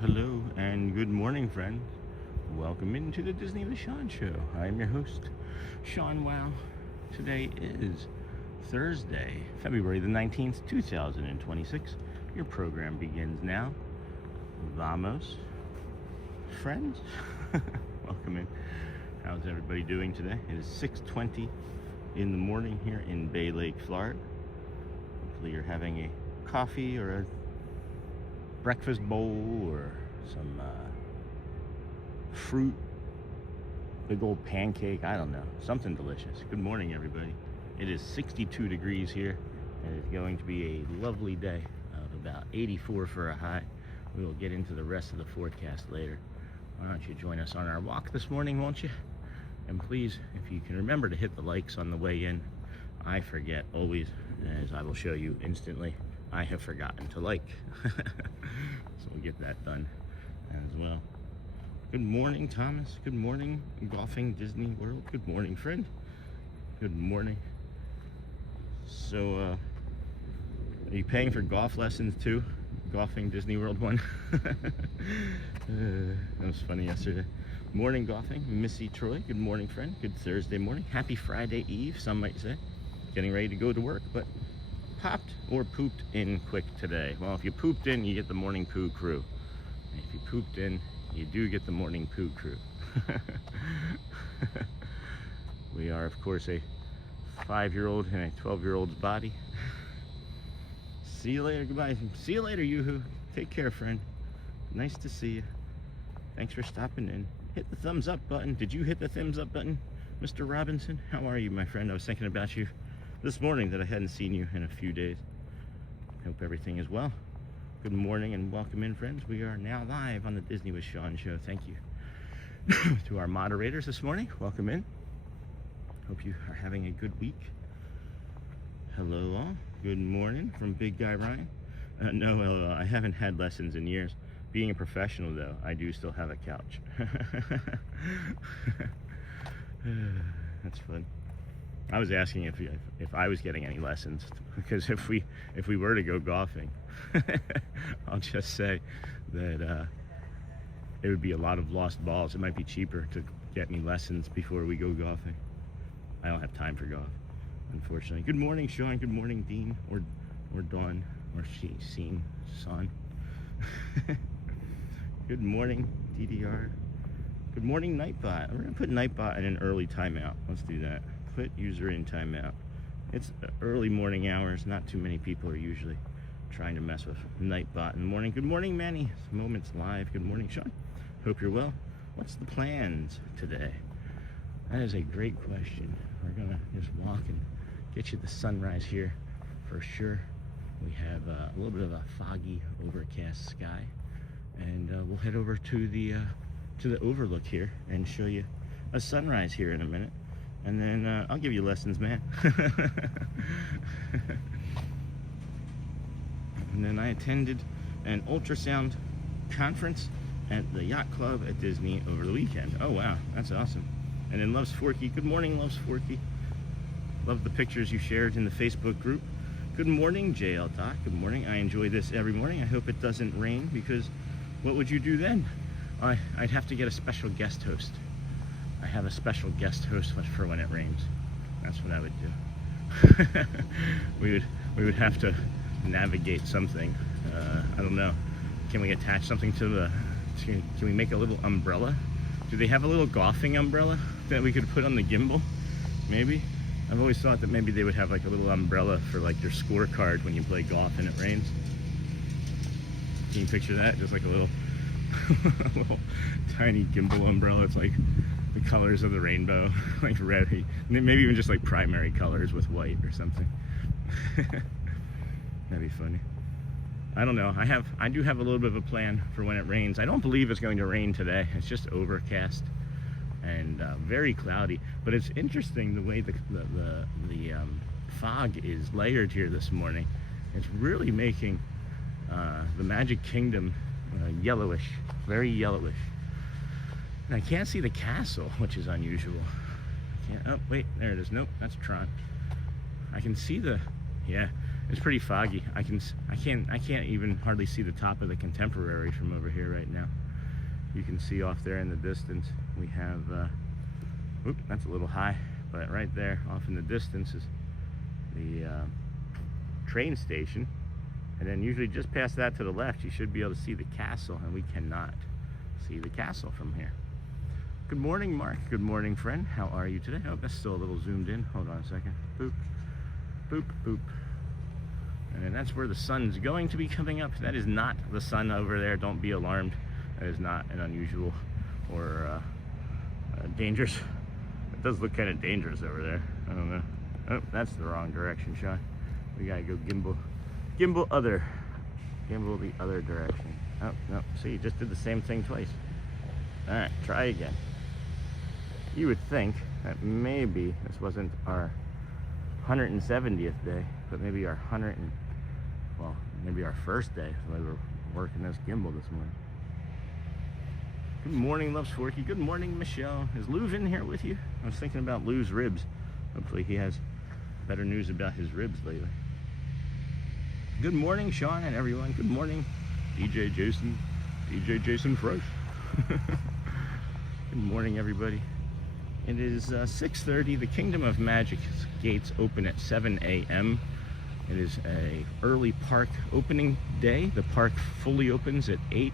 Hello, and good morning, friends. Welcome into the Disney with Sean show. I'm your host, Sean Wow. Today is Thursday, February the 19th, 2026. Your program begins now. Vamos, friends. Welcome in. How's everybody doing today? It is 6:20 in the morning here in Bay Lake, Florida. Hopefully you're having a coffee or a breakfast bowl or some fruit, big old pancake, I don't know, something delicious. Good morning, everybody. It is 62 degrees here, and it's going to be a lovely day of about 84 for a high. We will get into the rest of the forecast later. Why don't you join us on our walk this morning, won't you? And please, if you can remember to hit the likes on the way in. I forget always, as I will show you instantly. I have forgotten to like. So we'll get that done as well. Good morning, Thomas. Good morning, Golfing Disney World. Good morning, friend. Good morning. So, are you paying for golf lessons too? Golfing Disney World one? That was funny yesterday. Morning, golfing. Missy Troy. Good morning, friend. Good Thursday morning. Happy Friday Eve, some might say. Getting ready to go to work, but popped or pooped in quick today. Well, if you pooped in, you get the morning poo crew. And if you pooped in, you do get the morning poo crew. We are, of course, a 5-year-old in a 12-year-old's body. See you later. Goodbye. See you later, yoo-hoo. Take care, friend. Nice to see you. Thanks for stopping in. Hit the thumbs up button. Did you hit the thumbs up button, Mr. Robinson? How are you, my friend? I was thinking about you this morning that I hadn't seen you in a few days. Hope everything is well. Good morning and welcome in, friends. We are now live on the Disney with Sean show. Thank you to our moderators this morning. Welcome in. Hope you are having a good week. Hello all. Good morning from Big Guy Ryan. No, I haven't had lessons in years. Being a professional, though, I do still have a couch. That's fun. I was asking if I was getting any lessons, because if we were to go golfing, I'll just say that it would be a lot of lost balls. It might be cheaper to get me lessons before we go golfing. I don't have time for golf, unfortunately. Good morning, Sean. Good morning, Dean, or Dawn, or Scene, Son. Good morning, DDR. Good morning, Nightbot. We're gonna put Nightbot in an early timeout. Let's do that. Put user in timeout. It's early morning hours. Not too many people are usually trying to mess with Nightbot in the morning. Good morning, Manny. Moments Live. Good morning, Sean. Hope you're well. What's the plans today? That is a great question. We're gonna just walk and get you the sunrise here for sure. We have a little bit of a foggy, overcast sky, and we'll head over to the overlook here and show you a sunrise here in a minute. And then I'll give you lessons, man. And then I attended an ultrasound conference at the Yacht Club at Disney over the weekend. Oh, wow. That's awesome. And then Loves Forky. Good morning, Loves Forky. Love the pictures you shared in the Facebook group. Good morning, JL Doc. Good morning. I enjoy this every morning. I hope it doesn't rain, because what would you do then? I'd have to get a special guest host. I have a special guest host for when it rains. That's what I would do. we would have to navigate something. I don't know. Can we attach something to the... Can we make a little umbrella? Do they have a little golfing umbrella that we could put on the gimbal? Maybe? I've always thought that maybe they would have like a little umbrella for like your scorecard when you play golf and it rains. Can you picture that? Just like a little, a little tiny gimbal umbrella. It's like the colors of the rainbow, like red, maybe even just like primary colors with white or something. That'd be funny. I don't know. I do have a little bit of a plan for when it rains. I don't believe it's going to rain today. It's just overcast and very cloudy. But it's interesting the way the fog is layered here this morning. It's really making the Magic Kingdom yellowish, very yellowish. And I can't see the castle, which is unusual. Oh, wait, there it is. Nope, that's Tron. I can see the, yeah, it's pretty foggy. I can't even hardly see the top of the Contemporary from over here right now. You can see off there in the distance, we have, oop, that's a little high, but right there, off in the distance is the train station. And then usually just past that to the left, you should be able to see the castle, and we cannot see the castle from here. Good morning, Mark. Good morning, friend. How are you today? Oh, that's still a little zoomed in. Hold on a second. Boop, boop, boop. And then that's where the sun's going to be coming up. That is not the sun over there. Don't be alarmed. That is not an unusual or dangerous. It does look kind of dangerous over there. I don't know. Oh, that's the wrong direction, Sean. We gotta go gimbal the other direction. Oh, no, see, you just did the same thing twice. All right, try again. You would think that maybe this wasn't our 170th day, but maybe our maybe our first day. So we were working this gimbal this morning. Good morning, Loves Forky. Good morning, Michelle. Is Lou in here with you? I was thinking about Lou's ribs. Hopefully he has better news about his ribs lately. Good morning, Sean and everyone. Good morning, DJ Jason Fresh. Good morning, everybody. It is 6:30. The Kingdom of Magic's gates open at 7 a.m. It is a early park opening day. The park fully opens at 8,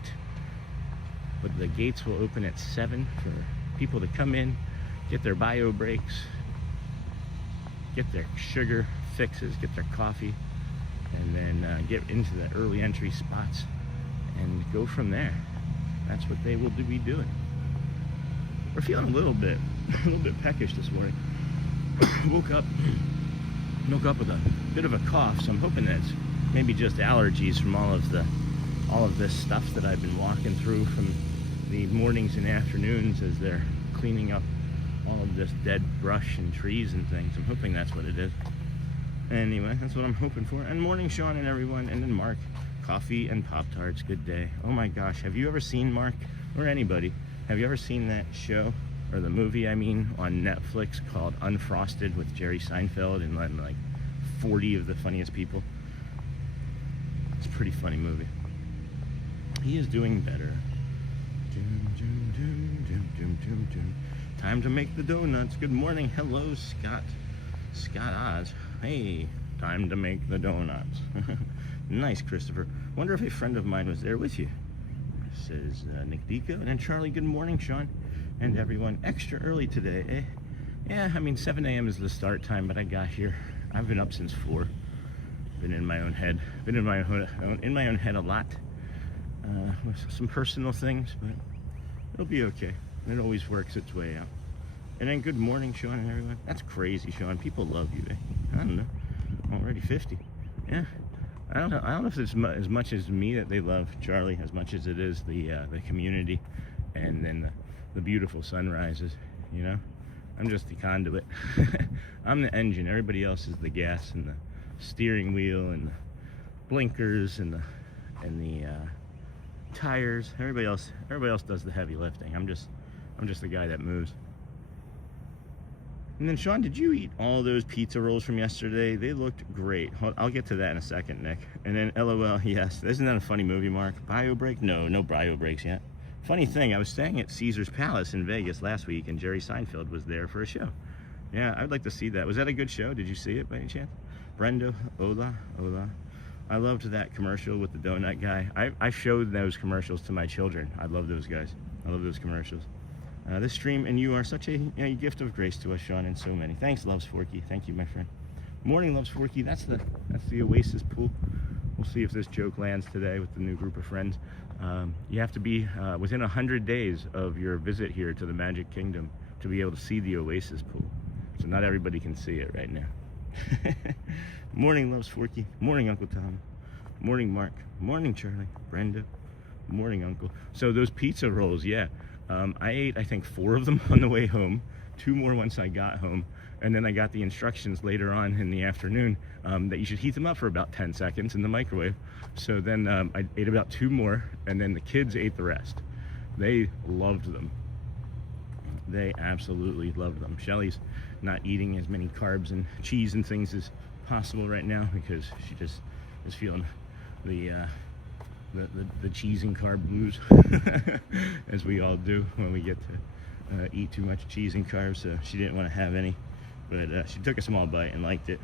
but the gates will open at 7 for people to come in, get their bio breaks, get their sugar fixes, get their coffee, and then get into the early entry spots and go from there. That's what they will be doing. We're feeling a little bit peckish this morning. Woke up with a bit of a cough, so I'm hoping that's maybe just allergies from all of this stuff that I've been walking through from the mornings and afternoons as they're cleaning up all of this dead brush and trees and things. I'm hoping that's what it is. Anyway, that's what I'm hoping for. And morning, Sean and everyone, and then Mark. Coffee and Pop-Tarts, good day. Oh my gosh, have you ever seen, Mark, or anybody, have you ever seen that show, or the movie, I mean, on Netflix called Unfrosted with Jerry Seinfeld and like 40 of the funniest people? It's a pretty funny movie. He is doing better. Time to make the donuts. Good morning. Hello, Scott Oz. Hey, time to make the donuts. Nice, Christopher. Wonder if a friend of mine was there with you. Says Nick Dico. And then Charlie, good morning, Sean. And everyone, extra early today, eh? Yeah, I mean, 7 a.m. is the start time, but I got here. I've been up since 4. Been in my own head. Been in my own head a lot. With some personal things, but it'll be okay. It always works its way out. And then good morning, Sean and everyone. That's crazy, Sean. People love you, eh? I don't know. Already 50. Yeah. I don't know if it's as much as me that they love Charlie, as much as it is the community, and then the beautiful sunrises. You know, I'm just the conduit. I'm the engine. Everybody else is the gas and the steering wheel and the blinkers and the tires. Everybody else does the heavy lifting. I'm just the guy that moves. And then, Sean, did you eat all those pizza rolls from yesterday? They looked great. I'll get to that in a second, Nick. And then, LOL, yes. Isn't that a funny movie, Mark? Bio break? No bio breaks yet. Funny thing, I was staying at Caesar's Palace in Vegas last week, and Jerry Seinfeld was there for a show. Yeah, I'd like to see that. Was that a good show? Did you see it by any chance? Brenda, hola. I loved that commercial with the donut guy. I showed those commercials to my children. I love those guys. I love those commercials. This stream and you are such a gift of grace to us, Sean, and so many. Thanks, Loves Forky. Thank you, my friend. Morning, Loves Forky. That's the Oasis pool. We'll see if this joke lands today with the new group of friends. You have to be within 100 days of your visit here to the Magic Kingdom to be able to see the Oasis pool. So not everybody can see it right now. Morning, Loves Forky. Morning, Uncle Tom. Morning, Mark. Morning, Charlie. Brenda. Morning, Uncle. So those pizza rolls, yeah. I ate, I think, 4 of them on the way home. 2 more once I got home. And then I got the instructions later on in the afternoon that you should heat them up for about 10 seconds in the microwave. So then I ate about 2 more, and then the kids ate the rest. They loved them. They absolutely loved them. Shelly's not eating as many carbs and cheese and things as possible right now because she just is feeling the cheese and carb blues as we all do when we get to eat too much cheese and carbs. So she didn't want to have any, but she took a small bite and liked it.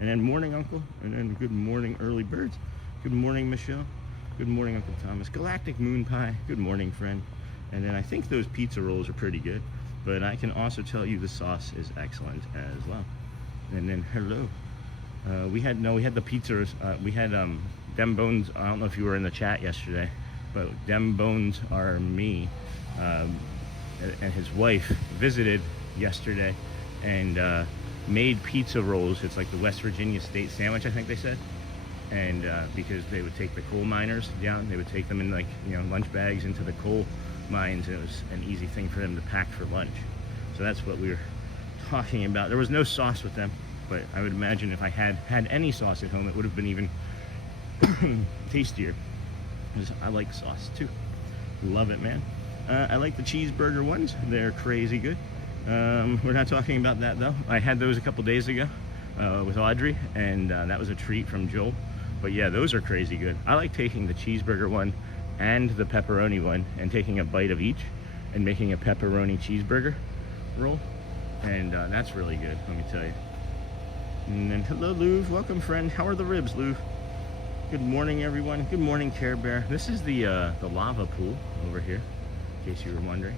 And then morning, Uncle, and then good morning, early birds. Good morning, Michelle. Good morning, Uncle Thomas. Galactic Moon Pie. Good morning, friend. And then I think those pizza rolls are pretty good, but I can also tell you the sauce is excellent as well. And then hello. We had the pizzas. We had Dem Bones. I don't know if you were in the chat yesterday, but Dem Bones are me and his wife visited yesterday and made pizza rolls. It's like the West Virginia State Sandwich, I think they said. And because they would take the coal miners down, they would take them in like lunch bags into the coal mines, and it was an easy thing for them to pack for lunch. So that's what we were talking about. There was no sauce with them, but I would imagine if I had any sauce at home, it would have been even tastier. I like sauce too. Love it, man. I like the cheeseburger ones. They're crazy good. We're not talking about that though. I had those a couple days ago with Audrey, and that was a treat from Joel. But yeah, those are crazy good. I like taking the cheeseburger one and the pepperoni one and taking a bite of each and making a pepperoni cheeseburger roll, and that's really good, let me tell you. And then hello, Louv. Welcome, friend. How are the ribs, Louv? Good morning, everyone. Good morning, Care Bear. This is the lava pool over here, in case you were wondering.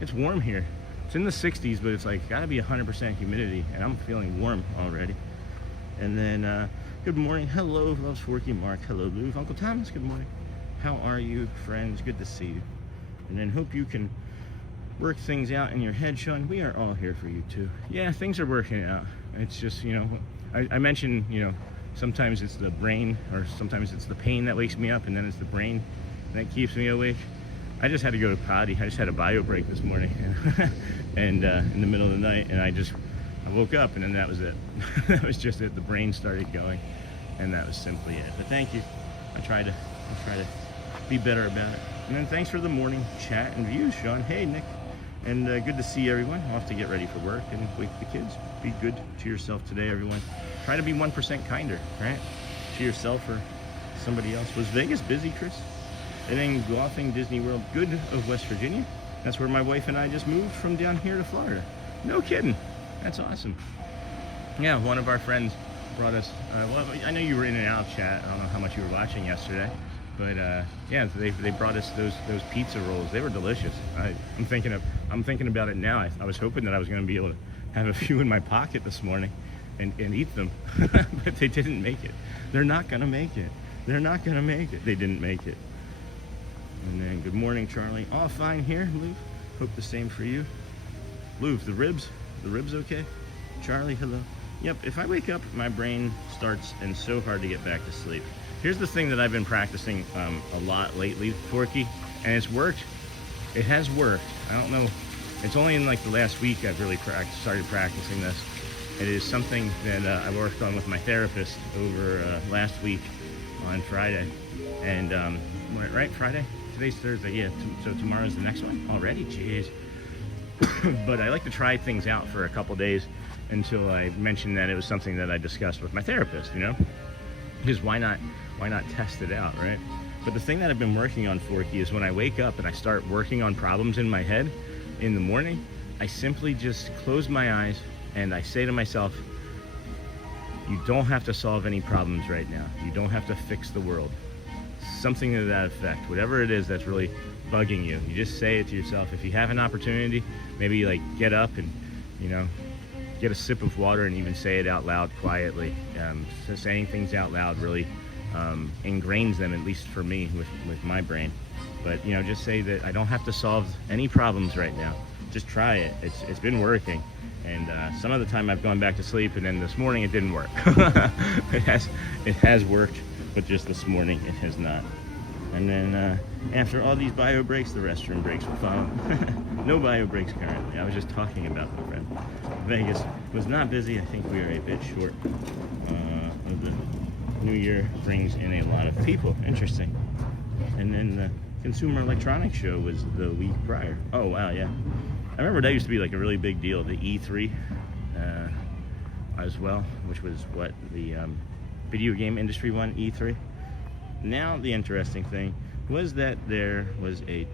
It's warm here. It's in the 60s, but it's like gotta be 100% humidity, and I'm feeling warm already. And then good morning. Hello, Loves Forky. Mark. Hello, Louv. Uncle Thomas. Good morning. How are you, friends? Good to see you. And then hope you can work things out in your head, Sean. We are all here for you too. Yeah, things are working out. It's just, I mentioned, sometimes it's the brain, or sometimes it's the pain that wakes me up, and then it's the brain that keeps me awake. I just had to go to potty. I just had a bio break this morning, and in the middle of the night, and I woke up, and then that was it. That was just it. The brain started going, and that was simply it. But thank you. I try to be better about it. And then thanks for the morning chat and views, Sean. Hey, Nick. And good to see everyone. I'll have to get ready for work and wake the kids. Be good to yourself today, everyone. Try to be 1% kinder, right? To yourself or somebody else. Was Vegas busy, Chris? And then golfing Disney World, good of West Virginia. That's where my wife and I just moved from down here to Florida. No kidding. That's awesome. Yeah, one of our friends brought us, well, I know you were in and out of chat. I don't know how much you were watching yesterday. But yeah, they brought us those pizza rolls. They were delicious. I'm thinking about it now. I was hoping that I was going to be able to have a few in my pocket this morning and eat them, but they didn't make it. They're not going to make it. They're not going to make it. They didn't make it. And then good morning, Charlie. All fine here, Louv. Hope the same for you. Louv, the ribs okay? Charlie, hello. Yep. If I wake up, my brain starts, and so hard to get back to sleep. Here's the thing that I've been practicing a lot lately, Forky, and it's worked. It has worked. I don't know. It's only in like the last week I've really started practicing this. It is something that I worked on with my therapist over last week on Friday. And, right, Friday? Today's Thursday, yeah, so tomorrow's the next one already? Jeez. But I like to try things out for a couple days until I mentioned that it was something that I discussed with my therapist, Because why not test it out, right? But the thing that I've been working on, Forky, is when I wake up and I start working on problems in my head in the morning, I simply just close my eyes and I say to myself, you don't have to solve any problems right now. You don't have to fix the world. Something to that effect. Whatever it is that's really bugging you, you just say it to yourself. If you have an opportunity, maybe like get up and, you know, get a sip of water and even say it out loud quietly. So saying things out loud really ingrains them, at least for me with my brain. But, you know, just say that I don't have to solve any problems right now. Just try it. It's been working. And some of the time I've gone back to sleep, and then this morning it didn't work. It has worked, but just this morning it has not. And then after all these bio breaks, the restroom breaks will follow. No bio breaks currently. I was just talking about my friend. Vegas was not busy. I think we are a bit short. The New Year brings in a lot of people. Interesting. And then the Consumer Electronics Show was the week prior. Oh wow, yeah. I remember that used to be like a really big deal, the E3 as well, which was what the video game industry won, E3. Now the interesting thing was that there was a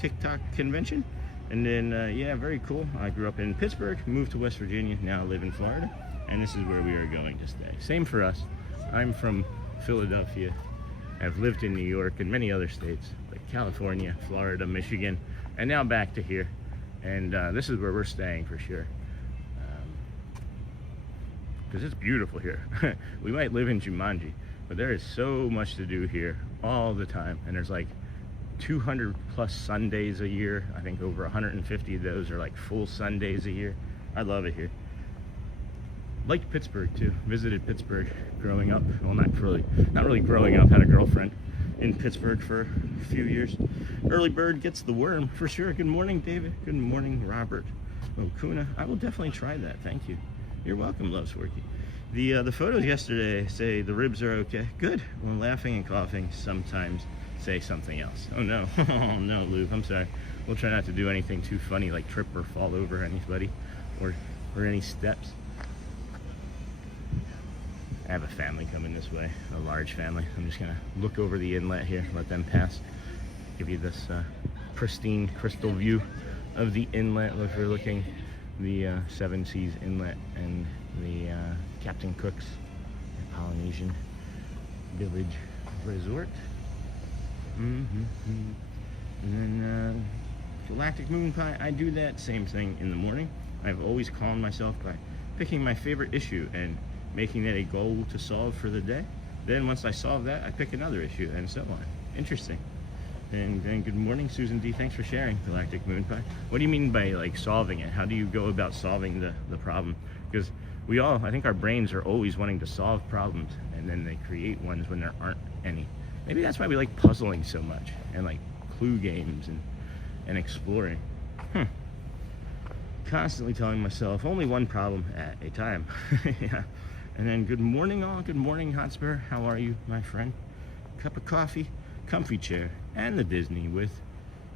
TikTok convention, and then yeah, very cool. I grew up in Pittsburgh, moved to West Virginia, now live in Florida, and this is where we are going to stay. Same for us. I'm from Philadelphia. I've lived in New York and many other states, like California, Florida, Michigan, and now back to here. And this is where we're staying for sure, because it's beautiful here. We might live in Jumanji, but there is so much to do here all the time, and there's like 200 plus Sundays a year. I think over 150 of those are like full Sundays a year. I love it here. Liked Pittsburgh too. Visited Pittsburgh growing up. Well, not really growing up. Had a girlfriend in Pittsburgh for a few years. Early bird gets the worm for sure. Good morning, David. Good morning, Robert. Okuna. I will definitely try that. Thank you. You're welcome, Love Sworky. The photos yesterday say the ribs are okay. Good. When laughing and coughing, sometimes say something else. Oh no. Oh no, Luke. I'm sorry. We'll try not to do anything too funny, like trip or fall over anybody, or any steps. I have a family coming this way, a large family. I'm just gonna look over the inlet here, let them pass, give you this pristine crystal view of the inlet. Overlooking the Seven Seas Inlet and the Captain Cook's Polynesian Village Resort. And then Galactic Moon Pie, I do that same thing in the morning. I've always calmed myself by picking my favorite issue and making that a goal to solve for the day. Then once I solve that, I pick another issue, and so on. Interesting. And good morning, Susan D. Thanks for sharing, Galactic Moon Pie. What do you mean by like solving it? How do you go about solving the problem? Because we all, I think our brains are always wanting to solve problems, and then they create ones when there aren't any. Maybe that's why we like puzzling so much, and like clue games and exploring. Constantly telling myself only one problem at a time. Yeah. And then good morning all, good morning Hotspur. How are you, my friend? Cup of coffee, comfy chair, and the Disney with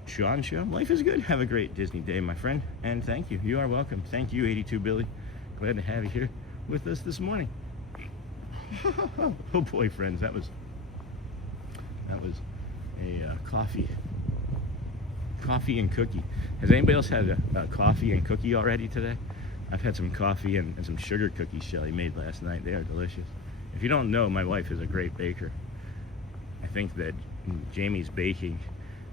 Sean Show. Life is good. Have a great Disney day, my friend. And thank you. You are welcome. Thank you, 82 Billy. Glad to have you here with us this morning. Oh boy, friends, that was a coffee and cookie. Has anybody else had a coffee and cookie already today? I've had some coffee and some sugar cookies Shelly made last night. They are delicious. If you don't know, my wife is a great baker. I think that Jamie's baking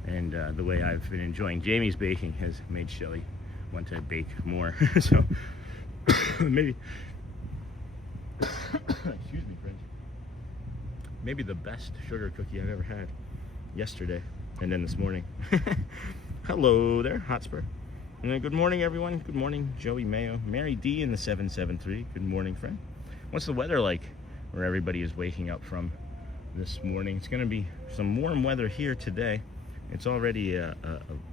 and the way I've been enjoying Jamie's baking has made Shelly want to bake more. So maybe, excuse me, friends, maybe the best sugar cookie I've ever had yesterday and then this morning. Hello there, Hotspur. And good morning, everyone. Good morning, Joey Mayo. Mary D in the 773. Good morning, friend. What's the weather like where everybody is waking up from this morning? It's going to be some warm weather here today. It's already a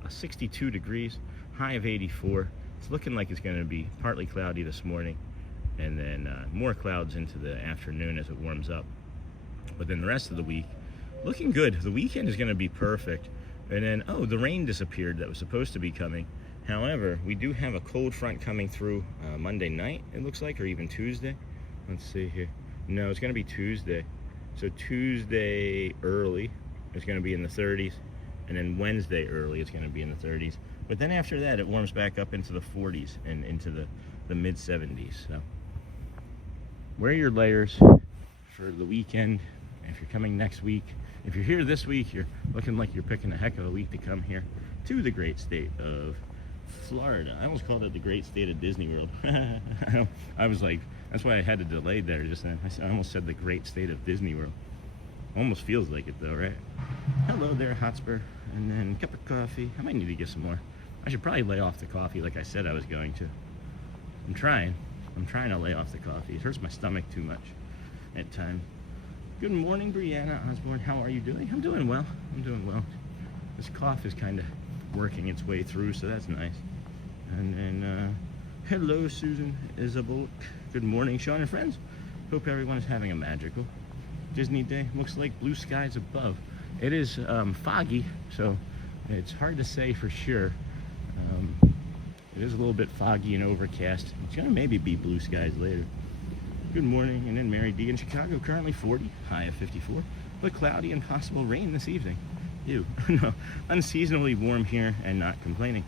62 degrees, high of 84. It's looking like it's going to be partly cloudy this morning, and then more clouds into the afternoon as it warms up. But then the rest of the week, looking good. The weekend is going to be perfect. And then, oh, the rain disappeared that was supposed to be coming. However, we do have a cold front coming through Monday night, it looks like, or even Tuesday. Let's see here. No, it's going to be Tuesday. So Tuesday early, it's going to be in the 30s. And then Wednesday early, it's going to be in the 30s. But then after that, it warms back up into the 40s and into the mid-70s. So wear your layers for the weekend. If you're coming next week, if you're here this week, you're looking like you're picking a heck of a week to come here to the great state of Florida. I almost called it the great state of Disney World. I was like, that's why I had to delay there just then. I almost said the great state of Disney World. Almost feels like it though, right? Hello there, Hotspur. And then a cup of coffee. I might need to get some more. I should probably lay off the coffee like I said I was going to. I'm trying to lay off the coffee. It hurts my stomach too much at times. Good morning, Brianna Osborne. How are you doing? I'm doing well. I'm doing well. This cough is kind of working its way through, so that's nice. And then, hello, Susan Isabel. Good morning, Sean and friends. Hope everyone is having a magical Disney day. Looks like blue skies above. It is foggy, so it's hard to say for sure. It is a little bit foggy and overcast. It's gonna maybe be blue skies later. Good morning, and then Mary D in Chicago, currently 40, high of 54, but cloudy and possible rain this evening. Ew, no, unseasonably warm here and not complaining.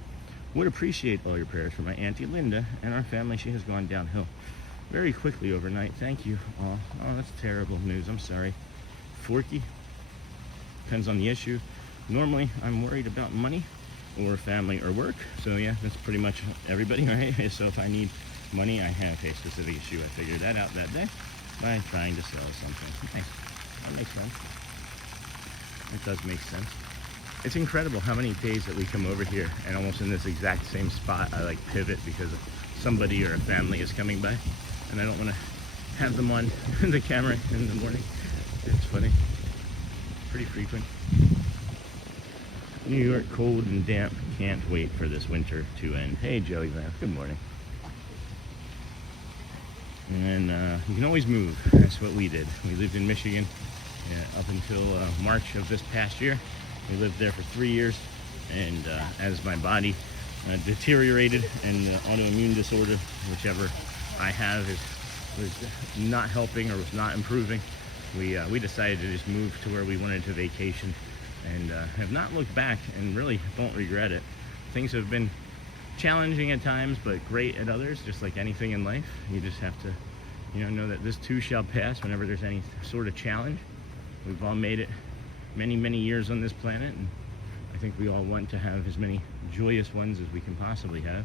Would appreciate all your prayers for my Auntie Linda and our family. She has gone downhill very quickly overnight. Thank you. Oh, that's terrible news. I'm sorry. Forky. Depends on the issue. Normally, I'm worried about money or family or work. So yeah, that's pretty much everybody, right? So if I need money, I have a specific issue. I figured that out that day by trying to sell something. Nice. That makes sense. It does make sense. It's incredible how many days that we come over here and almost in this exact same spot I like pivot because somebody or a family is coming by and I don't want to have them on the camera in the morning. It's funny. Pretty frequent. New York, cold and damp. Can't wait for this winter to end. Hey, Joey Lamb. Good morning. And you can always move. That's what we did. We lived in Michigan up until March of this past year. We lived there for 3 years, and as my body deteriorated and the autoimmune disorder, whichever I have, was not helping or was not improving, we decided to just move to where we wanted to vacation, and have not looked back and really don't regret it. Things have been challenging at times, but great at others, just like anything in life. You just have to, know that this too shall pass whenever there's any sort of challenge. We've all made it many, many years on this planet, and I think we all want to have as many joyous ones as we can possibly have.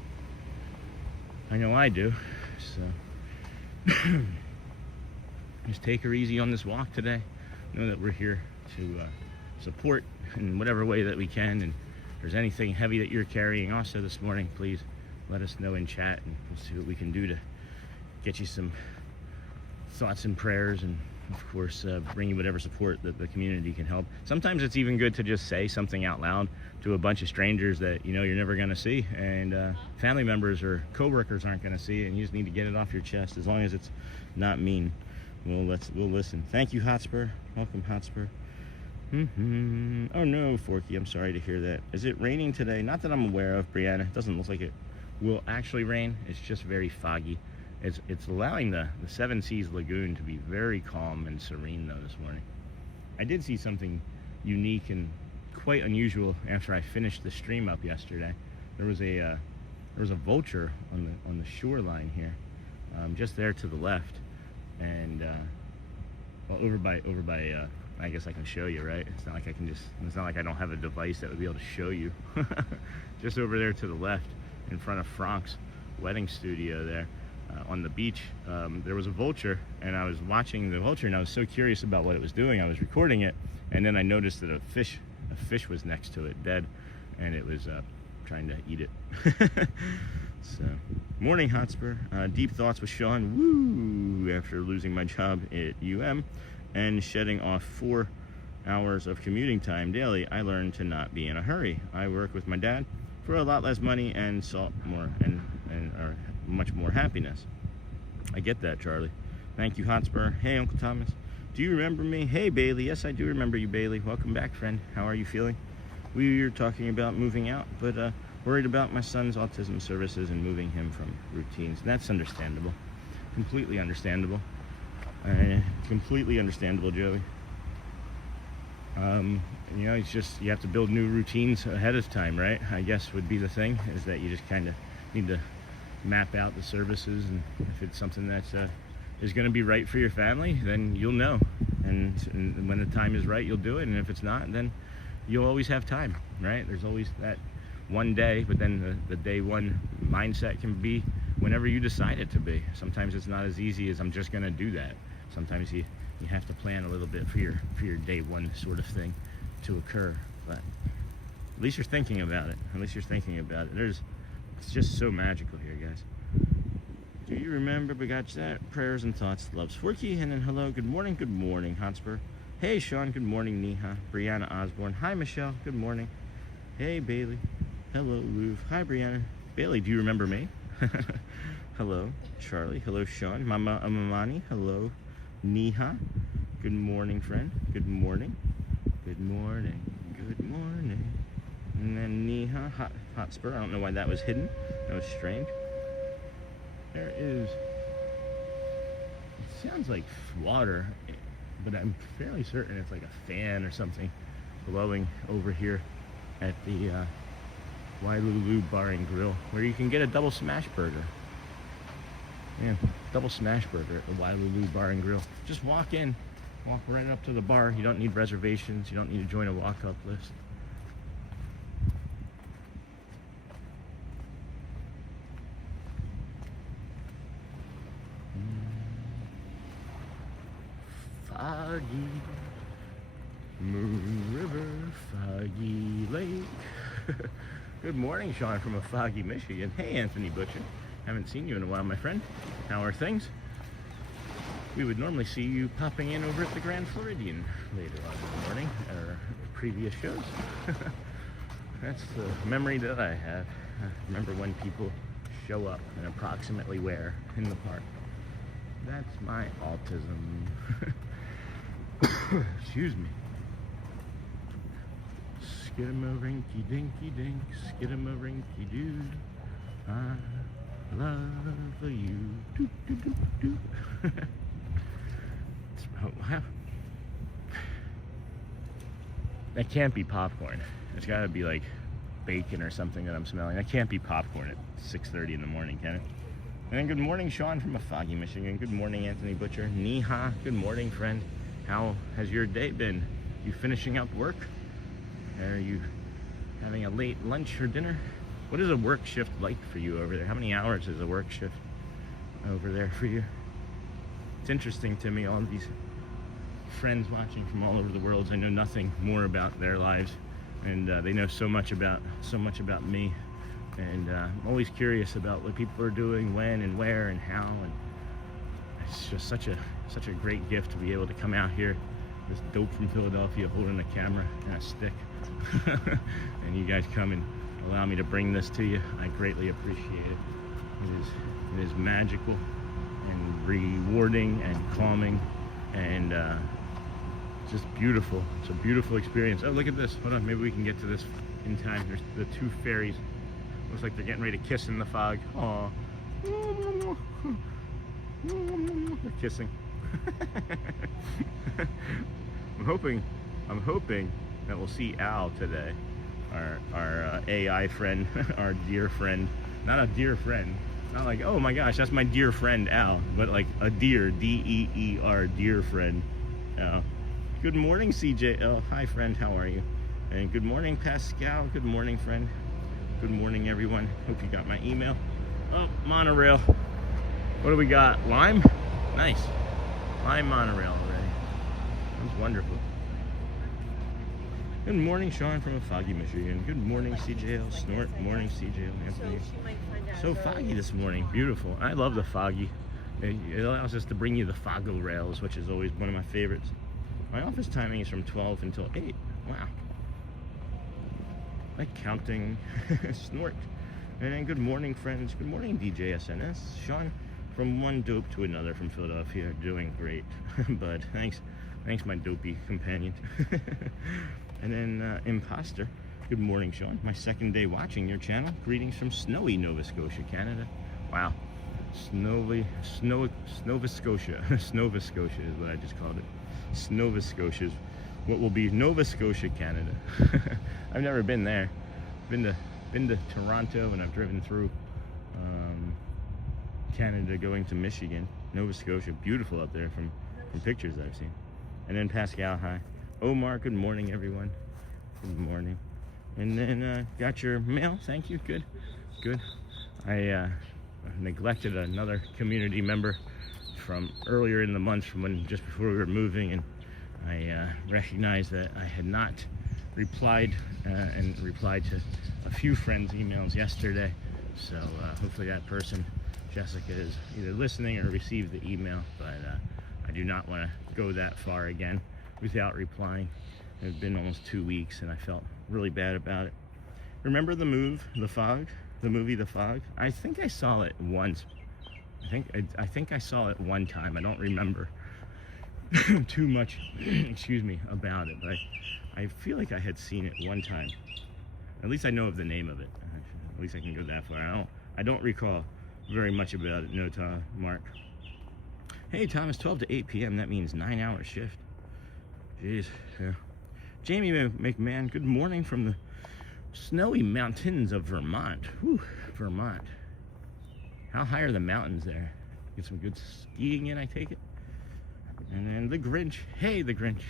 I know I do, so just take her easy on this walk today. Know that we're here to support in whatever way that we can, and if there's anything heavy that you're carrying also this morning, please let us know in chat, and we'll see what we can do to get you some thoughts and prayers, and of course bring you whatever support that the community can help. Sometimes it's even good to just say something out loud to a bunch of strangers that you're never going to see, and family members or co-workers aren't going to see it, and you just need to get it off your chest. As long as it's not mean, we'll listen. Thank you, Hotspur. Welcome, Hotspur. Oh no, Forky, I'm sorry to hear that. Is it raining today? Not that I'm aware of, Brianna. It doesn't look like it will actually rain. It's just very foggy. It's allowing the Seas Lagoon to be very calm and serene though this morning. I did see something unique and quite unusual after I finished the stream up yesterday. There was a vulture on the shoreline here, just there to the left, and well, over by I guess I can show you, right? It's not like it's not like I don't have a device that would be able to show you. Just over there to the left, in front of Frank's wedding studio there, on the beach, there was a vulture, and I was watching the vulture, and I was so curious about what it was doing. I was recording it, and then I noticed that a fish was next to it, dead, and it was trying to eat it. So, morning, Hotspur. Deep thoughts with Sean. Woo! After losing my job at UM and shedding off 4 hours of commuting time daily, I learned to not be in a hurry. I work with my dad for a lot less money and sought more and much more happiness. I get that, Charlie. Thank you, Hotspur. Hey, Uncle Thomas. Do you remember me? Hey, Bailey. Yes, I do remember you, Bailey. Welcome back, friend. How are you feeling? We were talking about moving out, but worried about my son's autism services and moving him from routines. That's understandable. Completely understandable. Completely understandable, Joey. It's just, you have to build new routines ahead of time, right? I guess would be the thing, is that you just kind of need to map out the services, and if it's something that's is going to be right for your family, then you'll know. And when the time is right, you'll do it. And if it's not, then you'll always have time, right? There's always that one day, but then the day one mindset can be whenever you decide it to be. Sometimes it's not as easy as I'm just going to do that. Sometimes you have to plan a little bit for your day one sort of thing to occur. But at least you're thinking about it. At least you're thinking about it. It's just so magical here, guys. Do you remember? We got that. Prayers and thoughts. Loves Forky. And then hello. Good morning, Hotspur. Hey, Sean. Good morning, Neha. Brianna Osborne. Hi, Michelle. Good morning. Hey, Bailey. Hello, Louvre. Hi, Brianna. Bailey, do you remember me? Hello, Charlie. Hello, Sean. Mama Amamani. Hello, Neha. Good morning, friend. Good morning. Good morning. Good morning. And then Neha. Hotspur. I don't know why that was hidden. That was strange. There is... It sounds like water, but I'm fairly certain it's like a fan or something blowing over here at the Wailulu Bar and Grill, where you can get a double smash burger. Yeah, double smash burger at the Wailulu Bar and Grill. Just walk in, walk right up to the bar. You don't need reservations. You don't need to join a walk-up list. Foggy Moon River, Foggy Lake. Good morning, Sean from a foggy Michigan. Hey, Anthony Butcher. Haven't seen you in a while, my friend. How are things? We would normally see you popping in over at the Grand Floridian later on in the morning, or previous shows. That's the memory that I have. I remember when people show up and approximately where in the park. That's my autism. Excuse me. Skidamarinky dinky dink, skidamarinky doo. I love you. Doo, doo, doo, doo. Wow. That can't be popcorn. It's gotta be like bacon or something that I'm smelling. That can't be popcorn at 6:30 in the morning, can it? And then good morning, Sean from a foggy Michigan. Good morning, Anthony Butcher. Neha, good morning, friend. How has your day been? You finishing up work? Are you having a late lunch or dinner? What is a work shift like for you over there? How many hours is a work shift over there for you? It's interesting to me, all these friends watching from all over the world. I know nothing more about their lives, and they know so much about me. And I'm always curious about what people are doing, when and where and how. And it's just such a great gift to be able to come out here, this dope from Philadelphia, holding a camera and a stick, and you guys come and allow me to bring this to you. I greatly appreciate it. It is magical and rewarding and calming, and just beautiful. It's a beautiful experience. Oh, look at this. Hold on, maybe we can get to this in time. There's the two fairies. Looks like they're getting ready to kiss in the fog. Aww. They're kissing. I'm hoping that we'll see Al today, our AI friend, our dear friend. Not a deer friend. Not like, oh my gosh, that's my dear friend Al, but like a deer, D-E-E-R, dear friend Al. Good morning, CJ. Oh, hi friend, how are you? And good morning, Pascal. Good morning, friend. Good morning, everyone. Hope you got my email. Oh, monorail. What do we got? Lime? Nice. Lime monorail already. That's wonderful. Good morning, Sean from a foggy Michigan. Good morning, CJL Snort. Morning, CJL Anthony. So foggy this morning. Beautiful. I love the foggy. It allows us to bring you the foggle rails, which is always one of my favorites. My office timing is from 12 until 8. Wow. Like counting. Snort. And good morning, friends. Good morning, DJ SNS. Sean, from one dope to another from Philadelphia. Doing great. But thanks, my dopey companion. And then Imposter. Good morning, Sean. My second day watching your channel. Greetings from snowy Nova Scotia, Canada. Wow. Nova Scotia. Nova Scotia is what I just called it. Nova Scotia is what will be Nova Scotia, Canada. I've never been there. Been to Toronto, and I've driven through Canada going to Michigan. Nova Scotia. Beautiful up there from pictures I've seen. And then Pascal, hi. Omar, good morning, everyone. Good morning. And then got your mail. Thank you. Good. Good. I neglected another community member from earlier in the month, from when just before we were moving, and I recognized that I had not replied to a few friends' emails yesterday. So hopefully that person, Jessica, is either listening or received the email, but I do not want to go that far again without replying. It's been almost 2 weeks and I felt really bad about it. Remember the movie The Fog? I think I saw it once. I think I saw it one time. I don't remember too much excuse me, about it, but I feel like I had seen it one time. At least I know of the name of it. At least I can go that far. I don't recall very much about it. No, Mark. Hey, Thomas, 12 to 8 p.m. That means 9-hour shift. Jeez. Yeah. Jamie McMahon, good morning from the snowy mountains of Vermont. Whew, Vermont. How high are the mountains there? Get some good skiing in, I take it. And then the Grinch. Hey, the Grinch.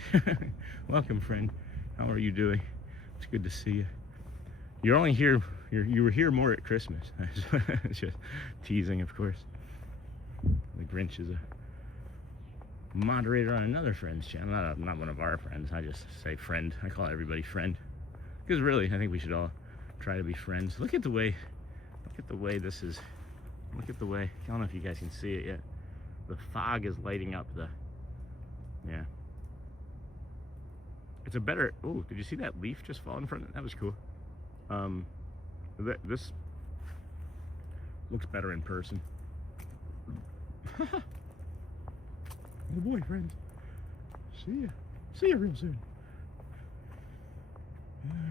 Welcome, friend. How are you doing? It's good to see you. You're only here, you were here more at Christmas. It's just teasing, of course. The Grinch is a moderator on another friend's channel. Not one of our friends. I just say friend. I call everybody friend. Because really, I think we should all try to be friends. Look at the way this is. Look at the way, I don't know if you guys can see it yet. The fog is lighting up the, yeah. It's a better, oh, did you see that leaf just fall in front of it? That was cool. This looks better in person. Oh boy, friends. See ya real soon.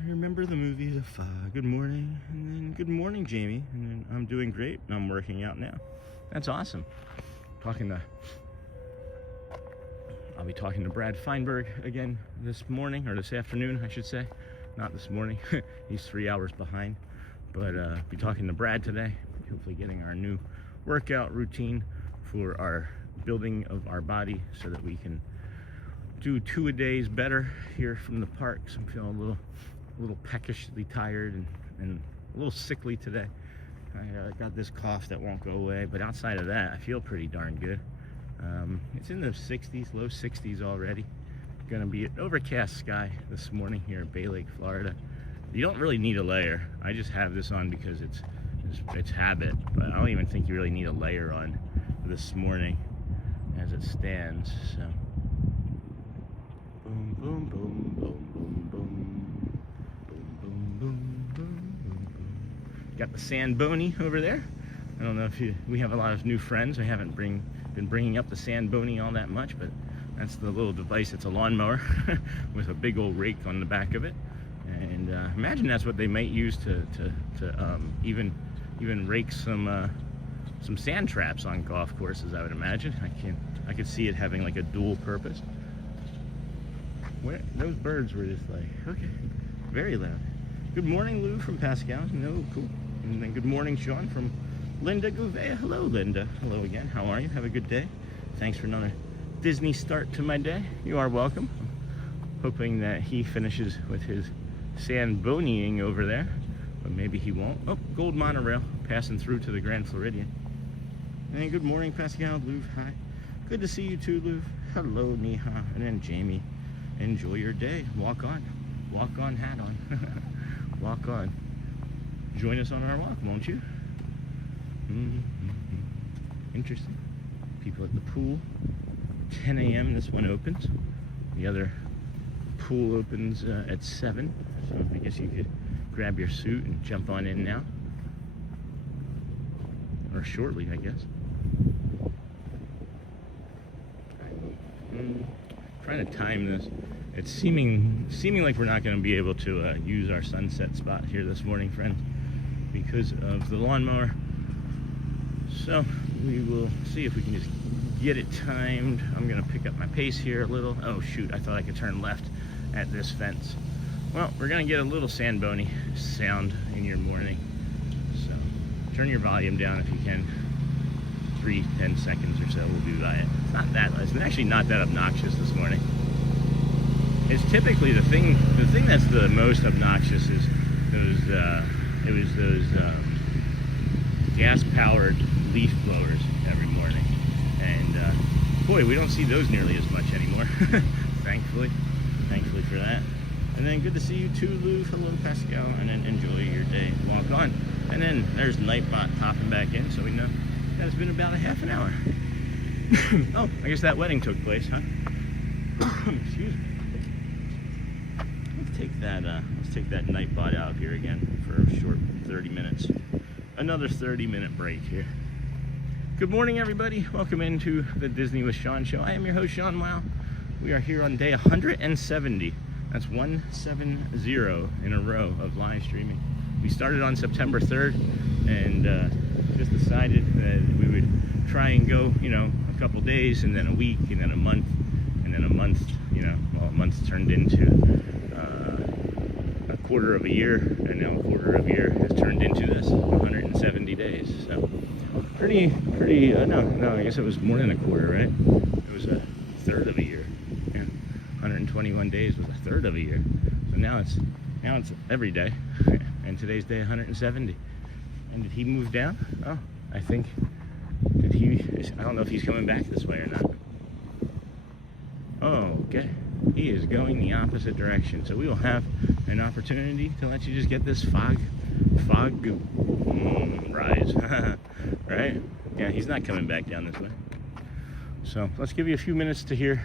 Remember the movie The Fog? Good morning, and then good morning, Jamie. And then I'm doing great. I'm working out now. That's awesome. I'll be talking to Brad Feinberg again this morning, or this afternoon, I should say. Not this morning. He's 3 hours behind. But be talking to Brad today. Hopefully getting our new workout routine for our building of our body, so that we can do 2 a days better here from the park. So I'm feeling a little peckishly tired and a little sickly today. I got this cough that won't go away, but outside of that, I feel pretty darn good. It's in the 60s, low 60s already. Gonna be an overcast sky this morning here in Bay Lake, Florida. You don't really need a layer. I just have this on because it's habit, but I don't even think you really need a layer on this morning as it stands. So boom, boom, boom, boom, boom, boom, boom, boom, boom, boom, boom. Got the Sandboni over there. I don't know if we have a lot of new friends. I haven't been bringing up the Sandboni all that much, but that's the little device. It's a lawnmower with a big old rake on the back of it, and imagine that's what they might use to even rake some sand traps on golf courses. I would imagine. I could see it having like a dual purpose. Those birds were just like, okay, very loud. Good morning, Lou from Pascal. No, cool. And then good morning, Sean from Linda Gouveia. Hello, Linda. Hello again. How are you? Have a good day. Thanks for another Disney start to my day. You are welcome. I'm hoping that he finishes with his Sandboniing over there, but maybe he won't. Oh, Gold Monorail passing through to the Grand Floridian. And good morning, Pascal. Lou, hi. Good to see you too, Lou. Hello, Neha. And then Jamie. Enjoy your day. Walk on. Walk on, hat on. Walk on. Join us on our walk, won't you? Interesting. People at the pool. 10 a.m. this one opens. The other pool opens at 7. So I guess you could grab your suit and jump on in now. Or shortly, I guess. Trying to time this. It's seeming like we're not going to be able to use our sunset spot here this morning, friends, because of the lawnmower. So we will see if we can just get it timed. I'm going to pick up my pace here a little. Oh shoot, I thought I could turn left at this fence. Well, we're going to get a little Sandboni sound in your morning. So turn your volume down if you can. every 10 seconds or so we'll be by it. It's not that, it's actually not that obnoxious this morning. It's typically the thing that's the most obnoxious is those gas-powered leaf blowers every morning. And boy, we don't see those nearly as much anymore. Thankfully for that. And then good to see you too, Lou. Hello, Pascal. And then enjoy your day. Walk on. And then there's Nightbot popping back in, so we know that it's been about a half an hour. Oh, I guess that wedding took place, huh? Excuse me. Let's take that Nightbot out here again for a short 30 minutes. Another 30-minute break here. Good morning, everybody. Welcome into the Disney with Sean show. I am your host, Sean Wow. We are here on day 170. That's 170 in a row of live streaming. We started on September 3rd and just decided that we would try and go, a couple days and then a week and then a month and then a month, well, a month turned into a quarter of a year, and now a quarter of a year has turned into this 170 days. So pretty, no, I guess it was more than a quarter, right? It was a third of a year. Yeah. 121 days was a third of a year. So now it's every day. And today's day 170. And did he move down? Oh, I think, I don't know if he's coming back this way or not. Oh, okay. He is going the opposite direction. So we will have an opportunity to let you just get this fog rise. Right? Yeah, he's not coming back down this way. So let's give you a few minutes to here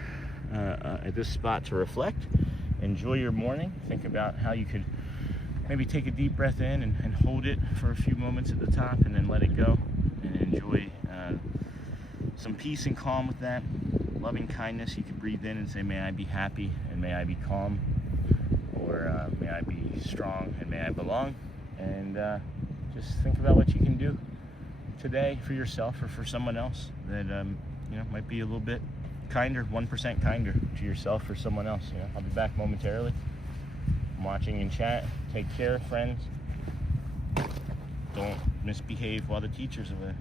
at this spot to reflect. Enjoy your morning. Think about how you could maybe take a deep breath in and hold it for a few moments at the top and then let it go and enjoy some peace and calm with that. Loving kindness. You can breathe in and say, may I be happy and may I be calm, or may I be strong and may I belong. And just think about what you can do today for yourself or for someone else that might be a little bit kinder, 1% kinder to yourself or someone else. I'll be back momentarily. I'm watching in chat. Take care, friends. Don't misbehave while the teacher's away.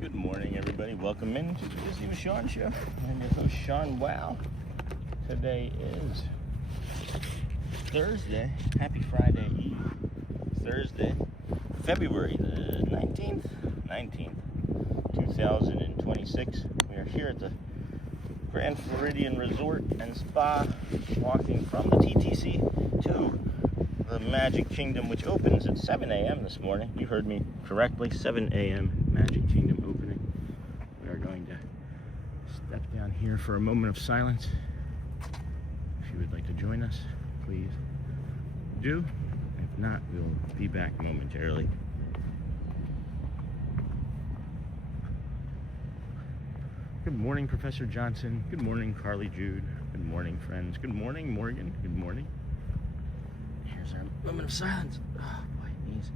Good morning, everybody. Welcome into the Disney with Sean show. I'm your host, Sean Wow. Today is Thursday. Happy Friday Eve. Thursday, February the 19th, 2026. We are here at the Grand Floridian Resort and Spa, walking from the TTC to the Magic Kingdom, which opens at 7 a.m. this morning. You heard me correctly, 7 a.m. Magic Kingdom opening. We are going to step down here for a moment of silence. If you would like to join us, please do. If not, we'll be back momentarily. Good morning, Professor Johnson. Good morning, Carly Jude. Good morning, friends. Good morning, Morgan. Good morning. Here's our moment of silence. Oh, boy, knees.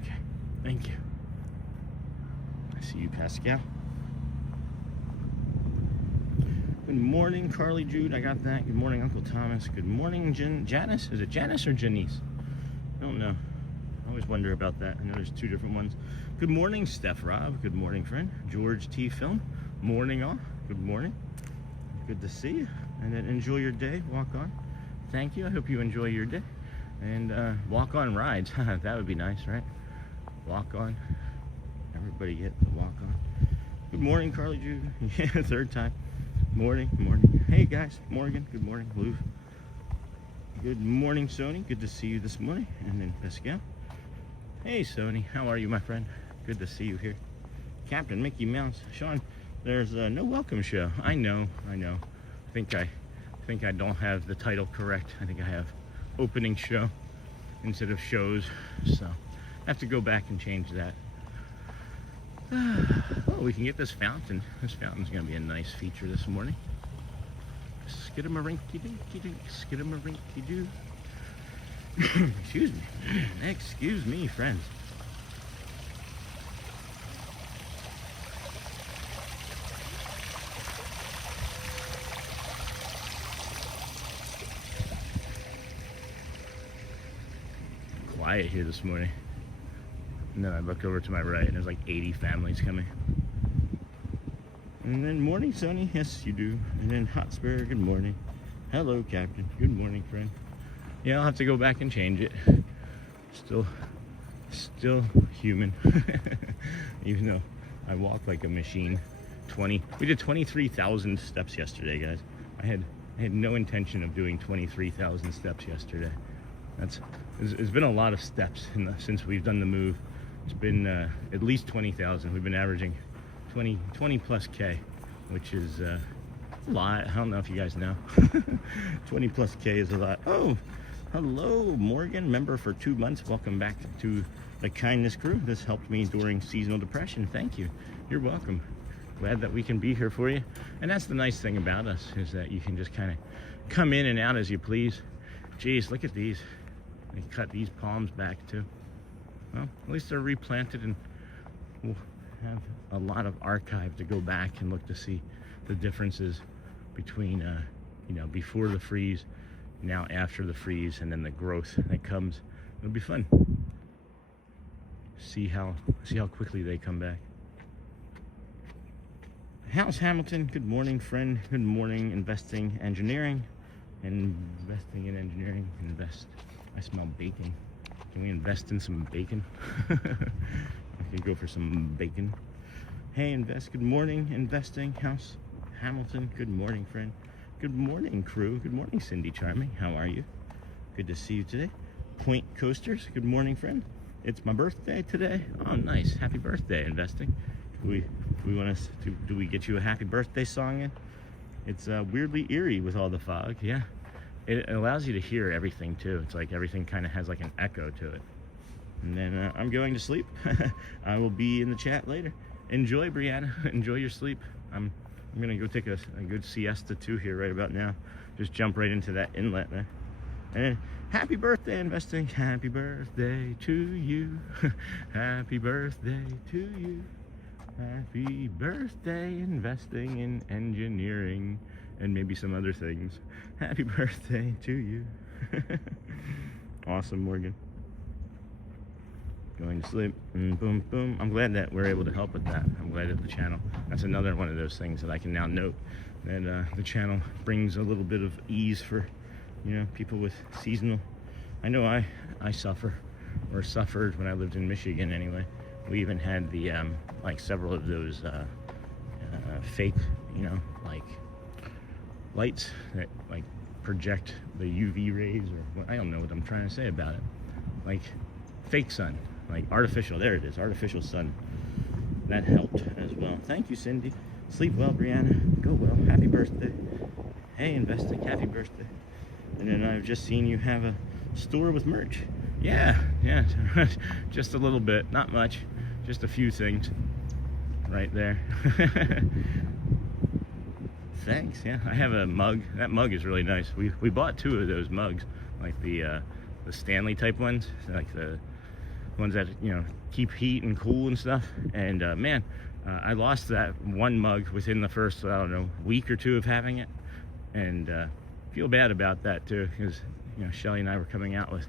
Okay, thank you. I see you, Pascal. Good morning, Carly Jude. I got that. Good morning, Uncle Thomas. Good morning, Janice. Is it Janice or Janice? I don't know. I always wonder about that. I know there's two different ones. Good morning, Steph Rob. Good morning, friend. George T. Film. Morning all. Good morning. Good to see you. And then enjoy your day. Walk on. Thank you. I hope you enjoy your day. And walk on rides. That would be nice, right? Walk on. Everybody get the walk on. Good morning, Carly Jude. Yeah, third time. Morning. Hey guys, Morgan, good morning. Lou. Good morning, Sony. Good to see you this morning. And then Pascal. Hey Sony, how are you, my friend? Good to see you here. Captain Mickey Mouse. Sean, there's no welcome show. I know. I think I don't have the title correct. I think I have opening show instead of shows. So I have to go back and change that. Oh, we can get this fountain. This fountain's gonna be a nice feature this morning. Skidamarinky-dinky-dink, skidamarinky-doo. Excuse me, friends. Quiet here this morning. And then I look over to my right and there's like 80 families coming. And then morning, Sonny. Yes, you do. And then Hotspur, good morning. Hello, Captain. Good morning, friend. Yeah, I'll have to go back and change it. Still human. Even though I walk like a machine. We did 23,000 steps yesterday, guys. I had no intention of doing 23,000 steps yesterday. It's been a lot of steps since we've done the move. It's been at least 20,000. We've been averaging 20 plus K, which is a lot. I don't know if you guys know. 20 plus K is a lot. Oh, hello, Morgan, member for 2 months. Welcome back to the Kindness Crew. This helped me during seasonal depression. Thank you. You're welcome. Glad that we can be here for you. And that's the nice thing about us, is that you can just kind of come in and out as you please. Geez, look at these. They cut these palms back too. Well, at least they're replanted, and we'll have a lot of archive to go back and look to see the differences between, before the freeze, now after the freeze, and then the growth that comes. It'll be fun. See how quickly they come back. House Hamilton, good morning, friend. Good morning, investing engineering. Investing in engineering, invest. I smell bacon. Can we invest in some bacon? I can go for some bacon. Hey, invest. Good morning, investing. House Hamilton. Good morning, friend. Good morning, crew. Good morning, Cindy Charming. How are you? Good to see you today. Point Coasters. Good morning, friend. It's my birthday today. Oh, nice. Happy birthday, investing. Do we get you a happy birthday song in? It's weirdly eerie with all the fog. Yeah. It allows you to hear everything too. It's like everything kind of has like an echo to it. And then I'm going to sleep. I will be in the chat later. Enjoy, Brianna. Enjoy your sleep. I'm gonna go take a good siesta too here right about now. Just jump right into that inlet there. And happy birthday, investing. Happy birthday to you. Happy birthday to you. Happy birthday, investing in engineering and maybe some other things. Happy birthday to you. Awesome, Morgan. Going to sleep. Boom, boom. I'm glad that we're able to help with that. I'm glad that the channel, that's another one of those things that I can now note, that the channel brings a little bit of ease for, you know, people with seasonal. I know I suffer, or suffered when I lived in Michigan anyway. We even had the, like several of those fake, you know, like lights that like project the UV rays, or I don't know what I'm trying to say about it. Like fake sun, like artificial, there it is, artificial sun. That helped as well. Thank you, Cindy. Sleep well, Brianna. Go well. Happy birthday. Hey, Investing, happy birthday. And then I've just seen you have a store with merch. Yeah, just a little bit, not much, just a few things right there. Thanks. Yeah, I have a mug. That mug is really nice. We bought 2 of those mugs, like the Stanley type ones, like the ones that, you know, keep heat and cool and stuff. And man, I lost that one mug within the first, I don't know, week or 2 of having it, and feel bad about that too, because, you know, Shelly and I were coming out with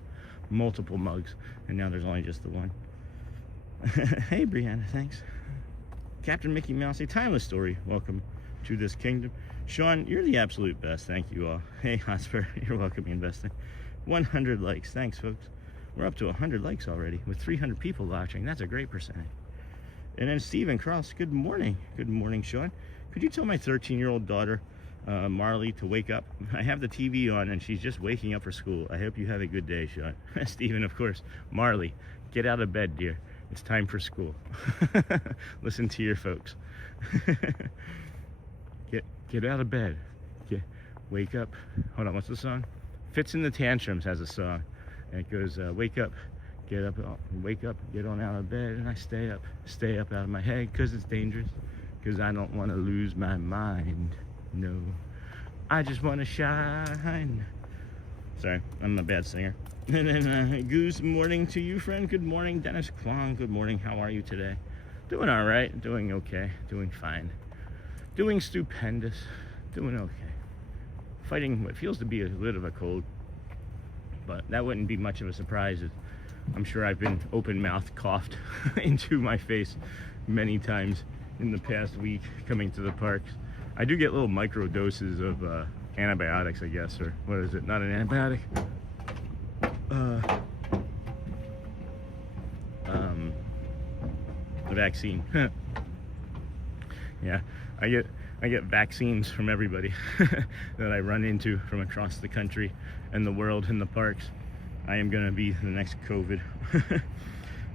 multiple mugs, and now there's only just the one. Hey, Brianna, thanks. Captain Mickey Mouse, a timeless story. Welcome to this kingdom. Sean, you're the absolute best. Thank you all. Hey, Hotspur, you're welcome, Investing. 100 likes. Thanks, folks. We're up to 100 likes already with 300 people watching. That's a great percentage. And then Stephen Cross, good morning. Good morning, Sean. Could you tell my 13-year-old daughter, Marley, to wake up? I have the TV on and she's just waking up for school. I hope you have a good day, Sean. Stephen, of course. Marley, get out of bed, dear. It's time for school. Listen to your folks. Get out of bed. Wake up. Hold on, what's the song? Fits in the Tantrums has a song. And it goes, wake up, get up, wake up, get on out of bed, and I stay up out of my head, because it's dangerous, because I don't want to lose my mind. No, I just want to shine. Sorry, I'm a bad singer. And then Goose morning to you, friend. Good morning, Dennis Kwong. Good morning. How are you today? Doing all right. Doing okay. Doing fine. Doing stupendous. Doing okay. Fighting what feels to be a bit of a cold, but that wouldn't be much of a surprise. I'm sure I've been open-mouthed coughed into my face many times in the past week coming to the parks. I do get little micro doses of antibiotics, I guess, or what is it? Not an antibiotic. The vaccine. Yeah, I get vaccines from everybody that I run into from across the country and the world in the parks. I am gonna be the next COVID.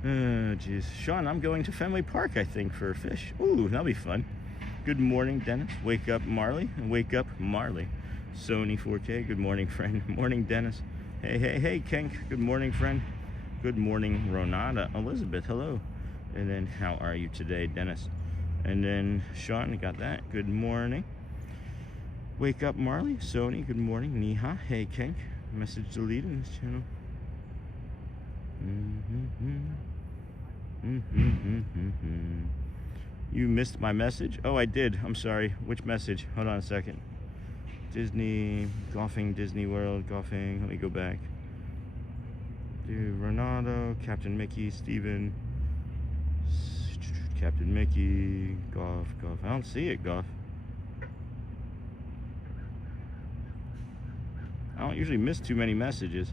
Oh, geez. Sean, I'm going to Fenway Park, I think, for a fish. Ooh, that'll be fun. Good morning, Dennis. Wake up, Marley. Wake up, Marley. Sony 4K. Good morning, friend. Morning, Dennis. Hey, Kenk. Good morning, friend. Good morning, Ronada. Elizabeth, hello. And then, how are you today, Dennis? And then, Sean, got that. Good morning. Wake up, Marley. Sony, good morning. Niha. Hey, Kenk. Message deleted in this channel. You missed my message? Oh, I did. I'm sorry. Which message? Hold on a second. Disney, golfing, Disney World, golfing. Let me go back. Dude, Ronaldo, Captain Mickey, Steven, Captain Mickey, golf. I don't see it, golf. I don't usually miss too many messages.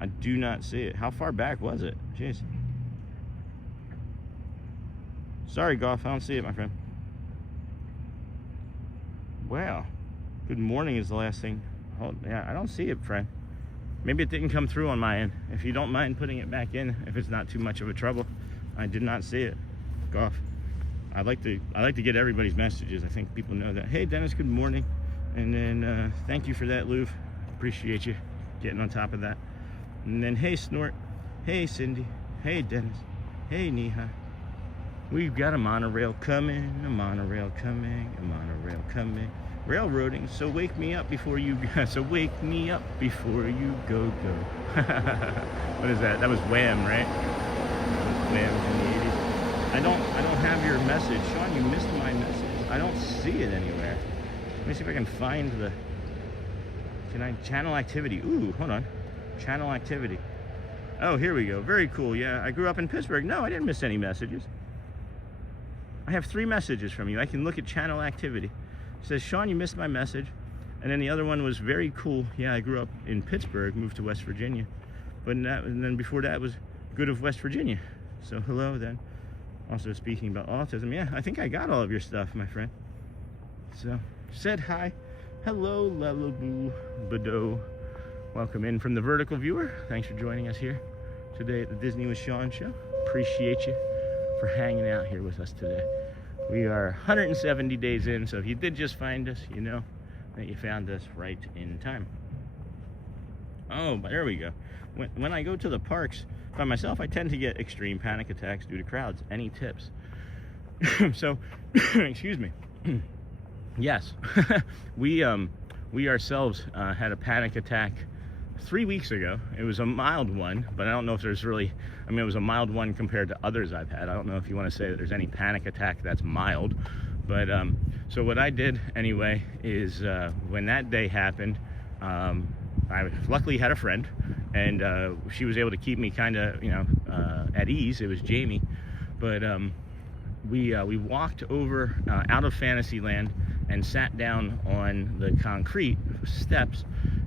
I do not see it. How far back was it? Jeez. Sorry, golf. I don't see it, my friend. Wow. Good morning is the last thing. Oh, yeah, I don't see it, friend. Maybe it didn't come through on my end. If you don't mind putting it back in, if it's not too much of a trouble. I did not see it. Golf. I like to get everybody's messages. I think people know that. Hey, Dennis, good morning. And then thank you for that, Louv. Appreciate you getting on top of that. And then, hey, Snort. Hey, Cindy. Hey, Dennis. Hey, Niha. We've got a monorail coming, a monorail coming, a monorail coming. Railroading, so wake me up before you go. So wake me up before you go. What is that? That was Wham, right? Wham in the 80s. I don't have your message. Sean, you missed my message. I don't see it anywhere. Let me see if I can find the... channel activity? Ooh, hold on. Channel activity. Oh, here we go. Very cool. Yeah, I grew up in Pittsburgh. No, I didn't miss any messages. I have 3 messages from you. I can look at channel activity. It says, Sean, you missed my message. And then the other one was very cool. Yeah, I grew up in Pittsburgh, moved to West Virginia. And then before that was good of West Virginia. So hello then. Also speaking about autism. Yeah, I think I got all of your stuff, my friend. So said hi. Hello, Lalaboo Bado. Welcome in from the vertical viewer. Thanks for joining us here today at the Disney with Sean show. Appreciate you for hanging out here with us today. We are 170 days in, so if you did just find us, you know that you found us right in time. Oh, but there we go. When I go to the parks by myself, I tend to get extreme panic attacks due to crowds. Any tips? So, excuse me. Yes, we ourselves had a panic attack 3 weeks ago. It was a mild one, but I don't know if there's really, I mean, it was a mild one compared to others I've had. I don't know if you want to say that there's any panic attack that's mild, but so what I did anyway is when that day happened, I luckily had a friend, and she was able to keep me kind of, you know, at ease. It was Jamie, but we walked over out of Fantasyland and sat down on the concrete steps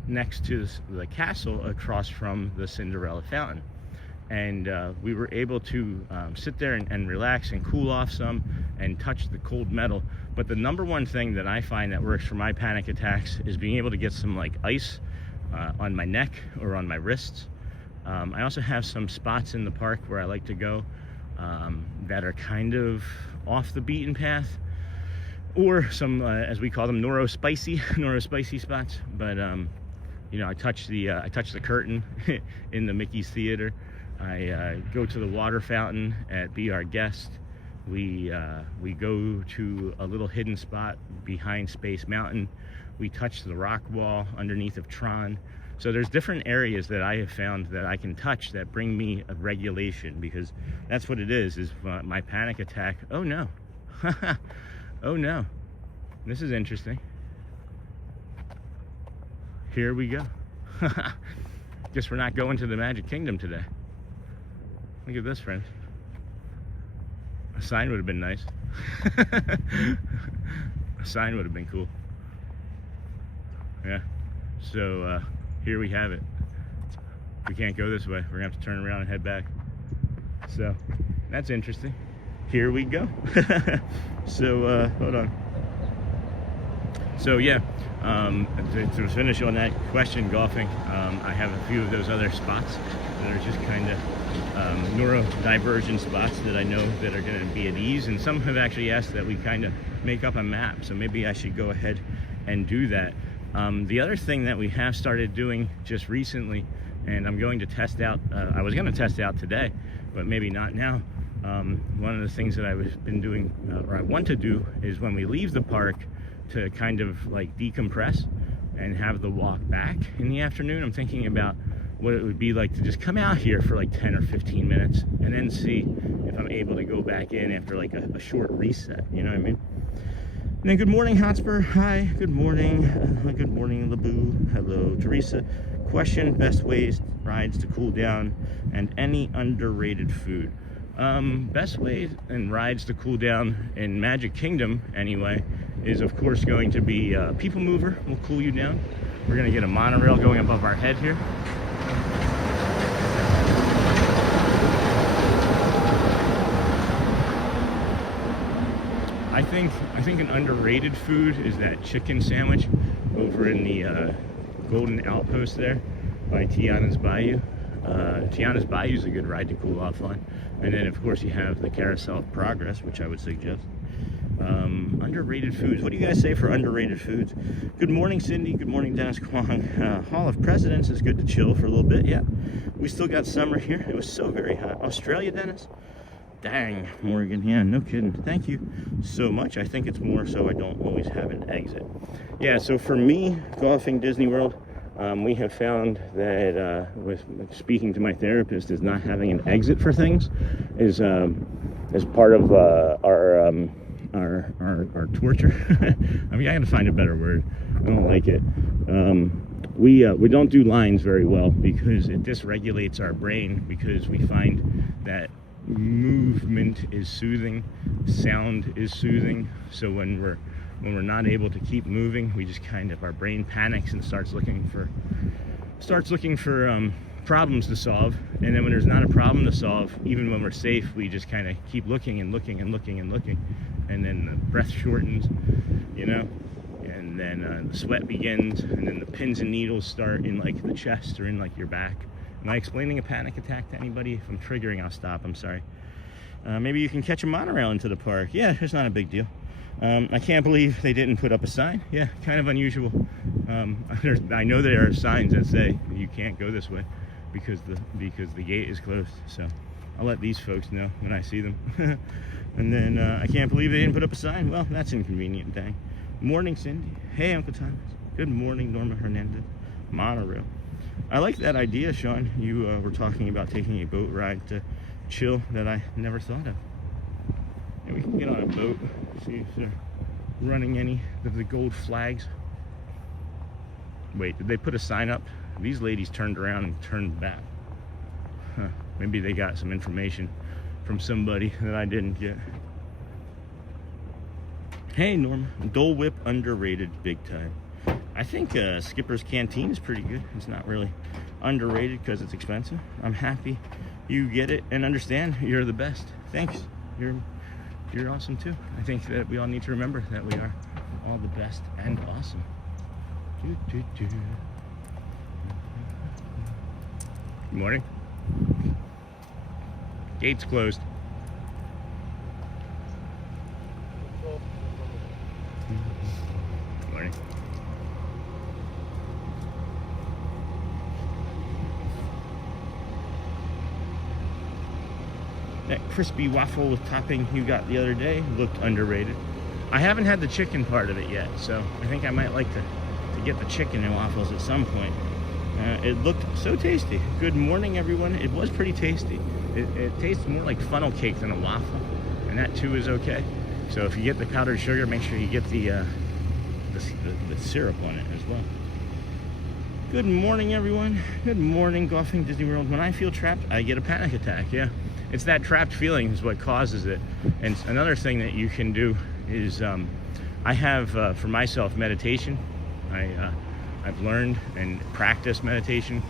next to the castle across from the Cinderella fountain, and we were able to sit there and relax and cool off some and touch the cold metal. But the number one thing that I find that works for my panic attacks is being able to get some like ice on my neck or on my wrists. I also have some spots in the park where I like to go that are kind of off the beaten path, or some as we call them, spicy spots. But you know, I touch the curtain in the Mickey's Theater. I go to the water fountain at Be Our Guest. We go to a little hidden spot behind Space Mountain. We touch the rock wall underneath of Tron. So there's different areas that I have found that I can touch that bring me a regulation, because that's what it is my panic attack. Oh no. Oh no. This is interesting. Here we go. Guess we're not going to the Magic Kingdom today. Look at this, friend. A sign would have been nice. A sign would have been cool. Yeah. So here we have it. We can't go this way. We're gonna have to turn around and head back. So that's interesting. Here we go. So hold on. So yeah, to finish on that question, golfing, I have a few of those other spots that are just kind of neurodivergent spots that I know that are going to be at ease, and some have actually asked that we kind of make up a map, so maybe I should go ahead and do that. The other thing that we have started doing just recently, and I'm going to test out, I was going to test out today, but maybe not now. One of the things that I've been doing, or I want to do, is when we leave the park to kind of like decompress and have the walk back in the afternoon. I'm thinking about what it would be like to just come out here for like 10 or 15 minutes and then see if I'm able to go back in after like a short reset, you know what I mean? And then good morning, Hotspur. Hi, good morning. Good morning, Laboo. Hello, Teresa. Question, best rides to cool down and any underrated food. Best ways and rides to cool down in Magic Kingdom anyway is of course going to be PeopleMover will cool you down. We're gonna get a monorail going above our head here. I think an underrated food is that chicken sandwich over in the Golden Outpost there by Tiana's Bayou. Tiana's Bayou is a good ride to cool off on. And then of course you have the Carousel of Progress, which I would suggest. Underrated foods. What do you guys say for underrated foods? Good morning, Cindy. Good morning, Dennis Kwong. Hall of Presidents is good to chill for a little bit. Yeah, we still got summer here. It was so very hot. Australia, Dennis? Dang, Morgan. Yeah, no kidding. Thank you so much. I think it's more so I don't always have an exit. Yeah, so for me, golfing Disney World, we have found that with speaking to my therapist, is not having an exit for things is part of our torture. I mean, I gotta find a better word. I don't like it. we don't do lines very well because it dysregulates our brain, because we find that movement is soothing, sound is soothing. So when we're not able to keep moving, we just kind of, our brain panics and starts looking for problems to solve. And then when there's not a problem to solve, even when we're safe, we just kind of keep looking and looking and looking and looking, and then the breath shortens, you know, and then the sweat begins, and then the pins and needles start in like the chest or in like your back. Am I explaining a panic attack to anybody? If I'm triggering, I'll stop. I'm sorry. Maybe you can catch a monorail into the park. Yeah, it's not a big deal. I can't believe they didn't put up a sign. Yeah, kind of unusual. I know there are signs that say you can't go this way because the gate is closed. So I'll let these folks know when I see them. And then I can't believe they didn't put up a sign. Well, that's inconvenient, dang. Morning, Cindy. Hey, Uncle Thomas. Good morning, Norma Hernandez. Monorail. I like that idea, Sean. You were talking about taking a boat ride to chill that I never thought of. And we can get on a boat, see if they're running any of the gold flags. Wait, did they put a sign up? These ladies turned around and turned back. Huh. Maybe they got some information from somebody that I didn't get. Hey, Norma. Dole Whip underrated big time. I think Skipper's Canteen is pretty good. It's not really underrated because it's expensive. I'm happy you get it and understand you're the best. Thanks. You're awesome too. I think that we all need to remember that we are all the best and awesome. Good morning. Gates closed. Good morning. That crispy waffle with topping you got the other day looked underrated. I haven't had the chicken part of it yet, so I think I might like to get the chicken and waffles at some point. It looked so tasty. Good morning, everyone. It was pretty tasty. It tastes more like funnel cake than a waffle, and that too is okay. So if you get the powdered sugar, make sure you get the syrup on it as well. Good morning, everyone. Good morning, Golfing Disney World. When I feel trapped, I get a panic attack. Yeah, it's that trapped feeling is what causes it. And another thing that you can do is I have for myself meditation. I've learned and practiced meditation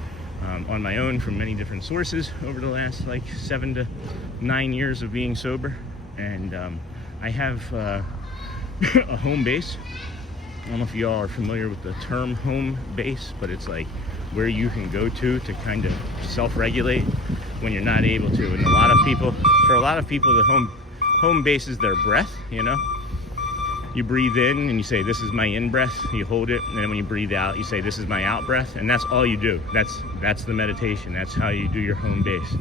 on my own from many different sources over the last like 7 to 9 years of being sober. And I have a home base. I don't know if you all are familiar with the term home base, but it's like where you can go to kind of self-regulate when you're not able to. And for a lot of people, the home base is their breath, you know? You breathe in and you say, this is my in breath, you hold it, and then when you breathe out, you say, this is my out breath, and that's all you do. That's the meditation. That's how you do your home base.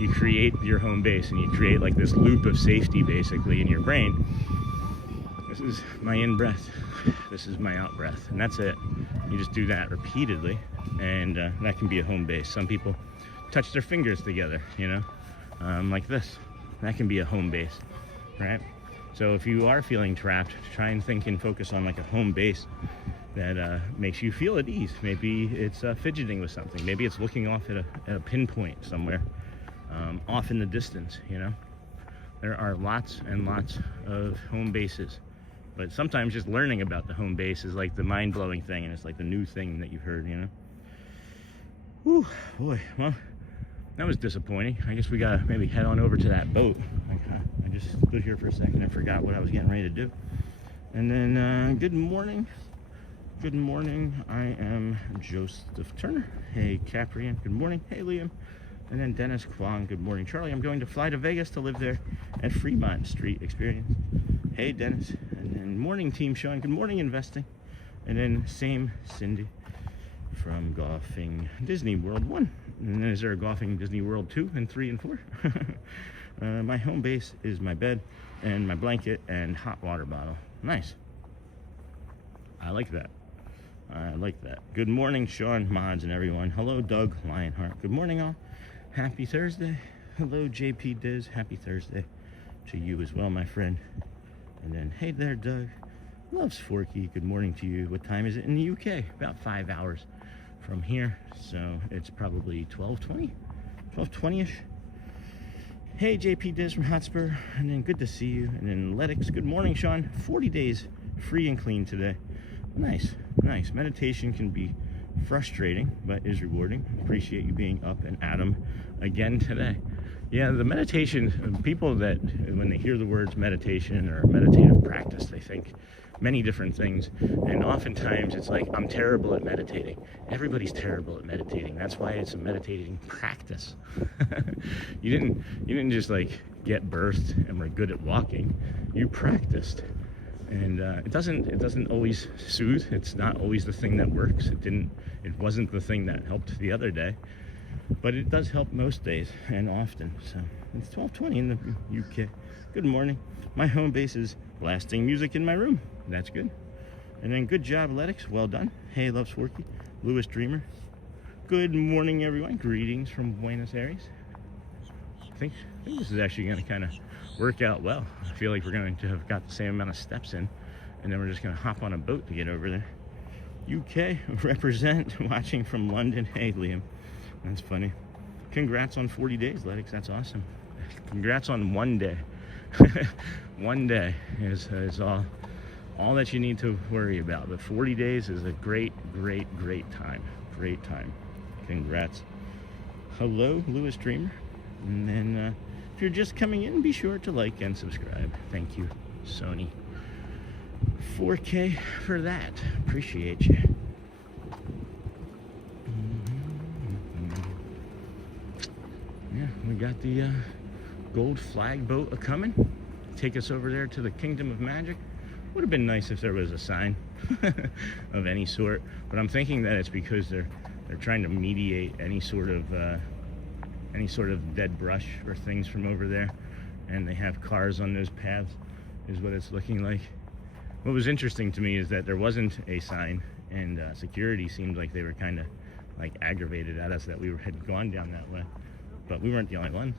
You create your home base, and you create like this loop of safety basically in your brain. This is my in breath, this is my out breath, and that's it. You just do that repeatedly, and that can be a home base. Some people touch their fingers together, you know, like this. That can be a home base, right? So if you are feeling trapped, try and think and focus on like a home base that makes you feel at ease. Maybe it's fidgeting with something. Maybe it's looking off at a pinpoint somewhere, off in the distance, you know. There are lots and lots of home bases. But sometimes just learning about the home base is like the mind-blowing thing, and it's like the new thing that you've heard, you know. Whew, boy, well, that was disappointing. I guess we gotta maybe head on over to that boat. I just stood here for a second and forgot what I was getting ready to do. And then, good morning. Good morning. I am Joseph Turner. Hey, Caprian. Good morning. Hey, Liam. And then Dennis Kwong. Good morning, Charlie. I'm going to fly to Vegas to live there at Fremont Street Experience. Hey, Dennis. And then morning, Team Sean. Good morning, Investing. And then same Cindy from Golfing Disney World 1. And then is there a Golfing Disney World 2 and 3 and 4? My home base is my bed and my blanket and hot water bottle. Nice. I like that. I like that. Good morning, Sean, Mods, and everyone. Hello, Doug Lionheart. Good morning, all. Happy Thursday. Hello, JP Diz. Happy Thursday to you as well, my friend. And then, hey there, Doug. Loves Forky. Good morning to you. What time is it in the UK? About 5 hours from here, so it's probably 12:20-ish. Hey, JP Diz from Hotspur, and then good to see you. And then Letix, good morning, Sean. 40 days free and clean today. Nice, nice. Meditation can be frustrating, but is rewarding. Appreciate you being up and at 'em again today. Yeah, the meditation, people that, when they hear the words meditation or meditative practice, they think many different things, and oftentimes it's like, I'm terrible at meditating. Everybody's terrible at meditating. That's why it's a meditating practice. You didn't just like get birthed and were good at walking. You practiced, and it doesn't always soothe. It's not always the thing that works. It wasn't the thing that helped the other day, but it does help most days and often. So it's 12:20 in the UK. Good morning. My home base is blasting music in my room. That's good. And then good job, Letix. Well done. Hey, loves Forky. Lewis Dreamer. Good morning, everyone. Greetings from Buenos Aires. I think this is actually going to kind of work out well. I feel like we're going to have got the same amount of steps in, and then we're just going to hop on a boat to get over there. UK represent, watching from London. Hey, Liam. That's funny. Congrats on 40 days, Letix. That's awesome. Congrats on one day. One day is all that you need to worry about. But 40 days is a great time. Great time. Congrats. Hello, Lewis Dreamer. And then if you're just coming in, be sure to like and subscribe. Thank you, Sony. 4K for that. Appreciate you. Yeah, we got the gold flag boat a-coming. Take us over there to the Kingdom of Magic. Would have been nice if there was a sign of any sort, but I'm thinking that it's because they're trying to mediate any sort of dead brush or things from over there, and they have cars on those paths, is what it's looking like. What was interesting to me is that there wasn't a sign, and security seemed like they were kind of like aggravated at us that we had gone down that way, but we weren't the only ones.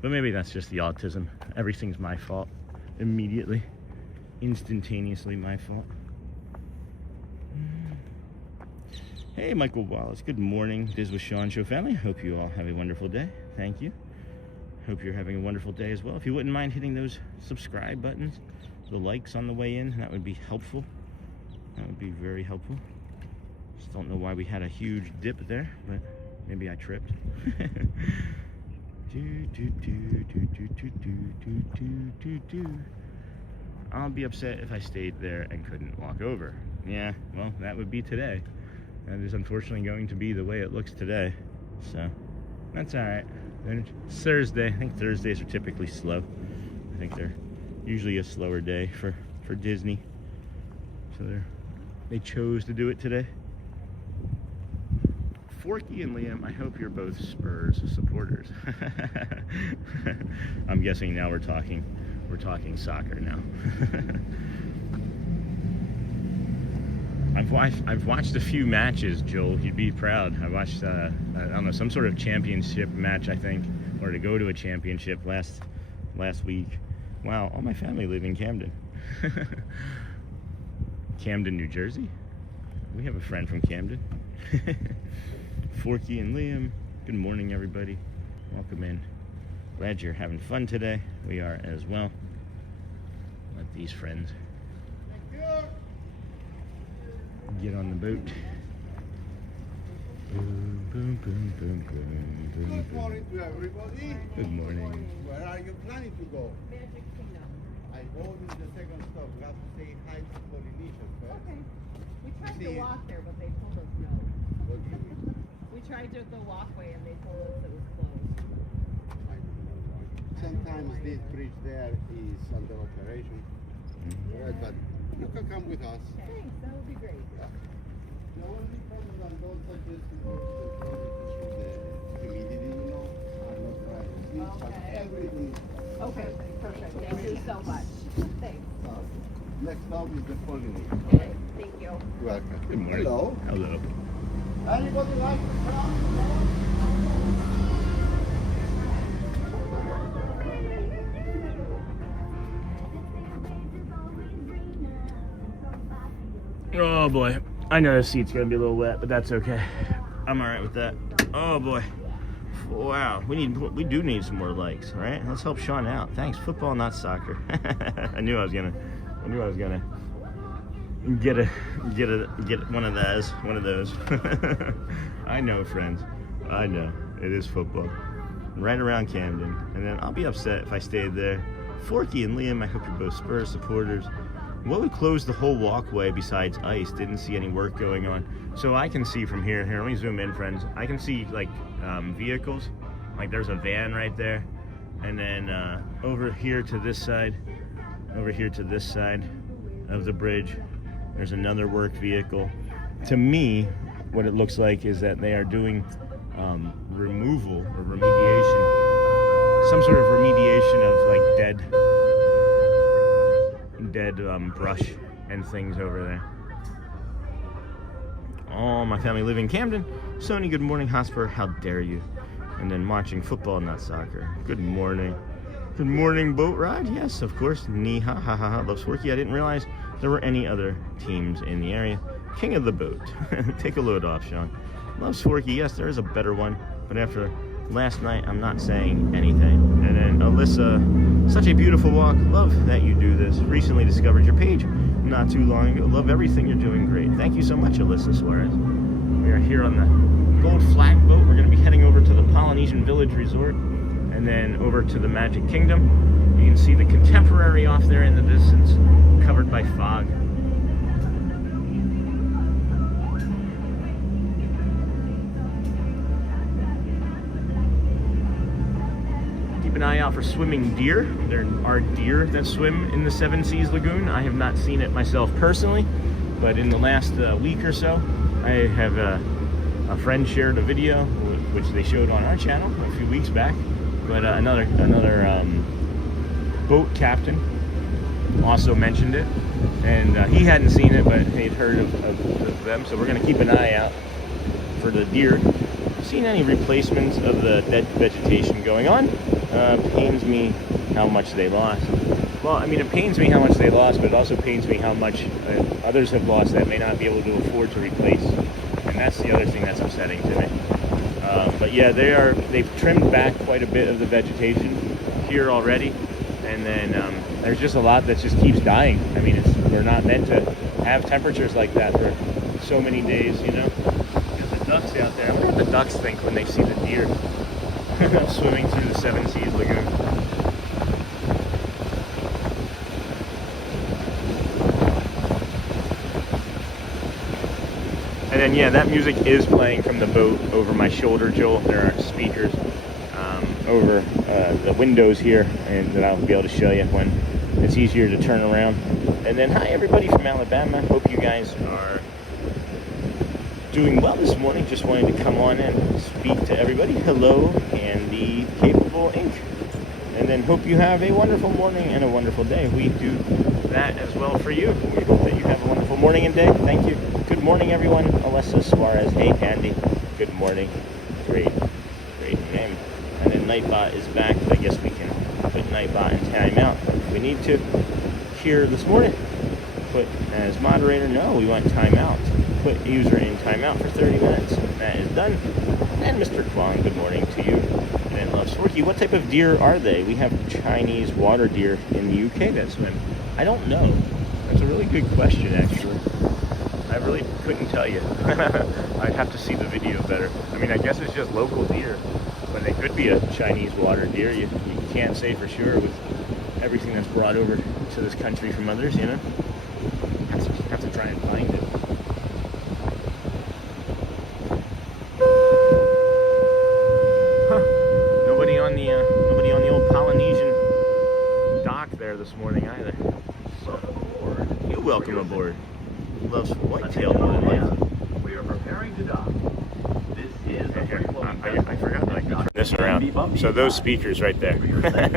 But maybe that's just the autism. Everything's my fault. Immediately. Instantaneously my fault. Hey, Michael Wallace. Good morning. Diz with Sean Show family. Hope you all have a wonderful day. Thank you. Hope you're having a wonderful day as well. If you wouldn't mind hitting those subscribe buttons, the likes on the way in, that would be helpful. That would be very helpful. Just don't know why we had a huge dip there, but maybe I tripped. I'll be upset if I stayed there and couldn't walk over. Yeah, well, that would be today. That is unfortunately going to be the way it looks today. So, that's alright. It's Thursday. I think Thursdays are typically slow. I think they're usually a slower day for Disney. So they chose to do it today. Forky and Liam, I hope you're both Spurs supporters. I'm guessing now we're talking soccer now. I've watched a few matches, Joel. You'd be proud. I watched I don't know, some sort of championship match, I think, or to go to a championship last week. Wow, all my family live in Camden. Camden, New Jersey. We have a friend from Camden. Forky and Liam, good morning, everybody. Welcome in. Glad you're having fun today. We are as well. Let these friends get on the boat. Boom, boom, boom, boom, boom, boom. Good morning to everybody. Good morning. Where are you planning to go? Magic Kingdom. I go to the second stop. We have to say hi to Polynesian first. Okay. We tried See- to walk there, but they told us no. What do you mean? We tried to go walkway and they told us it was closed. I don't know why. Sometimes this bridge there is under operation. Right, but you can come with us. Thanks, that would be great. Yeah. The only problem I don't suggest to go to the humidity, you know, are not driving seats, but Okay. everything. Okay, perfect. Thank you so much. Thanks. Next stop is the Polynesian. Okay, thank you. Welcome. Good morning. Hello. Hello. Anybody like to come? Oh boy. I know the seat's gonna be a little wet, but that's okay. I'm all right with that. Oh boy. Wow, we do need some more likes, right? Let's help Sean out. Thanks, football, not soccer. I knew I was gonna get one of those. I know, friends. I know it is football. Right around Camden, and then I'll be upset if I stayed there. Forky and Liam, I hope you're both Spurs supporters. Well, we closed the whole walkway besides ice. Didn't see any work going on. So I can see from here. Here, let me zoom in, friends. I can see like vehicles. Like there's a van right there, and then over here to this side of the bridge, there's another work vehicle. To me, what it looks like is that they are doing removal or remediation, some sort of remediation of like dead brush and things over there. Oh, my family live in Camden. Sony, good morning. Hosper, how dare you? And then watching football, not soccer. Good morning. Good morning, boat ride. Yes, of course. Niha, ha ha ha. Loves Forky. I didn't realize there were any other teams in the area. King of the boat. Take a load off, Sean. Loves Forky. Yes, there is a better one. But after last night, I'm not saying anything. And then Alyssa, such a beautiful walk. Love that you do this. Recently discovered your page not too long ago. Love everything you're doing. Great. Thank you so much, Alyssa Suarez. We are here on the Gold Flag boat. We're going to be heading over to the Polynesian Village Resort and then over to the Magic Kingdom. You can see the Contemporary off there in the distance, covered by fog. Keep an eye out for swimming deer. There are deer that swim in the Seas Lagoon. I have not seen it myself personally, but in the last week or so, I have a friend shared a video which they showed on our channel a few weeks back. But another boat captain also mentioned it, and he hadn't seen it, but he'd heard of them. So we're going to keep an eye out for the deer. Seen any replacements of the dead vegetation going on? Pains me how much they lost. Well, I mean, it pains me how much they lost, but it also pains me how much others have lost that may not be able to afford to replace. And that's the other thing that's upsetting to me. But yeah, they've trimmed back quite a bit of the vegetation here already, and then there's just a lot that just keeps dying. I mean, we're not meant to have temperatures like that for so many days, you know. There's the ducks out there. I wonder what the ducks think when they see the deer swimming through the Seas Lagoon. And then, yeah, that music is playing from the boat over my shoulder, Joel. There are speakers over the windows here, and that I'll be able to show you when it's easier to turn around. And then, hi, everybody from Alabama. Hope you guys are doing well this morning. Just wanted to come on and speak to everybody. Hello, and the Capable Inc. And then hope you have a wonderful morning and a wonderful day. We do that as well for you. We hope that you have a wonderful morning and day. Thank you. Good morning, everyone. Alyssa Suarez. Hey, Candy. Good morning. Great name. And then Nightbot is back. I guess we can put Nightbot in timeout if we need to. Here this morning, put as moderator. No, we want timeout. Put user in timeout for 30 minutes. That is done. And Mr. Kwong, good morning to you. And then Love Sworky. What type of deer are they? We have Chinese water deer in the UK that swim. I don't know. That's a really good question, actually. I really couldn't tell you. I'd have to see the video better. I mean, I guess it's just local deer, but they could be a Chinese water deer. You can't say for sure with everything that's brought over to this country from others, you know? Have to try and find it. Huh. Nobody on the old Polynesian dock there this morning either. So, you're welcome aboard. Loves whitetail more than life. We are preparing to dock. This is the I forgot that I could turn this around. So those speakers right there,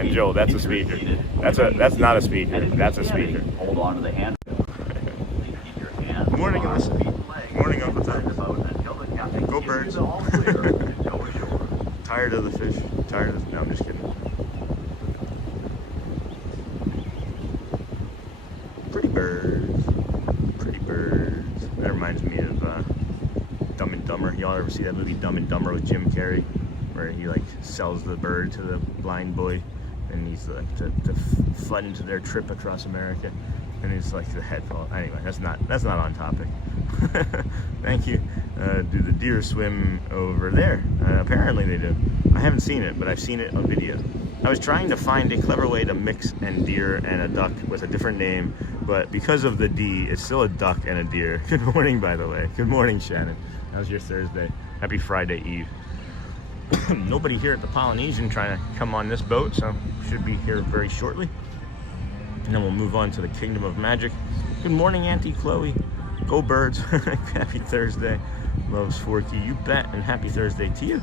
Joel, that's a speaker. That's not a speaker. That's a speaker. Hold on to the hand. Keep your hand. Good morning, Alyssa. Good morning, Uncle Tom. Go birds. Tired of the fish. No, I'm just kidding. Pretty birds. That reminds me of and Dumber. Y'all ever see that movie Dumb and Dumber with Jim Carrey, where he like sells the bird to the blind boy, and he's like to fund their trip across America, and it's like the head fall. Anyway, that's not on topic. Thank you. Do the deer swim over there? Apparently they do. I haven't seen it, but I've seen it on video. I was trying to find a clever way to mix and deer and a duck with a different name, but because of the D, it's still a duck and a deer. Good morning, by the way. Good morning, Shannon. How's your Thursday? Happy Friday Eve. Nobody here at the Polynesian trying to come on this boat, so should be here very shortly. And then we'll move on to the Kingdom of Magic. Good morning, Auntie Chloe. Go Birds. Happy Thursday. Loves Forky. You bet. And happy Thursday to you.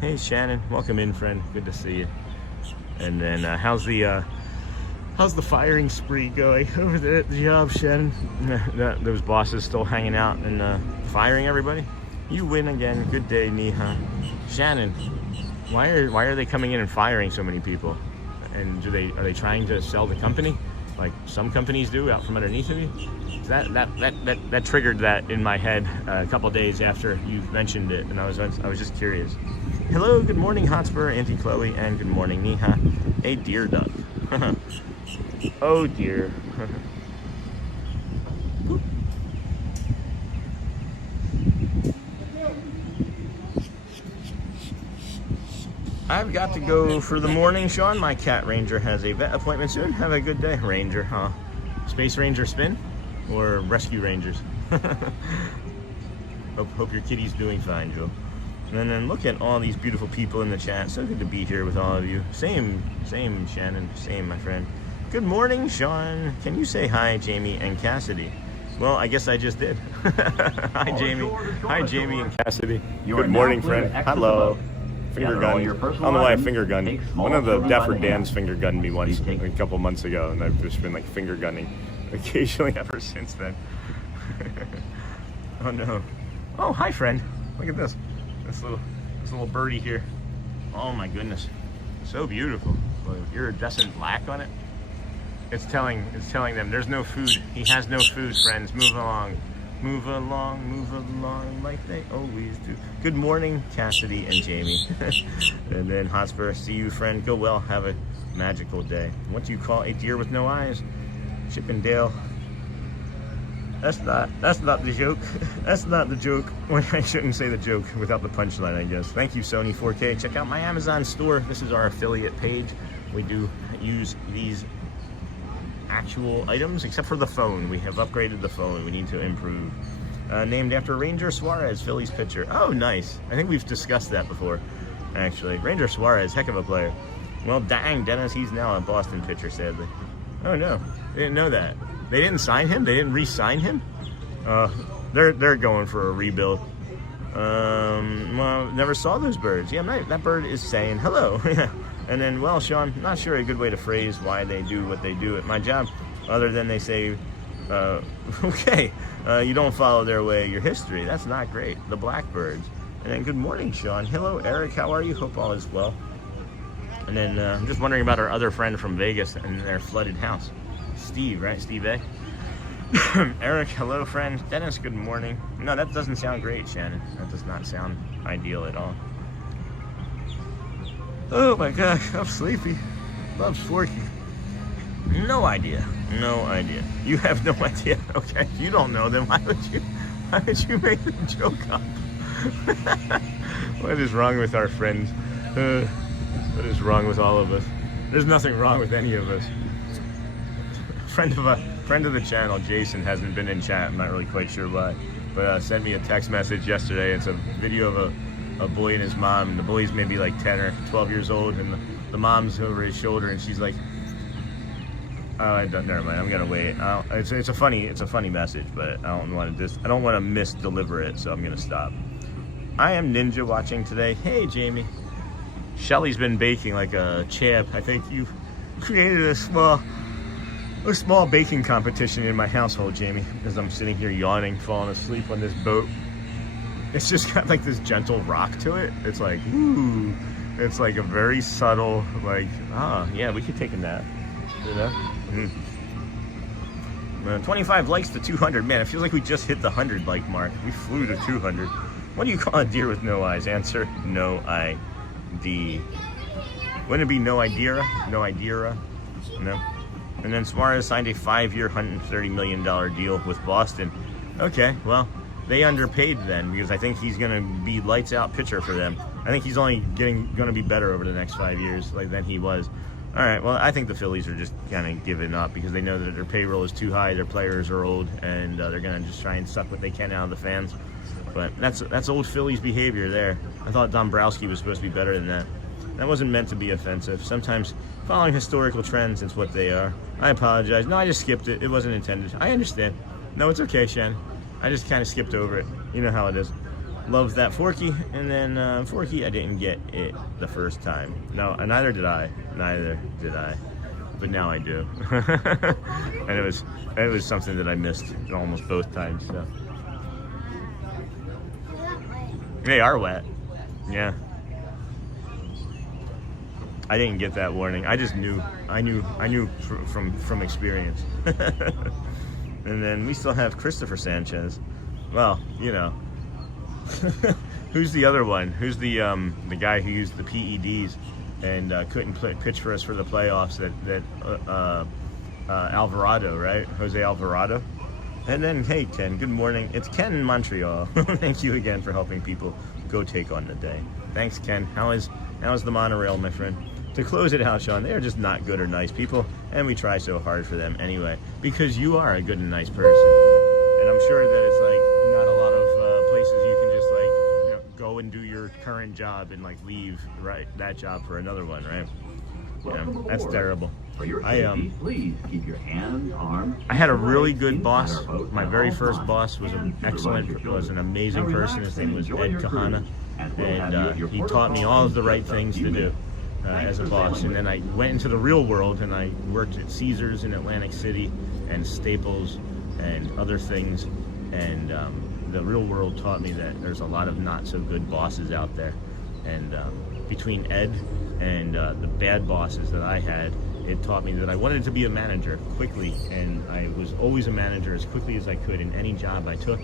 Hey, Shannon. Welcome in, friend. Good to see you. And then how's the firing spree going over there at the job, Shannon? Those bosses still hanging out and firing everybody? You win again. Good day, Neha. Shannon, why are they coming in and firing so many people? And are they trying to sell the company, like some companies do, out from underneath of you? That triggered that in my head a couple days after you mentioned it, and I was just curious. Hello, good morning, Hotspur, Auntie Chloe, and good morning, Neha. A deer duck. Oh dear. I've got to go for the morning, Sean. My cat Ranger has a vet appointment soon. Have a good day, Ranger, huh? Space Ranger spin or Rescue Rangers? Hope your kitty's doing fine, Joe. And then look at all these beautiful people in the chat. So good to be here with all of you. Same, Shannon. Same, my friend. Good morning, Sean. Can you say hi, Jamie and Cassidy? Well, I guess I just did. Hi, Jamie. Hi, Jamie and Cassidy. Good morning, friend. Hello. Finger gun. I don't know why I finger gunned. One of the Dapper Dans finger gunned me once a couple months ago, and I've just been like finger gunning occasionally ever since then. Oh no. Oh, hi, friend. Look at this. This little birdie here. Oh my goodness. So beautiful. With iridescent black on it. It's telling them there's no food. He has no food, friends. Move along. Move along like they always do. Good morning, Cassidy and Jamie. And then Hotspur, see you, friend. Go well. Have a magical day. What do you call a deer with no eyes? Chip and Dale. That's not the joke. That's not the joke. Well, I shouldn't say the joke without the punchline, I guess. Thank you, Sony 4K. Check out my Amazon store. This is our affiliate page. We do use these actual items, except for the phone. We have upgraded the phone. We need to improve. Named after Ranger Suarez, Phillies pitcher. Oh, nice. I think we've discussed that before, actually. Ranger Suarez, heck of a player. Well, dang, Dennis, he's now a Boston pitcher, sadly. Oh, no. They didn't know that. They didn't sign him? They didn't re-sign him? They're going for a rebuild. Well, never saw those birds. Yeah, that bird is saying hello. And then, well, Sean, not sure a good way to phrase why they do what they do at my job, other than they say, okay, you don't follow their way, your history. That's not great. The blackbirds. And then, good morning, Sean. Hello, Eric. How are you? Hope all is well. And then, I'm just wondering about our other friend from Vegas and their flooded house. Steve, right? Steve A? Eric, hello, friend. Dennis, good morning. No, that doesn't sound great, Shannon. That does not sound ideal at all. Oh my gosh, I'm sleepy. Loves Forky. No idea. No idea. You have no idea. Okay, you don't know them. Why would you make the joke up? What is wrong with our friends? What is wrong with all of us? There's nothing wrong with any of us. Friend of the channel, Jason, hasn't been in chat. I'm not really quite sure why, but sent me a text message yesterday. It's a video of a boy and his mom. The boy's maybe like 10 or 12 years old, and the mom's over his shoulder, and she's like, "Oh, never mind. I'm gonna wait." It's a funny message, but I don't want to misdeliver it, so I'm gonna stop. I am Ninja watching today. Hey, Jamie. Shelly's been baking like a champ. I think you've created a small baking competition in my household, Jamie, as I'm sitting here yawning, falling asleep on this boat. It's just got like this gentle rock to it. It's like, ooh, it's like a very subtle, like, yeah, we could take a nap, you know? 25 likes to 200. Man, it feels like we just hit the 100 like mark. We flew to 200. What do you call a deer with no eyes? Answer, no ID. Wouldn't it be no idea? No idea? No. And then Suarez signed a 5-year, $130 million deal with Boston. Okay, well, they underpaid then because I think he's going to be lights out pitcher for them. I think he's only going to be better over the next 5 years than he was. All right, well, I think the Phillies are just kind of giving up because they know that their payroll is too high, their players are old, and they're going to just try and suck what they can out of the fans. But that's old Phillies behavior there. I thought Dombrowski was supposed to be better than that. That wasn't meant to be offensive. Sometimes following historical trends is what they are. I apologize. No, I just skipped it. It wasn't intended. I understand. No, it's okay, Shen. I just kind of skipped over it. You know how it is. Love that Forky, and then Forky, I didn't get it the first time. No, neither did I. Neither did I. But now I do. And it was something that I missed almost both times. So they are wet. Yeah. I didn't get that warning. I just knew. I knew from experience. And then we still have Christopher Sanchez. Well, you know. Who's the other one? Who's the guy who used the PEDs and couldn't pitch for us for the playoffs? Alvarado, right? Jose Alvarado. And then, hey Ken, good morning. It's Ken in Montreal. Thank you again for helping people go take on the day. Thanks, Ken. How is the monorail, my friend? To close it out, Sean, they're just not good or nice people, and we try so hard for them anyway because you are a good and nice person, and I'm sure that it's like not a lot of places you can just like, you know, go and do your current job and like leave that job for another one, right? Yeah, that's terrible. Please keep your hands, arms. I had a really good boss. My very first boss was an amazing person. His name was Ed Kahana, and he taught me all of the right things to do as a boss. And then I went into the real world and I worked at Caesars in Atlantic City and Staples and other things. And the real world taught me that there's a lot of not so good bosses out there. And between Ed and the bad bosses that I had, it taught me that I wanted to be a manager quickly, and I was always a manager as quickly as I could in any job I took.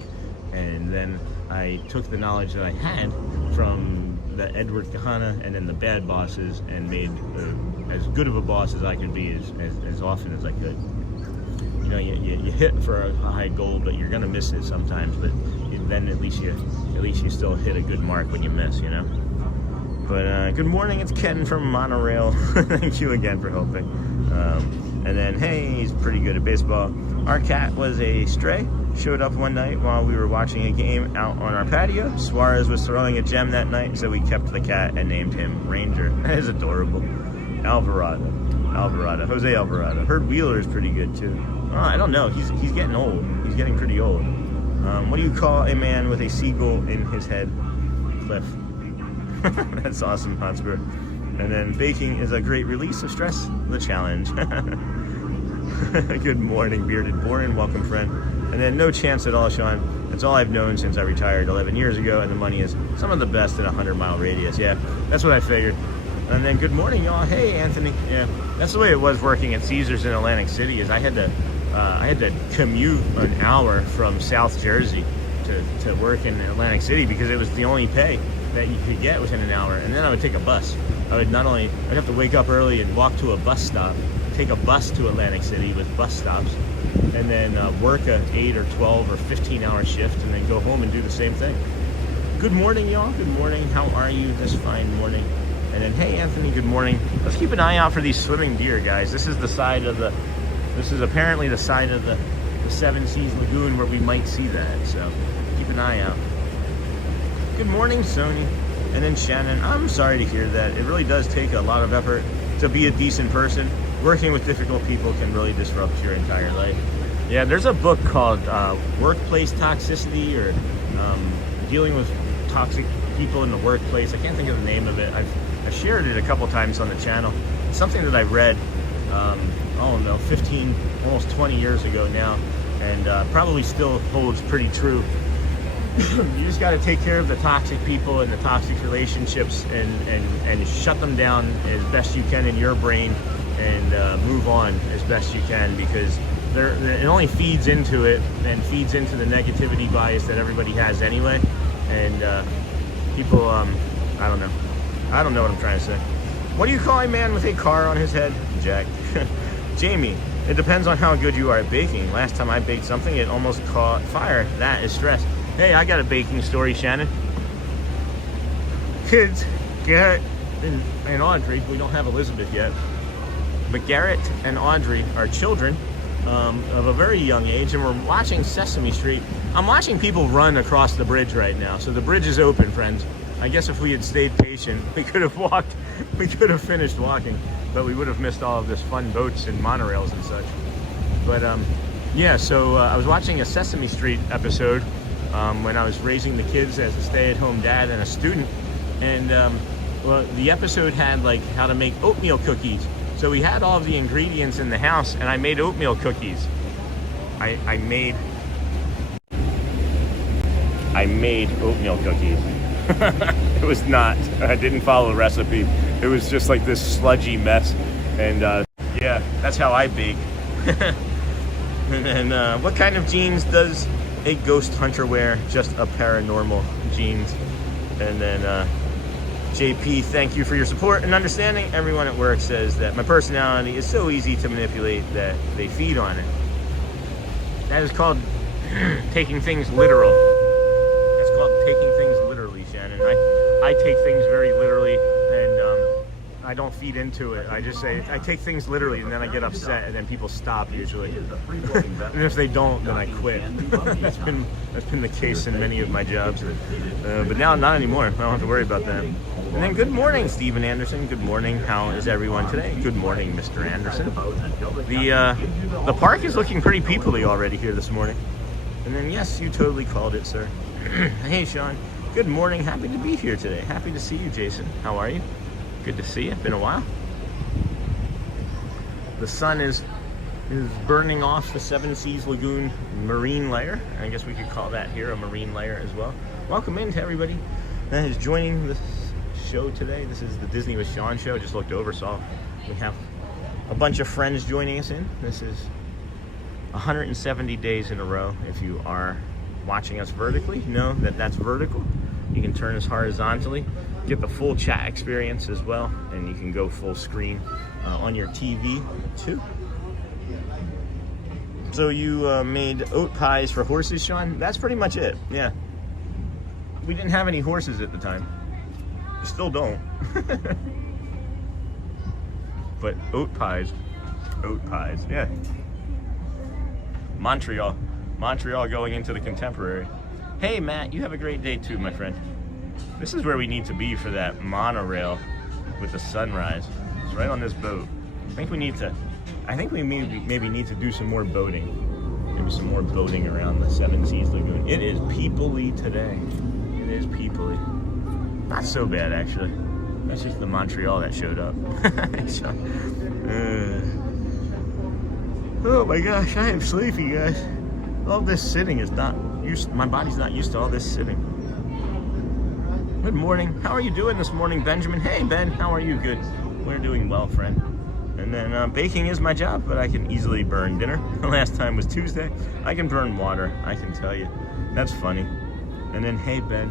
And then I took the knowledge that I had from the Edward Kahana and then the bad bosses and made as good of a boss as I could be as often as I could. You know, you hit for a high goal, but you're gonna miss it sometimes. But then at least you still hit a good mark when you miss, you know. But good morning, it's Ken from Monorail. Thank you again for helping. And then, hey, he's pretty good at baseball. Our cat was a stray. Showed up one night while we were watching a game out on our patio. Suarez was throwing a gem that night, so we kept the cat and named him Ranger. That is adorable. Alvarado, Jose Alvarado. Heard Wheeler is pretty good too. Oh, I don't know. He's getting old. He's getting pretty old. What do you call a man with a seagull in his head? Cliff. That's awesome, Hotspur. And then baking is a great release of stress. The challenge. Good morning, Bearded Borin. Welcome, friend. And then no chance at all, Sean. That's all I've known since I retired 11 years ago, and the money is some of the best in a 100-mile radius. Yeah, that's what I figured. And then good morning, y'all. Hey, Anthony. Yeah, that's the way it was working at Caesars in Atlantic City. Is I had to commute an hour from South Jersey to work in Atlantic City because it was the only pay that you could get within an hour. And then I would take a bus. I'd have to wake up early and walk to a bus stop, take a bus to Atlantic City with bus stops, and then work a 8 or 12 or 15-hour shift, and then go home and do the same thing. Good morning, y'all. Good morning. How are you this fine morning? And then, hey, Anthony, good morning. Let's keep an eye out for these swimming deer, guys. This is apparently the side of the Seas Lagoon where we might see that, so keep an eye out. Good morning, Sony. And then Shannon, I'm sorry to hear that. It really does take a lot of effort to be a decent person. Working with difficult people can really disrupt your entire life. Yeah, there's a book called Workplace Toxicity, or Dealing with Toxic People in the Workplace. I can't think of the name of it. I've shared it a couple times on the channel. It's something that I read, I don't know, 15, almost 20 years ago now, and probably still holds pretty true. You just got to take care of the toxic people and the toxic relationships and shut them down as best you can in your brain, and move on as best you can, because it only feeds into it and feeds into the negativity bias that everybody has anyway. and people, I don't know what I'm trying to say. What do you call a man with a car on his head? Jack. Jamie, it depends on how good you are at baking. Last time I baked something, it almost caught fire. That is stress. Hey, I got a baking story, Shannon. Kids, Garrett and Audrey, we don't have Elizabeth yet, but Garrett and Audrey are children of a very young age, and we're watching Sesame Street. I'm watching people run across the bridge right now. So the bridge is open, friends. I guess if we had stayed patient, we could have walked, we could have finished walking, but we would have missed all of this fun boats and monorails and such. But yeah, so I was watching a Sesame Street episode when I was raising the kids as a stay-at-home dad and a student. And well, the episode had like how to make oatmeal cookies. So we had all of the ingredients in the house, and I made oatmeal cookies. I made oatmeal cookies. It was not. I didn't follow the recipe. It was just like this sludgy mess. And yeah, that's how I bake. And what kind of jeans does a ghost hunter wear? Just a paranormal jeans. And then JP, thank you for your support and understanding. Everyone at work says that my personality is so easy to manipulate that they feed on it. That is called taking things literal. That's called taking things literally, Shannon. I take things very literally, and I don't feed into it. I just say, I take things literally, and then I get upset, and then people stop usually. And if they don't, then I quit. That's been the case in many of my jobs. But now, not anymore. I don't have to worry about that. And then good morning, Stephen Anderson. Good morning. How is everyone today? Good morning, Mr. Anderson. The park is looking pretty peoply already here this morning. And then, yes, you totally called it, sir. Hey, Sean. Good morning. Happy to be here today. Happy to see you, Jason. How are you? Good to see you. Been a while. The sun is burning off the Seas Lagoon marine layer. I guess we could call that here a marine layer as well. Welcome in to everybody that is joining this show today. This is the Disney with Sean show. Just looked over, saw we have a bunch of friends joining us in. This is 170 days in a row. If you are watching us vertically, know that that's vertical. You can turn us horizontally, get the full chat experience as well, and you can go full screen on your TV too. So you made oat pies for horses, Sean? That's pretty much it, yeah. We didn't have any horses at the time. Still don't. But oat pies, yeah. Montreal going into the Contemporary. Hey Matt, you have a great day too, my friend. This is where we need to be for that monorail with the sunrise. It's right on this boat. I think we maybe need to do some more boating. Maybe some more boating around the Seas Lagoon. It is peoply today. It is peoply. Not so bad actually. That's just the Montreal that showed up. Oh my gosh, I am sleepy, guys. All this sitting is not used. My body's not used to all this sitting. Good morning. How are you doing this morning, Benjamin? Hey, Ben. How are you? Good. We're doing well, friend. And then baking is my job, but I can easily burn dinner. The last time was Tuesday. I can burn water. I can tell you. That's funny. And then, hey, Ben.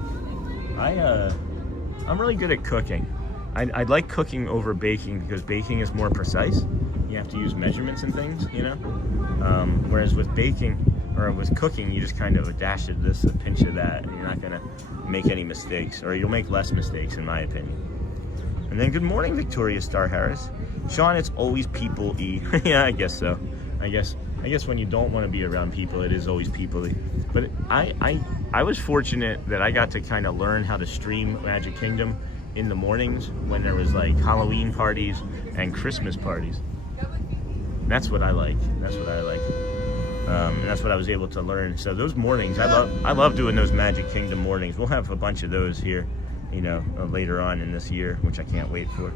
I'm really good at cooking. I'd like cooking over baking because baking is more precise. You have to use measurements and things, you know? Whereas with baking, or with cooking, you just kind of a dash of this, a pinch of that, and you're not gonna make any mistakes, or you'll make less mistakes, in my opinion. And then good morning, Victoria Star Harris. Sean, it's always people-y. Yeah, I guess so. I guess when you don't want to be around people, it is always people-y. But I was fortunate that I got to kind of learn how to stream Magic Kingdom in the mornings when there was like Halloween parties and Christmas parties. That's what I like. That's what I like. And that's what I was able to learn. So those mornings, I love doing those Magic Kingdom mornings. We'll have a bunch of those here, you know, later on in this year, which I can't wait for.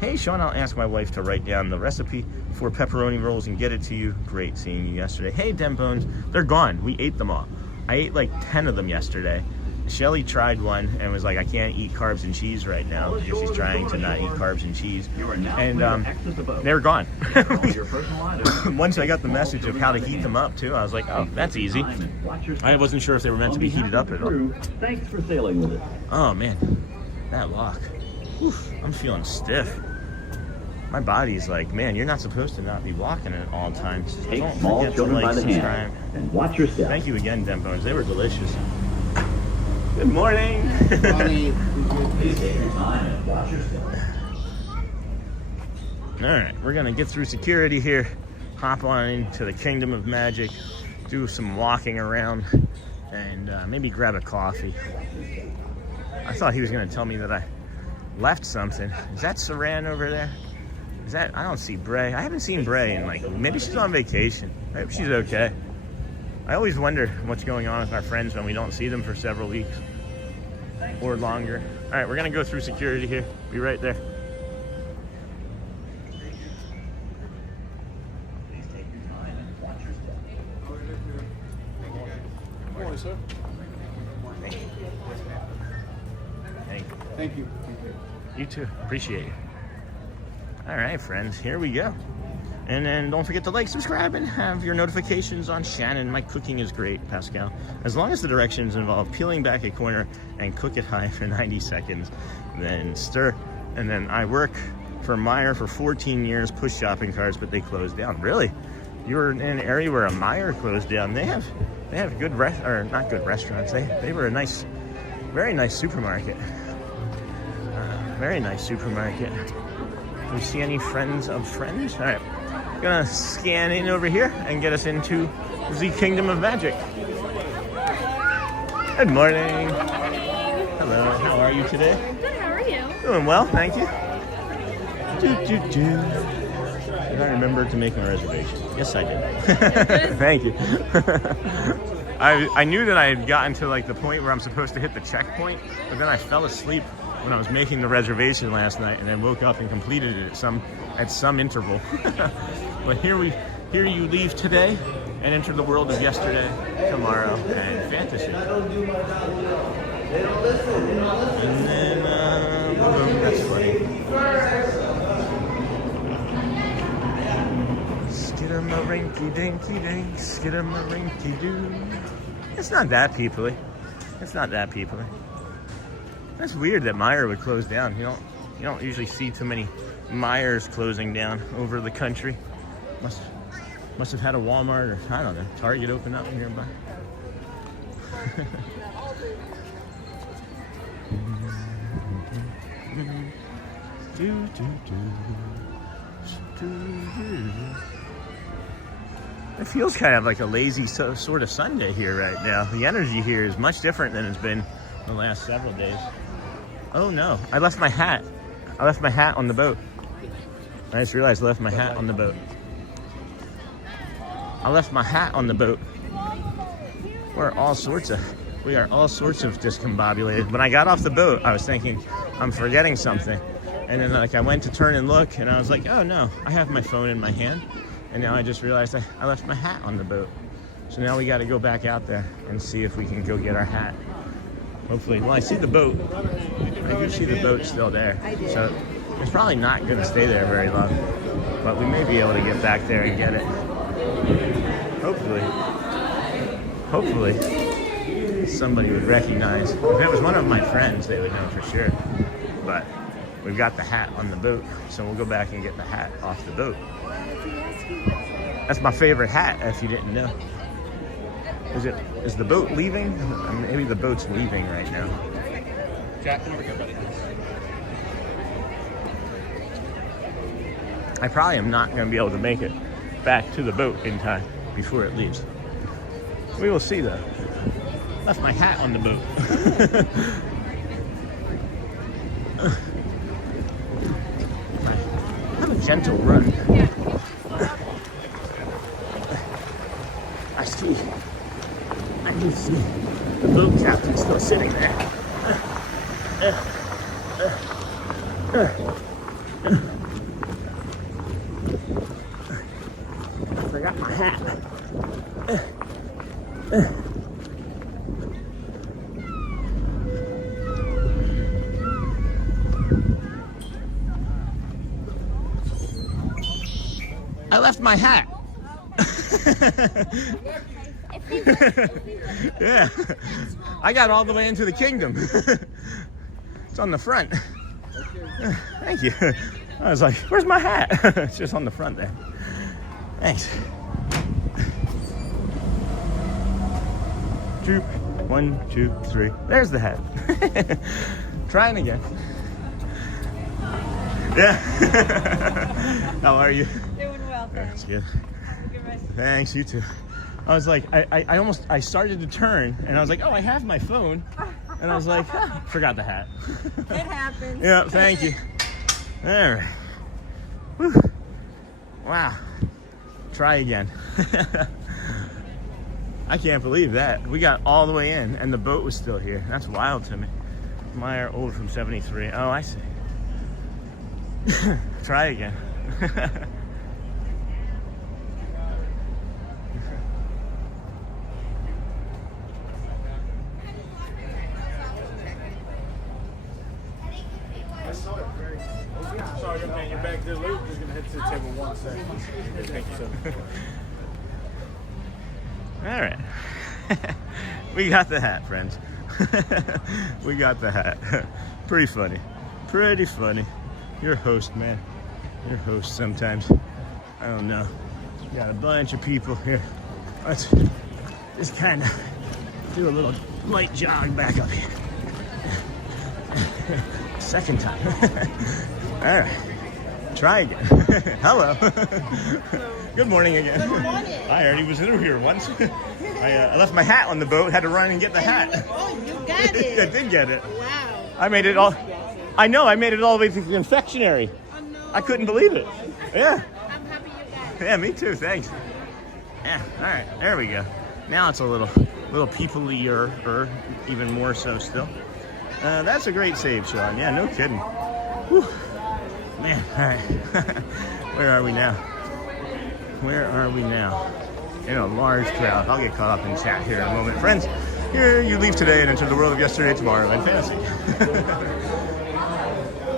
Hey, Sean, I'll ask my wife to write down the recipe for pepperoni rolls and get it to you. Great seeing you yesterday. Hey, Dem Bones, they're gone. We ate them all. I ate like 10 of them yesterday, Shelly tried one and was like, I can't eat carbs and cheese right now because she's trying to not eat carbs and cheese. And they were gone. Once I got the message of how to heat them up too, I was like, oh, that's easy. I wasn't sure if they were meant to be heated up at all. Thanks for sailing with us. Oh man, that lock. Whew, I'm feeling stiff. My body's like, man, you're not supposed to not be walking at all times. Take Don't small forget to children by like, the hand subscribe. and watch your step. Thank you again, Dembones. They were delicious. Good morning. Funny. Please take your time and watch your step. All right, we're gonna get through security here, hop on into the Kingdom of Magic, do some walking around, and maybe grab a coffee. I thought he was gonna tell me that I left something. Is that Saran over there? Is that, I don't see Bray. I haven't seen Bray in like, maybe she's on vacation. I hope she's okay. I always wonder what's going on with our friends when we don't see them for several weeks or longer. All right, we're gonna go through security here. Be right there. Please take your time and watch your step. Good morning, sir. Thank you. Thank you. You too. Appreciate you. All right, friends, here we go. And then don't forget to like, subscribe, and have your notifications on. Shannon, my cooking is great, Pascal. As long as the directions involve peeling back a corner and cook it high for 90 seconds, then stir. And then I work for Meijer for 14 years, push shopping carts, but they closed down. Really? You were in an area where a Meijer closed down. They have good not good restaurants. They were a nice, very nice supermarket. Very nice supermarket. Do we see any friends of friends? All right, gonna scan in over here and get us into the Kingdom of Magic. Good morning. Hello, how are you today? Good, how are you? Doing well, thank you. Did I remember to make my reservation? Yes, I did. Thank you. I knew that I had gotten to like the point where I'm supposed to hit the checkpoint, but then I fell asleep when I was making the reservation last night, and then woke up and completed it at some interval. But here you leave today and enter the world of yesterday, tomorrow, and fantasy. And then that's funny. Skidamarinky dinky dink, skidamarinky doo. It's not that peoply. It's not that peoply. That's weird that Meijer would close down. You don't usually see too many Meijers closing down over the country. Must have had a Walmart or I don't know, Target open up nearby. It feels kind of like a lazy sort of Sunday here right now. The energy here is much different than it's been the last several days. Oh no, I left my hat. I left my hat on the boat. I just realized I left my hat on the boat. I left my hat on the boat. We are all sorts of discombobulated. When I got off the boat, I was thinking, I'm forgetting something. And then like I went to turn and look, and I was like, oh no, I have my phone in my hand. And now I just realized I left my hat on the boat. So now we got to go back out there and see if we can go get our hat. Hopefully, well, I see the boat. I do see the boat still there. So it's probably not going to stay there very long. But we may be able to get back there and get it. Hopefully, somebody would recognize. If it was one of my friends, they would know for sure. But we've got the hat on the boat, so we'll go back and get the hat off the boat. That's my favorite hat, if you didn't know. Is the boat leaving? Maybe the boat's leaving right now. Jack, come over here, buddy. I probably am not going to be able to make it back to the boat in time before it leaves. We will see though. Left my hat on the boat. Have a gentle run. I can see the boat captain still sitting there. I forgot my hat. I left my hat. Yeah. I got all the way into the kingdom. It's on the front. Thank you. I was like, where's my hat? It's just on the front there. Thanks. Troop. 1, 2, 3. There's the hat. Trying again. Yeah. How are you? Doing well, That's thanks. good. Have a good rest. Thanks, you too. I was like, I started to turn and I was like, oh, I have my phone. And I was like, forgot the hat. It happens. Yeah, thank you. All right. Whew. Wow. Try again. I can't believe that. We got all the way in and the boat was still here. That's wild to me. Meyer old from 73. Oh, I see. Try again. Sorry, I'm paying you back there, Luke. Just gonna head to the table 1 second. Thank you, sir. All right. We got the hat, friends. We got the hat. Pretty funny. Pretty funny. You're a host, man. You're a host sometimes. I don't know. Got a bunch of people here. Let's just kind of do a little light jog back up here. Second time. All right. Try again. Hello. Good morning again. Good morning. I already was through here once. I left my hat on the boat. Had to run and get the hat. Oh, you got it. I did get it. Wow. I made it all. I know. I made it all the way to the confectionery. Oh, no. I couldn't believe it. Yeah. I'm happy you got it. Yeah, me too. Thanks. Yeah. All right. There we go. Now it's a little people-ier, even more so still. That's a great save, Sean. Yeah, no kidding. Whew. Man, all right. Where are we now? Where are we now? In a large crowd. I'll get caught up in chat here in a moment. Friends, here you leave today and enter the world of yesterday, tomorrow, and fantasy.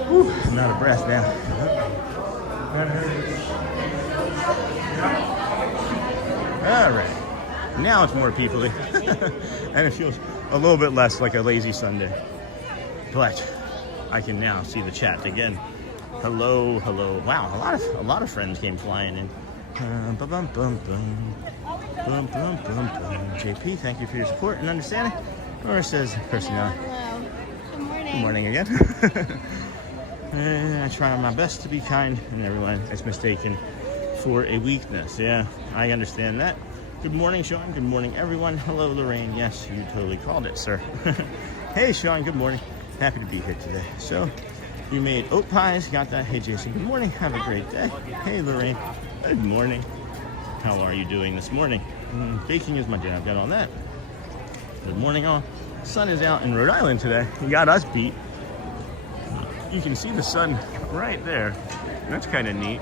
Whew, I'm out of breath now. All right. Now it's more people-y. And it feels a little bit less like a lazy Sunday. But I can now see the chat again. Hello, hello. Wow, a lot of friends came flying in. JP, thank you for your support and understanding. Nora says personality. Hello. Good morning. Good morning again. I try my best to be kind, and everyone is mistaken for a weakness. Yeah, I understand that. Good morning, Sean. Good morning, everyone. Hello, Lorraine. Yes, you totally called it, sir. Hey, Sean. Good morning. Happy to be here today. So, you made oat pies. Got that. Hey, Jason. Good morning. Have a great day. Hey, Lorraine. Good morning. How are you doing this morning? Baking is my job. Got all that. Good morning, all. Sun is out in Rhode Island today. You got us beat. You can see the sun right there. That's kind of neat.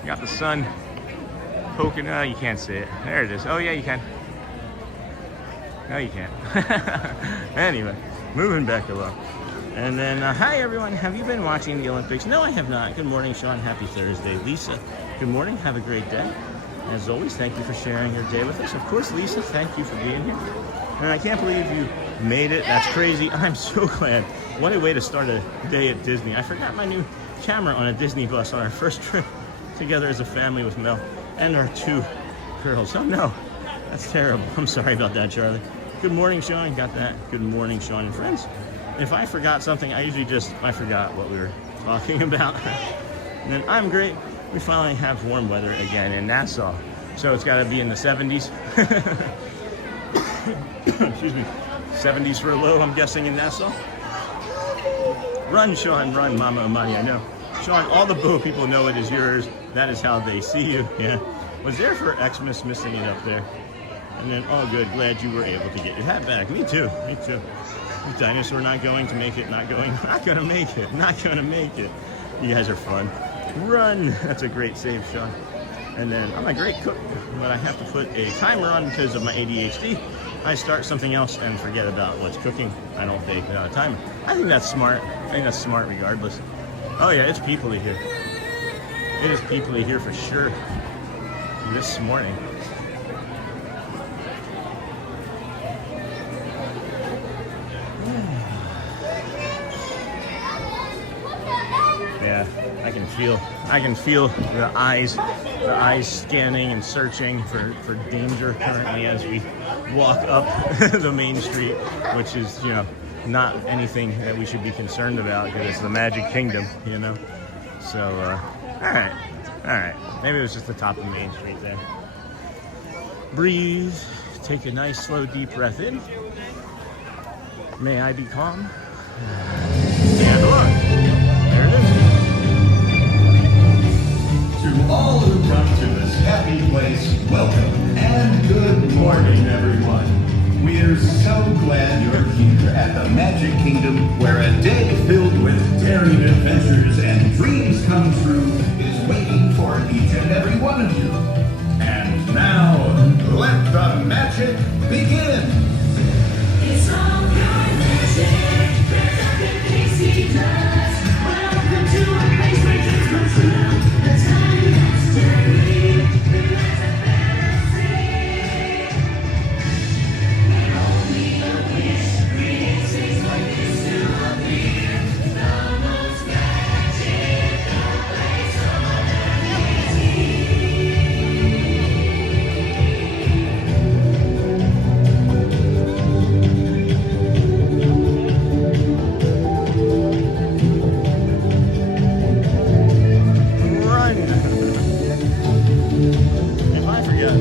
You got the sun poking. Oh, you can't see it. There it is. Oh, yeah, you can. No, you can't. Anyway, moving back along. And then, hi, everyone. Have you been watching the Olympics? No, I have not. Good morning, Sean. Happy Thursday. Lisa, good morning. Have a great day. As always, thank you for sharing your day with us. Of course, Lisa, thank you for being here. And I can't believe you made it. That's crazy. I'm so glad. What a way to start a day at Disney. I forgot my new camera on a Disney bus on our first trip together as a family with Mel and our 2 girls. Oh, no. That's terrible. I'm sorry about that, Charlie. Good morning, Sean. Got that. Good morning, Sean and friends. If I forgot something, I forgot what we were talking about. And then I'm great. We finally have warm weather again in Nassau. So it's got to be in the 70s. Excuse me. 70s for a low, I'm guessing, in Nassau. Run, Sean, run, Mama Amani, I know. Sean, all the boat people know it is yours. That is how they see you. Yeah. Was there for Xmas missing it up there? And then, oh, good. Glad you were able to get your hat back. Me too. Me too. The dinosaur not going to make it. Not going to make it. Not going to make it. You guys are fun. Run. That's a great save, Sean. And then, I'm a great cook, but I have to put a timer on because of my ADHD. I start something else and forget about what's cooking. I don't bake without a timer. I think that's smart. I think that's smart regardless. Oh, yeah, it's people here. It is peoply here for sure this morning. Yeah, I can feel the eyes scanning and searching for danger currently as we walk up the main street, which is, you know, not anything that we should be concerned about because it's the Magic Kingdom, you know. So, all right. Maybe it was just the top of Main Street there. Breathe. Take a nice, slow, deep breath in. May I be calm? And look, there it is. To all who come to this happy place, welcome and good morning, everyone. We're so glad you're here at the Magic Kingdom, where a day filled with daring adventures and dreams come true is waiting for each and every one of you. And now, let the magic begin! It's all your magic, there's nothing Casey does. Welcome to a place where dreams come true. The time has journeyed, the lights of fantasy. And only a wish creates things like this to appear. The most magical place on Run! If I forget,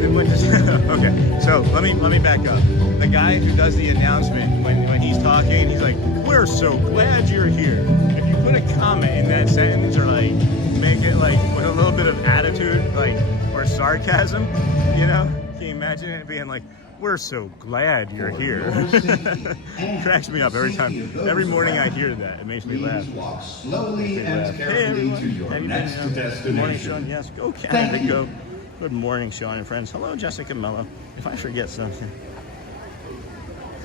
then what just okay? So let me back up. The guy who does the announcement when he's talking, he's like, "We're so glad you're here." If you put a comment in that sentence or like make it like with a little bit of attitude, like or sarcasm, you know, can you imagine it being like, "We're so glad you're here"? It cracks me up every time. Every morning I hear that. It makes me laugh. Please walk slowly and Hey carefully everyone. to your How you next doing? destination. Good morning, Sean. Yes, go Thank Canada, you. go. Good morning, Sean and friends. Hello, Jessica Mello. If I forget something.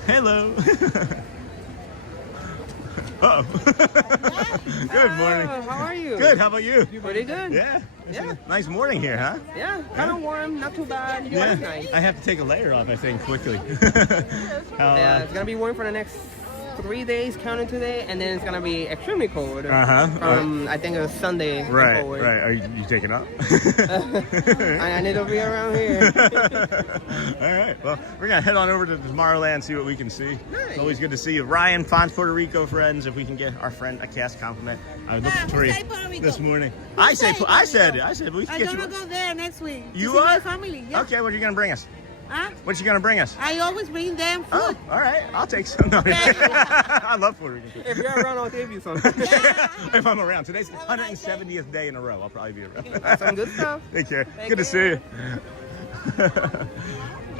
Hello. Uh-oh. Good morning. How are you? Good, how about you? Pretty good. Yeah. It's Yeah. a nice morning here, huh? Yeah, kind of warm, not too bad. Yeah, it's nice. I have to take a layer off, I think, quickly. Yeah, it's gonna be warm for the next 3 days, counting today, and then it's gonna be extremely cold. Uh-huh. From I think it was Sunday. and Right, forward. right. Are you taking up? I need to be around here. All right. Well, we're gonna head on over to Tomorrowland, see what we can see. Nice. It's always good to see you, Ryan, Fonts, Puerto Rico friends. If we can get our friend a cast compliment, I looked for Tori Puerto Rico. this morning. Who I say said Puerto Rico? we can I'm get gonna you. go there next week. You to see are? my family. Yeah. Okay, what are you gonna bring us? Huh? What you gonna bring us? I always bring them food. Oh, all right. I'll take some. No. I love Puerto Rican food. If you're around, I'll give you something. If I'm around. Today's the 170th day in a row. I'll probably be around. Some good stuff. Take care. Take Good to see care. you.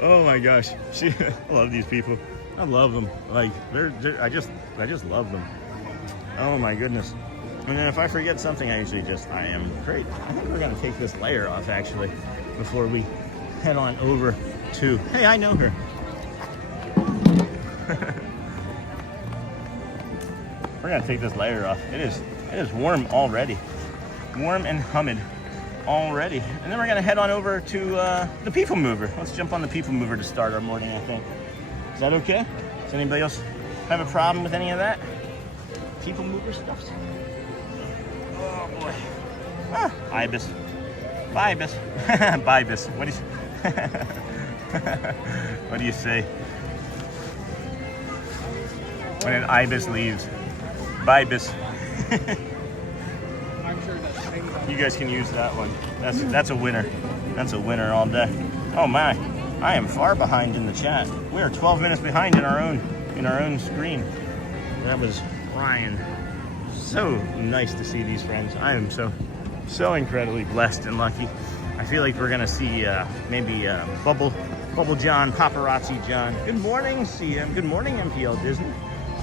Oh my gosh. I love these people. I love them. Like I just love them. Oh my goodness. And then if I forget something, I am great. I think we're gonna take this layer off actually before we head on over to, hey, I know her. We're gonna take this layer off. It is warm already. Warm and humid already. And then we're gonna head on over to the PeopleMover. Let's jump on the PeopleMover to start our morning, I think. Is that okay? Does anybody else have a problem with any of that? PeopleMover stuff? Oh boy. Ah, Ibis. Bye, Ibis. Bye, Ibis. What do you what do you say? When an ibis leaves. Bye, Ibis. You guys can use that one. That's a winner. That's a winner all day. Oh my, I am far behind in the chat. We are 12 minutes behind in our own screen. That was Ryan. So nice to see these friends. I am so incredibly blessed and lucky. I feel like we're gonna see maybe Bubble John, Paparazzi John. Good morning, CM. Good morning, MPL Disney.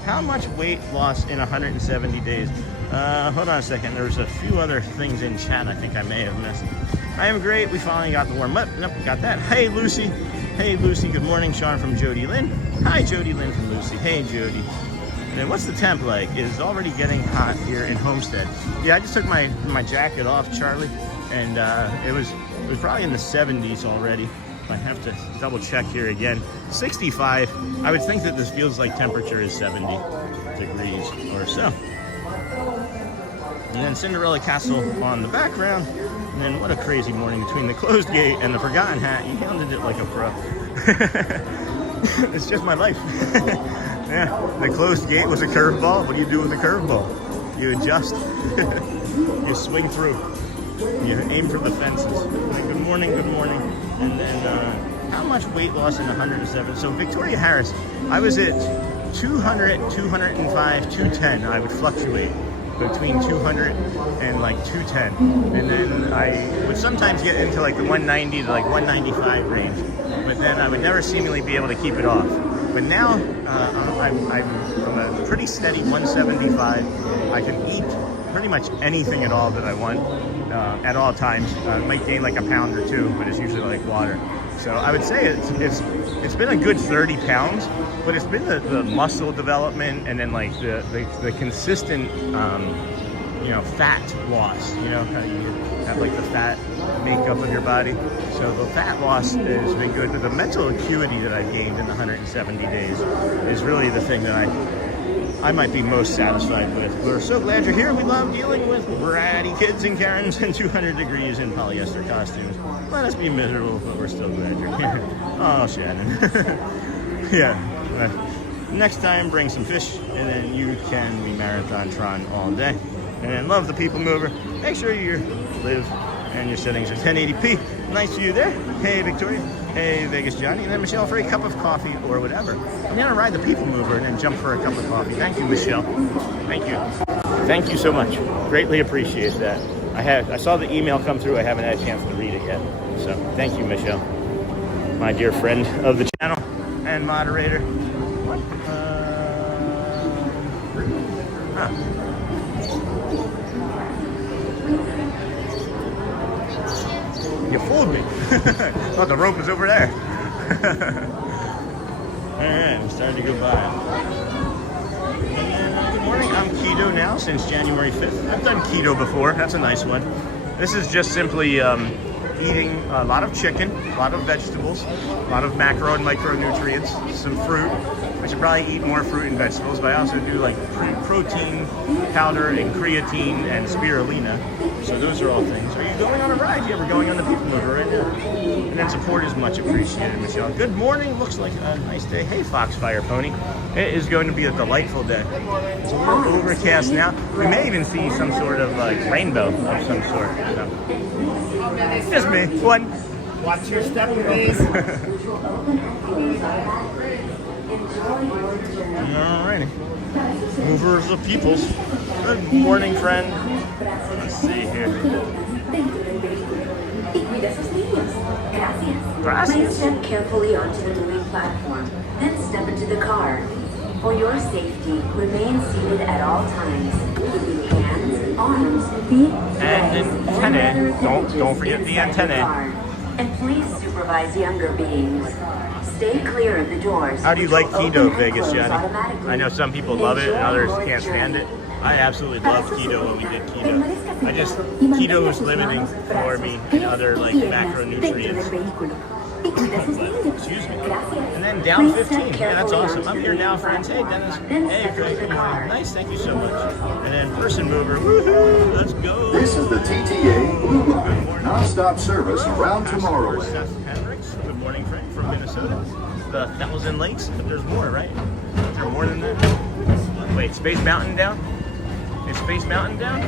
How much weight loss in 170 days? Hold on a second. There's a few other things in chat I think I may have missed. I am great. We finally got the warm up. Nope, got that. Hey, Lucy. Hey, Lucy. Good morning, Sean from Jody Lynn. Hi, Jody Lynn from Lucy. Hey, Jody. And then what's the temp like? It's already getting hot here in Homestead. Yeah, I just took my jacket off, Charlie, and it was probably in the 70s already. I have to double check here again. 65. I would think that this feels like temperature is 70 degrees or so. And then Cinderella Castle on the background. And then what a crazy morning between the closed gate and the forgotten hat. You handled it like a pro. It's just my life. Yeah, the closed gate was a curveball. What do you do with a curveball? You adjust. You swing through. You aim for the fences. Like, good morning, good morning. And then how much weight loss in 107? So Victoria Harris, I was at 200, 205, 210. I would fluctuate between 200 and like 210. And then I would sometimes get into like the 190 to like 195 range. But then I would never seemingly be able to keep it off. But now I'm a pretty steady 175. I can eat pretty much anything at all that I want at all times. Might gain like a pound or two, but it's usually like water. So I would say it's been a good 30 pounds, but it's been the muscle development and then like the consistent fat loss. You know how you have like the fat makeup of your body. So the fat loss has been good, but the mental acuity that I've gained in the 170 days is really the thing that I might be most satisfied with. We're so glad you're here. We love dealing with bratty kids and Karens and 200 degrees in polyester costumes. Let us be miserable, but we're still glad you're here. Oh, Shannon. Yeah. Next time, bring some fish, and then you can be Marathon-tron all day. And then love the People Mover. Make sure you live and your settings are 1080p. Nice to you there. Hey, Victoria. Hey, Vegas Johnny. And then Michelle for a cup of coffee or whatever. I'm going to ride the People Mover and then jump for a cup of coffee. Thank you, Michelle. Thank you. Thank you so much. Greatly appreciate that. I saw the email come through. I haven't had a chance to read it yet. So thank you, Michelle. My dear friend of the channel and moderator. You fooled me. Thought the rope was over there. Alright, I'm starting to go by. Good morning. I'm keto now since January 5th. I've done keto before. That's a nice one. This is just simply eating a lot of chicken, a lot of vegetables, a lot of macro and micronutrients, some fruit. I should probably eat more fruit and vegetables, but I also do like protein powder and creatine and spirulina. So those are all things. Are you going on a ride? Yeah, we're going on the People Mover right now. And then support is much appreciated, Michelle. Good morning. Looks like a nice day. Hey, Foxfire Pony. It is going to be a delightful day. It's a little overcast now. We may even see some sort of like rainbow of some sort. So. Just me. One. Watch your step, please. Alrighty. Movers of peoples. Good morning, friend. Let's see here. Please step carefully onto the moving platform, then step into the car. For your safety, remain seated at all times, keeping hands, arms, feet, and antennae. Don't forget the antennae. And please supervise younger beings. Stay clear of the doors. How do you like keto, Vegas Johnny? I know some people love it and others can't stand it. I absolutely loved keto when we did keto. Keto was limiting for me and other like macronutrients. Excuse me. And then down 15. Yeah, that's awesome. I'm here now, friends. Hey, Dennis. Hey, Craig. Nice. Thank you so much. And then person mover. Woohoo! Let's go. This is the TTA Blue Line, non-stop service around Tomorrowland. Seth Hendricks. Good morning, Frank, from Minnesota. The 1,000 Lakes. But there's more, right? Is there more than that? Wait, Space Mountain down? Is Space Mountain down?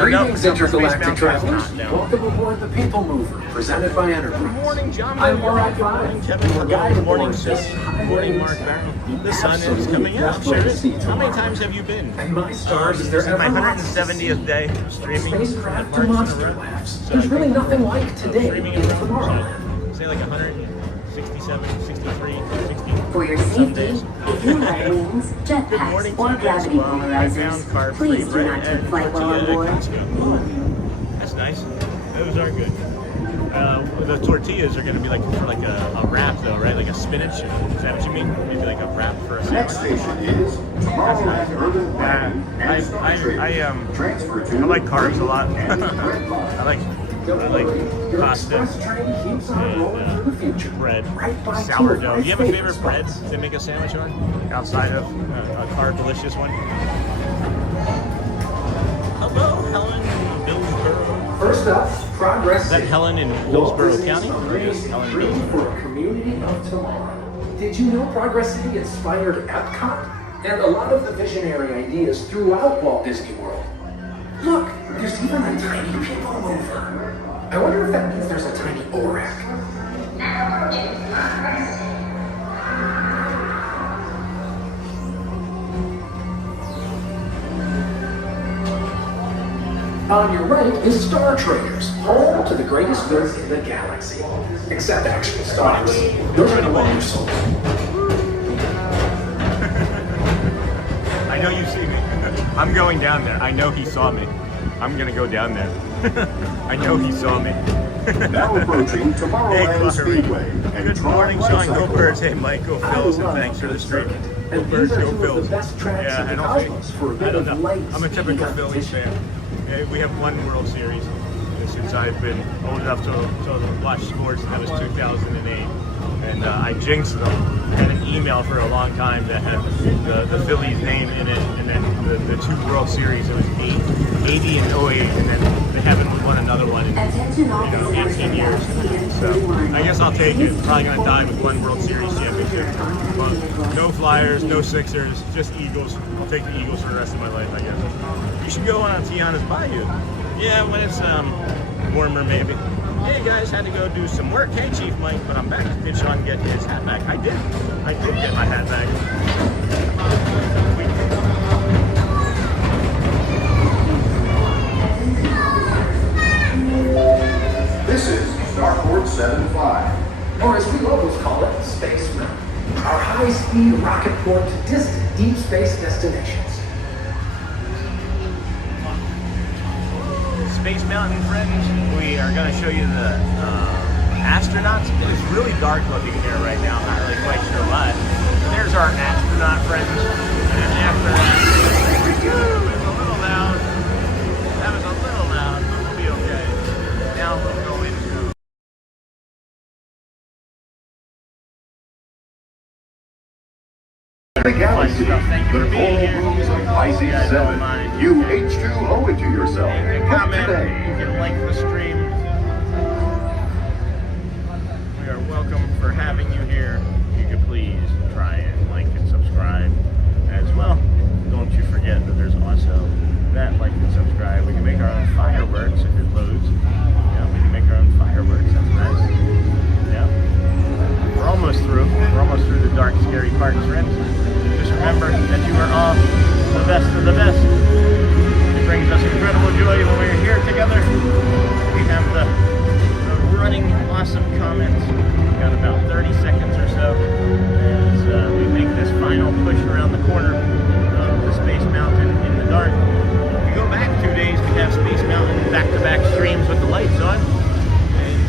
Greetings, no, intergalactic travelers. Welcome aboard the People Mover, presented by Enterprise. Good morning, John. I'm Good morning, Kevin. Good morning, Sis. Good morning, Mark Barron. The sun is coming out. Sure is. How many times have you been? And my stars, This is my 170th day streaming. Spacecraft to Monster Labs. There's really nothing like today Streaming in in Tomorrowland. Say like 167, 63, 60. For your safety, if you have wings, jetpacks, or gravity polarizers, please do not take flight while on board. That's nice. Those are good. I the tortillas are gonna be like for like a wrap though, right? Like a spinach. Is that what you mean? Maybe like a wrap for a The next sandwich. station is Tomorrowland Urban Planning and Zone Trading. Transfer to I like carbs a lot. Red Line. I like Your pasta express train keeps on rolling through the future. bread, Right by sourdough. Do you have a favorite spots. bread to make a sandwich on outside of a carb delicious one? Hello, Helen, Hillsborough. First up, Progress Is that City. Helen in Walt Hillsborough Disney's County? Or amazing just Helen in dream Hillsborough? for a community of tomorrow. Did you know Progress City inspired Epcot and a lot of the visionary ideas throughout Walt Disney World? Look, there's even a tiny PeopleMover. I wonder if that means there's a tiny ORAC. On your right is Star Traders, home to the greatest nerds in the galaxy. Except actual stars. Those are the wonder souls. I know you see me. I'm going down there. I know he saw me. I'm gonna go down there. I know he saw me. Now approaching Hey, Tomorrowland Clary. Speedway and Good Tron morning, Sean. Go Motorcycle. Birds. Hey, Mike. Go Phils. And thanks for the stream. Go And Birds. these are Go two of the Phils. best tracks Yeah, in I the don't cosmos for a think. I bit don't of know. light I'm a speed typical Phillies competition. fan. Yeah, we have one World Series since I've been old enough to watch sports. And that was 2008. And I jinxed them. Had an email for a long time that had the Phillies name in it, and then the two World Series. It was 80 and 08, and then they haven't won another one in Attention all visitors 18 from years. Galaxy So M41. I guess I'll take it. Probably gonna die with one World Series championship. Well, no Flyers, no Sixers, just Eagles. I'll take the Eagles for the rest of my life, I guess. You should go on Tiana's Bayou. Yeah, when it's warmer maybe. Hey guys, had to go do some work. Hey Chief Mike, but I'm back. Did Sean get his hat back? I did get my hat back. This is Starport 75. Or as we locals call it, Space Mountain. Our high-speed rocket port to distant deep space destinations. Space Mountain friends, we are going to show you the astronauts. It's really dark looking here right now. I'm not really quite sure why. There's our astronaut friends. And after that, it was a little loud. That was a little loud, but we'll be okay. Now we'll go into The Galaxy, Thank you the for being here. coral rooms of Pisces 7. You H2O it to yourself. and Book comment. today. You can like the stream. We are welcome for having you here. You could please try and like and subscribe as well. Don't you forget that there's also that like and subscribe. We can make our own fireworks if it loads. Yeah, we can make our own fireworks. That's nice. Yeah. We're almost through. We're almost through the dark, scary parts, friends. Just remember that you are all the best of the best. It brings us incredible joy when we're here together. We have the running awesome comments. We've got about 30 seconds or so as we make this final push around the corner of the Space Mountain in the dark. If you go back 2 days, we have Space Mountain back-to-back streams with the lights on. And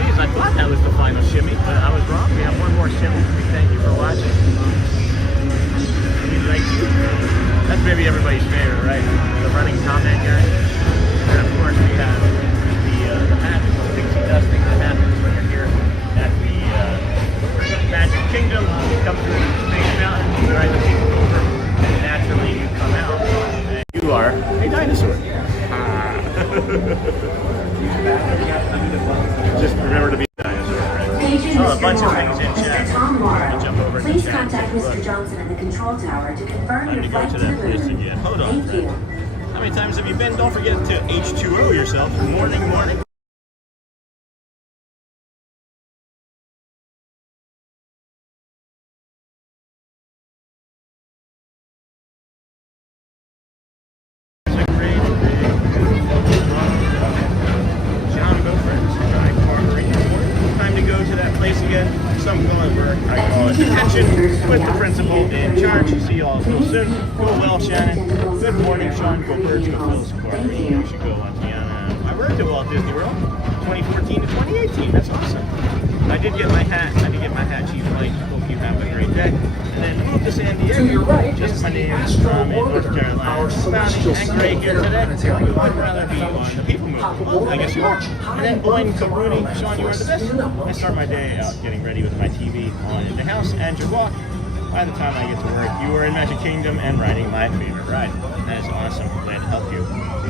geez, I thought that was the final shimmy, but I was wrong. We have one more shimmy. We thank you for watching. We like you. That's maybe everybody's favorite, right? The running comment guy. And of course we have the magic pixie dusting that happens when you're here at the Magic Kingdom. You come through Space Mountain, you ride the PeopleMover, and naturally you come out. And you are a dinosaur. Just remember to be a dinosaur, right? Paging Oh, a Mr. bunch of Morrow. things in chat. Mr. Tom Let me jump over Morrow, to please chat. contact Look. Mr. Johnson at the control tower to confirm Time your to go flight to to the that place moon. again. Hold on. Thank you. How many times have you been? Don't forget to H2O yourself. Morning, morning. John Beaufort, time to go to that place again. Some call it work, I call it detention with the principal in charge. See you all real soon. Go well, Shannon. Good morning, Sean. Go Birds, go Phil's Corp. You should go on Tiana. worked at Walt Disney World, 2014 to 2018. That's awesome. I did get my hat. Chief Light. Hope you have a great day. And then moved to San Diego. To your right just is my the name Astro in North Orbiter, Carolina. our celestial and Greg here today. interplanetary We would orbiter rather be that on the follows PeopleMover. Well, I guess you are. And then Boyne Cabruni, Sean, you are the best. I start my day out getting ready with my TV on in the house and your walk. By the time I get to work, you are in Magic Kingdom and riding my favorite ride. That is awesome. Glad to help you.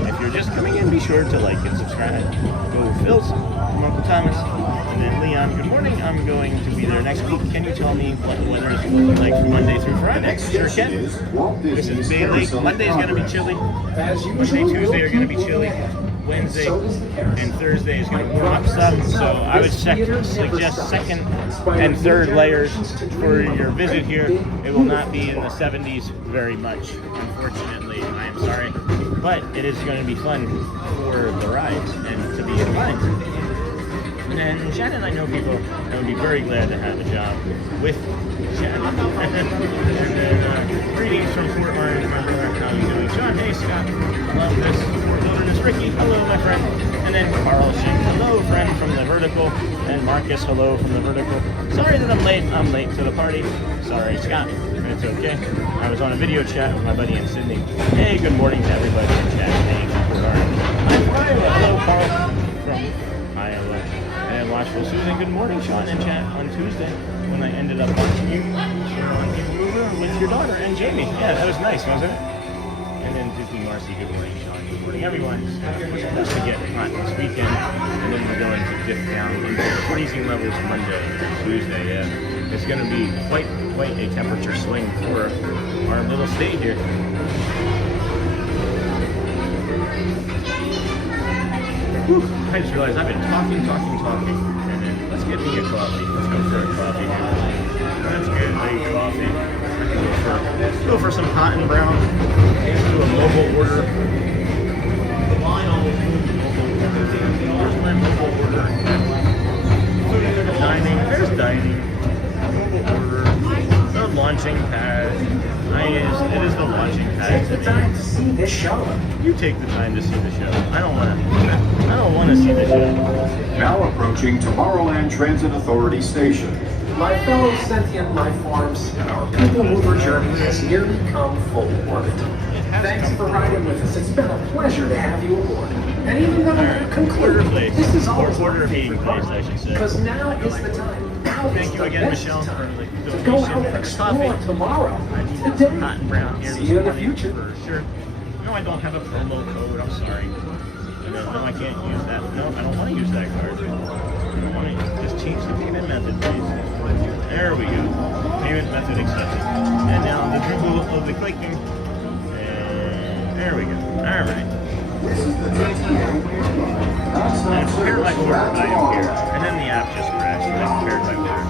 If you're just coming in, be sure to like and subscribe. Go with Phil's from Uncle Thomas. And then Leon, good morning. I'm going to be there next week. Can you tell me what the weather is looking like from Monday through Friday? Sure can. This is Bay Lake. Monday's going to be chilly. Monday, Tuesday are going to be chilly. Wednesday and Thursday is going to warm up some, so I would suggest second and third layers for your visit here. It will not be in the 70s very much, unfortunately. I am sorry, but it is going to be fun for the rides and to be in line. And then Shannon, I know people that would be very glad to have a job with Shannon. And then greetings from Fort Orange, my brother. How are you doing? Sean, hey Scott. Hello, Chris. Fort Wilderness Ricky. Hello, my friend. And then Carl Shin. Hello, friend from the Vertical. And Marcus, hello from the Vertical. Sorry that I'm late. I'm late to the party. Sorry, Scott. It's okay. I was on a video chat with my buddy in Sydney. Hey, good morning to everybody in chat. Hey, Fort Orange. I'm from Iowa. Hello, Carl from Iowa. And Watchful Susan, good morning, Sean, in chat on Tuesday when I ended up watching you on PeopleMover with your daughter and Jamie. Yeah, that was nice, wasn't it? And then Disney Marcy, good morning, Sean. Good morning, everyone. We're supposed to get hot this weekend, and then we're going to dip down into freezing levels Monday and Tuesday. Yeah, it's going to be quite a temperature swing for our little stay here. Whew, I just realized I've been talking, and then let's get me a coffee. Let's go for a coffee now. Let's get a coffee. Go for some hot and brown. Do a mobile order. Where's my mobile order? Dining. There's dining. Mobile order. The launching pad. It is the launching pad. Take the time to see this show. You take the time to see the show. I don't want to see the show. Now approaching Tomorrowland Transit Authority Station. My fellow sentient life forms, our PeopleMover journey has nearly come full orbit. Thanks for riding with us. It's been a pleasure to have you aboard. And even though we're concluded, this is always order being placed, I should say. because now is the time. Now Thank is you the again, best Michelle, for time the to go out donation and and explore coffee. tomorrow. I need Today. hot and brown here See this you in the morning future. for sure. No, I don't have a promo code. I'm sorry. No, I can't use that. No, I don't want to use that card. I don't want to just change the payment method, please. There we go. Payment method accepted. And now the dribble of the clicking. And there we go. All right. And prepared by order, I am here. And then the app just crashed. And I prepared by order.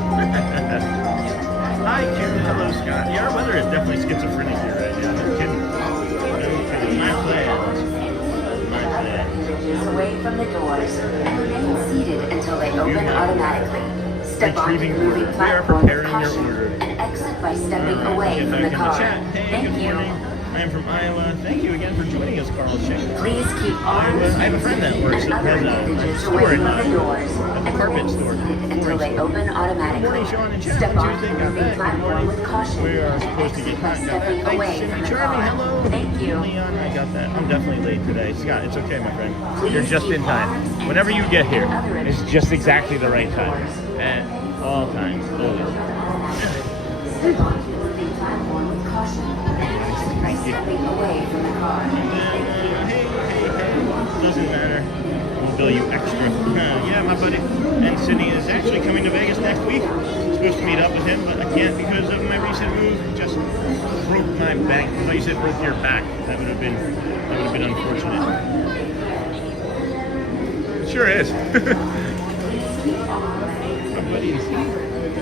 Hi, Kim. Hello, Scott. Yeah, our weather is definitely schizophrenic here right now. No kidding. My plans. Away from the doors and remain seated until they open automatically. Step onto the moving platform with caution and exit by stepping away from the car. Thank you. I am from Iowa. Thank you again for joining us, Carl Schick. Please keep arms, I have a friend that works at a store in the doors a carpet store. until they open automatically. Morning, Sean and Chan. Step onto Tuesday, the got moving back. Good platform morning. with caution We are and supposed to get exit by hot. Got stepping that. away Thanks, from Cindy the Charmy. car. Hello. Thank you. Leon, I got that. I'm definitely late today. Scott, it's okay, my friend. You're just in time. Whenever you get here, it's just exactly the right time. At all times. Always. Step onto the moving platform with caution and exit by stepping away from the car. Hey, doesn't matter. We'll bill you extra. Yeah, my buddy. And Sydney is actually coming to Vegas next week. Supposed to meet up with him, but I can't because of my recent move. Just broke my back. I thought you said broke your back. That would have been unfortunate. It sure is. My buddies.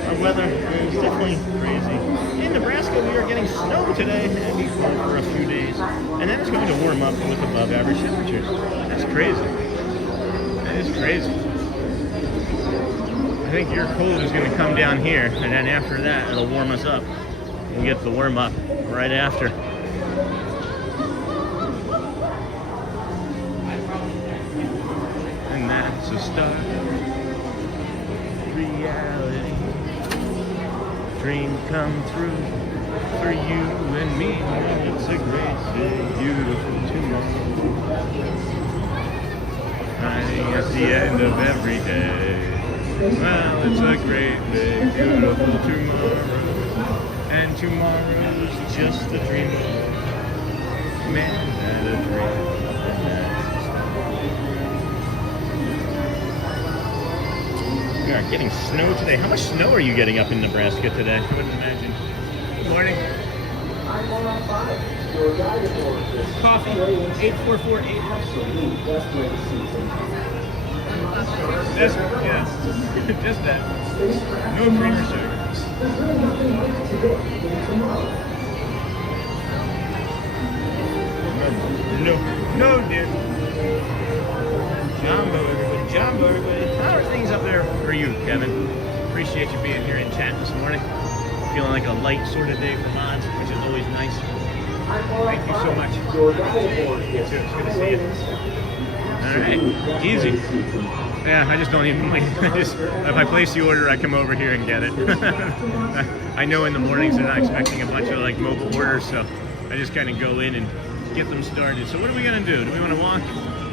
Our weather is definitely crazy. In Nebraska, we are getting snow today and be cold for a few days. And then it's going to warm up with above average temperatures. That's crazy. That is crazy. I think your cold is going to come down here, and then after that, it'll warm us up. We'll get the warm up right after. it's a start. Reality. Dream come true for you and me. It's a great day, beautiful tomorrow. Shining at the end of every day. Well, it's a great day, beautiful tomorrow. And tomorrow's just a dream. Man had a dream. We are getting snow today. How much snow are you getting up in Nebraska today? I wouldn't imagine. Good morning. Coffee, 8448. That's, yeah, just that. No cream or sugar. No, dear. Jumbo, everybody. Jumbo, everybody. How are things up there for you, Kevin? Appreciate you being here in chat this morning. Feeling like a light sort of day for mods, which is always nice. Thank you so much. You too. It's good to see you. Alright, easy. Yeah, I just don't even like, if I place the order, I come over here and get it. I know in the mornings they're not expecting a bunch of like mobile orders, so I just kind of go in and get them started. So what are we gonna do? Do we want to walk?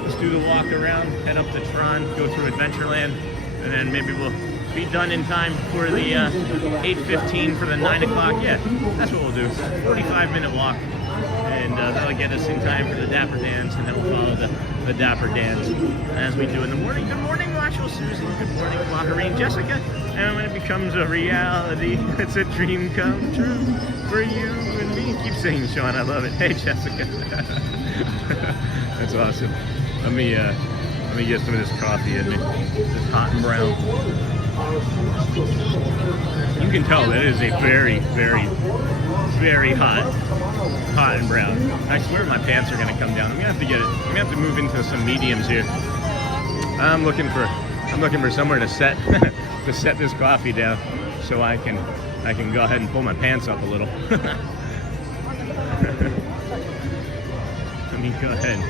Let's do the walk around, head up to Tron, go through Adventureland, and then maybe we'll be done in time for the 8:15 for the 9 o'clock. Yeah, that's what we'll do. 45-minute walk, and that'll get us in time for the Dapper Dans, and then we'll follow the Dapper Dans as we do in the morning. Good morning, Watchful Susan. Good morning, Floridian Jessica. And when it becomes a reality, it's a dream come true for you and me. Keep singing, Sean. I love it. Hey, Jessica. That's awesome. Let me get some of this coffee in me. It's hot and brown. You can tell that it is a very, very, very hot and brown. I swear my pants are gonna come down. I'm gonna have to get it. I'm gonna have to move into some mediums here. I'm looking for somewhere to set to set this coffee down so I can go ahead and pull my pants up a little. Let me go ahead and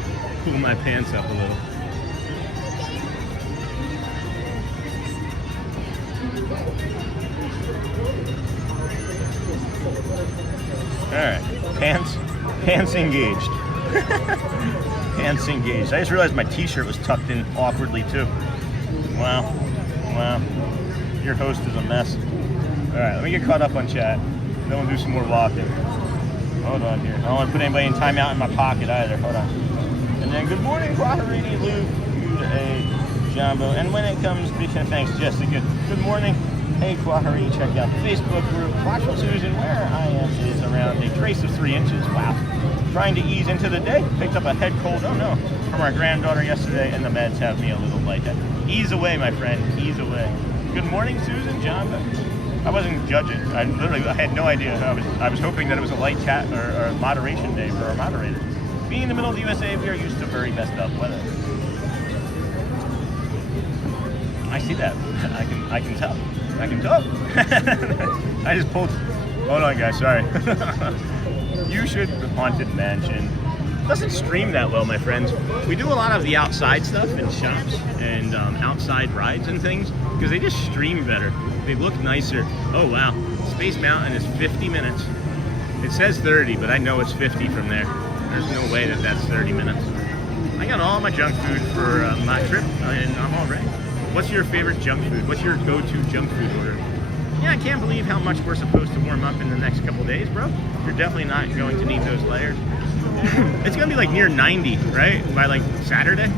pull my pants up a little. Alright, pants engaged. Pants engaged. I just realized my t-shirt was tucked in awkwardly too. Wow. Your host is a mess. Alright, let me get caught up on chat. Then we'll do some more walking. Hold on here. I don't want to put anybody in timeout in my pocket either. Hold on. And then good morning, Quaharini, Luke, Jumbo. And when it comes, thanks, Jessica. Good morning. Hey, Quaharini, check out the Facebook group. Watchful Susan, where I am is around a trace of 3 inches. Wow. Trying to ease into the day. Picked up a head cold, oh no, from our granddaughter yesterday, and the meds have me a little lightheaded. Ease away, my friend. Ease away. Good morning, Susan, Jumbo. I wasn't judging. I had no idea. I was hoping that it was a light chat or moderation day for our moderators. Being in the middle of the USA, we are used to very messed up weather. I see that. I can tell. I can tell. I just pulled. Hold on, guys. Sorry. You should Haunted Mansion. Doesn't stream that well, my friends. We do a lot of the outside stuff and shops and outside rides and things because they just stream better. They look nicer. Oh wow, Space Mountain is 50 minutes. It says 30, but I know it's 50 from there. There's no way that that's 30 minutes. I got all my junk food for my trip, and I'm all ready. What's your favorite junk food? What's your go-to junk food order? Yeah, I can't believe how much we're supposed to warm up in the next couple days, bro. You're definitely not going to need those layers. It's gonna be like near 90, right? By like Saturday.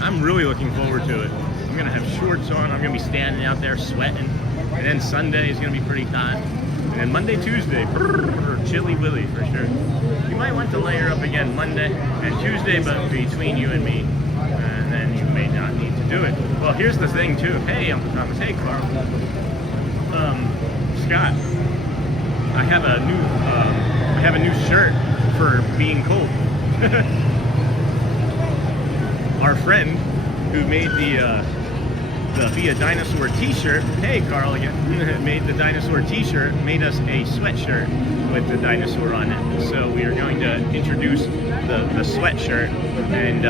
I'm really looking forward to it. I'm gonna have shorts on. I'm gonna be standing out there sweating. And then Sunday is gonna be pretty hot. And then Monday, Tuesday, chilly willy for sure. You might want to layer up again Monday and Tuesday, but between you and me, and then you may not need to do it. Well, here's the thing too. Hey, Uncle Thomas. Hey, Carl. Scott. I have a new shirt for being cold. Our friend who made the the Via Dinosaur t-shirt. Hey, Carl again. Made the dinosaur t-shirt, made us a sweatshirt with the dinosaur on it. So we are going to introduce the sweatshirt. And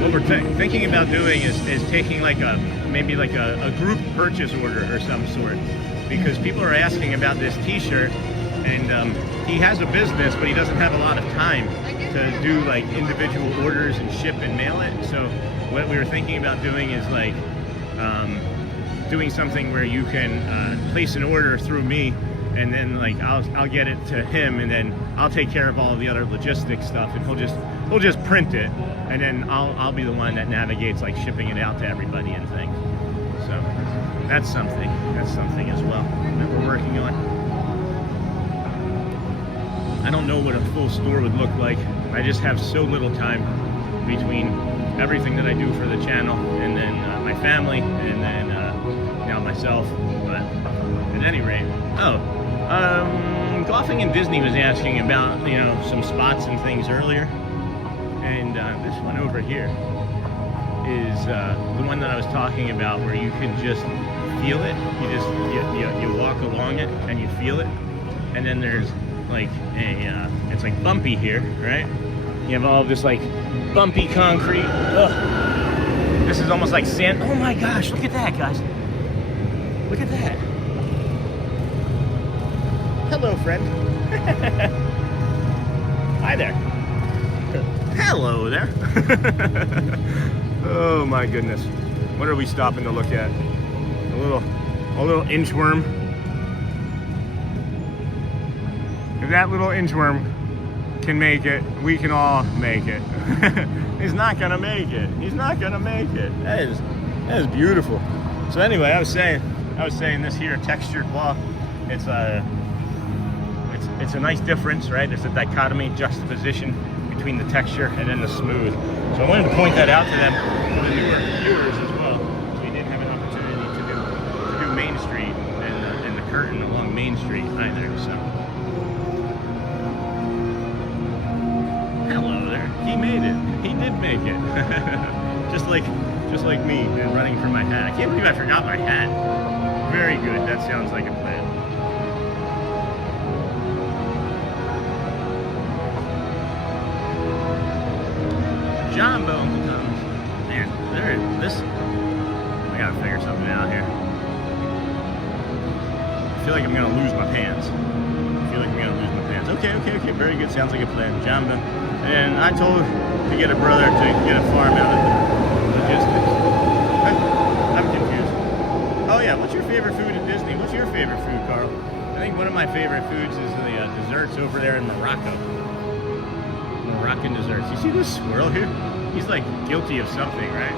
what we're thinking about doing is taking like maybe like a group purchase order or some sort. Because people are asking about this t-shirt, and he has a business, but he doesn't have a lot of time to do like individual orders and ship and mail it. So what we were thinking about doing is like doing something where you can place an order through me, and then like I'll get it to him, and then I'll take care of all of the other logistics stuff, and he'll just print it, and then I'll be the one that navigates like shipping it out to everybody and things. So that's something as well that we're working on. I don't know what a full store would look like. I just have so little time between everything that I do for the channel, and then my family, and then myself. But at any rate, Golfing in Disney was asking about some spots and things earlier, and this one over here is the one that I was talking about, where you can just feel it. You walk along it and you feel it, and then there's like it's like bumpy here, right? You have all of this like bumpy concrete. Ugh. This is almost like sand. Oh my gosh, look at that, guys. Look at that. Hello, friend. Hi there. Hello there. Oh my goodness. What are we stopping to look at? A little inchworm. If that little inchworm can make it, we can all make it. He's not gonna make it. He's not gonna make it. That is beautiful. So anyway, I was saying this here textured wall. It's a nice difference, right? There's a dichotomy, juxtaposition between the texture and then the smooth. So I wanted to point that out to them, for the newer viewers as well. So we didn't have an opportunity to do Main Street and the curtain along Main Street either. So hello there. He made it. He did make it. just like me and running for my hat. I can't believe I forgot my hat. Very good. That sounds like a plan. Jumbo. Man, I gotta figure something out here. I feel like I'm gonna lose my pants. Okay. Very good. Sounds like a plan. Jumbo. And I told to get a brother to get a farm out of the logistics. I'm confused. Oh yeah, what's your favorite food at Disney? What's your favorite food, Carl? I think one of my favorite foods is the desserts over there in Morocco. Moroccan desserts. You see this squirrel here? He's like guilty of something, right?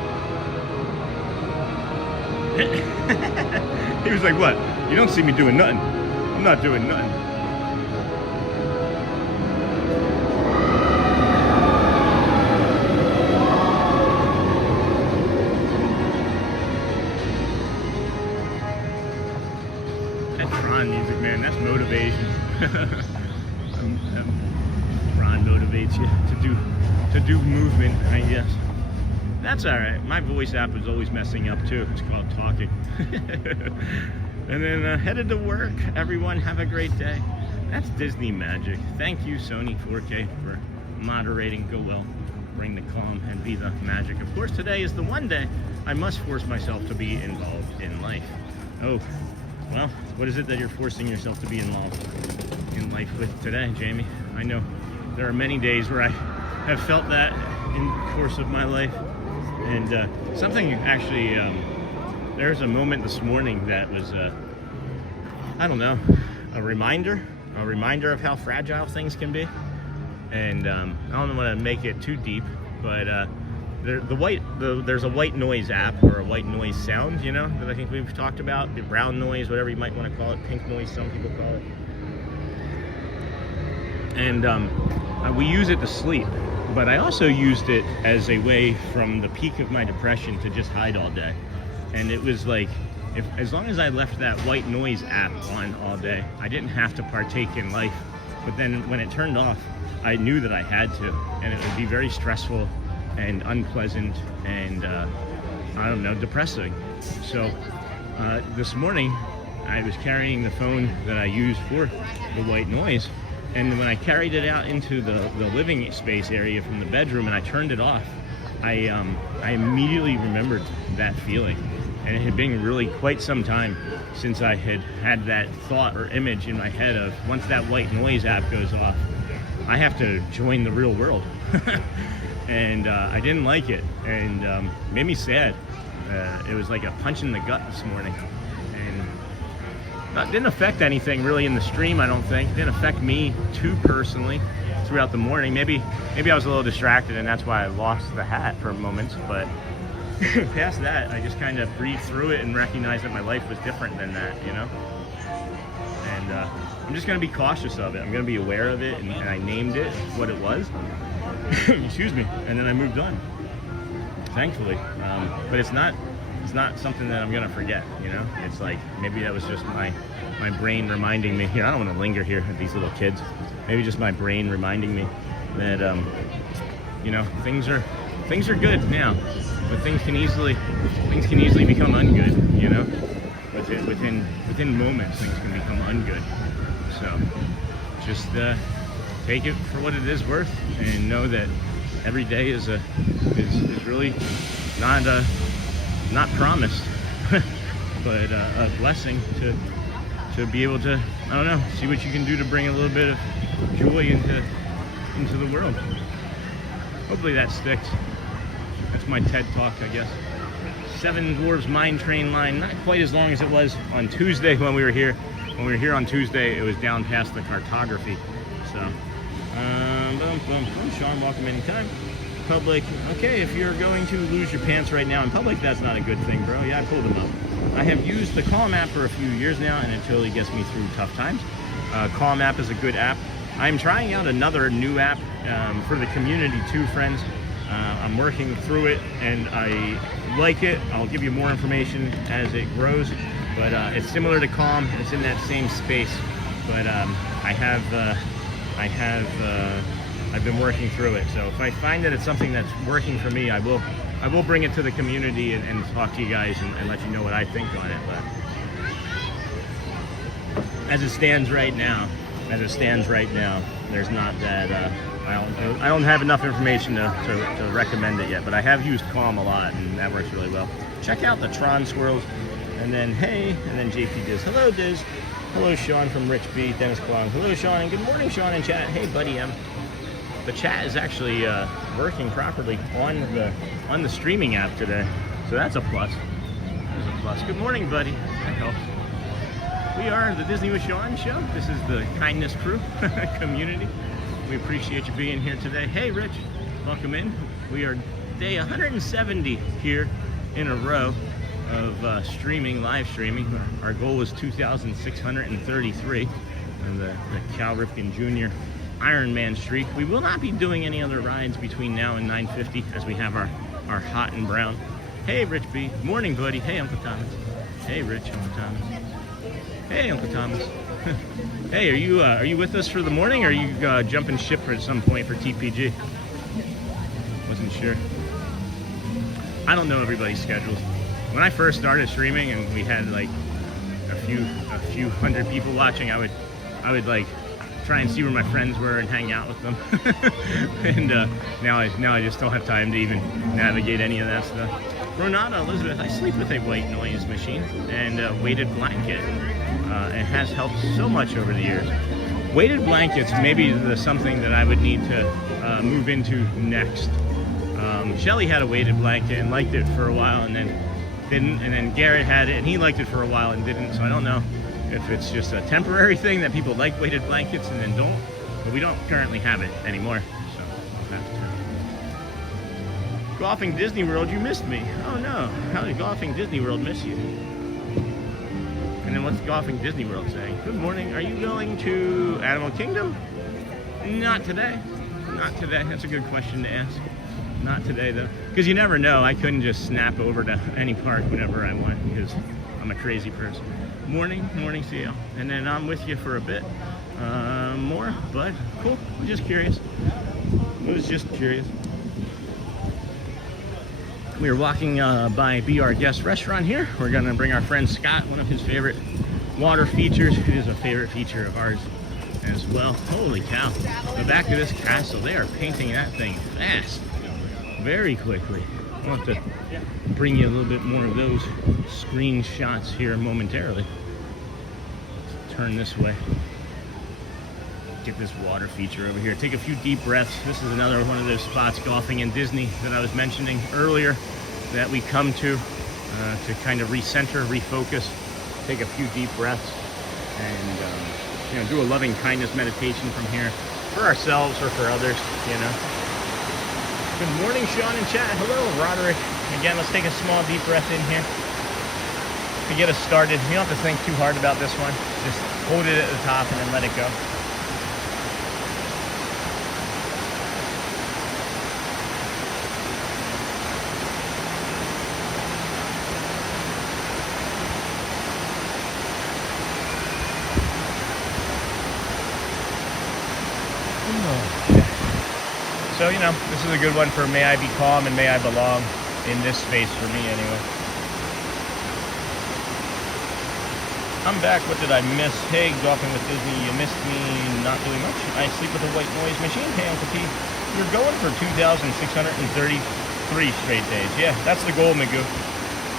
He was like, what? You don't see me doing nothing. I'm not doing nothing. Music, man, that's motivation. Ron motivates you to do movement, I guess. That's all right. My voice app is always messing up too. It's called talking. And then headed to work. Everyone have a great day. That's Disney magic. Thank you, Sony 4K, for moderating. Go well, bring the calm, and be the magic. Of course, today is the one day I must force myself to be involved in life. Oh. Well, what is it that you're forcing yourself to be involved in life with today, Jamie? I know there are many days where I have felt that in the course of my life. And something actually, there's a moment this morning that was, I don't know, a reminder of how fragile things can be. And I don't want to make it too deep, but there's a white noise app, or a white noise sound, that I think we've talked about. The brown noise, whatever you might want to call it, pink noise, some people call it. And we use it to sleep, but I also used it as a way from the peak of my depression to just hide all day. And it was like, as long as I left that white noise app on all day, I didn't have to partake in life. But then when it turned off, I knew that I had to, and it would be very stressful and unpleasant and I don't know, depressing. So this morning I was carrying the phone that I use for the white noise, and when I carried it out into the living space area from the bedroom and I turned it off, I immediately remembered that feeling. And it had been really quite some time since I had that thought or image in my head of, once that white noise app goes off, I have to join the real world. And I didn't like it, and made me sad. It was like a punch in the gut this morning. And didn't affect anything really in the stream, I don't think. It didn't affect me too personally throughout the morning. Maybe I was a little distracted and that's why I lost the hat for moments, but past that, I just kind of breathed through it and recognized that my life was different than that, you know? And I'm just going to be cautious of it. I'm going to be aware of it, and I named it what it was. Excuse me. And then I moved on, thankfully. But it's not something that I'm going to forget, you know? It's like, maybe that was just my brain reminding me. Here, I don't want to linger here with these little kids. Maybe just my brain reminding me that, you know, things are good now. But things can easily become ungood, you know. Within moments, things can become ungood. So just take it for what it is worth, and know that every day is really not promised, but a blessing to be able to, I don't know, see what you can do to bring a little bit of joy into the world. Hopefully that sticks. That's my TED Talk, I guess. Seven Dwarves Mine Train line, not quite as long as it was on Tuesday when we were here. When we were here on Tuesday, it was down past the cartography. So, Sean, welcome anytime. Public, okay, if you're going to lose your pants right now in public, that's not a good thing, bro. Yeah, I pulled them up. I have used the Calm app for a few years now, and it totally gets me through tough times. Calm app is a good app. I'm trying out another new app for the community too, friends. I'm working through it, and I like it. I'll give you more information as it grows, but it's similar to Calm. It's in that same space, but I've been working through it. So if I find that it's something that's working for me, I will bring it to the community and talk to you guys and let you know what I think on it. But as it stands right now, there's not that. I don't have enough information to recommend it yet, but I have used Calm a lot, and that works really well. Check out the Tron Swirls, and then hey, and then JP Diz. Hello, Diz. Hello, Sean from Rich B. Dennis Klong. Hello, Sean, and good morning, Sean in chat. Hey, buddy M. The chat is actually working properly on the streaming app today, so that's a plus. That's a plus. Good morning, buddy. That helps. We are the Disney with Sean show. This is the Kindness Crew community. We appreciate you being here today. Hey, Rich, welcome in. We are day 170 here in a row of live streaming. Our goal was 2,633 on the Cal Ripken Jr. Ironman streak. We will not be doing any other rides between now and 9:50 as we have our hot and brown. Hey, Rich B. Morning, buddy. Hey, Uncle Thomas. Hey, Rich, Uncle Thomas. Hey, Uncle Thomas. Hey, are you with us for the morning, or are you jumping ship at some point for TPG? Wasn't sure. I don't know everybody's schedules. When I first started streaming and we had like a few hundred people watching, I would like try and see where my friends were and hang out with them. And now I just don't have time to even navigate any of that stuff. Renata Elizabeth, I sleep with a white noise machine and a weighted blanket. It has helped so much over the years. Weighted blankets maybe something that I would need to move into next. Shelly had a weighted blanket and liked it for a while and then didn't, and then Garrett had it and he liked it for a while and didn't, so I don't know if it's just a temporary thing that people like weighted blankets and then don't, but we don't currently have it anymore. So that's true. Golfing Disney World, you missed me. Oh no, how did Golfing Disney World miss you? And then what's Golfing Disney World saying? Good morning, are you going to Animal Kingdom? Not today. Not today. That's a good question to ask. Not today though, because you never know. I couldn't just snap over to any park whenever I want because I'm a crazy person. Morning, CL. And then I'm with you for a bit more, but cool. I was just curious. We are walking by Be Our Guest restaurant here. We're gonna bring our friend Scott one of his favorite water features. It is a favorite feature of ours as well. Holy cow. The back of this castle, they are painting that thing fast, very quickly. I'll have to bring you a little bit more of those screenshots here momentarily. Let's turn this way. Get this water feature over here. Take a few deep breaths. This is another one of those spots, golfing in Disney, that I was mentioning earlier, that we come to kind of recenter, refocus, take a few deep breaths, and you know, do a loving kindness meditation from here for ourselves or for others, you know. Good morning, Sean and chat. Hello, Roderick. Again, let's take a small deep breath in here to get us started. You don't have to think too hard about this one. Just hold it at the top and then let it go. So, you know, this is a good one for may I be calm and may I belong in this space for me anyway. I'm back. What did I miss? Hey, golfing with Disney, you missed me not doing much. I sleep with a white noise machine. Hey, Uncle P, you're going for 2,633 straight days. Yeah, that's the goal, Magoo.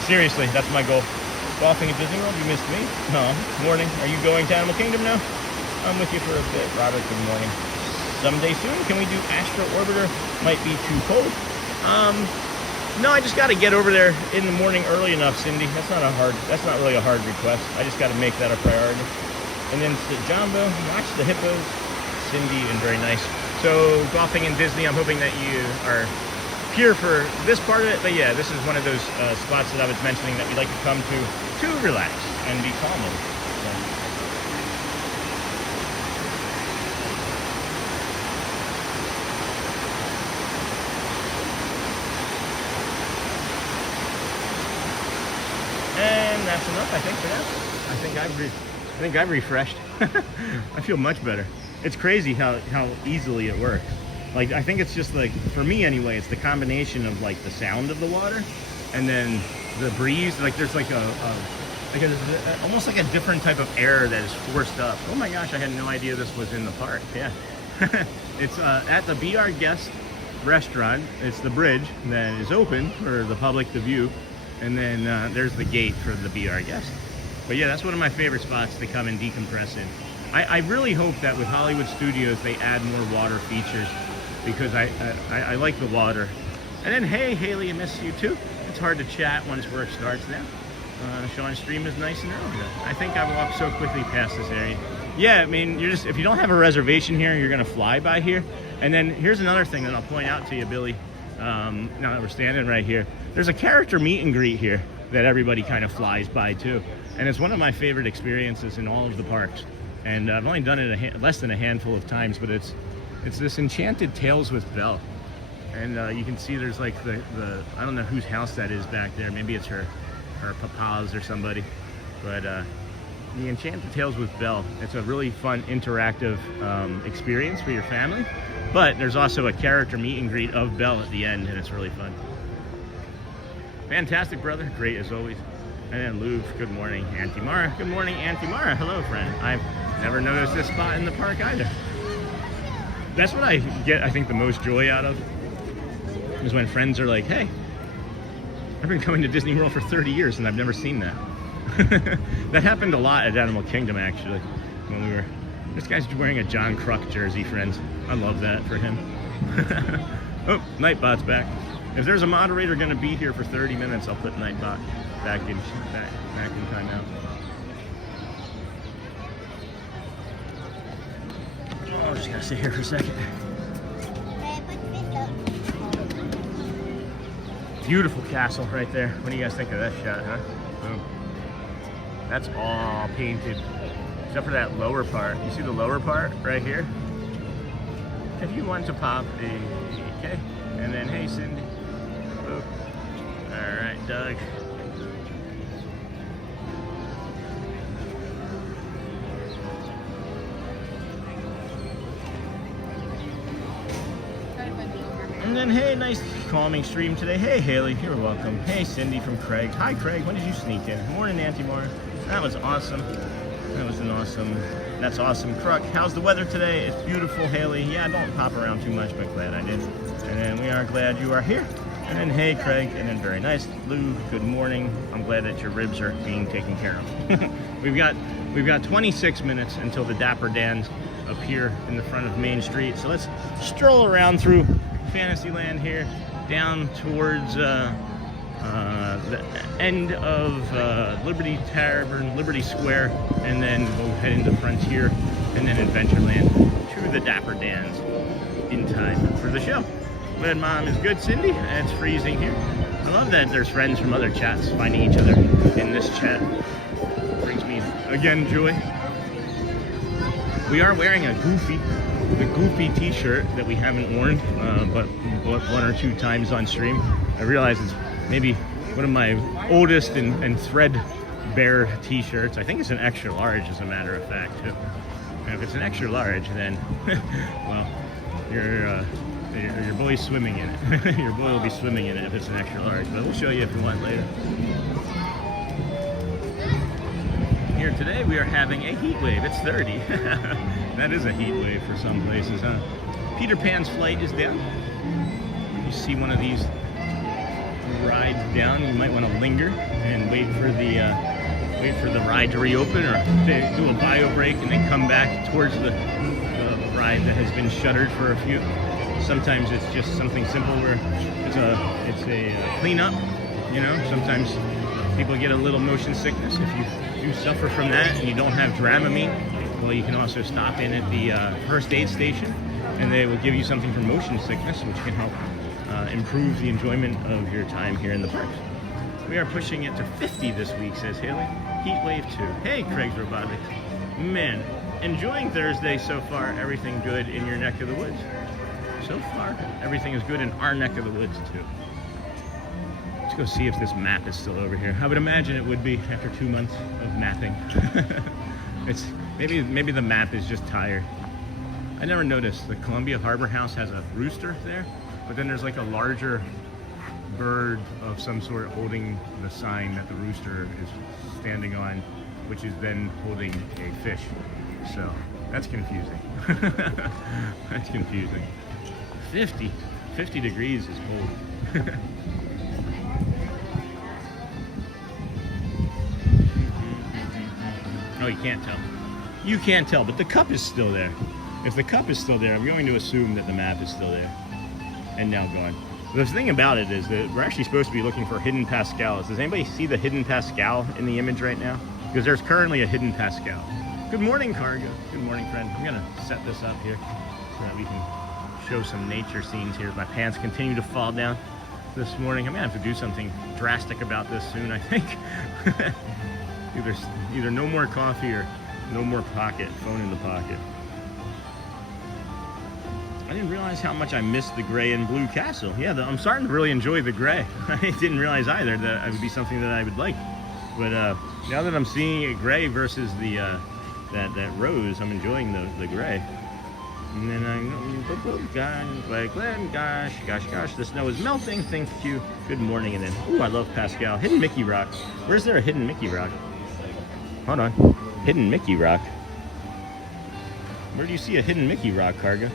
Seriously, that's my goal. Golfing at Disney World, you missed me? No. Morning. Are you going to Animal Kingdom now? I'm with you for a bit. Robert, good morning. Someday soon, can we do Astro Orbiter? Might be too cold. No, I just got to get over there in the morning early enough, Cindy. That's not really a hard request. I just got to make that a priority. And then Jumbo, watch the hippos. Cindy, and very nice. So golfing in Disney, I'm hoping that you are here for this part of it. But yeah, this is one of those spots that I was mentioning that we like to come to relax and be calm in. So. And that's enough, I think, for now. I think I've refreshed. I feel much better. It's crazy how easily it works. Like, I think it's just like, for me anyway, it's the combination of like the sound of the water and then the breeze. Like there's like almost like a different type of air that is forced up. Oh my gosh, I had no idea this was in the park. Yeah. It's at the Be Our Guest restaurant. It's the bridge that is open for the public to view. And then there's the gate for the Be Our Guest. But yeah, that's one of my favorite spots to come and decompress in. I really hope that with Hollywood Studios they add more water features, because I like the water. And then, hey, Haley, I miss you too. It's hard to chat once work starts now. Sean's stream is nice and early. I think I walked so quickly past this area. Yeah, I mean, if you don't have a reservation here, you're gonna fly by here. And then here's another thing that I'll point out to you, Billy. Now that we're standing right here, there's a character meet and greet here that everybody kind of flies by too, and it's one of my favorite experiences in all of the parks. And I've only done it less than a handful of times, but it's this Enchanted Tales with Belle, and you can see there's like the I don't know whose house that is back there. Maybe it's her papa's or somebody, but the Enchanted Tales with Belle. It's a really fun interactive experience for your family. But there's also a character meet and greet of Belle at the end, and it's really fun. Fantastic, brother. Great as always. And then Louvre, good morning. Auntie Mara, good morning. Auntie Mara, hello, friend. I've never noticed this spot in the park either. That's what I get, I think, the most joy out of, is when friends are like, hey, I've been coming to Disney World for 30 years and I've never seen that. That happened a lot at Animal Kingdom, actually, when we were... This guy's wearing a John Kruk jersey, friends. I love that for him. Oh, Nightbot's back. If there's a moderator going to be here for 30 minutes, I'll put Nightbot back in timeout. Oh, I'm just going to sit here for a second. Beautiful castle right there. What do you guys think of that shot, huh? Boom. That's all painted. Except for that lower part. You see the lower part right here? If you want to pop okay. And then, hey, Cindy. Oh. All right, Doug. And then, hey, nice calming stream today. Hey Haley, you're welcome. Hey Cindy from Craig. Hi Craig, when did you sneak in? Morning Auntie Mara. That was awesome. That's awesome. Kruk, how's the weather today? It's beautiful, Haley. Yeah, don't pop around too much, but glad I did. And then we are glad you are here. And then hey Craig, and then very nice. Lou, good morning. I'm glad that your ribs are being taken care of. We've got 26 minutes until the Dapper Dans up here in the front of Main Street. So let's stroll around through Fantasyland here, down towards the end of Liberty Tavern, Liberty Square, and then we'll head into Frontier and then Adventureland to the Dapper Dans in time for the show. Glad Mom is good, Cindy. It's freezing here. I love that there's friends from other chats finding each other in this chat. Brings me, again, joy. We are wearing a Goofy t-shirt that we haven't worn, but one or two times on stream. I realize it's maybe one of my oldest and threadbare t-shirts. I think it's an extra large, as a matter of fact, too. And if it's an extra large, then, well, your boy's swimming in it. Your boy will be swimming in it if it's an extra large, but we'll show you if you want later. Here today we are having a heat wave. It's 30. That is a heat wave for some places, huh? Peter Pan's flight is down. You see one of these rides down, you might want to linger and wait for the ride to reopen, or do a bio break and then come back towards the ride that has been shuttered for a few. Sometimes it's just something simple where it's a cleanup. You know, sometimes people get a little motion sickness. If you suffer from that and you don't have Dramamine, well, you can also stop in at the first aid station, and they will give you something for motion sickness, which can help improve the enjoyment of your time here in the parks. We are pushing it to 50 this week, says Haley. Heat wave 2. Hey, Craig's Robotics. Man, enjoying Thursday so far. Everything good in your neck of the woods? So far, everything is good in our neck of the woods, too. Let's go see if this map is still over here. I would imagine it would be after 2 months of mapping. It's maybe the map is just tired. I never noticed the Columbia Harbor House has a rooster there, but then there's like a larger bird of some sort holding the sign that the rooster is standing on, which is then holding a fish. So that's confusing. That's confusing. 50 degrees is cold. Oh, you can't tell. You can't tell, but the cup is still there. If the cup is still there, I'm going to assume that the map is still there and now gone. The thing about it is that we're actually supposed to be looking for hidden Pascals. Does anybody see the hidden Pascal in the image right now? Because there's currently a hidden Pascal. Good morning, Cargo. Good morning, friend. I'm going to set this up here so that we can show some nature scenes here. My pants continue to fall down this morning. I'm going to have to do something drastic about this soon, I think. Either no more coffee or no more phone in the pocket. I didn't realize how much I missed the gray and blue castle. Yeah, I'm starting to really enjoy the gray. I didn't realize either that it would be something that I would like. But now that I'm seeing it gray versus the that rose, I'm enjoying the gray. And then gosh, the snow is melting. Thank you. Good morning. And then, ooh, I love Pascal. Hidden Mickey Rock. Where's there a hidden Mickey Rock? Hold on. Hidden Mickey Rock. Where do you see a hidden Mickey Rock, Cargo?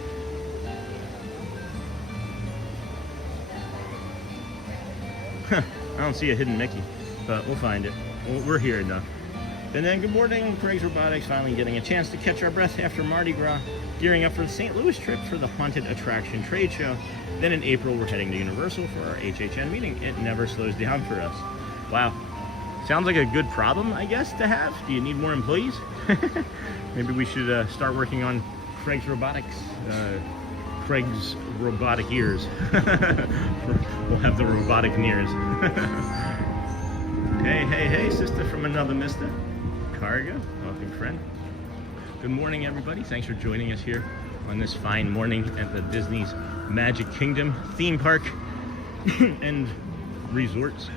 I don't see a hidden Mickey, but we'll find it. We're here enough. And then good morning, Craig's Robotics, finally getting a chance to catch our breath after Mardi Gras, gearing up for the St. Louis trip for the Haunted Attraction Trade Show. Then in April, we're heading to Universal for our HHN meeting. It never slows down for us. Wow. Sounds like a good problem, I guess, to have. Do you need more employees? Maybe we should start working on Craig's Robotics. Craig's robotic ears. We'll have the robotic ears. Hey, sister from another mister. Cargo, welcome, friend. Good morning, everybody. Thanks for joining us here on this fine morning at the Disney's Magic Kingdom theme park and resorts.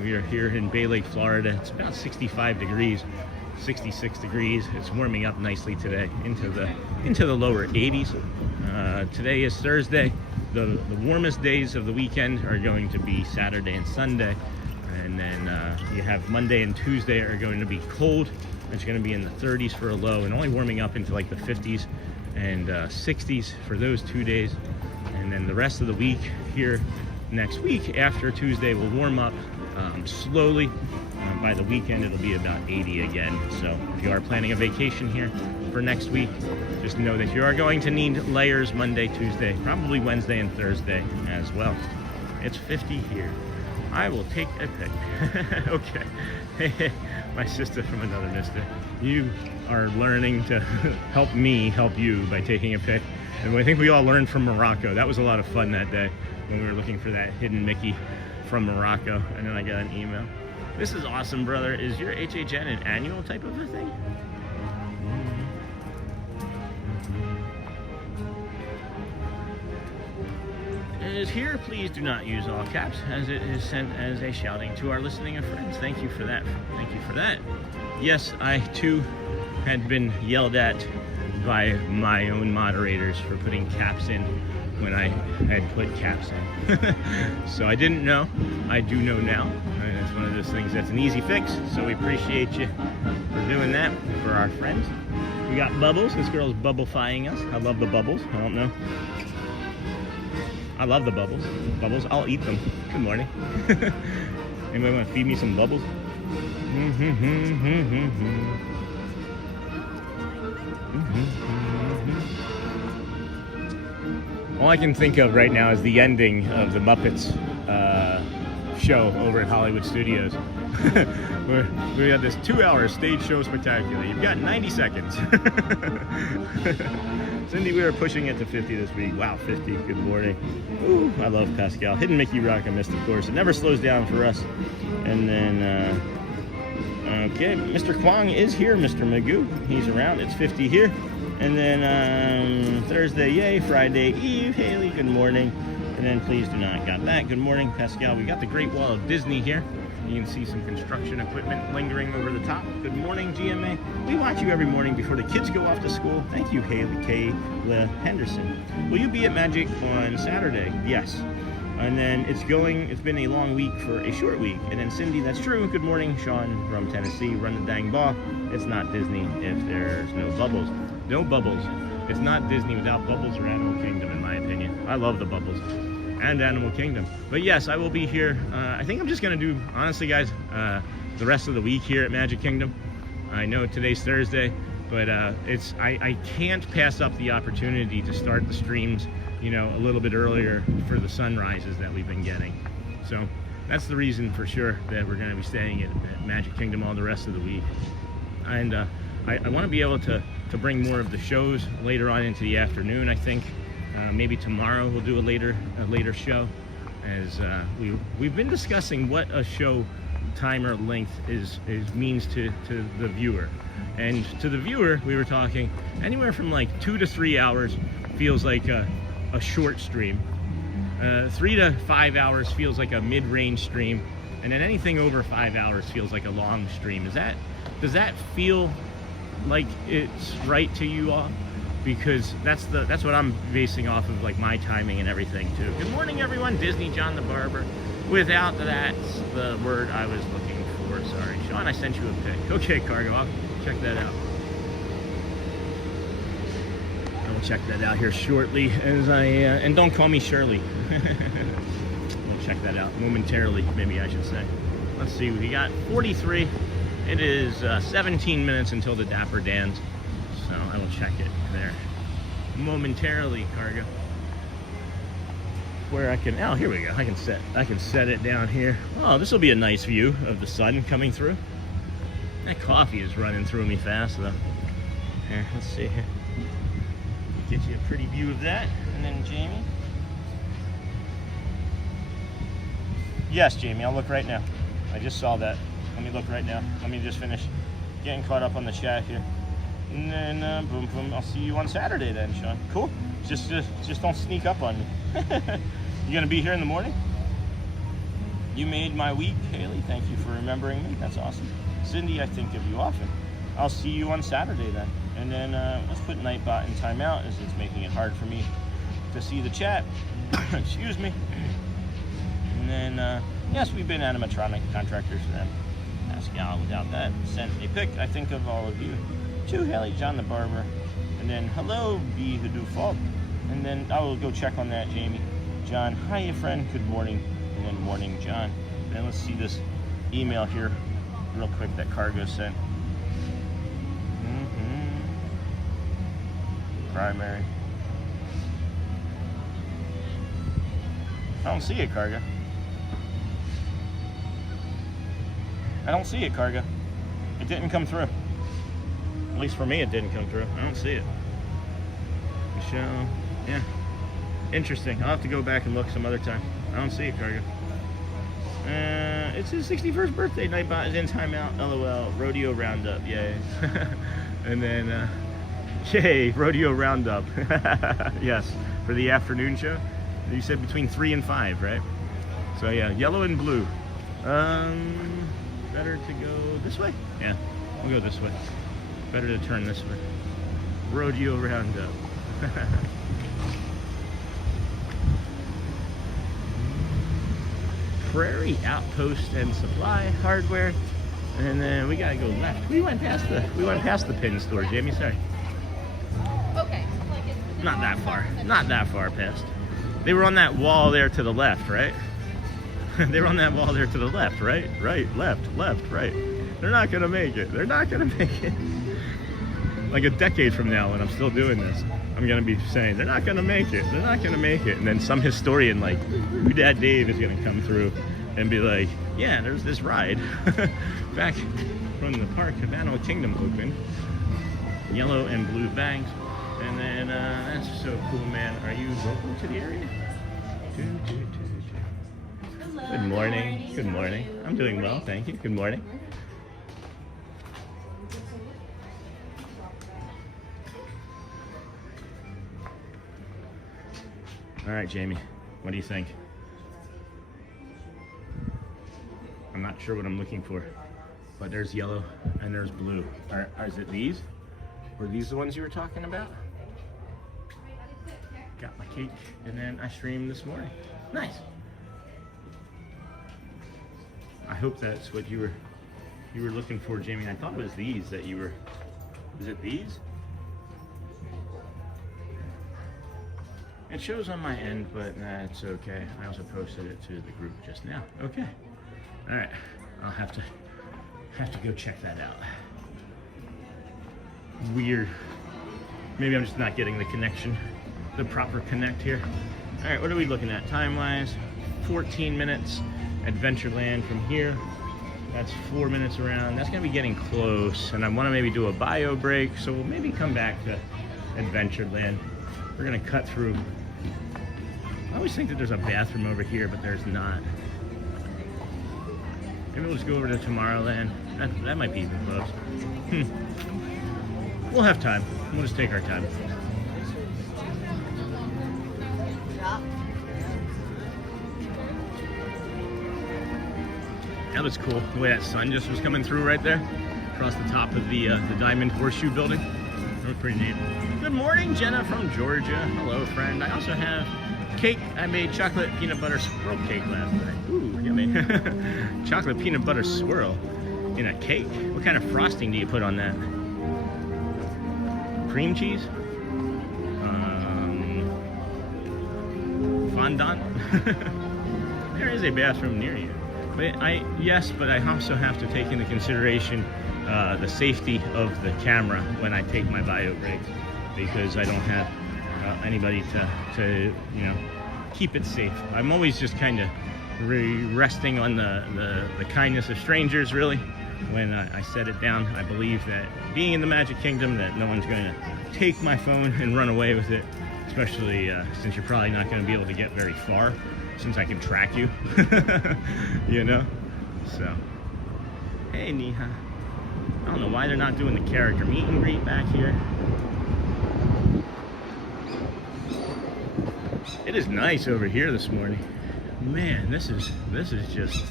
We are here in Bay Lake, Florida. It's about 65 degrees. 66 degrees. It's warming up nicely today into the lower 80s. Today is Thursday, the warmest days of the weekend are going to be Saturday and Sunday, and then you have Monday and Tuesday are going to be cold. It's going to be in the 30s for a low, and only warming up into like the 50s and 60s for those 2 days. And then the rest of the week here next week after Tuesday will warm up slowly. By the weekend it'll be about 80 again. So if you are planning a vacation here for next week, just know that you are going to need layers Monday, Tuesday, probably Wednesday and Thursday as well. It's 50 here. I will take a pic. Okay. Hey, my sister from another mister. You are learning to help me help you by taking a pic. And I think we all learned from Morocco. That was a lot of fun that day when we were looking for that hidden Mickey from Morocco. And then I got an email. This is awesome, brother. Is your HHN an annual type of a thing? It is here. Please do not use all caps, as it is sent as a shouting to our listening friends. Thank you for that. Thank you for that. Yes, I too had been yelled at by my own moderators for putting caps in when I had put caps in. So I didn't know. I do know now. And it's one of those things that's an easy fix. So we appreciate you for doing that for our friends. We got Bubbles. This girl's bubblifying us. I love the bubbles. I don't know. I love the bubbles. Bubbles, I'll eat them. Good morning. Anybody want to feed me some bubbles? All I can think of right now is the ending of the Muppets show over at Hollywood Studios. Where we had this 2-hour stage show spectacular. You've got 90 seconds. Cindy, we are pushing it to 50 this week. Wow, 50. Good morning. Ooh, I love Pascal. Hidden Mickey Rock I missed, of course. It never slows down for us. And then, okay, Mr. Kwong is here. Mr. Magoo, he's around. It's 50 here. And then Thursday, yay. Friday Eve, Haley, good morning. And then please do not got that. Good morning, Pascal. We got the Great Wall of Disney here. You can see some construction equipment lingering over the top. Good morning, GMA. We watch you every morning before the kids go off to school. Thank you, Haley Kayla Henderson. Will you be at Magic on Saturday? Yes. And then it's been a long week for a short week. And then Cindy, that's true. Good morning, Sean from Tennessee. Run the dang ball. It's not Disney if there's no bubbles. No bubbles. It's not Disney without bubbles or Animal Kingdom, in my opinion. I love the bubbles and Animal Kingdom. But yes, I will be here. I think I'm just gonna do, honestly guys, the rest of the week here at Magic Kingdom. I know today's Thursday, but I can't pass up the opportunity to start the streams, you know, a little bit earlier for the sunrises that we've been getting. So that's the reason for sure that we're gonna be staying at Magic Kingdom all the rest of the week. And I wanna be able to bring more of the shows later on into the afternoon, I think. Maybe tomorrow we'll do a later show, as we've been discussing what a show timer length means to the viewer. And to the viewer, we were talking anywhere from like 2 to 3 hours feels like a short stream. 3 to 5 hours feels like a mid-range stream, and then anything over 5 hours feels like a long stream. Does that feel like it's right to you all? Because that's what I'm basing off of, like my timing and everything too. Good morning, everyone. Disney John the Barber. Without that's the word I was looking for. Sorry, Sean. I sent you a pic. Okay, Cargo. I'll check that out. I will check that out here shortly. As and don't call me Shirley. We'll check that out momentarily. Maybe I should say. Let's see. We got 43. It is 17 minutes until the Dapper Dans. So I will check it there momentarily, Cargo. Where I can, oh, here we go. I can set it down here. Oh, this will be a nice view of the sun coming through. That coffee is running through me fast though. Here, let's see here. Get you a pretty view of that. And then Jamie. Yes, Jamie, I'll look right now. I just saw that. Let me look right now. Let me just finish getting caught up on the chat here. And then, boom, boom. I'll see you on Saturday then, Sean. Cool. Just don't sneak up on me. You gonna be here in the morning? You made my week, Haley. Thank you for remembering me. That's awesome. Cindy, I think of you often. I'll see you on Saturday then. And then let's put Nightbot in timeout, as it's making it hard for me to see the chat. Excuse me. And then, yes, we've been animatronic contractors for them. Ask y'all without that. Sent a pic, I think, of all of you. To Haley, John the Barber. And then, hello, Be the Default. And then I will go check on that, Jamie. John, hiya, friend. Good morning. And then morning, John. And then let's see this email here real quick that Cargo sent. Primary. I don't see it, Cargo. I don't see it, Cargo. It didn't come through. At least for me, it didn't come through. I don't see it. Michelle, yeah. Interesting. I'll have to go back and look some other time. I don't see it, Cargo. It's his 61st birthday. Nightbot is in timeout. LOL. Rodeo roundup. Yay. And then, yay, rodeo roundup. Yes, for the afternoon show. You said between 3 and 5, right? So yeah, yellow and blue. Better to go this way? Yeah, we'll go this way. Better to turn this way. Rodeo roundup. Prairie Outpost and Supply Hardware. And then we gotta go left. We went past the pin store, Jamie, sorry. Okay. Not that far. Not that far past. They were on that wall there to the left, right? They were on that wall there to the left, right? Right, left, right. They're not gonna make it. They're not gonna make it. Like a decade from now, when I'm still doing this, I'm gonna be saying, they're not gonna make it. They're not gonna make it. And then some historian like Who Dad Dave is gonna come through and be like, yeah, there's this ride back from the park. Cabana Kingdom opened. Yellow and blue bags. And then, that's so cool, man. Are you local to the area? Good morning. Good morning. I'm doing well, thank you. Good morning. All right, Jamie, what do you think? I'm not sure what I'm looking for, but there's yellow and there's blue. Is it these? Were these the ones you were talking about? Got my cake and then I streamed this morning. Nice. I hope that's what you were looking for, Jamie. I thought it was these that you were. Is it these? It shows on my end, but it's okay. I also posted it to the group just now. Okay. All right. I'll have to go check that out. Weird. Maybe I'm just not getting the connection, the proper connect here. All right, what are we looking at time-wise? 14 minutes. Adventureland from here. That's 4 minutes around. That's gonna be getting close, and I want to maybe do a bio break, so we'll maybe come back to Adventureland. We're gonna cut through. I always think that there's a bathroom over here, but there's not. Maybe we'll just go over to Tomorrowland. That might be even close. We'll have time. We'll just take our time. That was cool, the way that sun just was coming through right there, across the top of the Diamond Horseshoe building. That was pretty neat. Good morning, Jenna from Georgia. Hello, friend. I also have cake. I made chocolate peanut butter swirl cake last night. Ooh, yummy. Chocolate peanut butter swirl in a cake. What kind of frosting do you put on that? Cream cheese? Fondant? There is a bathroom near you. But yes, but I also have to take into consideration the safety of the camera when I take my bio breaks, because I don't have anybody to keep it safe. I'm always just kind of resting on the kindness of strangers, really. When I set it down, I believe that being in the Magic Kingdom, that no one's going to take my phone and run away with it, especially since you're probably not going to be able to get very far, since I can track you, you know? So, hey, Neha. I don't know why they're not doing the character meet and greet back here. It is nice over here this morning. Man, this is just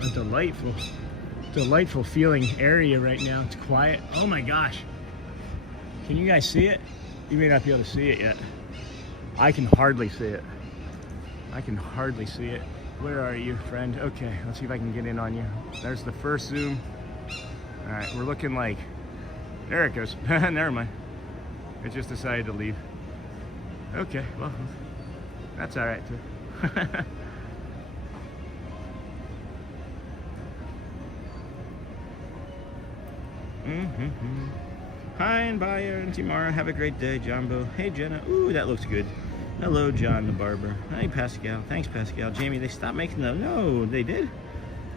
a delightful feeling area right now. It's quiet. Oh my gosh. Can you guys see it? You may not be able to see it yet. I can hardly see it. I can hardly see it. Where are you, friend? Okay, let's see if I can get in on you. There's the first zoom. All right, we're looking like, there it goes. Never mind. It just decided to leave. Okay, well, that's all right too. Hi, and bye, and Tamara. Have a great day, Jumbo. Hey, Jenna. Ooh, that looks good. Hello, John the barber. Hi, Pascal. Thanks, Pascal. Jamie, they stopped making them. No, they did.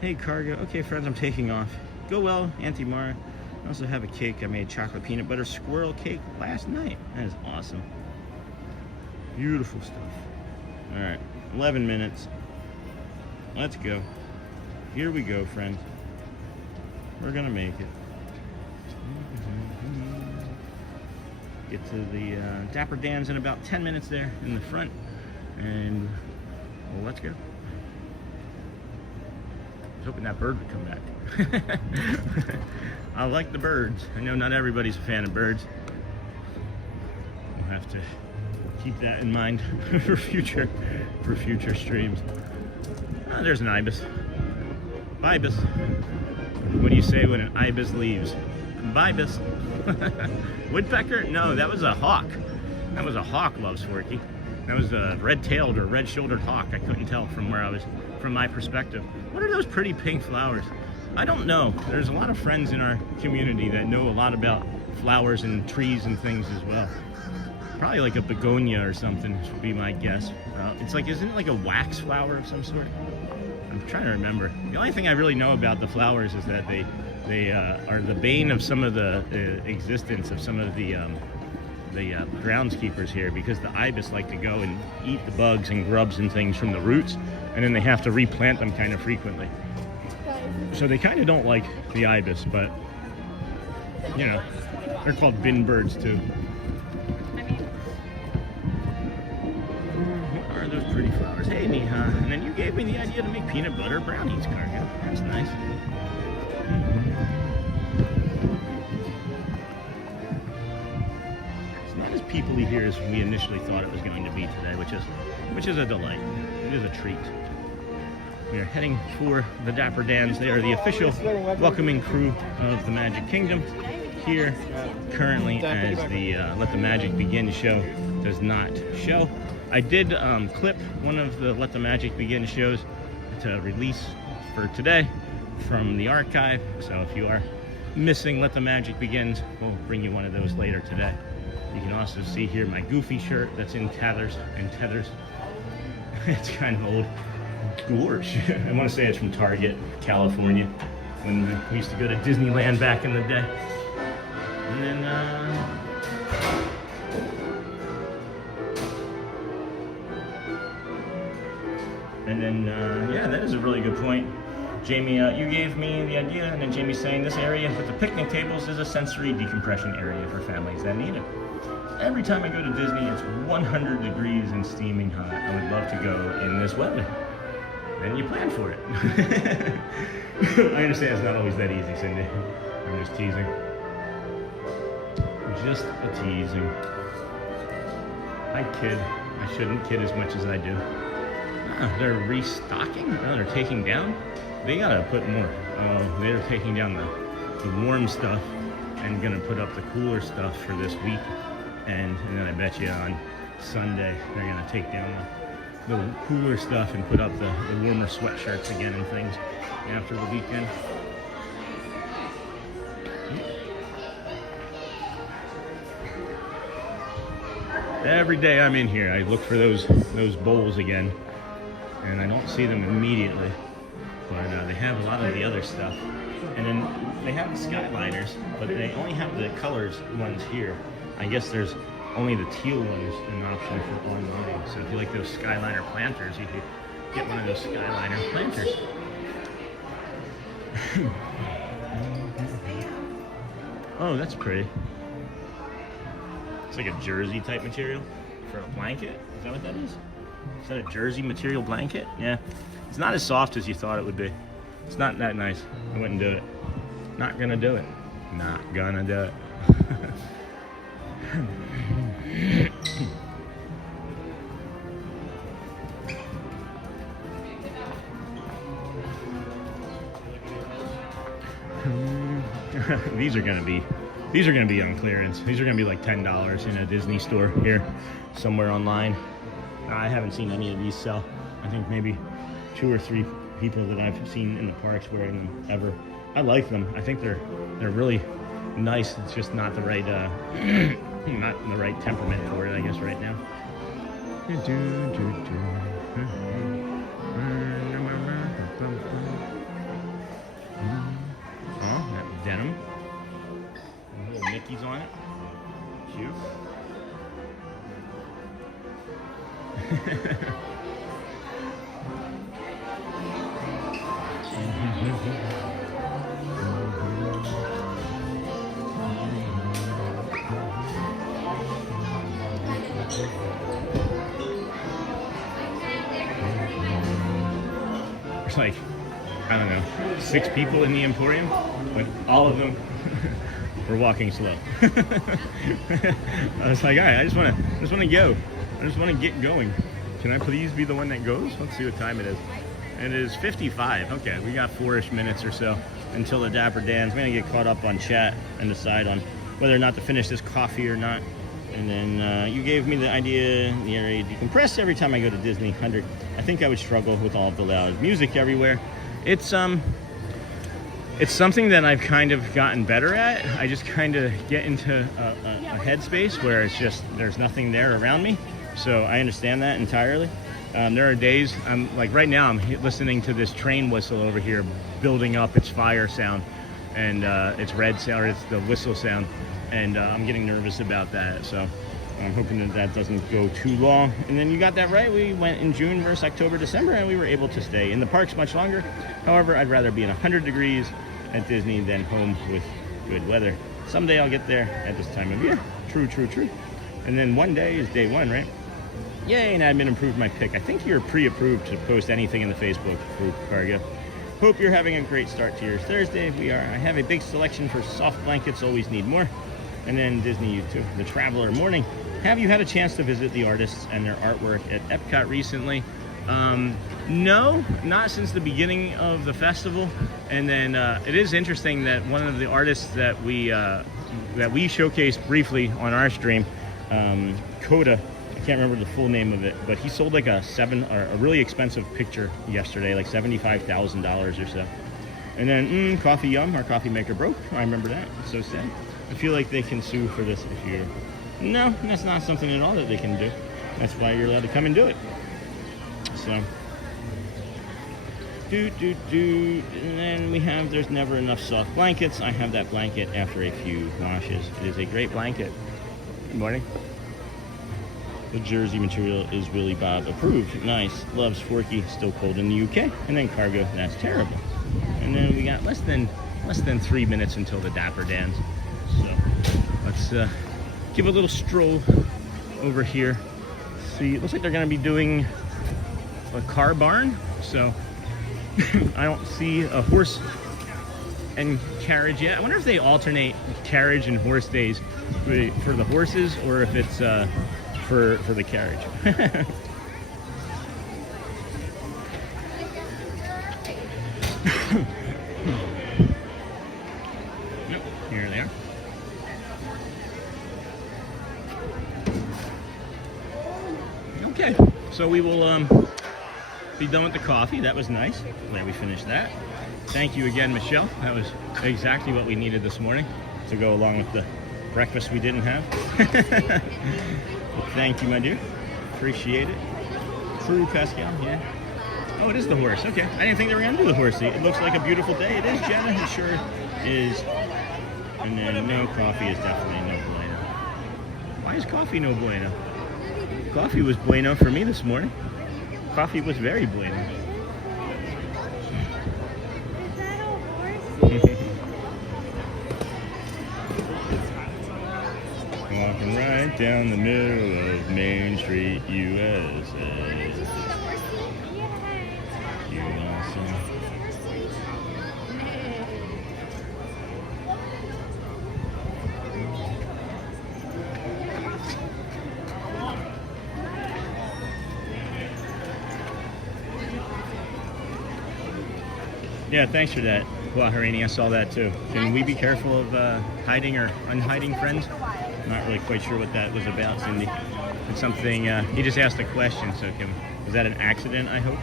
Hey, Cargo. Okay, friends, I'm taking off. Go well, Auntie Mara. I also have a cake. I made chocolate peanut butter squirrel cake last night. That is awesome. Beautiful stuff. All right, 11 minutes. Let's go. Here we go, friends. We're gonna make it. Get to the Dapper Dans in about 10 minutes there in the front, and well, let's go. I was hoping that bird would come back. I like the birds. I know not everybody's a fan of birds. We'll have to keep that in mind for future streams. Oh, there's an ibis. Ibis. What do you say when an ibis leaves? Ibis. Woodpecker? No, that was a hawk. That was a hawk, Love Swarky. That was a red-tailed or red-shouldered hawk. I couldn't tell from where I was, from my perspective. What are those pretty pink flowers? I don't know. There's a lot of friends in our community that know a lot about flowers and trees and things as well. Probably like a begonia or something would be my guess. It's like, isn't it like a wax flower of some sort? I'm trying to remember. The only thing I really know about the flowers is that they are the bane of some of the existence of some of the groundskeepers here, because the ibis like to go and eat the bugs and grubs and things from the roots, and then they have to replant them kind of frequently. So they kind of don't like the ibis, but you know, they're called bin birds too. What are those pretty flowers? Hey, Neha. And then you gave me the idea to make peanut butter brownies, Cargo. That's nice. It's not as peoply here as we initially thought it was going to be today, which is a delight. It is a treat. We are heading for the Dapper Dans. They are the official welcoming crew of the Magic Kingdom here currently, as the Let the Magic Begin show does not show. I did clip one of the Let the Magic Begin shows to release for today from the archive, so if you are missing Let the Magic Begins, we'll bring you one of those later today. You can also see here my Goofy shirt that's in tethers. It's kind of old. Gorge. I want to say it's from Target, California, when we used to go to Disneyland back in the day. And then, yeah, that is a really good point. Jamie, you gave me the idea, and then Jamie's saying this area with the picnic tables is a sensory decompression area for families that need it. Every time I go to Disney, it's 100 degrees and steaming hot. I would love to go in this weather. Then you plan for it. I understand it's not always that easy, Cindy. I'm just teasing. Just a teasing. I kid. I shouldn't kid as much as I do. They're restocking? No, they're taking down? They gotta put more. They're taking down the warm stuff and gonna put up the cooler stuff for this week. And then I bet you on Sunday they're gonna take down the cooler stuff and put up the warmer sweatshirts again and things after the weekend. Every day I'm in here, I look for those bowls again, and I don't see them immediately, but they have a lot of the other stuff. And then they have the Skyliners, but they only have the colors ones here. I guess there's only the teal one is an option for online. So if you like those Skyliner planters, you could get one of those Skyliner planters. Oh, that's pretty. It's like a jersey type material for a blanket. Is that what that is? Is that a jersey material blanket? Yeah. It's not as soft as you thought it would be. It's not that nice. I wouldn't do it. Not gonna do it. Not gonna do it. these are gonna be on clearance. These are gonna be like $10 in a Disney store here somewhere online. I haven't seen any of these sell. I think maybe 2 or 3 people that I've seen in the parks wearing them ever. I like them. I think they're really nice. It's just not the right not the right temperament for it, I guess, right now. Oh, that denim. Little Mickey's on it. Cute. There's like, I don't know, 6 people in the Emporium, but all of them were walking slow. I was like, all right, I just want to go. I just want to get going. Can I please be the one that goes? Let's see what time it is. And it is 55. Okay, we got 4-ish minutes or so until the Dapper Dans. We're gonna get caught up on chat and decide on whether or not to finish this coffee or not. And then you gave me the idea, the area decompress every time I go to Disney 100. I think I would struggle with all of the loud music everywhere. It's something that I've kind of gotten better at. I just kind of get into a headspace where it's just, there's nothing there around me. So I understand that entirely. There are days, like right now, I'm listening to this train whistle over here building up its fire sound, and its red sound, or it's the whistle sound, and I'm getting nervous about that. So I'm hoping that that doesn't go too long. And then you got that right. We went in June versus October, December, and we were able to stay in the parks much longer. However, I'd rather be in 100 degrees at Disney than home with good weather. Someday I'll get there at this time of year. True, true, true. And then one day is day 1, right? Yay, and admin approved my pick. I think you're pre-approved to post anything in the Facebook group, Cargo. Hope you're having a great start to your Thursday. We are. I have a big selection for soft blankets, always need more. And then Disney you too. The Traveler Morning. Have you had a chance to visit the artists and their artwork at Epcot recently? No, not since the beginning of the festival. And then it is interesting that one of the artists that we showcased briefly on our stream, Coda, I can't remember the full name of it, but he sold like a really expensive picture yesterday, like $75,000 or so. And then Coffee Yum, our coffee maker, broke. I remember that. It's so sad. I feel like they can sue for this if you're... No, that's not something at all that they can do. That's why you're allowed to come and do it. So... And then we have, there's never enough soft blankets. I have that blanket after a few washes. It is a great blanket. Good morning. The jersey material is Willy Bob approved. Nice. Loves Forky. Still cold in the UK. And then Cargo. That's terrible. And then we got less than 3 minutes until the Dapper Dans. So let's give a little stroll over here. See, it looks like they're going to be doing a car barn. So I don't see a horse and carriage yet. I wonder if they alternate carriage and horse days for the horses, or if it's for the carriage. Nope, here they are. Okay, so we will be done with the coffee. That was nice. Glad we finished that. Thank you again, Michelle. That was exactly what we needed this morning to go along with the breakfast we didn't have. Well, thank you, my dear. Appreciate it. True, Pascal. Yeah. Oh, it is the horse. Okay. I didn't think they were going to do the horsey. It looks like a beautiful day. It is, Jenna. It sure is. And then no coffee is definitely no bueno. Why is coffee no bueno? Coffee was bueno for me this morning. Coffee was very bueno. Walking right down the middle of Main Street, USA. Yeah, thanks for that. Guaharini, I saw that too. Can we be careful of hiding or unhiding friends? I'm not really quite sure what that was about, Cindy. It's something, he just asked a question, so was that an accident, I hope?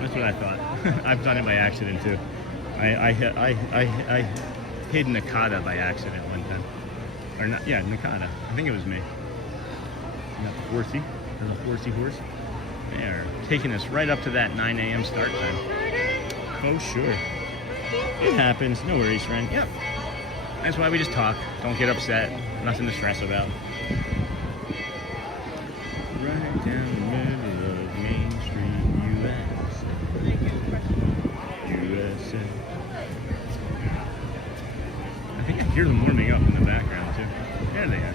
That's what I thought. I've done it by accident too. I hid Nakata by accident one time. Or not, yeah, Nakata. I think it was me. Not the horsey. There's a horsey horse. They are taking us right up to that 9 a.m. start time. Oh, sure. It happens. No worries, friend. Yep. That's why we just talk. Don't get upset. Nothing to stress about. Right down the middle of Main Street, USA. I think I hear them warming up in the background, too. There they are.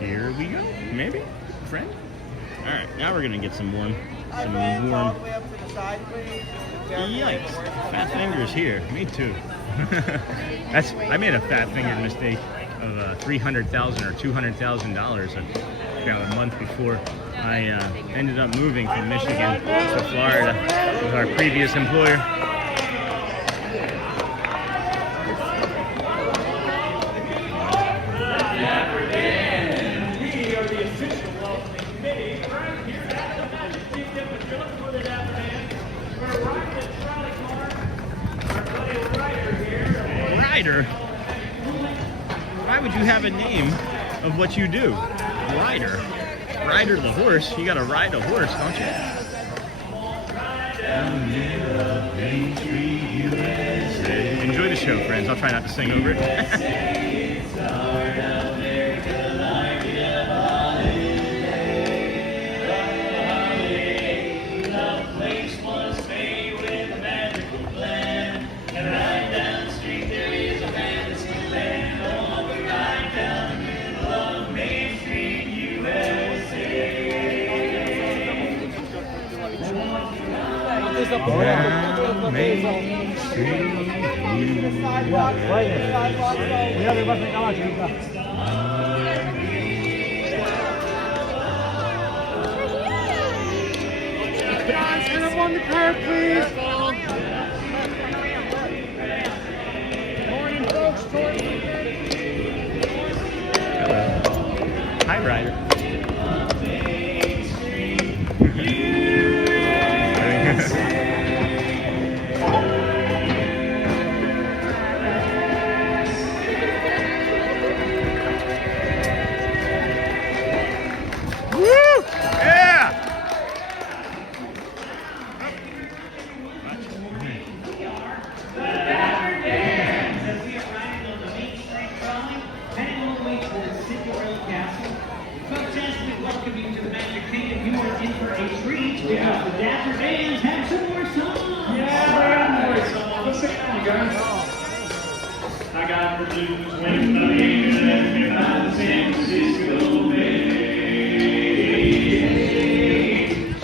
Here we go. Maybe, friend. All right, now we're gonna get some warm. Yikes! Fat fingers here. Me too. I made a fat fingered mistake of $300,000 or $200,000 about a month before I ended up moving from Michigan to Florida with our previous employer. Rider? Why would you have a name of what you do? Rider. Rider the horse? You gotta ride a horse, don't you? Enjoy the show, friends. I'll try not to sing over it. Main Street, Guys, get up on the car, please. Morning, folks. Hello. Hi, Ryder. We have the Dapper Dans have some more songs. Yeah, more songs. Let's sing them, guys. I got the blues when the baby left me by the San Francisco Bay.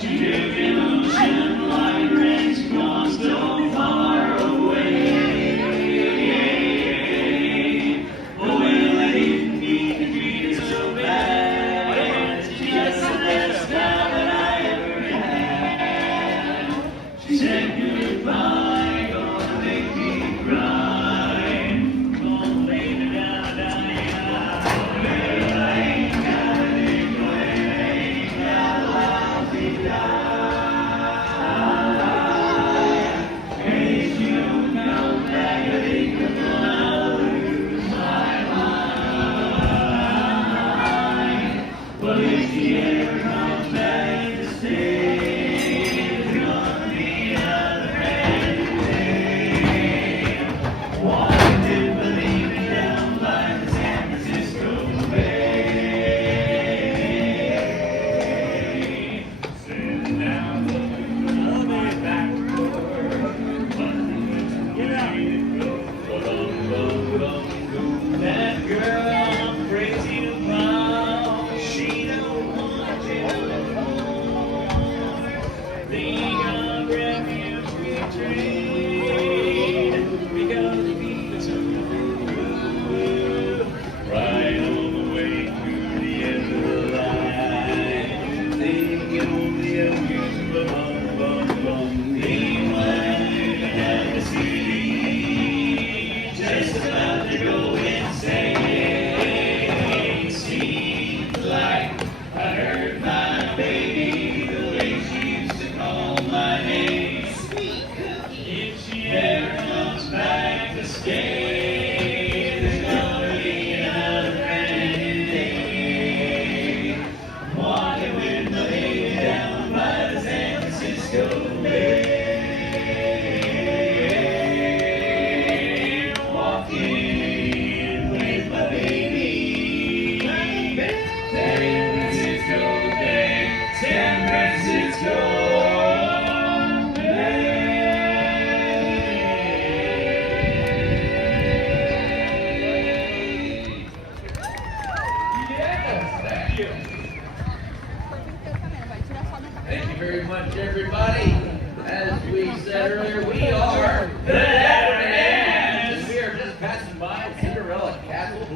She lived in ocean like rain's gone so far away. Oh, well, I didn't mean to treat her so bad. She just the best guy that I ever had. She said goodbye, gonna make me cry. Gonna lay me down.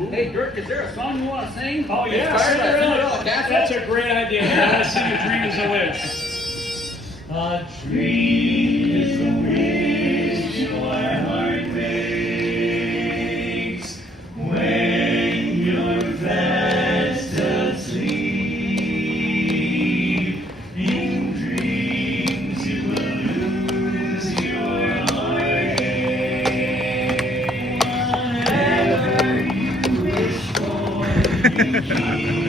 Hey, Dirk, is there a song you want to sing? Oh, yeah. That's a great idea. Let's sing A Dream is a Wish. A dream is a wish your heart makes when you're fast asleep. In dreams you will lose your heartache. Whatever you wish for, you keep.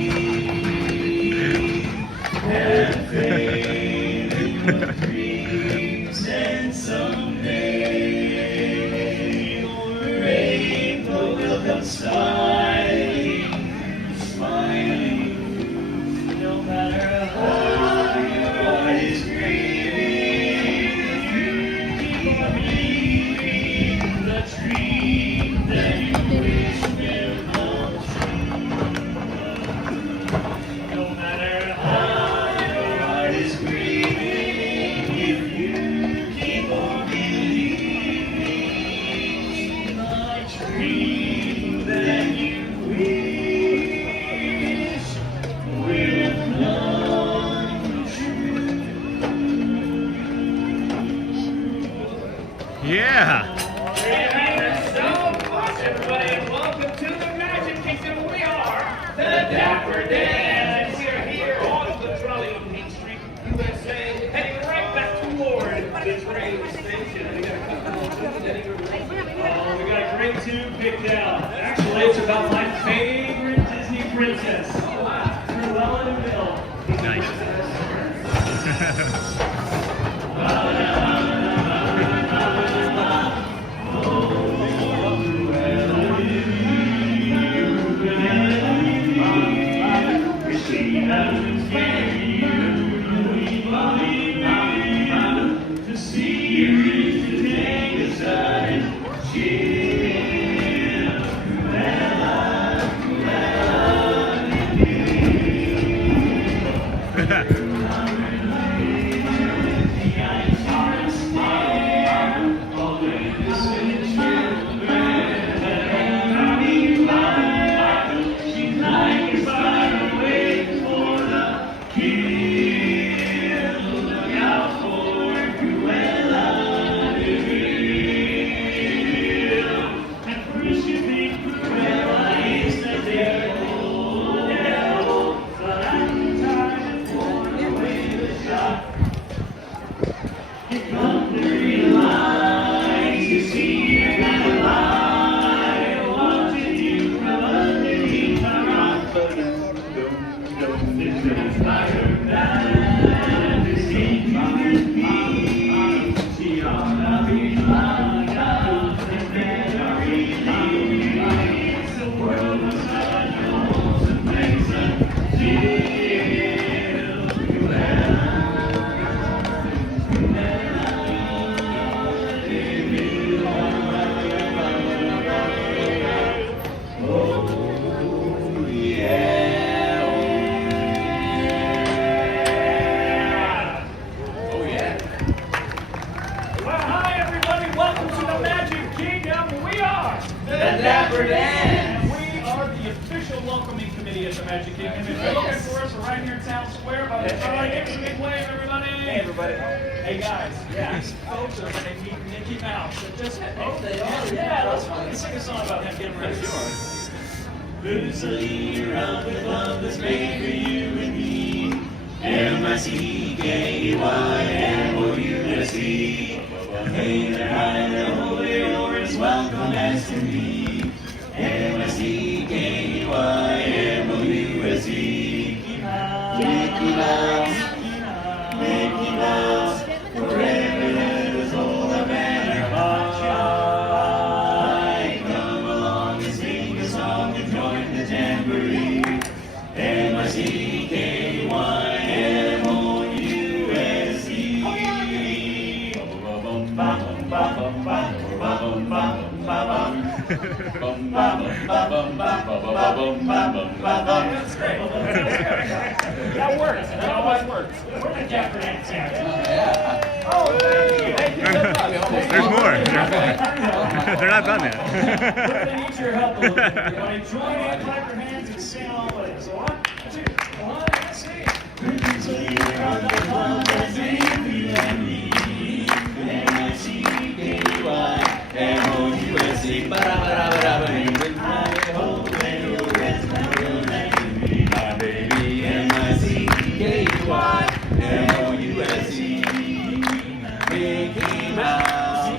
Have faith in your dreams, and someday your rainbow will come smiling, no matter how your heart is grieving. You keep on believing the dream that you wish will come true. No matter how your heart is grieving, if you keep on believing the dream that you wish will come true. Yeah. So much, everybody, and welcome to the Magic Kingdom. We are the Dapper Dans. We are here on the trolley on Main Street, USA, heading right back toward the train station. We got a great tune picked out. Actually, it's about my favorite Disney princess, Cruella de Vil. Nice. To see you to take aside, Dapper Dans. We are the official welcoming committee at the Magic Kingdom. If you're looking for us, we're right here in Town Square by the trolley. Give us a big wave, everybody. Hey, everybody. Hey, guys. Yeah, these folks are going to meet Mickey Mouse. Oh, they are? Yeah, let's fucking sing a song about him getting ready. There's a leader up above that's made for you and me. M-I-C-K-E-Y-M-O-U-S-E. Hey, they're high, they're holy, or as welcome as can be. M-I-C-K-E-Y-M-O-U-S-E. Mickey Mouse, Mickey Mouse, forever lives all the banner high. Come along and sing a song and join the tambourine. M-I-C-K-E-Y-M-O-U-S-E. Bum, bum, bum, bum, bum, bum, bum, bum, bum. That's great. That works. That always works. Where the Dapper Dans at? Oh, thank you. There's more. They're not done yet. We're going to need your help a little bit. Everybody join in, clap your hands, and sing all the way. So 1, 2, 1, let's sing. So you are the one that's in you and me. M-O-U-S-E, my baby, M-I-C-K-Y, M-O-U-S-E, Mickey Mouse,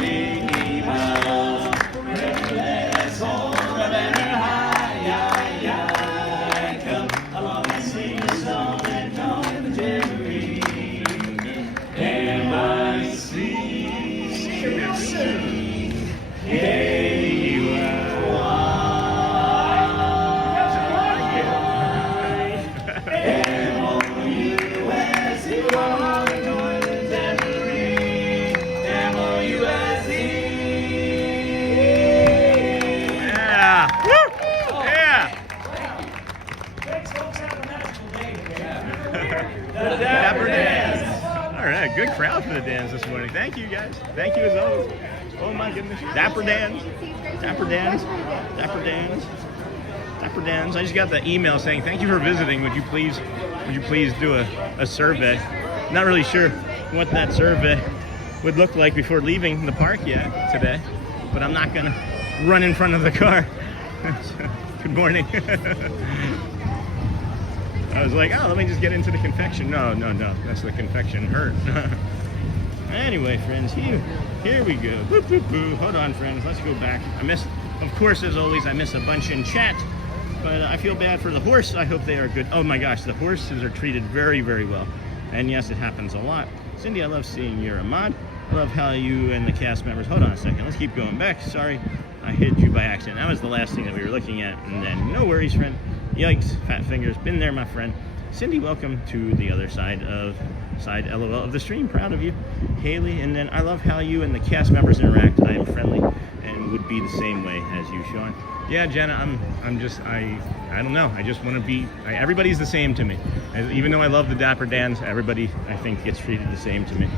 Mickey Mouse, let's hold the banner high, come along and sing a song and join the jamboree, Dapper Dans. All right, good crowd for the dance this morning. Thank you, guys. Thank you as always. Oh my goodness. Dapper Dans. Dapper Dans. Dapper Dans. Dapper Dans. I just got the email saying thank you for visiting. Would you please do a survey? Not really sure what that survey would look like before leaving the park yet today, but I'm not gonna run in front of the car. Good morning. I was like, oh, let me just get into the confection. No, that's the confection hurt. Anyway, friends, here we go. Boop, boop, boop. Hold on, friends, let's go back. Of course, as always, I miss a bunch in chat, but I feel bad for the horse. I hope they are good. Oh my gosh, the horses are treated very, very well. And yes, it happens a lot. Cindy, I love seeing you're a mod. I love how you and the cast members, hold on a second, let's keep going back. Sorry, I hit you by accident. That was the last thing that we were looking at. And then, no worries, friend. Yikes, fat fingers, been there, my friend. Cindy, welcome to the other side LOL of the stream. Proud of you. Haley, and then I love how you and the cast members interact. I am friendly and would be the same way as you, Sean. Yeah, Jenna, I don't know. I just want to be, everybody's the same to me. Even though I love the Dapper Dans, everybody, I think, gets treated the same to me.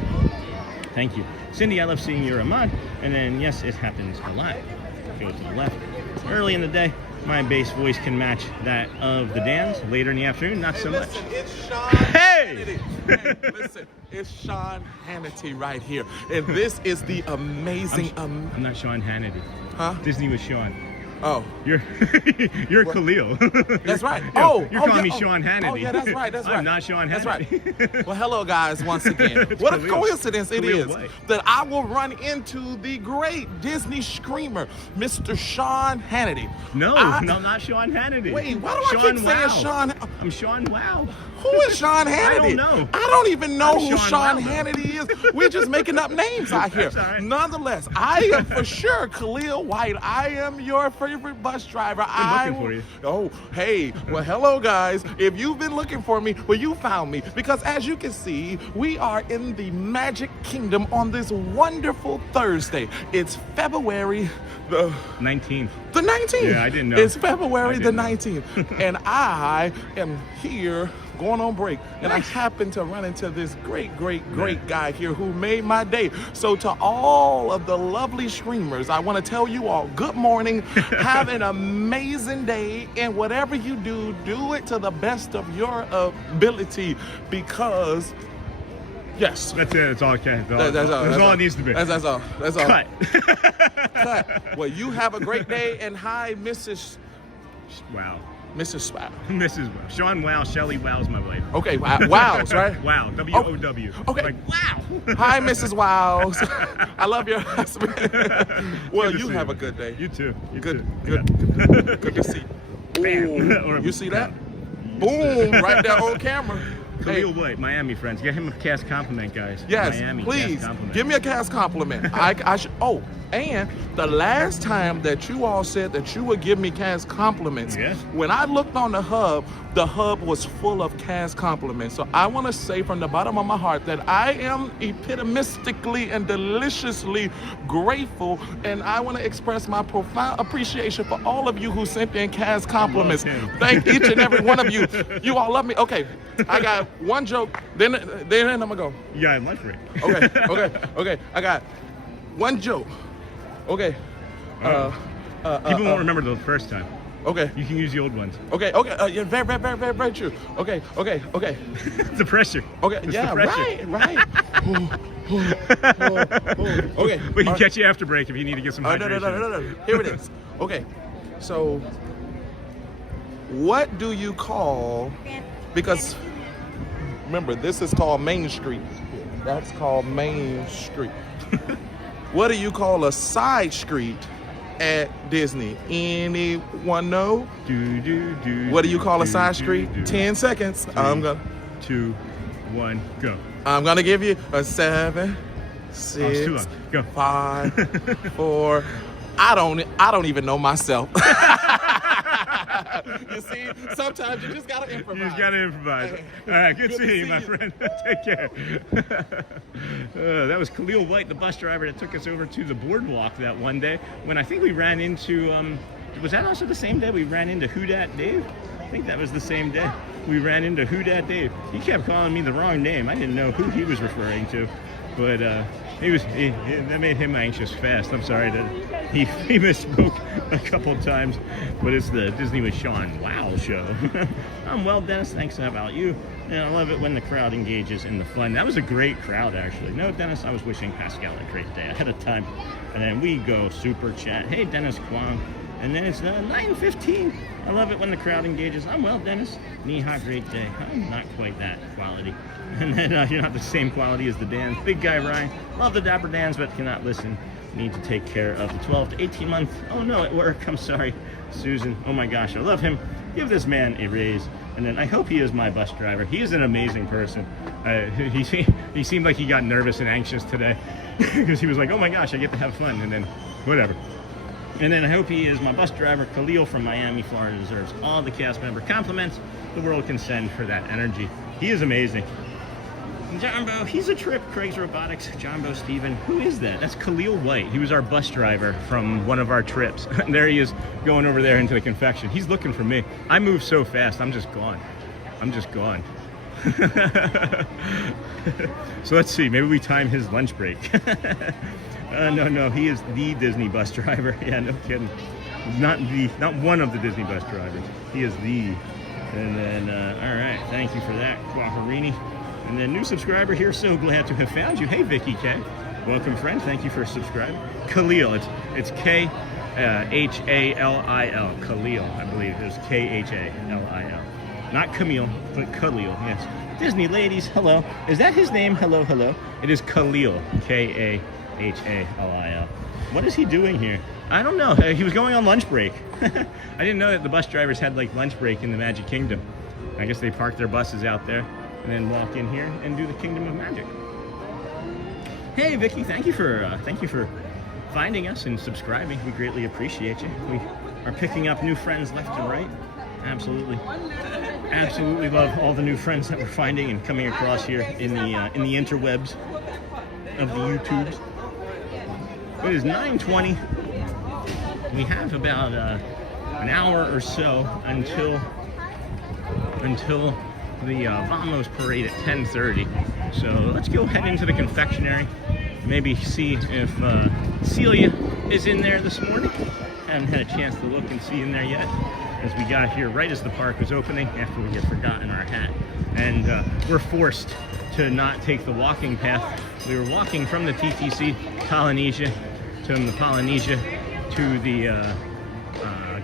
Thank you. Cindy, I love seeing you're a mod. And then, yes, it happens a lot. Go to the left. Early in the day, my bass voice can match that of the Dans. Later in the afternoon, not so much. It's Sean Hey! Hannity. Hey, listen, it's Sean Hannity right here. And this is the amazing... I'm not Sean Hannity. Huh? Disney was Sean. Oh. You're Khalil. That's right. You're calling me Sean Hannity. Oh, yeah, that's right. I'm not Sean Hannity. That's right. Well, hello, guys, once again. What a coincidence it is that I will run into the great Disney screamer, Mr. Sean Hannity. No, not Sean Hannity. Wait, why do I keep saying Sean? I'm Sean Wow. Who is Sean Hannity? I don't know. I don't even know who Sean Wow, Hannity is. We're just making up names out here. Right. Nonetheless, I am for sure Khalil White. I am your favorite bus driver. Been looking for you. Oh, hey. Well, hello, guys. If you've been looking for me, well, you found me. Because as you can see, we are in the Magic Kingdom on this wonderful Thursday. It's February the 19th. The 19th. Yeah, I didn't know. It's February the 19th. And I am here going on break, and I happen to run into this great guy here who made my day. So to all of the lovely streamers, I want to tell you all good morning. Have an amazing day, and whatever you do, do it to the best of your ability, because yes, that's it. That's all. Okay. That's all it needs to be. That's all. Cut. Cut. Well, you have a great day, and hi, Mrs. Wow. Mrs. Wow. Mrs. Wow. Sean Wow. Shelly Wow's my wife. Okay, Wows, right? Wow. W-O-W. Okay. Like, wow. Hi, Mrs. Wows. I love your husband. Well, you have a good day. You too. Good to see you. Ooh, you see that? Boom, right there on camera. Khalil White, Miami friends. Get him a cast compliment, guys. Yes, Miami, please. Cast compliment. Give me a cast compliment. I should. Oh, And the last time that you all said that you would give me cast compliments, when I looked on the hub was full of cast compliments. So I want to say from the bottom of my heart that I am epitomistically and deliciously grateful, and I want to express my profound appreciation for all of you who sent in cast compliments. Thank each and every one of you. You all love me. Okay, I got one joke, then I'm gonna go. You got lunch break. Okay. I got one joke. Okay. People won't remember the first time. Okay. You can use the old ones. Okay. Yeah, very true. Okay. The pressure. Okay. It's yeah. the pressure. Right. Okay. We can catch you after break if you need to get some hydration. No. Here it is. Okay. So, what do you call? Because remember, this is called Main Street. That's called Main Street. What do you call a side street at Disney? Anyone know? What do you call a side street? 10 seconds. 3, 2, 1, go. I'm gonna give you a 7, 6, 5, 4. I don't even know myself. You see, sometimes you just gotta improvise. You just gotta improvise. All right, good seeing you, my friend. Take care. That was Khalil White, the bus driver that took us over to the boardwalk that one day when I think we ran into, was that also the same day we ran into Who Dat Dave? I think that was the same day we ran into Who Dat Dave. He kept calling me the wrong name. I didn't know who he was referring to, but that made him anxious fast. I'm sorry that he misspoke a couple times, but it's the Disney with Sean Wow show. I'm well, Dennis. Thanks. How about you? And I love it when the crowd engages in the fun. That was a great crowd, actually. No, Dennis, I was wishing Pascal a great day ahead of time. And then we go super chat. Hey, Dennis Kwong. And then it's 9:15. I love it when the crowd engages. I'm well, Dennis. Neha, great day. I'm not quite that quality. And then you're not the same quality as the Dans. Big guy Ryan. Love the Dapper Dans, but cannot listen. Need to take care of the 12 to 18 month. Oh no, at work. I'm sorry, Susan. Oh my gosh, I love him. Give this man a raise. And then I hope he is my bus driver. He is an amazing person. He seemed like he got nervous and anxious today because he was like, oh my gosh, I get to have fun. And then whatever. And then I hope he is my bus driver. Khalil from Miami, Florida deserves all the cast member compliments the world can send for that energy. He is amazing. Jumbo, he's a trip. Craig's Robotics, Jumbo Steven. Who is that? That's Khalil White. He was our bus driver from one of our trips. There he is going over there into the confection. He's looking for me. I move so fast, I'm just gone. So let's see, maybe we time his lunch break. No, he is the Disney bus driver. Yeah, no kidding. Not one of the Disney bus drivers. He is the. And then, all right, thank you for that, Quaharini. And then new subscriber here, so glad to have found you. Hey, Vicky K. Welcome, friend. Thank you for subscribing. Khalil, it's K-H-A-L-I-L. Khalil, I believe. There's K-H-A-L-I-L. Not Camille, but Khalil, yes. Disney ladies, hello. Is that his name? Hello. It is Khalil, K-A-H-A-L-I-L. What is he doing here? I don't know. He was going on lunch break. I didn't know that the bus drivers had like lunch break in the Magic Kingdom. I guess they park their buses out there and then walk in here and do the Kingdom of Magic. Hey, Vicky, thank you for finding us and subscribing. We greatly appreciate you. We are picking up new friends left and right. Absolutely love all the new friends that we're finding and coming across here in the interwebs of the YouTubes. It is 9:20. We have about an hour or so until the Vamos parade at 10:30. So let's go head into the confectionery. Maybe see if Celia is in there this morning. Haven't had a chance to look and see in there yet, as we got here right as the park was opening after we had forgotten our hat. And we're forced to not take the walking path. We were walking from the TTC Polynesian to the Polynesian to the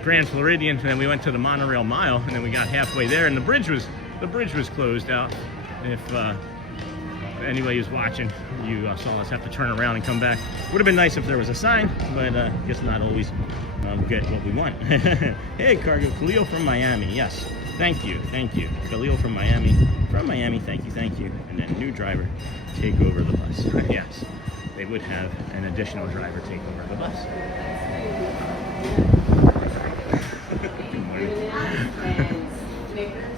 Grand Floridian, and then we went to the Monorail Mile, and then we got halfway there, and the bridge was closed out. If anybody who's watching, you saw us have to turn around and come back. Would have been nice if there was a sign, but I guess not always get what we want. Hey, Cargo, Khalil from Miami. Yes, thank you. Khalil from Miami, thank you. And then new driver, take over the bus. Yes. they would have an additional driver take over the bus. Good morning.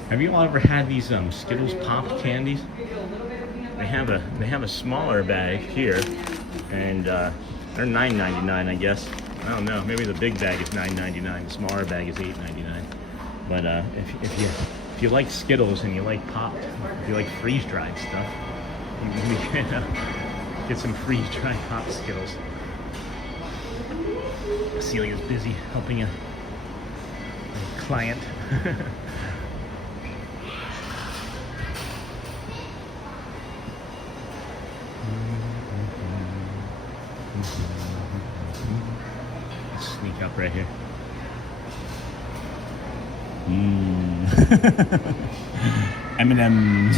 Have you all ever had these Skittles Pop candies? They have a smaller bag here, and they're $9.99, I guess. I don't know. Maybe the big bag is $9.99. The smaller bag is $8.99. But if you like Skittles and you like Pop, if you like freeze-dried stuff, you can get some freeze-dried Pop Skittles. Celia's busy helping a client. Let's sneak up right here. M&M's.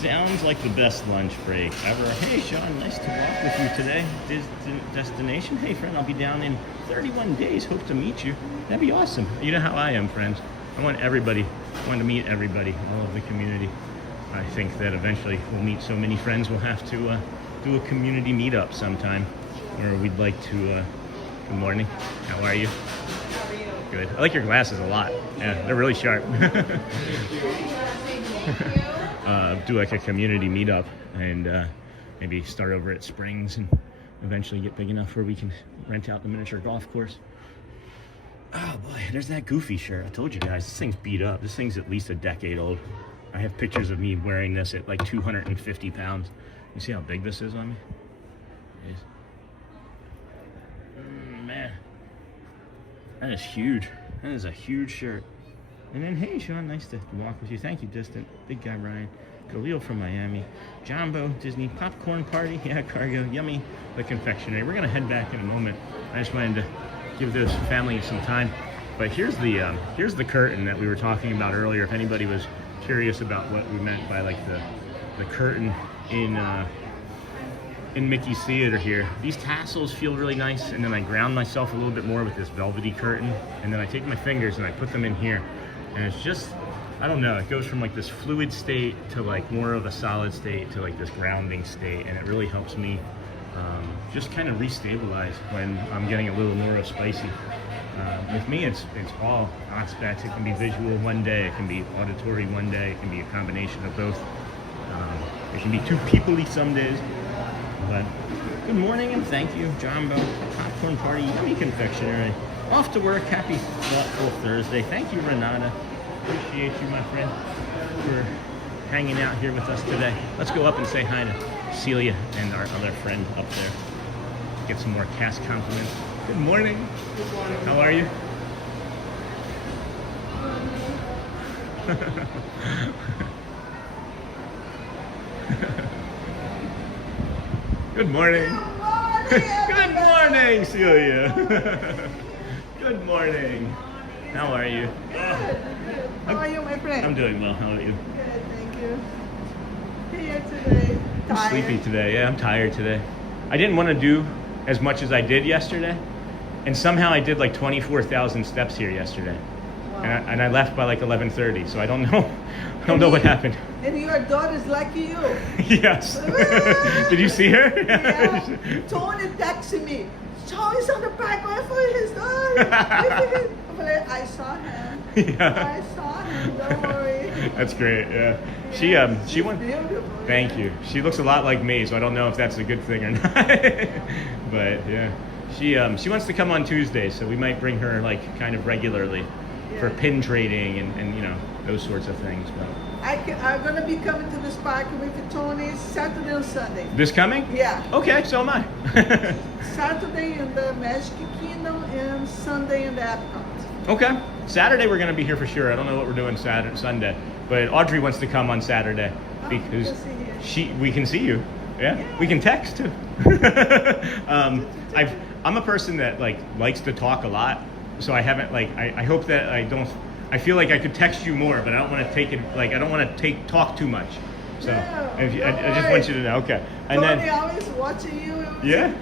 Sounds like the best lunch break ever. Hey Sean, nice to walk with you today. Destination? Hey friend, I'll be down in 31 days. Hope to meet you. That'd be awesome. You know how I am, friends. I want to meet everybody, all of the community. I think that eventually we'll meet so many friends we'll have to do a community meetup sometime where we'd like to, good morning, how are you? Good. I like your glasses a lot. Yeah, they're really sharp. Do like a community meetup and maybe start over at Springs and eventually get big enough where we can rent out the miniature golf course. Oh boy, there's that Goofy shirt. I told you guys, this thing's beat up. This thing's at least a decade old. I have pictures of me wearing this at like 250 pounds. You see how big this is on me? It is. Man, that is huge. That is a huge shirt. And then, hey Sean, nice to walk with you. Thank you, Distant. Big guy Ryan. Khalil from Miami. Jumbo, Disney, Popcorn Party. Yeah, Cargo, Yummy, the confectionery. We're gonna head back in a moment. I just wanted to give this family some time. But here's the curtain that we were talking about earlier. If anybody was curious about what we meant by like the curtain in Mickey's Theater here. These tassels feel really nice, and then I ground myself a little bit more with this velvety curtain, and then I take my fingers and I put them in here, and it's just, I don't know, it goes from like this fluid state to like more of a solid state to like this grounding state, and it really helps me just kind of restabilize when I'm getting a little more spicy. With me, it's all aspects. It can be visual one day, it can be auditory one day, it can be a combination of both. It can be too people-y some days. But good morning and thank you, Jumbo, Popcorn Party, Yummy Confectionery. Off to work, happy thoughtful Thursday. Thank you, Renata. Appreciate you, my friend, for hanging out here with us today. Let's go up and say hi to Celia and our other friend up there. Get some more cast compliments. Good morning. Good morning. How are you? Good morning. Good morning, Celia. Good morning. How are you? How are you, my friend? I'm doing well. How are you? Good, thank you. Here today. I'm Tired. sleepy today. Yeah, I'm tired today. I didn't want to do as much as I did yesterday, and somehow I did like 24,000 steps here yesterday. Wow. And I left by like 11:30, so I don't know. I don't know what happened. And your daughter's like you. Yes. Did you see her? Yeah. Tony texted me. Sean is on the back for his daughter. I saw him. Yeah. I saw him. Don't worry. That's great. Yeah. She went. Beautiful. Thank you. She looks a lot like me, so I don't know if that's a good thing or not. But yeah, she wants to come on Tuesday, so we might bring her like kind of regularly for pin trading and you know those sorts of things. But I'm gonna be coming to this park with Tony Saturday and Sunday. This coming? Yeah. Okay, so am I. Saturday in the Magic Kingdom and Sunday in the Epcot. Okay. Saturday we're gonna be here for sure. I don't know what we're doing Sunday, but Audrey wants to come on Saturday because we can see you. Yeah. We can text too. I'm a person that likes to talk a lot, so I haven't I hope that I feel like I could text you more, but I don't want to take it I don't want to talk too much. So I just want you to know. Okay. And Tony then always watching you. yeah.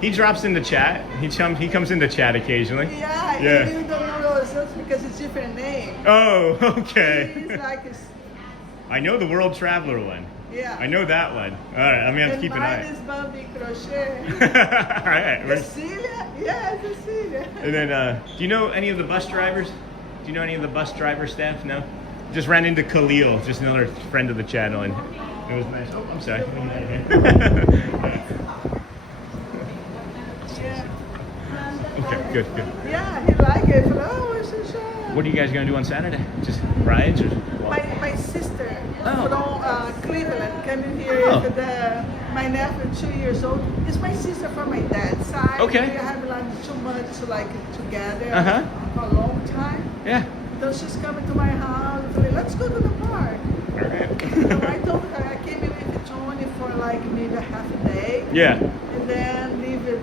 He drops in the chat. He comes in the chat occasionally. Yeah. You don't know those because it's different name. Oh, okay. He's like I know the World Traveler one. Yeah. I know that one. All right, I'm gonna have to keep an mine eye. is Bambi Crochet. All right. Cecilia? Yeah, Cecilia. And then, do you know any of the bus drivers? Do you know any of the bus driver staff? No? Just ran into Khalil, just another friend of the channel, and it was nice. Oh, I'm sorry. Okay, good. Yeah, he liked it. Oh, it's a show. What are you guys gonna do on Saturday? Just rides or? My sister Oh. from Cleveland coming here. Oh. My nephew, 2 years old, is my sister from my dad's side. Okay. We have like 2 months together Uh-huh. for a long time. Yeah. So she's coming to my house. Let's go to the park. All right. So I told her I came in with Tony for like maybe half a day. Yeah. And then leave her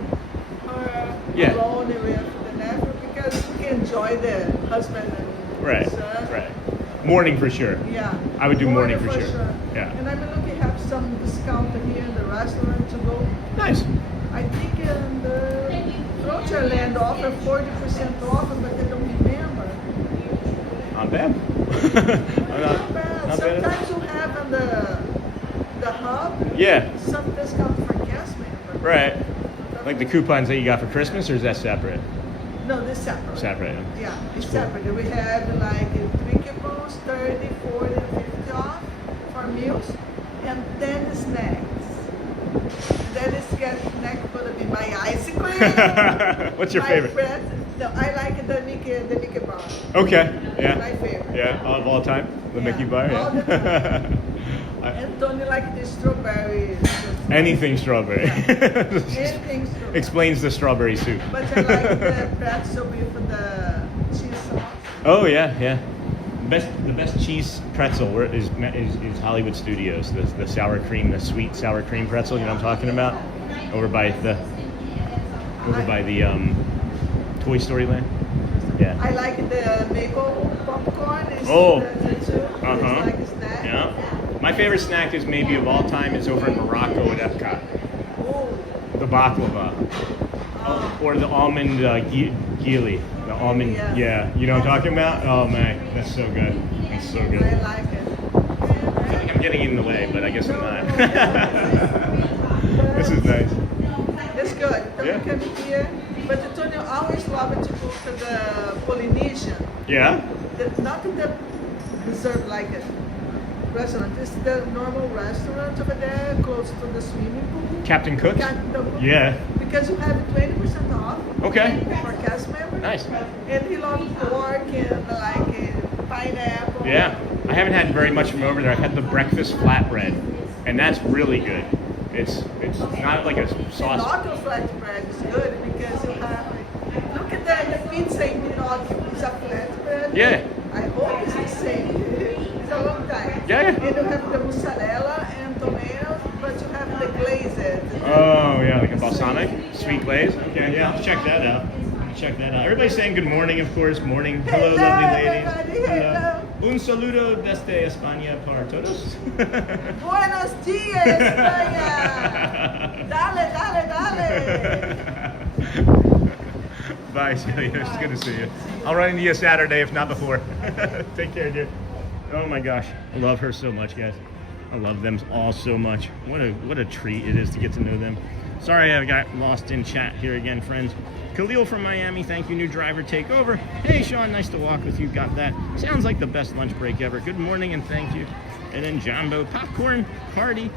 Yeah. alone with the nephew because we can enjoy the husband and Right. son. Right. Morning for sure. Yeah. I would do morning for sure. Yeah. And I'm looking to have some discount here in the restaurant to go. Nice. I think in the Floridian offer 40% off, but I don't remember. Not bad. Not bad. Not bad. Sometimes you have in the hub. Yeah. Some discount for guest members. Right. Like the coupons that you got for Christmas, or is that separate? No, they're separate. Separate. Yeah, it's separate. We have like 3 coupons, 30, 40, 50 off for meals, and then snacks. Then it's next gonna be my ice cream. What's your my favorite? Bread. No, I like the Mickey bar. Okay. Yeah. My favorite. Yeah. Of all time, the Mickey bar. all the Yeah. And Tony like the strawberry. Anything strawberry. Anything strawberry. Explains the strawberry soup. But I like the pretzel with the cheese sauce. Oh yeah. The best cheese pretzel is Hollywood Studios. The sour cream, the sweet sour cream pretzel. You know what I'm talking about? Over by the Toy Story Land. Yeah. I like the maple popcorn. It's Oh. It's like a snack. Yeah. My favorite snack is maybe of all time is over in Morocco at Epcot. Oh. The baklava. Or the almond gili. The almond, yeah. You know what I'm talking about? Oh man, that's so good. That's so good. I like it. I feel like I'm getting in the way, but I guess I'm not. This is nice. It's good. Tony Yeah. come here. But Tony always loved to go to the Polynesian. Yeah? Not the dessert like it. Restaurant. It's the normal restaurant over there, close to the swimming pool. Captain Cook's? Yeah. Because you have 20% off. Okay. For cast members. Nice. And he loves pork and like pineapple. Yeah. I haven't had very much from over there. I've had the breakfast flatbread, and that's really good. It's not like a sauce. Pinocchio flatbread is good because you have look at the pizza in Pinocchio. It's a flatbread. Yeah. I hope it's the same. It's a long time. Yeah. And you have the mozzarella and tomatoes, but you have the glazed. Oh yeah, like a balsamic, sweet glaze. Okay, yeah, I'll check that out. Everybody's saying good morning, of course. Morning. Hello, lovely ladies. Hello. Un saludo desde España para todos. Buenos días, España. Dale. Bye, Celia. It's good to see you. I'll run into you Saturday, if not before. Take care, dude. Oh my gosh, I love her so much, guys. I love them all so much. What a treat it is to get to know them. Sorry I got lost in chat here again, friends. Khalil from Miami, thank you. New driver, take over. Hey, Sean, nice to walk with you. Got that. Sounds like the best lunch break ever. Good morning and thank you. And then Jumbo, popcorn, party,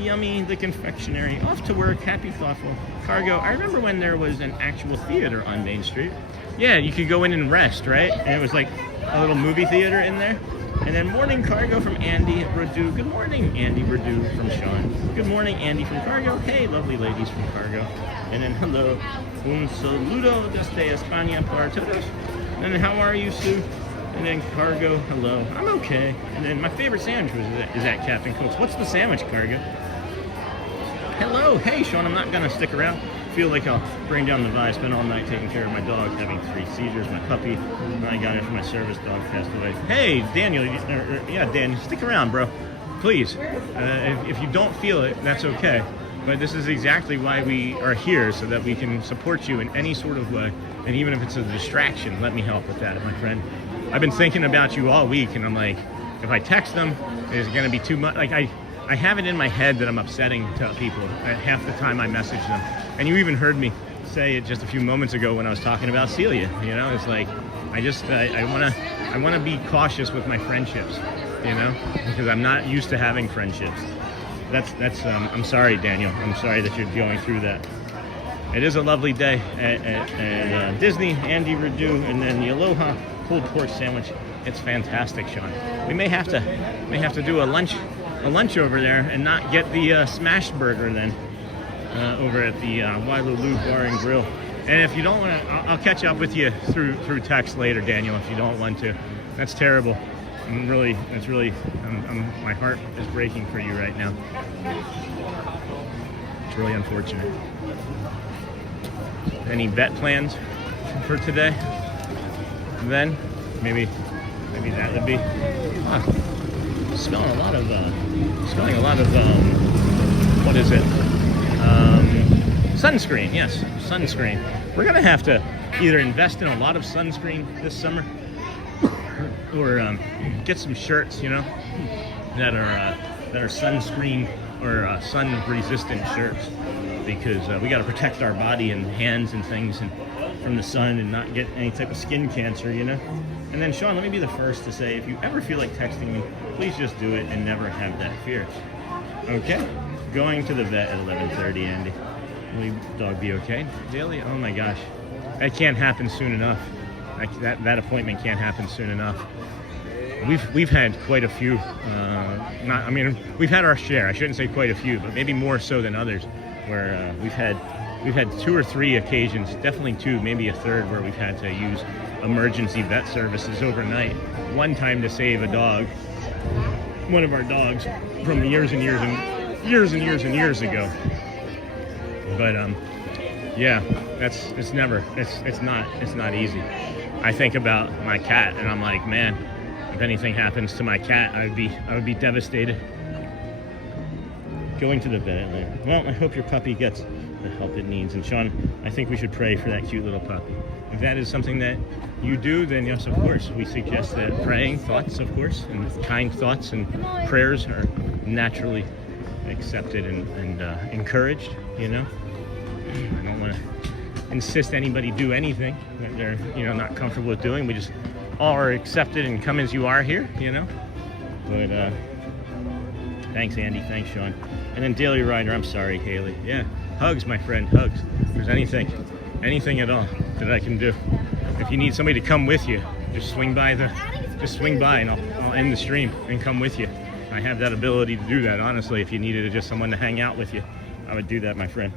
yummy, the confectionery, off to work, happy, thoughtful, cargo. I remember when there was an actual theater on Main Street. Yeah, you could go in and rest, right? And it was like a little movie theater in there. And then morning cargo from Andy Radu. Good morning, Andy Radu from Sean. Good morning, Andy from Cargo. Hey, lovely ladies from Cargo. And then hello, un saludo desde España para todos. And then how are you, Sue? And then Cargo, hello. I'm okay. And then my favorite sandwich is at Captain Cook's. What's the sandwich, Cargo? Hello, hey, Sean. I'm not gonna stick around. Feel like I'll bring down the vibe. Spent all night taking care of my dog, having 3 seizures. My puppy, and I got it from my service dog, passed away. Hey, Daniel, Dan, stick around, bro, please. If you don't feel it, that's okay. But this is exactly why we are here, so that we can support you in any sort of way. And even if it's a distraction, let me help with that, my friend. I've been thinking about you all week, and I'm like, if I text them, it's gonna be too much. Like I have it in my head that I'm upsetting to people half the time I message them. And you even heard me say it just a few moments ago when I was talking about Celia. You know, it's like I wanna be cautious with my friendships. You know, because I'm not used to having friendships. That's I'm sorry, Daniel. I'm sorry that you're going through that. It is a lovely day at Disney, Andy Redu, and then the Aloha pulled pork sandwich. It's fantastic, Sean. We may have to do a lunch over there and not get the smash burger then over at the Wailulu Bar and Grill. And if you don't want to, I'll catch up with you through text later, Daniel. If you don't want to, that's terrible. My heart is breaking for you right now. It's really unfortunate. Any vet plans for today? Then maybe that would be. Smelling a lot of what is it? Sunscreen. Yes, sunscreen. We're gonna have to either invest in a lot of sunscreen this summer, or get some shirts, you know, that are sunscreen or sun resistant shirts, because we got to protect our body and hands and things from the sun and not get any type of skin cancer, you know. And then Sean, let me be the first to say, if you ever feel like texting me, please just do it and never have that fear. Okay, going to the vet at 11:30, Andy. Will your dog be okay? Daily? Oh my gosh, that can't happen soon enough. That appointment can't happen soon enough. We've had quite a few. We've had our share. I shouldn't say quite a few, but maybe more so than others, where we've had 2 or 3 occasions, definitely 2, maybe a third, where we've had to use emergency vet services overnight. One time to save a dog, one of our dogs, from years and years ago. But yeah, it's not easy. I think about my cat and I'm like, man, if anything happens to my cat, I would be devastated. Going to the vet. Well, I hope your puppy gets the help it needs. And Sean, I think we should pray for that cute little puppy. If that is something that you do, then yes, of course, we suggest that praying thoughts, of course, and kind thoughts and prayers are naturally accepted and encouraged, you know. I don't want to insist anybody do anything that they're, you know, not comfortable with doing. We just all are accepted and come as you are here, you know. But thanks, Andy. Thanks, Sean. And then Daily Rider, I'm sorry, Haley. Yeah, hugs, my friend, hugs. If there's anything at all that I can do. If you need somebody to come with you, just swing by and I'll end the stream and come with you. I have that ability to do that, honestly. If you needed just someone to hang out with you, I would do that, my friend.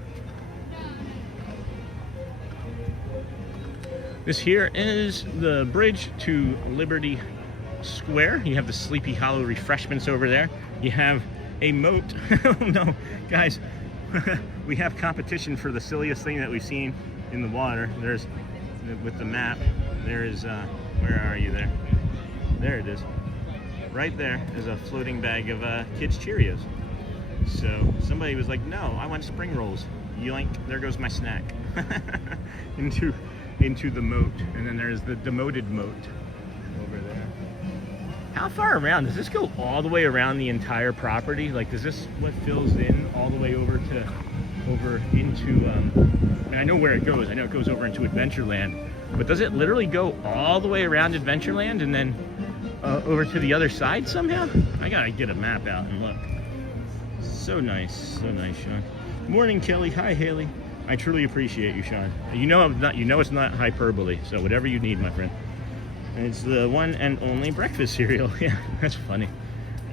This here is the bridge to Liberty Square. You have the Sleepy Hollow refreshments over there. You have a moat. Oh no, guys, we have competition for the silliest thing that we've seen in the water. There's, with the map, there is, where are you there? There it is. Right there is a floating bag of kids' Cheerios. So somebody was like, no, I want spring rolls. Yoink, there goes my snack. into the moat. And then there's the demoted moat over there. How far around? Does this go all the way around the entire property? Like, is this what fills in all the way over into, I know where it goes. I know it goes over into Adventureland. But does it literally go all the way around Adventureland and then over to the other side somehow? I gotta get a map out and look. So nice, Sean. Morning, Kelly. Hi, Haley. I truly appreciate you, Sean. You know it's not hyperbole, so whatever you need, my friend. And it's the one and only breakfast cereal. Yeah, that's funny.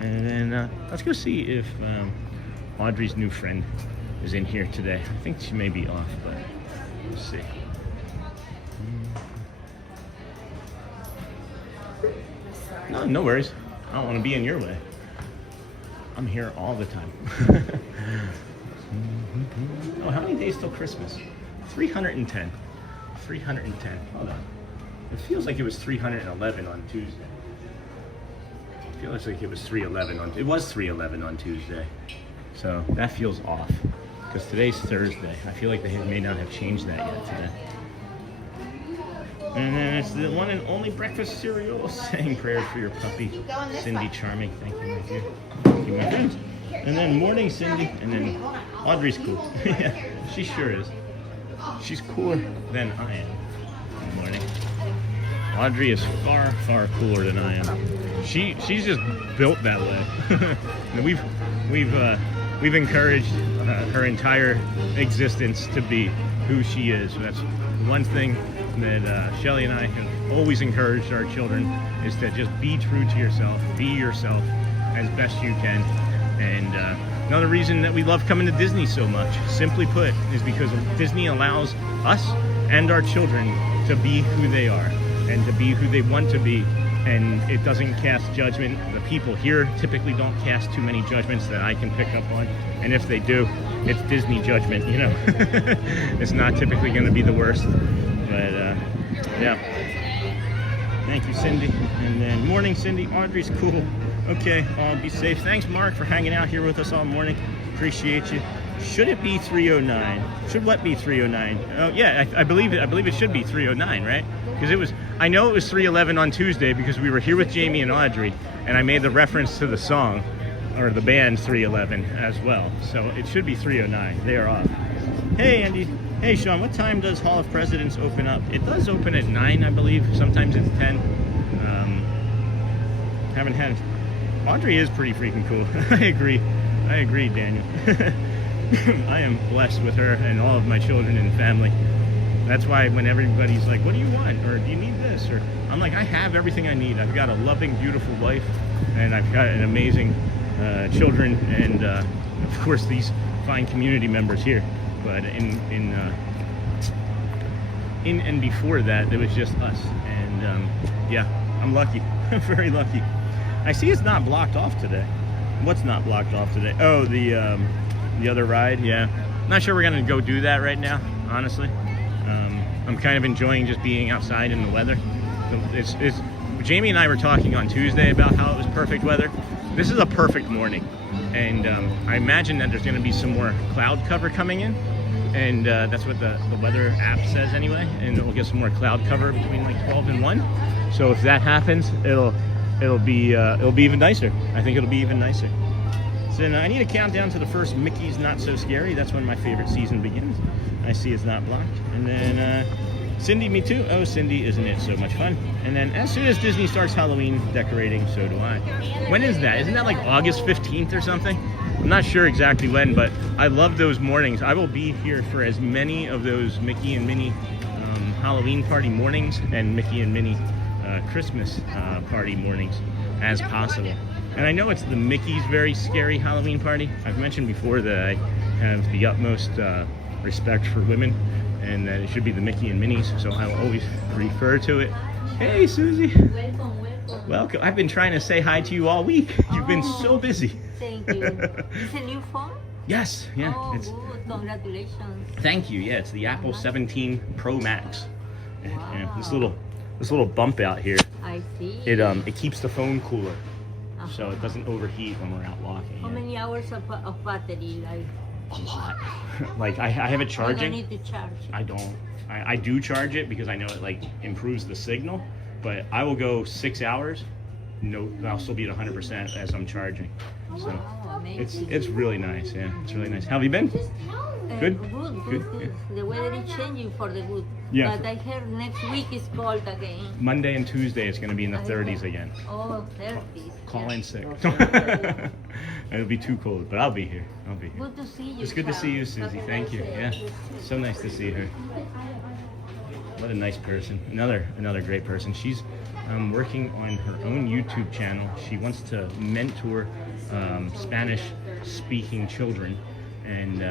And then let's go see if Audrey's new friend is in here today. I think she may be off, but we'll see. No worries. I don't want to be in your way. I'm here all the time. Oh, how many days till Christmas? 310. 310. Hold on. It feels like it was 311 on Tuesday. It feels like it was 311 it was 311 on Tuesday. So that feels off. Because today's Thursday. I feel like they may not have changed that yet today. And then it's the one and only breakfast cereal, saying prayers for your puppy, Cindy Charming. Thank you, my dear. Thank you, my friends. And then morning, Cindy. And then Audrey's cool. Yeah, she sure is. She's cooler than I am. Good morning. Audrey is far, far cooler than I am. She's just built that way. And we've encouraged her entire existence to be who she is. So that's one thing that Shelly and I have always encouraged our children, is to just be true to yourself, be yourself as best you can. And another reason that we love coming to Disney so much, simply put, is because Disney allows us and our children to be who they are and to be who they want to be, and it doesn't cast judgment. The people here typically don't cast too many judgments that I can pick up on, and if they do, it's Disney judgment, you know. It's not typically going to be the worst, but yeah. Thank you, Cindy. And then morning, Cindy. Audrey's cool. Okay, be safe. Thanks, Mark, for hanging out here with us all morning. Appreciate you. Should it be 309? Should what be 309? Oh yeah, I believe it. I believe it should be 309, right? Because it was. I know it was 311 on Tuesday because we were here with Jamie and Audrey, and I made the reference to the song or the band 311 as well. So it should be 309. They are off. Hey, Andy. Hey, Sean. What time does Hall of Presidents open up? It does open at 9, I believe. Sometimes it's 10. Haven't had. Audrey is pretty freaking cool. I agree, Daniel. I am blessed with her and all of my children and family. That's why when everybody's like, what do you want? Or do you need this? Or I'm like, I have everything I need. I've got a loving, beautiful wife, and I've got an amazing children, and of course these fine community members here. But in and before that, it was just us. And yeah, I'm lucky. I'm very lucky. I see it's not blocked off today. What's not blocked off today? Oh, the other ride. Yeah, not sure we're gonna go do that right now, honestly. I'm kind of enjoying just being outside in the weather. It's Jamie and I were talking on Tuesday about how it was perfect weather. This is a perfect morning, and I imagine that there's gonna be some more cloud cover coming in, and that's what the weather app says anyway. And we'll get some more cloud cover between like 12 and 1. So if that happens, it'll be even nicer. I think it'll be even nicer. So I need a countdown to the first Mickey's Not So Scary. That's when my favorite season begins. I see it's not blocked. And then Cindy, me too. Oh, Cindy, isn't it so much fun? And then as soon as Disney starts Halloween decorating, so do I. When is that? Isn't that like August 15th or something? I'm not sure exactly when, but I love those mornings. I will be here for as many of those Mickey and Minnie Halloween party mornings and Mickey and Minnie Christmas party mornings as possible. And I know it's the Mickey's Very Scary Halloween Party. I've mentioned before that I have the utmost respect for women, and that it should be the Mickey and Minnie's, so I will always refer to it. Hey, Susie. Welcome. I've been trying to say hi to you all week. You've been so busy. Thank you. It's a new phone? Yes, yeah. Good. Congratulations. Thank you. Yeah, it's the Apple 17 Pro Max. Yeah, this little bump out here. I see. It keeps the phone cooler, so it doesn't overheat when we're out walking. How many hours of battery? A lot. Like I have it charging. I don't need to charge. I don't. I do charge it because I know it like improves the signal, but I will go 6 hours. No, I'll still be at 100% as I'm charging. So it's really nice. Yeah, it's really nice. How have you been? Good. Good. Yeah. The weather is changing for the good. Yeah. But I heard next week is cold again. Monday and Tuesday it's going to be in the 30s again. Oh, 30s. Call in sick. It'll be too cold, but I'll be here. Good to see you. It's good to see you, Susie. Thank you. Yeah, so nice to see her. What a nice person. Another great person. She's working on her own YouTube channel. She wants to mentor Spanish-speaking children. And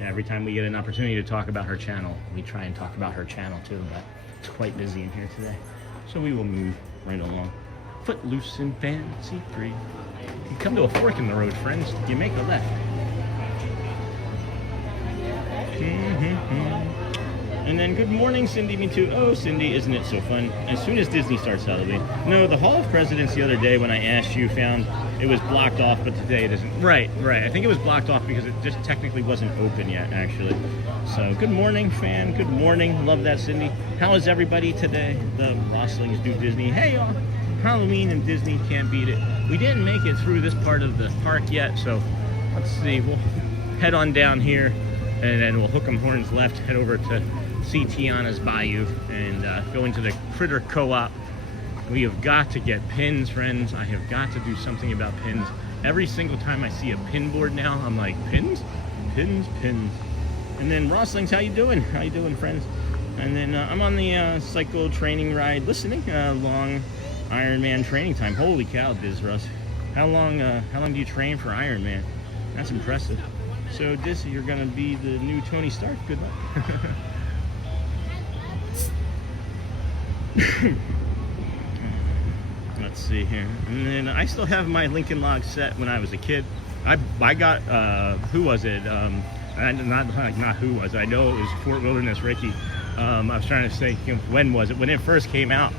every time we get an opportunity to talk about her channel, we try and talk about her channel too. But it's quite busy in here today, so we will move right along. Footloose and fancy free. You come to a fork in the road, friends. You make a left. And then good morning, Cindy, me too. Oh, Cindy, isn't it so fun? As soon as Disney starts Halloween. No, the Hall of Presidents the other day when I asked you found it was blocked off, but today it isn't. Right. I think it was blocked off because it just technically wasn't open yet, actually. So good morning, fan. Good morning. Love that, Cindy. How is everybody today? The Roslings do Disney. Hey, y'all. Halloween and Disney, can't beat it. We didn't make it through this part of the park yet, so let's see. We'll head on down here, and then we'll hook 'em horns left, head over to see Tiana's Bayou, and go into the Critter Co-op. We have got to get pins, friends. I have got to do something about pins. Every single time I see a pin board now, I'm like, pins? Pins. And then Roslings, how you doing? How you doing, friends? And then I'm on the cycle training ride, listening, long Ironman training time. Holy cow, Diz Russ. How long do you train for Ironman? That's impressive. So Diz, you're gonna be the new Tony Stark. Good luck. Let's see here. And then I still have my Lincoln Log set when I was a kid. I got who was it? Not who was it? I know it was Fort Wilderness Ricky. I was trying to say, when was it? When it first came out,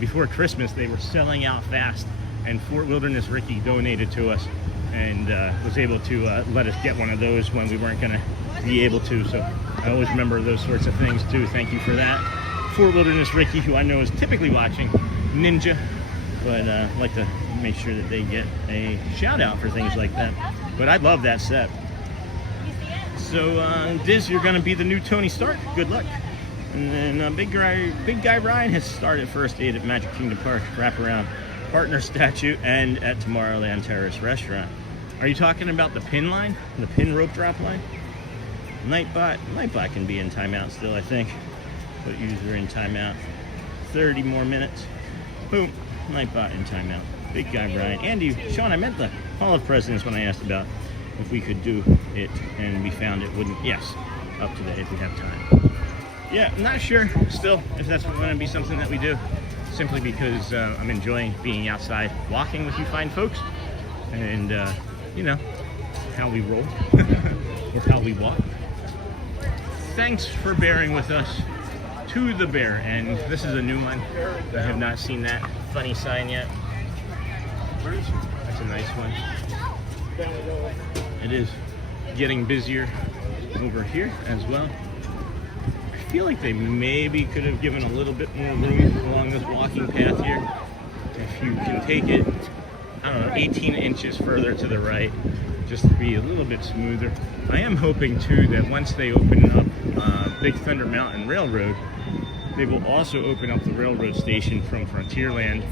before Christmas, they were selling out fast, and Fort Wilderness Ricky donated to us and was able to let us get one of those when we weren't going to be able to. So I always remember those sorts of things too. Thank you for that. Fort Wilderness Ricky, who I know is typically watching, Ninja, but I'd like to make sure that they get a shout out for things like that. But I love that set. So Diz, you're going to be the new Tony Stark. Good luck. And then Big Guy Ryan has started first aid at Magic Kingdom Park, wraparound partner statue, and at Tomorrowland Terrace Restaurant. Are you talking about the pin line? The pin rope drop line? Nightbot can be in timeout still, I think. Put user in timeout. 30 more minutes. Boom. Nightbot in timeout. Big Guy Ryan. Andy, Sean, I meant the Hall of Presidents when I asked about if we could do it, and we found it wouldn't. Yes, up to date if we have time. Yeah, I'm not sure still if that's going to be something that we do, simply because I'm enjoying being outside walking with you fine folks, and you know how we roll or how we walk. Thanks for bearing with us to the bear, and this is a new one. I have not seen that funny sign yet. That's a nice one. It is getting busier over here as well. I feel like they maybe could have given a little bit more room along this walking path here. If you can take it, I don't know, 18 inches further to the right, just to be a little bit smoother. I am hoping too that once they open up Big Thunder Mountain Railroad, they will also open up the railroad station from Frontierland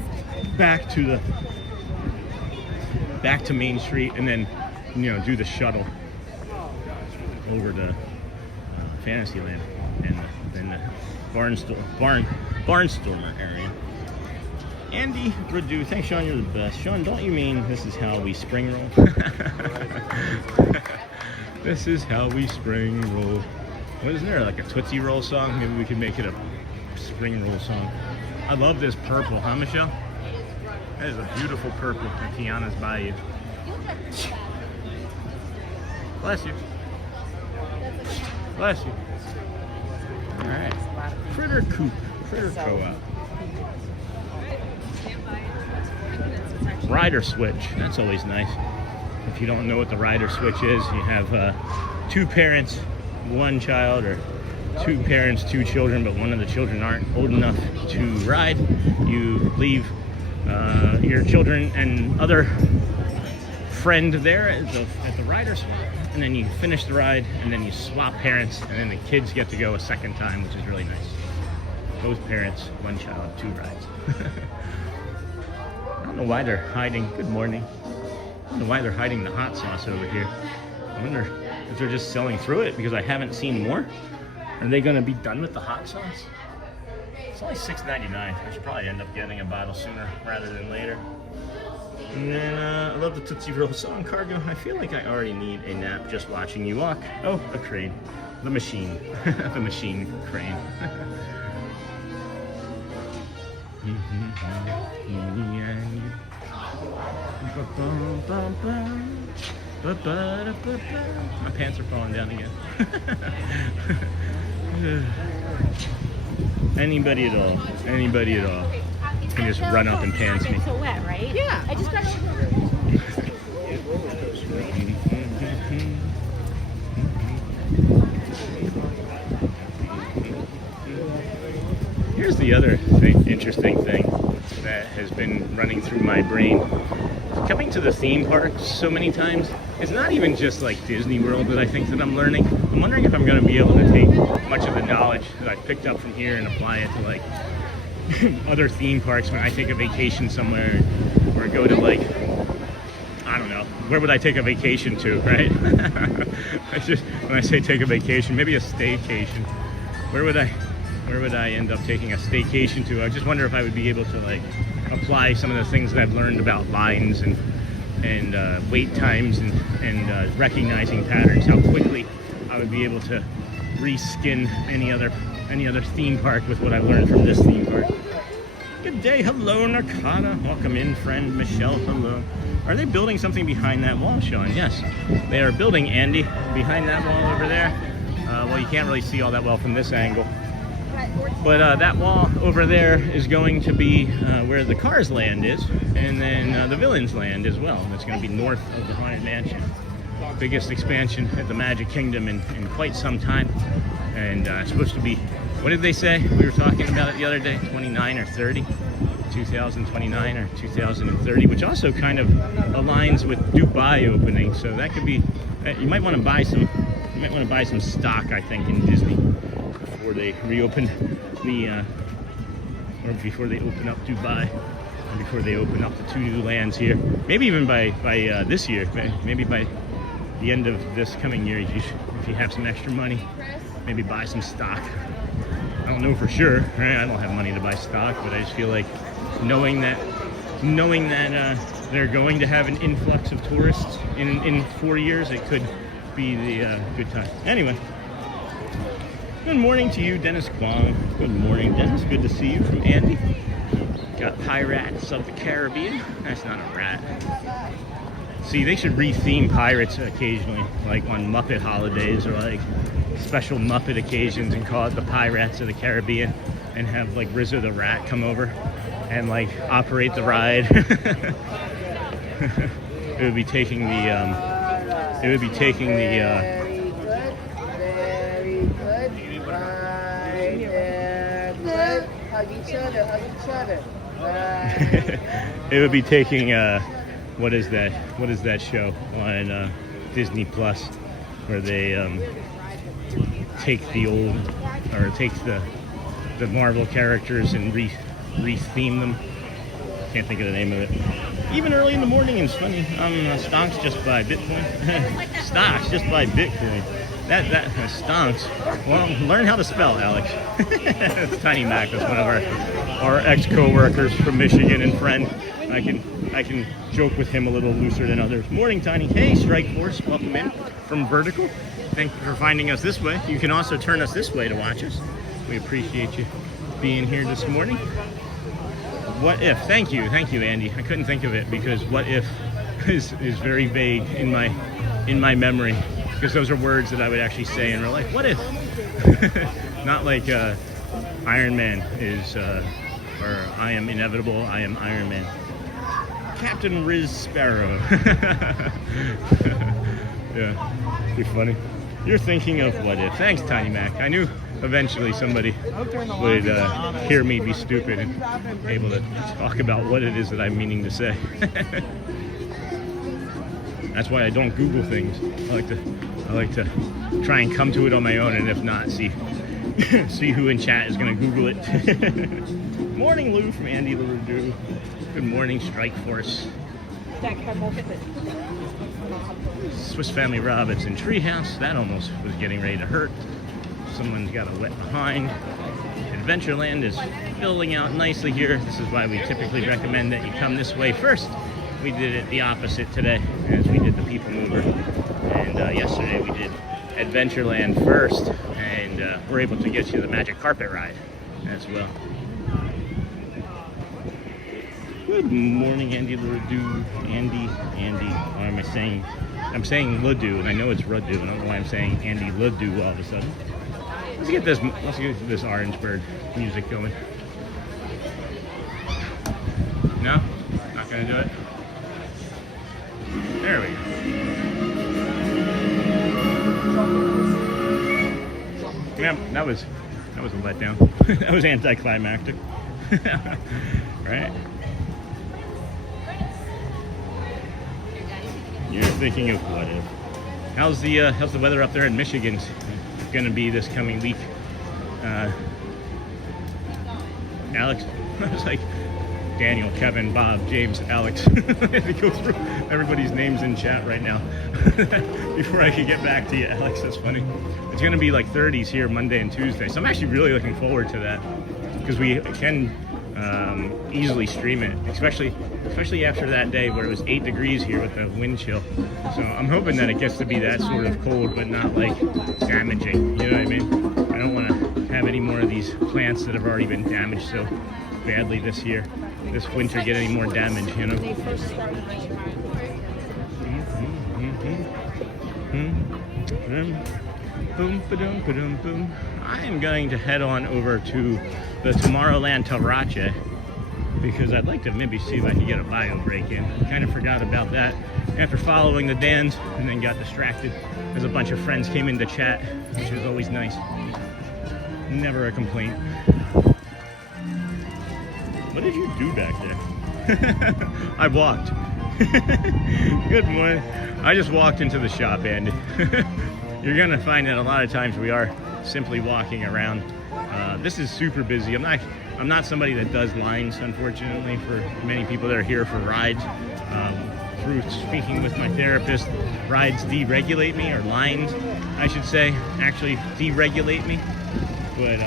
back to Main Street, and then do the shuttle over to Fantasyland and then the Barnstormer area. Andy Radu, thanks Sean, you're the best. Sean, don't you mean this is how we spring roll? This is how we spring roll. What is there, like a Tootsie Roll song? Maybe we could make it a spring roll song. I love this purple, huh Michelle? That is a beautiful purple at Tiana's Bayou. Bless you. Bless you. Alright. Critter Coop. Critter Co-op. Rider switch. That's always nice. If you don't know what the rider switch is, you have two parents, one child, or two parents, two children, but one of the children aren't old enough to ride. You leave your children and other friend there at the rider swap, and then you finish the ride, and then you swap parents, and then the kids get to go a second time, which is really nice. Both parents, one child, two rides. I don't know why they're hiding. Good morning. I don't know why they're hiding the hot sauce over here. I wonder if they're just selling through it because I haven't seen more. Are they going to be done with the hot sauce? It's only $6.99. I should probably end up getting a bottle sooner rather than later. And then I love the Tootsie Roll song, Cargo. I feel like I already need a nap just watching you walk. Oh, a crane. The machine. The machine crane. My pants are falling down again. Anybody at all can just run up and pants me. So wet, right? Yeah. I just got over. roller coaster. Here's the other interesting thing that has been running through my brain. Coming to the theme parks so many times, it's not even just like Disney World that I think that I'm learning. I'm wondering if I'm going to be able to take much of the knowledge that I've picked up from here and apply it to like other theme parks when I take a vacation somewhere, or go to like, I don't know, where would I take a vacation to, right? When I say take a vacation, maybe a staycation. Where would I end up taking a staycation to? I just wonder if I would be able to like apply some of the things that I've learned about lines and wait times and recognizing patterns, how quickly I would be able to reskin any other theme park with what I've learned from this theme park. Good day, hello Narcata, welcome in friend Michelle, hello. Are they building something behind that wall, Sean? Yes, they are building, Andy, behind that wall over there. Well, you can't really see all that well from this angle. But that wall over there is going to be where the Cars land is, and then the Villains land as well. It's going to be north of the Haunted Mansion. Biggest expansion at the Magic Kingdom in quite some time. And it's supposed to be, what did they say? We were talking about it the other day, 29 or 30. 2029 or 2030, which also kind of aligns with Dubai opening. So that could be, you might want to buy some stock, I think, in Disney before they reopen or before they open up Dubai, and before they open up the 2 new lands here. Maybe even by this year, maybe by the end of this coming year, if you have some extra money, maybe buy some stock. I don't know for sure, right? I don't have money to buy stock, but I just feel like knowing that they're going to have an influx of tourists in 4 years, it could be the good time. Anyway, good morning to you, Dennis Kwong. Good morning, Dennis. Good to see you from Andy. Got Pirates of the Caribbean. That's not a rat. See, they should re-theme pirates occasionally, like on Muppet holidays or like special Muppet occasions, and call it the Pirates of the Caribbean, and have like Rizzo the Rat come over and like operate the ride. It would be taking the very good, very good. Right there, good. Hug each other, hug each other. Right. It would be taking what is that show on Disney Plus where they take the Marvel characters and re-theme them. Can't think of the name of it. Even early in the morning, it's funny. Stonks just buy Bitcoin. Stocks just buy Bitcoin. That stonks. Well, learn how to spell, Alex. It's Tiny Mac. That's one of our ex-co-workers from Michigan and friend. I can joke with him a little looser than others. Morning, Tiny. Hey, Strike Force. Welcome in from Vertical. Thank you for finding us this way. You can also turn us this way to watch us. We appreciate you being here this morning. What if? Thank you, Andy. I couldn't think of it because what if is very vague in my memory, because those are words that I would actually say in real life. What if? Not like Iron Man is, or I am inevitable. I am Iron Man. Captain Riz Sparrow. Yeah, be funny. You're thinking of what if. Thanks, Tiny Mac. I knew eventually somebody would hear me be stupid and able to talk about what it is that I'm meaning to say. That's why I don't Google things. I like to try and come to it on my own, and if not, see who in chat is gonna Google it. Morning, Lou from Andy LaRue. Good morning, Strike Force. Swiss Family Robinson Treehouse. That almost was getting ready to hurt. Someone's got a wet behind. Adventureland is filling out nicely here. This is why we typically recommend that you come this way first. We did it the opposite today, as we did the PeopleMover. And yesterday we did Adventureland first, and we're able to get you the Magic Carpet Ride as well. Good morning, Andy LaRue. Andy. Why am I saying? I'm saying LaDu, and I know it's Radu. I don't know why I'm saying Andy LaDu all of a sudden. Let's get this Orangeburg music going. No? Not gonna do it? There we go. Yeah, that was a letdown. That was anticlimactic. Right? You're thinking of what if. How's the weather up there in Michigan gonna be this coming week? Alex? I was like Daniel, Kevin, Bob, James, Alex. I had to go through everybody's names in chat right now before I could get back to you, Alex. That's funny. It's gonna be like 30s here Monday and Tuesday, so I'm actually really looking forward to that because we can easily stream it, especially after that day where it was 8 degrees here with the wind chill. So I'm hoping that it gets to be that sort of cold, but not like damaging. You know what I mean? I don't want to have any more of these plants that have already been damaged so badly this year. This winter get any more damage, you know? I am going to head on over to the Tomorrowland Tarache because I'd like to maybe see if I can get a bio break in. Kind of forgot about that after following the Dans and then got distracted as a bunch of friends came into chat, which was always nice. Never a complaint. What did you do back there? I walked. Good morning. I just walked into the shop, and you're gonna find that a lot of times we are simply walking around. This is super busy. I'm not somebody that does lines, unfortunately, for many people that are here for rides. Through speaking with my therapist, rides deregulate me, or lines, I should say, actually deregulate me. But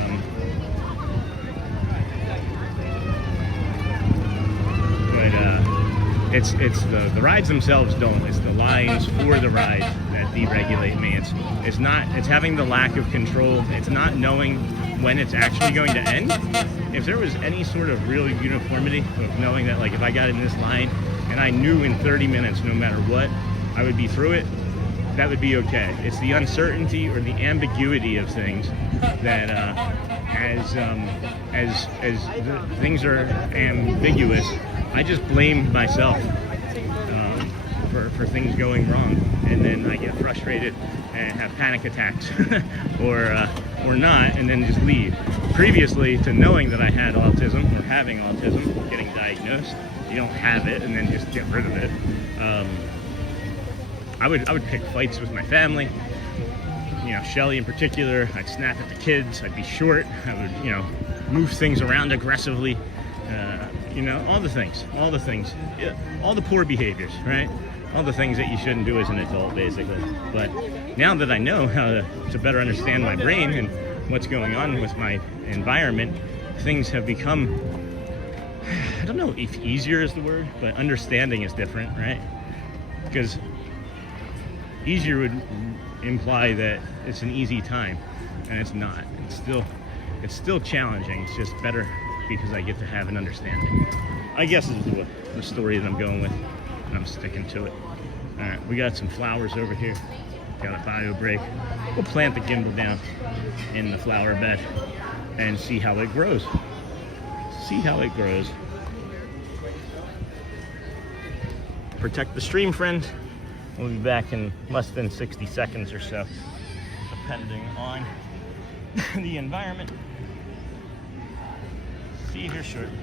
it's the rides themselves don't. It's the lines for the ride that deregulate me. It's having the lack of control. It's not knowing when it's actually going to end. If there was any sort of real uniformity of knowing that, like, if I got in this line and I knew in 30 minutes, no matter what, I would be through it, that would be okay. It's the uncertainty or the ambiguity of things that, as things are ambiguous, I just blame myself for things going wrong, and then I get frustrated and have panic attacks, or not, and then just leave. Previously to knowing that I had autism or having autism, getting diagnosed, you don't have it and then just get rid of it. I would pick fights with my family. You know, Shelly in particular. I'd snap at the kids. I'd be short. I would, you know, move things around aggressively. You know, all the things, yeah, all the poor behaviors, right? All the things that you shouldn't do as an adult, basically. But now that I know how to better understand my brain and what's going on with my environment, things have become, I don't know if easier is the word, but understanding is different, right? Because easier would imply that it's an easy time, and it's not. It's still challenging. It's just better because I get to have an understanding. I guess is the story that I'm going with, and I'm sticking to it. All right, we got some flowers over here. Got a bio break. We'll plant the gimbal down in the flower bed and see how it grows. Protect the stream, friends. We'll be back in less than 60 seconds or so, depending on the environment. See you here shortly.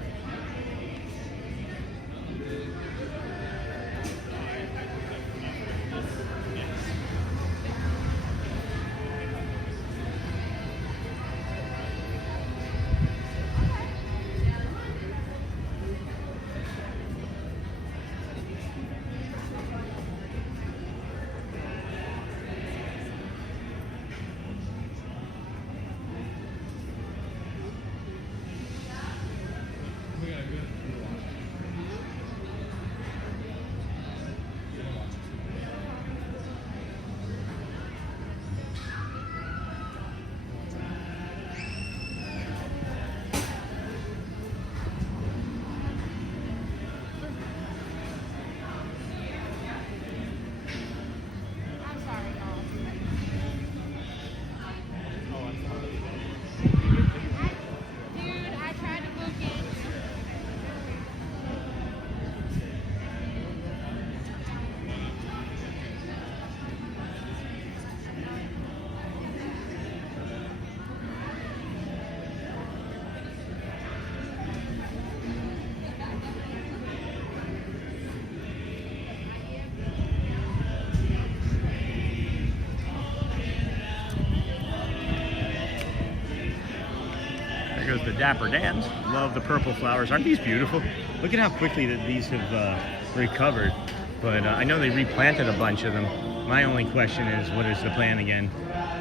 Dapper Dans. Love the purple flowers. Aren't these beautiful? Look at how quickly that these have recovered. But I know they replanted a bunch of them. My only question is, what is the plan again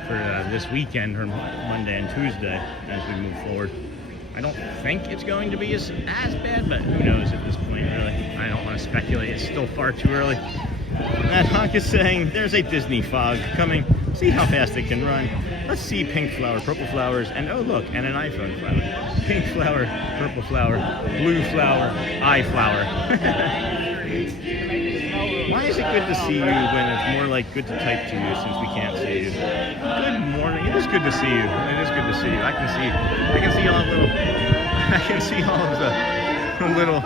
for this weekend, or Monday and Tuesday, as we move forward? I don't think it's going to be as bad, but who knows at this point, really. I don't want to speculate. It's still far too early. That honk is saying there's a Disney fog coming. See how fast it can run. Let's see pink flower, purple flowers, and oh look, and an iPhone flower. Pink flower, purple flower, blue flower, eye flower. Why is it good to see you when it's more like good to type to you since we can't see you? Good morning. It is good to see you. It is good to see you. I can see all the little. I can see all of the little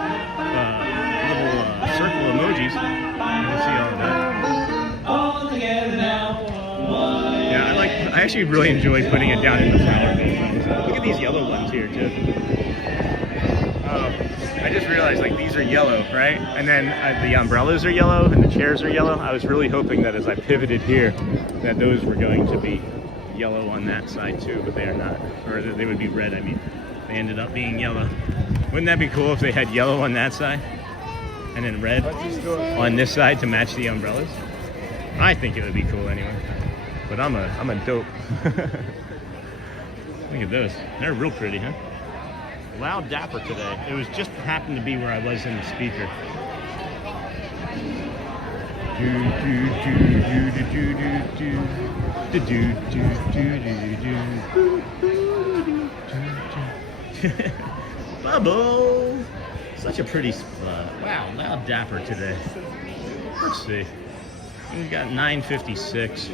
circle emojis. I can see all of that. Yeah, I actually really enjoy putting it down in the flower bed. Look at these yellow ones here too. I just realized, like, these are yellow, right? And then the umbrellas are yellow and the chairs are yellow. I was really hoping that as I pivoted here that those were going to be yellow on that side too, but they are not. Or they would be red, I mean. They ended up being yellow. Wouldn't that be cool if they had yellow on that side and then red on this side to match the umbrellas? I think it would be cool anyway. But I'm a dope. Look at those. They're real pretty, huh? Loud Dapper today. It was just happened to be where I was in the speaker. Bubbles! Such a pretty spot. Wow, Loud Dapper today. Let's see. We got 9:56.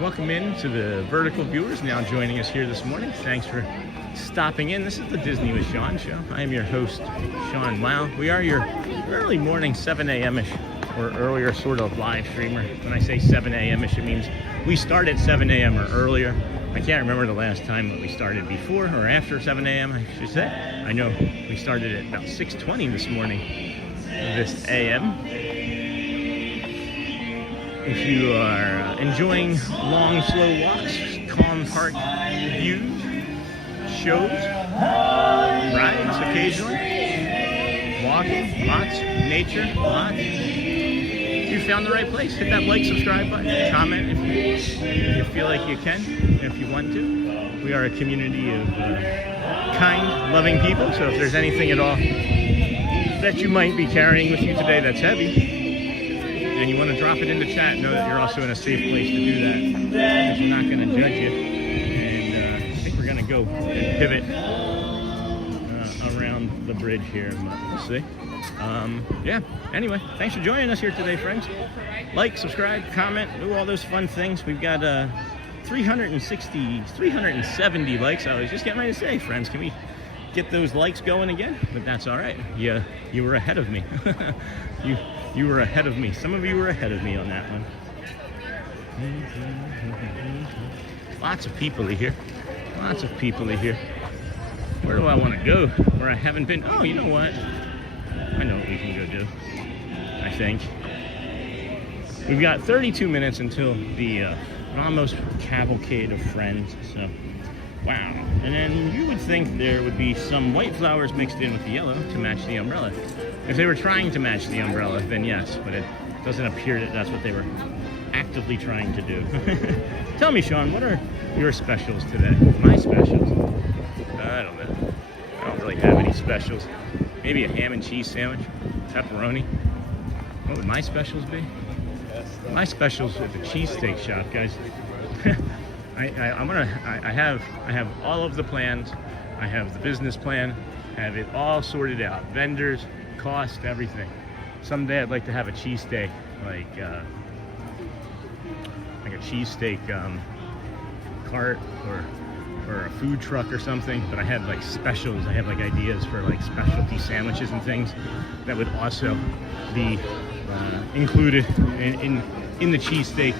Welcome in to the vertical viewers now joining us here this morning. Thanks for stopping in. This is the Disney with Sean show. I am your host, Sean Wow. We are your early morning 7 a.m.-ish or earlier sort of live streamer. When I say 7 a.m.-ish, it means we start at 7 a.m. or earlier. I can't remember the last time that we started before or after 7 a.m. I should say. I know we started at about 6:20 this morning, this a.m. If you are enjoying long, slow walks, calm park views, shows, rides occasionally, walking, lots, nature, lots, you found the right place. Hit that like, subscribe button, comment if you feel like you can, if you want to. We are a community of kind, loving people, so if there's anything at all that you might be carrying with you today that's heavy, and you want to drop it in the chat, know that you're also in a safe place to do that, because we're not going to judge you. And I think we're going to go and pivot around the bridge here. Let's see. Yeah, anyway, thanks for joining us here today, friends. Like, subscribe, comment, do all those fun things. We've got 370 likes. I was just getting ready to say, friends, can we get those likes going again? But that's all right. You were ahead of me. You were ahead of me. Some of you were ahead of me on that one. Lots of people here. Lots of people here. Where do I want to go where I haven't been? Oh, you know what? I know what we can go do, I think. We've got 32 minutes until the almost cavalcade of friends. So, wow. And then you would think there would be some white flowers mixed in with the yellow to match the umbrella. If they were trying to match the umbrella, then yes, but it doesn't appear that that's what they were actively trying to do. Tell me, Sean, what are your specials today? My specials? I don't know. I don't really have any specials. Maybe a ham and cheese sandwich, pepperoni. What would my specials be? My specials at the cheesesteak shop, guys. I have all of the plans. I have the business plan. I have it all sorted out. Vendors, cost, everything. Someday I'd like to have a cheesesteak, like a cheesesteak cart or a food truck or something. But I have like specials. I have like ideas for like specialty sandwiches and things that would also be included in the cheesesteak.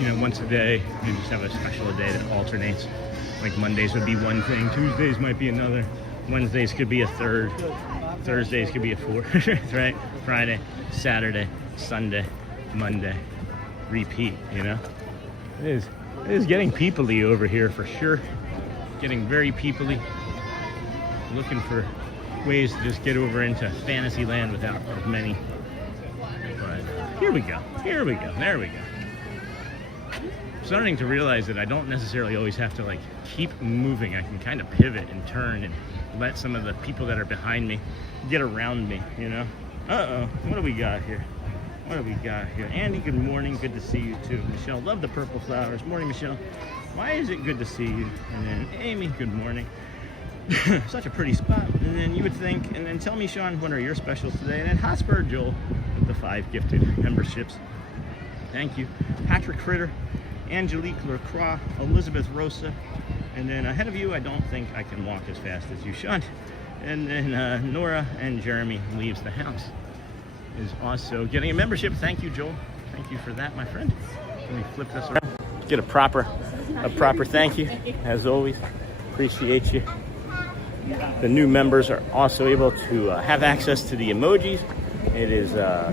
You know, once a day, you just have a special day that alternates. Like Mondays would be one thing, Tuesdays might be another, Wednesdays could be a third, Thursdays could be a fourth, right? Friday, Saturday, Sunday, Monday, repeat, you know? It is getting people-y over here for sure. Getting very people-y. Looking for ways to just get over into Fantasyland without as many. But here we go. Here we go. There we go. I'm starting to realize that I don't necessarily always have to like keep moving. I can kind of pivot and turn and let some of the people that are behind me get around me, you know? Uh-oh. What do we got here? What do we got here? Andy, good morning. Good to see you too. Michelle, love the purple flowers. Morning, Michelle. Why is it good to see you? And then Amy, good morning. Such a pretty spot. And then you would think, and then tell me, Sean, what are your specials today? And then Hotspur Joel with the 5 gifted memberships. Thank you. Patrick Critter, Angelique Lacroix, Elizabeth Rosa. And then ahead of you, I don't think I can walk as fast as you, Sean. And then Nora and Jeremy leaves the house. Is also getting a membership. Thank you, Joel. Thank you for that, my friend. Let me flip this around. Get a proper thank you, as always. Appreciate you. The new members are also able to have access to the emojis. It is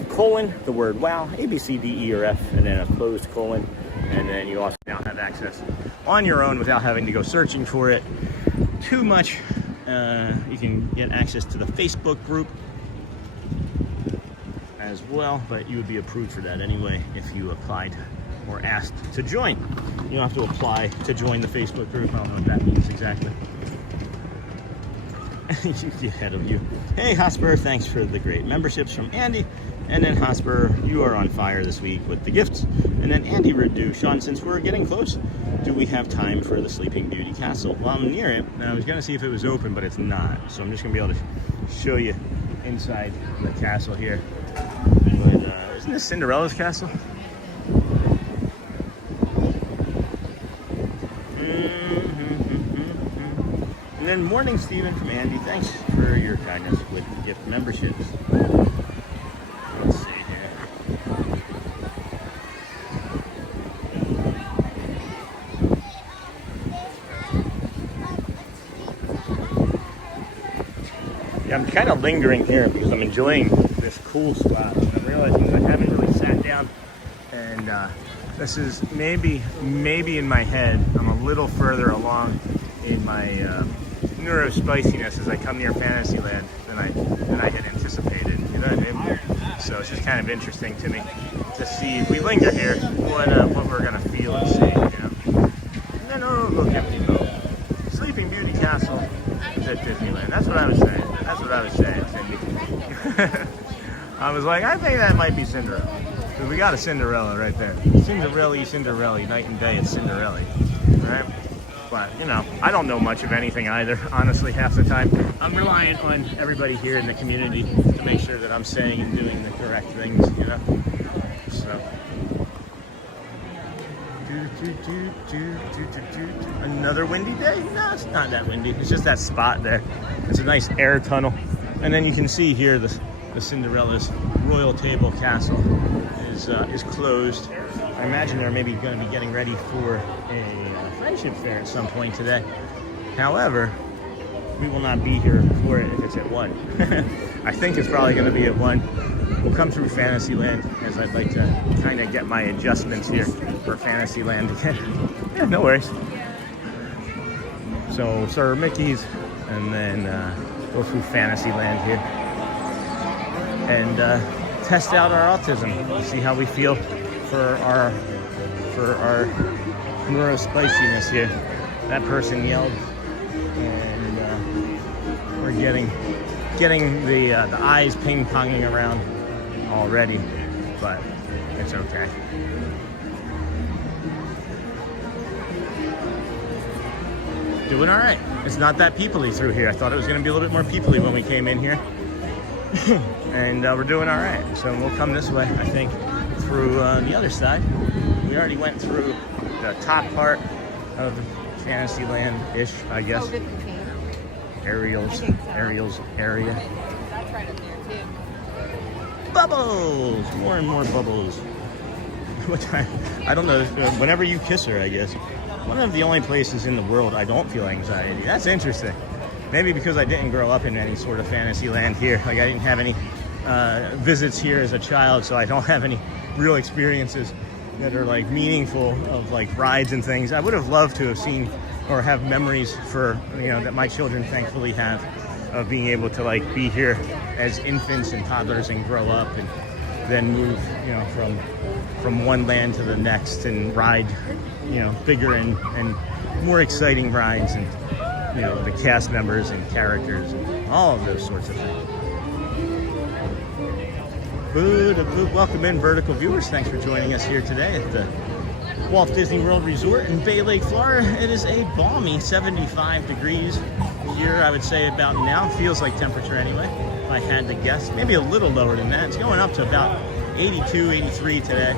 colon, the word wow, A, B, C, D, E, or F, and then a closed colon. And then you also now have access on your own without having to go searching for it too much. You can get access to the Facebook group as well, but you would be approved for that anyway if you applied or asked to join. You don't have to apply to join the Facebook group. I don't know what that means exactly. Ahead of you. Hey Hotspur, thanks for the great memberships from Andy. And then Hotspur, you are on fire this week with the gifts. And then Andy Redu, Sean, since we're getting close, do we have time for the Sleeping Beauty Castle? Well, I'm near it, and I was gonna see if it was open, but it's not. So I'm just gonna be able to show you inside the castle here. But isn't this Cinderella's castle? And then morning, Stephen from Andy. Thanks for your kindness with gift memberships. Let's see here. Yeah, I'm kind of lingering here because I'm enjoying this cool spot. I'm realizing that I haven't really sat down, and this is maybe in my head. I'm a little further along in my neuro-spiciness as I come near Fantasyland than I had anticipated. You know what I mean? So it's just kind of interesting to me to see if we linger here what we're gonna feel and see. You know? And then look at me go. Sleeping Beauty Castle is at Disneyland. That's what I was saying. That's what I was saying, Cindy. I was like, I think that might be Cinderella. Because we got a Cinderella right there. Cinderella, night and day, it's Cinderella. Right? But, you know, I don't know much of anything either, honestly, half the time. I'm reliant on everybody here in the community to make sure that I'm saying and doing the correct things, you know? So. Another windy day? No, it's not that windy. It's just that spot there. It's a nice air tunnel. And then you can see here the Cinderella's Royal Table Castle is closed. I imagine they're maybe going to be getting ready for a friendship fair at some point today. However, we will not be here for it if it's at 1. I think it's probably going to be at 1. We'll come through Fantasyland as I'd like to kind of get my adjustments here for Fantasyland again. Yeah, no worries. So Sir Mickey's, and then go through Fantasyland here and test out our autism. See how we feel for our neurospiciness here. That person yelled, and we're getting the eyes ping-ponging around already, but it's okay. Doing all right. It's not that people-y through here. I thought it was going to be a little bit more people-y when we came in here. And we're doing all right. So we'll come this way, I think, through the other side. We already went through the top part of Fantasyland-ish, I guess. Ariel's area. That's right up there too. Bubbles! More and more bubbles. What time? I don't know. Whenever you kiss her, I guess. One of the only places in the world I don't feel anxiety. That's interesting. Maybe because I didn't grow up in any sort of Fantasyland here. Like I didn't have any visits here as a child, so I don't have any real experiences that are like meaningful of like rides and things. I would have loved to have seen or have memories for, you know, that my children thankfully have of being able to like be here as infants and toddlers and grow up and then move, you know, from one land to the next and ride, you know, bigger and more exciting rides, and, you know, the cast members and characters and all of those sorts of things. Welcome in, vertical viewers. Thanks for joining us here today at the Walt Disney World Resort in Bay Lake, Florida. It is a balmy 75 degrees here, I would say, about now. Feels like temperature anyway, if I had to guess. Maybe a little lower than that. It's going up to about 82, 83 today.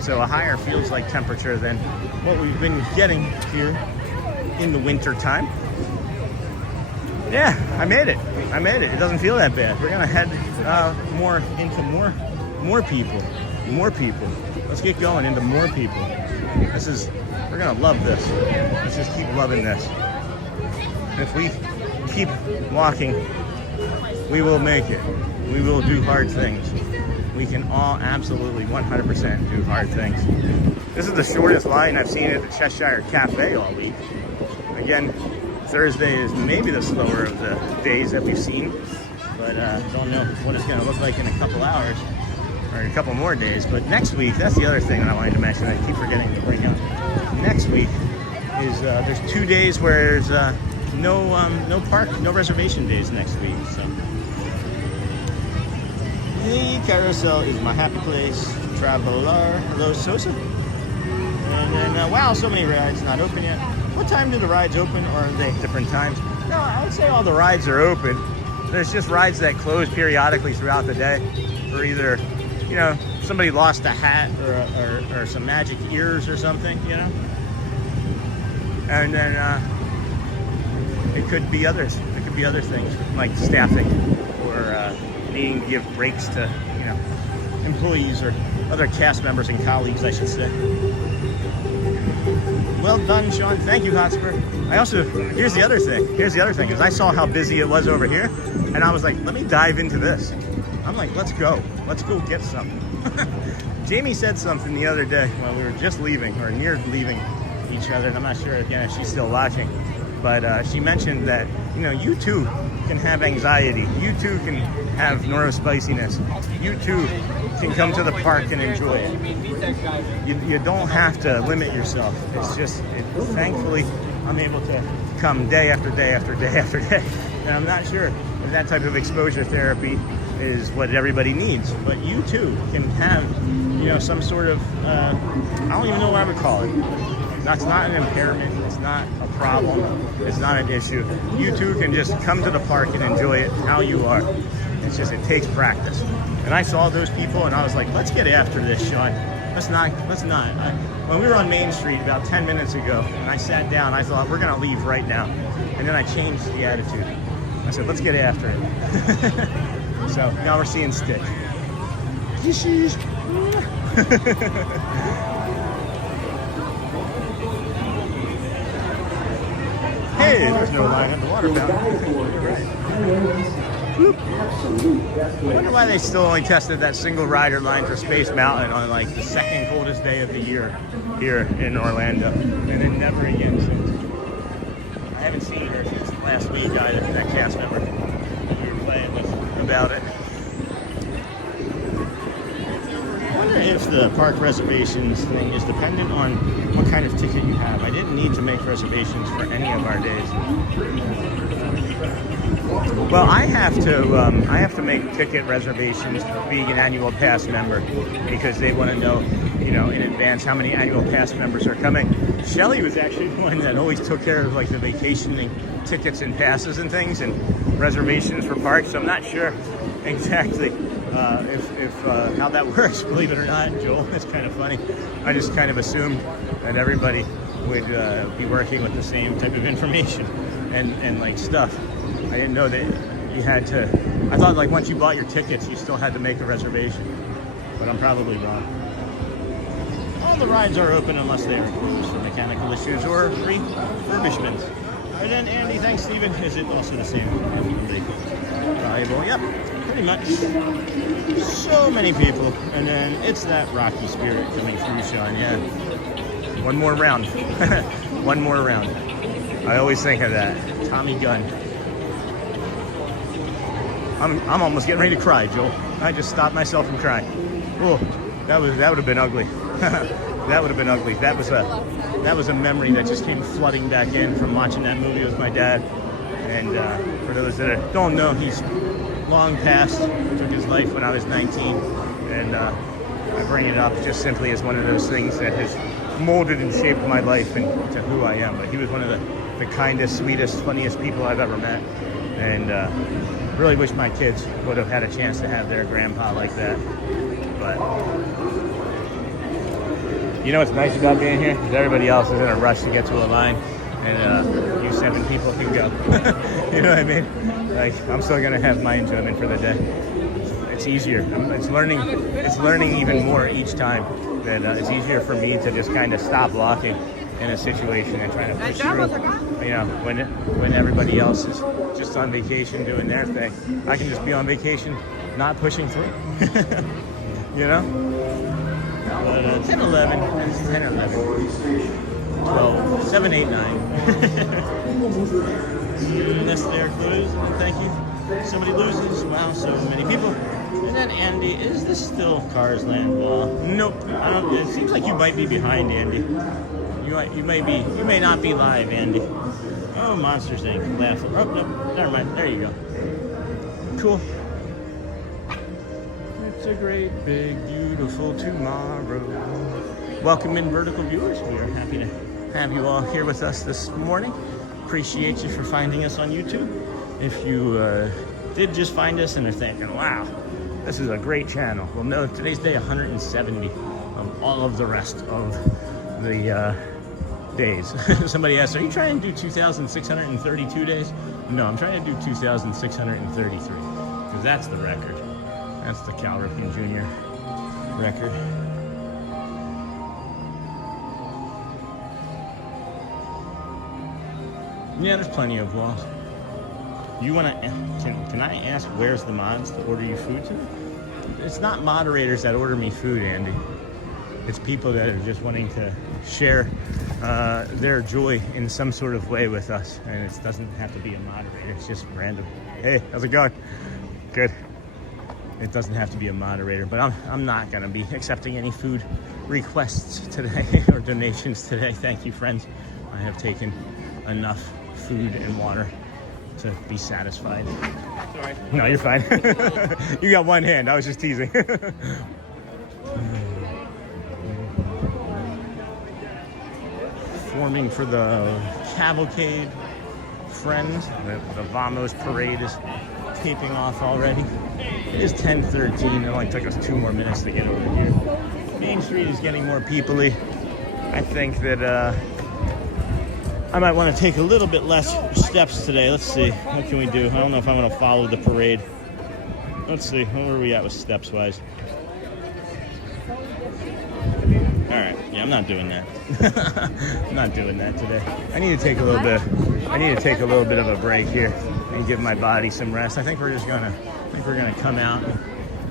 So a higher feels like temperature than what we've been getting here in the winter time. Yeah, I made it. It doesn't feel that bad. We're gonna head more into more people. Let's get going into more people. We're gonna love this. Let's just keep loving this. If we keep walking, we will make it. We will do hard things. We can all absolutely 100% do hard things. This is the shortest line I've seen at the Cheshire Cafe all week. Again, Thursday is maybe the slower of the days that we've seen, but don't know what it's going to look like in a couple hours or a couple more days. But next week, that's the other thing that I wanted to mention. I keep forgetting to bring up. Next week is there's 2 days where there's no reservation days next week. So the carousel is my happy place. Traveler, hello Sosa. And then wow, so many rides not open yet. What time do the rides open, or are they different times? No, I would say all the rides are open. There's just rides that close periodically throughout the day, or either, you know, somebody lost a hat or some magic ears or something, you know. And then it could be others. It could be other things like staffing or needing to give breaks to, you know, employees or other cast members and colleagues, I should say. Well done, Sean. Thank you, Hotspur. I also, here's the other thing, is I saw how busy it was over here, and I was like, let me dive into this. I'm like, let's go get something. Jamie said something the other day when we were just leaving, or near leaving each other, and I'm not sure again if she's still watching, but she mentioned that, you know, you too can have anxiety, you too can have neurospiciness, you too can come to the park and enjoy it. You don't have to limit yourself. It's just, thankfully, I'm able to come day after day after day after day. And I'm not sure if that type of exposure therapy is what everybody needs, but you too can have, you know, some sort of, I don't even know what I would call it. That's not an impairment. It's not a problem. It's not an issue. You too can just come to the park and enjoy it how you are. It's just, it takes practice. And I saw those people and I was like, let's get after this, Sean. Let's not. When we were on Main Street about 10 minutes ago, and I sat down, I thought, we're gonna leave right now. And then I changed the attitude. I said, let's get after it. So now we're seeing Stitch. Hey, there's no line at the water fountain. You're right. I wonder why they still only tested that single rider line for Space Mountain on like the second coldest day of the year here in Orlando, and then never again since. I haven't seen her since last week either, that cast member we were playing with about it. I wonder if the park reservations thing is dependent on what kind of ticket you have. I didn't need to make reservations for any of our days. Well, I have to make ticket reservations being an annual pass member because they want to know, you know, in advance how many annual pass members are coming. Shelley was actually the one that always took care of like the vacationing tickets and passes and things and reservations for parks. So I'm not sure exactly if how that works, believe it or not, Joel. It's kind of funny. I just kind of assumed that everybody would be working with the same type of information and like stuff. I didn't know that you had to, I thought like once you bought your tickets, you still had to make a reservation, but I'm probably wrong. All the rides are open unless they are closed for mechanical issues or refurbishments. And then Andy, thanks Stephen, is it also the same? Valuable, yep. pretty much. So many people, and then it's that Rocky spirit coming through, Sean. Yeah. One more round. One more round. I always think of that. Tommy Gunn. I'm almost getting ready to cry, Joel. I just stopped myself from crying. Oh, that would have been ugly. That would have been ugly. That was a memory that just came flooding back in from watching that movie with my dad. And for those that don't know, he's long past. Took his life when I was 19, and I bring it up just simply as one of those things that has molded and shaped my life into who I am. But he was one of the kindest, sweetest, funniest people I've ever met, and really wish my kids would have had a chance to have their grandpa like that. But you know what's nice about being here is everybody else is in a rush to get to a line, and you 7 people can go. You know what I mean? Like, I'm still gonna have my enjoyment for the day. It's easier. It's learning even more each time that it's easier for me to just kind of stop walking in a situation and trying to push through. You know, when everybody else is just on vacation doing their thing, I can just be on vacation, not pushing through. You know? But 10, 11, 10, 11, 12, 7, 8, 9. That's their clues. Thank you. Somebody loses. Wow, so many people. And then Andy, is this still Cars Land Wall? Nope. I don't. It seems like you might be behind, Andy. You may not be live, Andy. Oh, Monsters Inc. Laugh. Oh, no, never mind. There you go. Cool. It's a great, big, beautiful tomorrow. Welcome in, vertical viewers. We are happy to have you all here with us this morning. Appreciate you for finding us on YouTube. If you did just find us and are thinking, wow, this is a great channel. Well, no, today's day 170 of all of the rest of the days. Somebody asked, are you trying to do 2,632 days? No, I'm trying to do 2,633 because that's the record. That's the Cal Ripken Jr. record. Yeah, there's plenty of walls. You want to? Can I ask where's the mods to order you food to? It's not moderators that order me food, Andy. It's people that are just wanting to share their joy in some sort of way with us, and it doesn't have to be a moderator. It's just random. Hey, how's it going? Good. It doesn't have to be a moderator, but I'm not gonna be accepting any food requests today or donations today. Thank you, friends. I have taken enough food and water to be satisfied. Sorry. No, you're fine. You got one hand. I was just teasing. Forming for the cavalcade, friends. The Vamos parade is taping off already. It is 10:13. It only took us 2 more minutes to get over here. Main Street is getting more people-y. I think that I might want to take a little bit less steps today. Let's see. What can we do? I don't know if I'm going to follow the parade. Let's see. Where are we at with steps-wise? All right. Yeah, I'm not doing that. I'm not doing that today. I need to take a little bit of a break here and give my body some rest. I think we're gonna come out and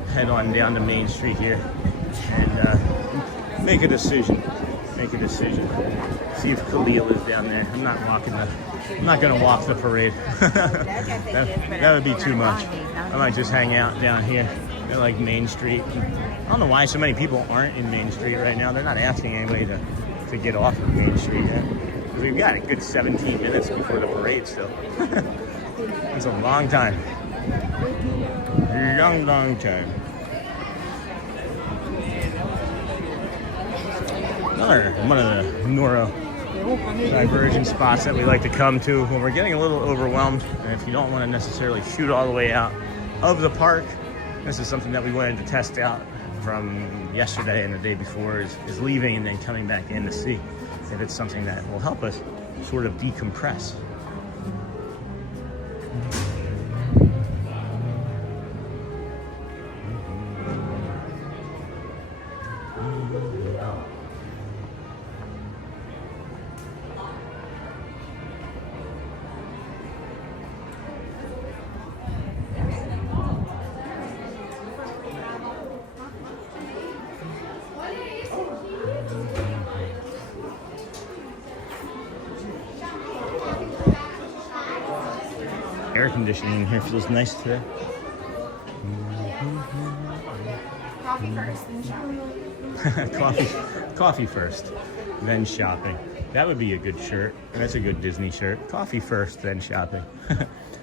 head on down to Main Street here and make a decision. See if Khalil is down there. I'm not gonna walk the parade. that would be too much. I might just hang out down here at like Main Street. I don't know why so many people aren't in Main Street right now. They're not asking anybody to get off of Main Street yet. We've got a good 17 minutes before the parade still. That's a long time. Long time. Another one of the neuro diversion spots that we like to come to when we're getting a little overwhelmed, and if you don't want to necessarily shoot all the way out of the park, this is something that we wanted to test out from yesterday and the day before is leaving and then coming back in to see if it's something that will help us sort of decompress. Air conditioning in here feels nice today. Coffee first, then shopping. Coffee first, then shopping. That would be a good shirt. That's a good Disney shirt. Coffee first, then shopping.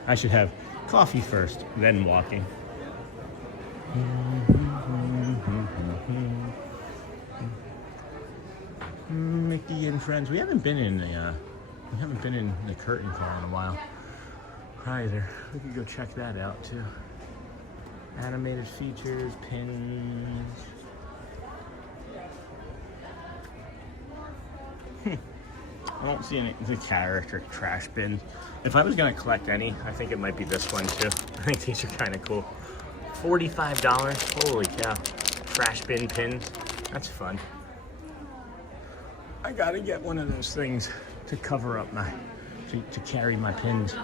I should have coffee first, then walking. Mickey and Friends. We haven't been in the curtain call in a while either. We could go check that out too. Animated features, pins. I don't see any the character trash bins. If I was gonna collect any, I think it might be this one too. I think these are kind of cool. $45. Holy cow! Trash bin pins. That's fun. I gotta get one of those things to cover up my to carry my pins.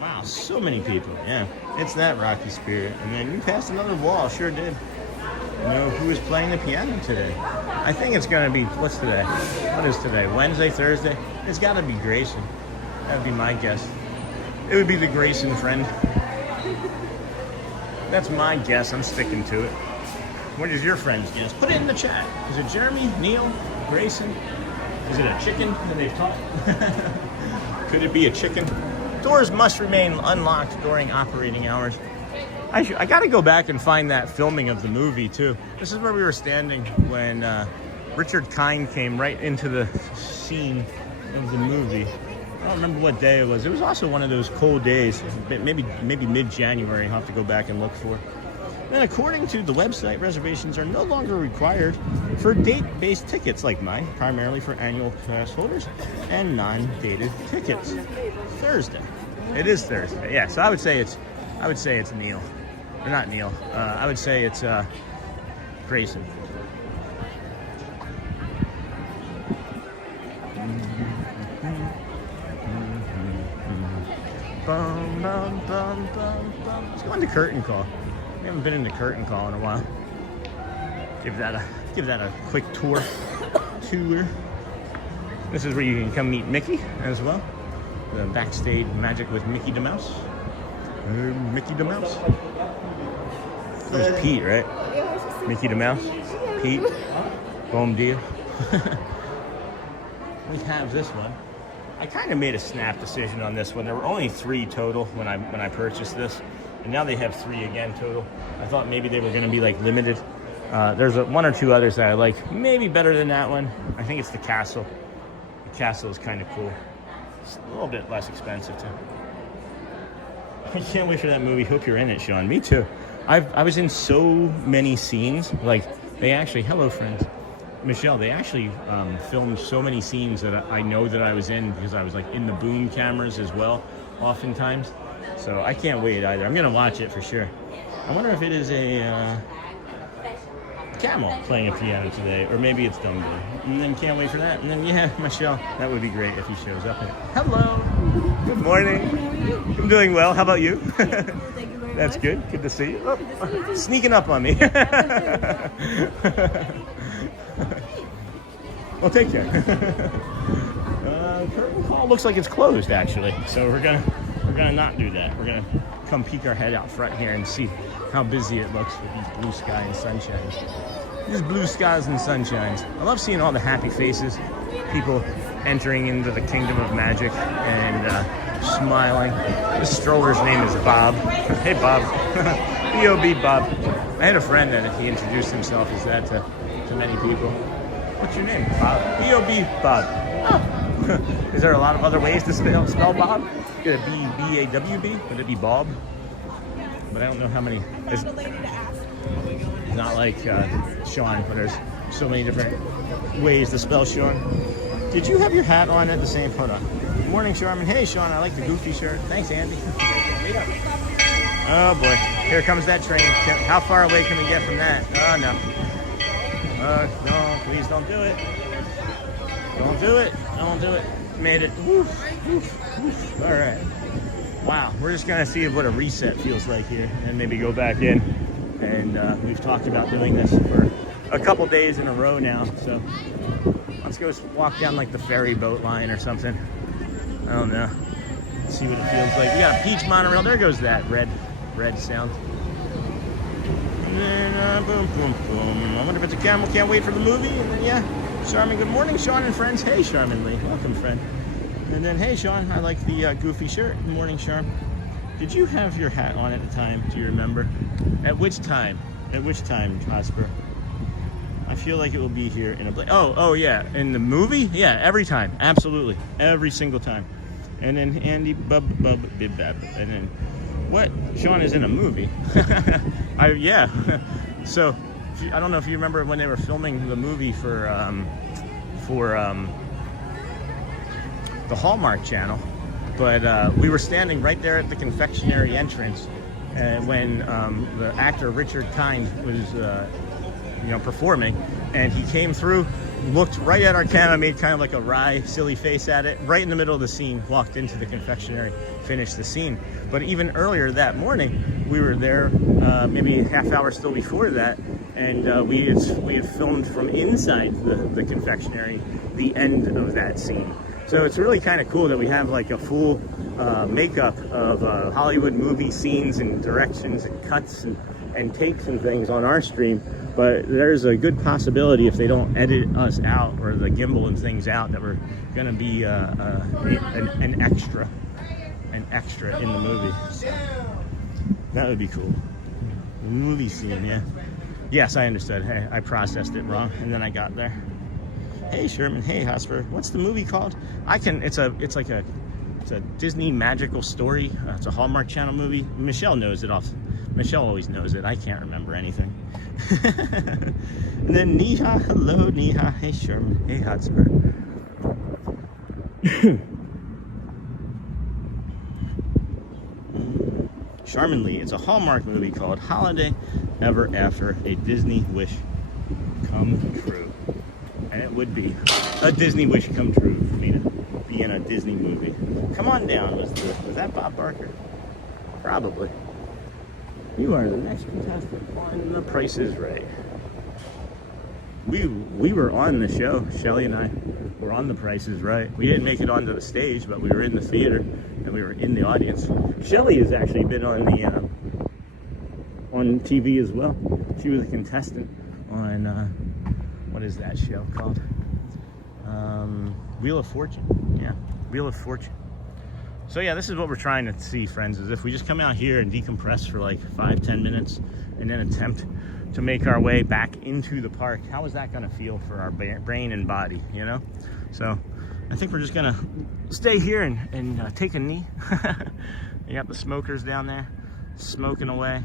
Wow, so many people. Yeah, it's that Rocky Spirit. And then we passed another wall. Sure did. You know who is playing the piano today? I think it's gonna be, what's today? What is today? Wednesday, Thursday? It's gotta be Grayson. That'd be my guess. It would be the Grayson friend. That's my guess. I'm sticking to it. What is your friend's guess? Put it in the chat. Is it Jeremy, Neil, Grayson? Is it a chicken that they've taught? Could it be a chicken? Doors must remain unlocked during operating hours. I gotta go back and find that filming of the movie too. This is where we were standing when Richard Kind came right into the scene of the movie. I don't remember what day it was. It was also one of those cold days, maybe mid-January. I'll have to go back and look for. And according to the website, reservations are no longer required for date-based tickets like mine, primarily for annual pass holders and non-dated tickets. Thursday. It is Thursday. Yeah, so I would say it's Neil. Or not Neil. I would say it's Grayson. Bum, bum, bum, bum, bum. Let's go into curtain call. We haven't been in the curtain call in a while. Give that a quick tour. This is where you can come meet Mickey as well. The backstage magic with Mickey the Mouse. Mickey the Mouse. That was Pete, right? Mickey the Mouse. Pete. Boom deal. We have this one. I kind of made a snap decision on this one. There were only 3 total when I purchased this, and now they have 3 again total. I thought maybe they were going to be like limited. There's 1 or 2 others that I like, maybe better than that one. I think it's the castle. The castle is kind of cool. It's a little bit less expensive too. I can't wait for that movie. Hope you're in it, Sean. Me too. I was in so many scenes. Like they actually, hello friends. Michelle, they actually filmed so many scenes that I know that I was in because I was like in the boom cameras as well, oftentimes. So I can't wait either. I'm gonna watch it for sure. I wonder if it is a camel playing a piano today, or maybe it's Dumbo. And then can't wait for that. And then yeah, Michelle, that would be great if he shows up. Hello. Good morning. I'm doing well. How about you? That's good. Good to see you. Oh, sneaking up on me. Well, take care. Curtain call looks like it's closed actually, so we're gonna not do that. We're gonna come peek our head out front here and see how busy it looks with these blue sky and sunshines. These blue skies and sunshines. I love seeing all the happy faces, people entering into the kingdom of magic and smiling. This stroller's name is Bob. Hey Bob. B.O.B. Bob. I had a friend that he introduced himself as that to many people. What's your name? Bob. B.O.B. Bob. Oh. Is there a lot of other ways to spell Bob? Could it be B-A-W-B? Would it be Bob? But I don't know how many. It's not like Sean, where there's so many different ways to spell Sean. Did you have your hat on at the same? Hold on. Good morning, Sharman. Hey, Sean. I like the goofy shirt. Thanks, Andy. Oh boy, here comes that train. How far away can we get from that? Oh no. No, please don't do it. Don't do it. Don't do it. Made it. Woof, woof, woof. All right. Wow, we're just gonna see what a reset feels like here, and maybe go back in. And we've talked about doing this for a couple days in a row now. So let's go walk down like the ferry boat line or something. I don't know. see what it feels like. We got a peach monorail. There goes that red sound. And then boom, boom, boom. I wonder if it's a camel. Can't wait for the movie. And then yeah, Charmin. Good morning, Sean and friends. Hey, Charmin Lee. Welcome, friend. And then hey, Sean. I like the goofy shirt. Good morning, Charm. Did you have your hat on at the time? Do you remember? At which time? At which time, Jasper? I feel like it will be here in a blink. Oh yeah, in the movie? Yeah, every time, absolutely, every single time. And then Andy Bub Bib Bab. And then what? Sean is in a movie. Yeah. So I don't know if you remember when they were filming the movie for the Hallmark Channel, but we were standing right there at the confectionery entrance when the actor Richard Kind was performing, and he came through, looked right at our camera, made kind of like a wry, silly face at it, right in the middle of the scene, walked into the confectionery, finished the scene. But even earlier that morning, we were there, maybe a half hour still before that, and we had filmed from inside the confectionery the end of that scene. So it's really kind of cool that we have like a full makeup of Hollywood movie scenes and directions and cuts and takes and things on our stream. But there's a good possibility if they don't edit us out or the gimbal and things out that we're going to be an extra in the movie. So that would be cool. The movie scene, yeah. Yes, I understood. Hey, I processed it wrong, and then I got there. Hey Sherman, hey Hosper, what's the movie called? It's a Disney magical story. It's a Hallmark Channel movie. Michelle knows it off. Michelle always knows it. I can't remember anything. And then Neha, hello Neha, hey Sherman, hey Hotspur. Charmin Lee, it's a Hallmark movie called Holiday Ever After, a Disney Wish Come True. And it would be a Disney wish come true for me to be in a Disney movie. Come on down, was that Bob Barker? Probably. You are the next contestant on The Price is Right. We were on the show, Shelly and I were on The Price is Right. We didn't make it onto the stage, but we were in the theater and we were in the audience. Shelly has actually been on TV as well. She was a contestant on what is that show called? Wheel of Fortune. Yeah, Wheel of Fortune. So yeah, this is what we're trying to see, friends, is if we just come out here and decompress for like 5-10 minutes and then attempt to make our way back into the park, how is that going to feel for our brain and body, you know? So I think we're just going to stay here and take a knee. You got the smokers down there smoking away.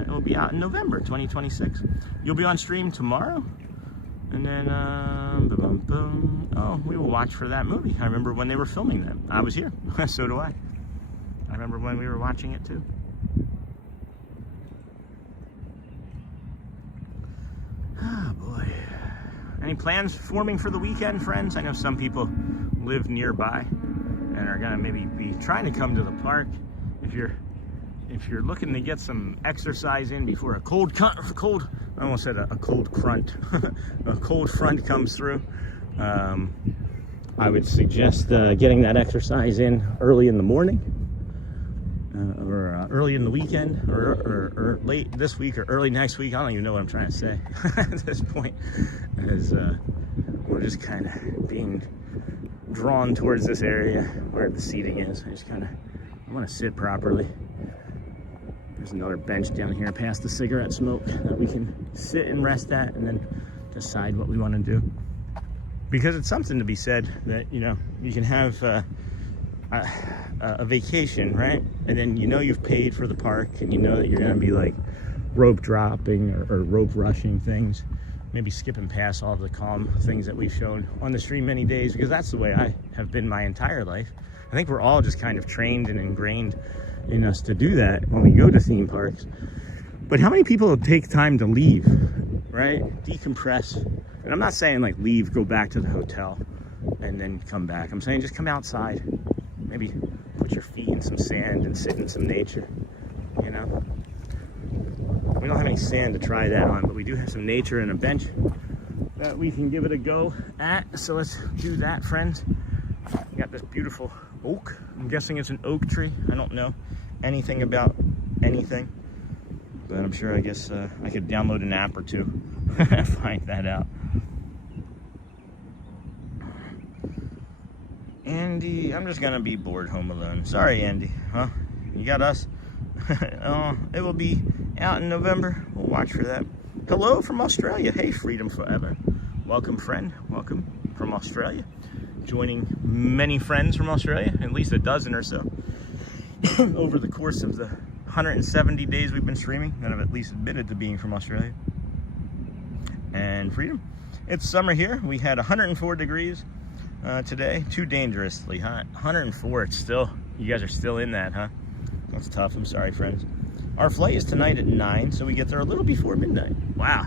It will be out in November 2026. You'll be on stream tomorrow. And then, boom, boom. Oh, we will watch for that movie. I remember when they were filming that. I was here. So do I. I remember when we were watching it too. Oh boy. Any plans forming for the weekend, friends? I know some people live nearby and are gonna maybe be trying to come to the park. If you're looking to get some exercise in before a I almost said a cold front. A cold front comes through. I would suggest getting that exercise in early in the morning, or early in the weekend, or late this week, or early next week. I don't even know what I'm trying to say at this point, as we're just kind of being drawn towards this area where the seating is. I want to sit properly. There's another bench down here past the cigarette smoke that we can sit and rest at and then decide what we want to do. Because it's something to be said that, you know, you can have a vacation, right? And then you know you've paid for the park and you know that you're going to be like rope dropping or rope rushing things. Maybe skipping past all of the calm things that we've shown on the stream many days, because that's the way I have been my entire life. I think we're all just kind of trained and ingrained in us to do that when we go to theme parks. But how many people take time to leave, right? Decompress. And I'm not saying like leave, go back to the hotel and then come back. I'm saying just come outside, maybe put your feet in some sand and sit in some nature, you know? We don't have any sand to try that on, but we do have some nature and a bench that we can give it a go at. So let's do that, friends. We got got this beautiful oak. I'm guessing it's an oak tree. I don't know anything about anything, but I'm sure, I guess I could download an app or two, find that out. Andy, I'm just gonna be bored home alone. Sorry, Andy, huh? You got us? It will be out in November. We'll watch for that. Hello from Australia. Hey, Freedom Forever. Welcome, friend. Welcome from Australia. Joining many friends from Australia, at least a dozen or so, over the course of the 170 days we've been streaming that have at least admitted to being from Australia. And Freedom. It's summer here. We had 104 degrees today. Too dangerously hot. 104. It's still, you guys are still in that, huh? That's tough. I'm sorry, friends. Our flight is tonight at 9, so we get there a little before midnight. Wow.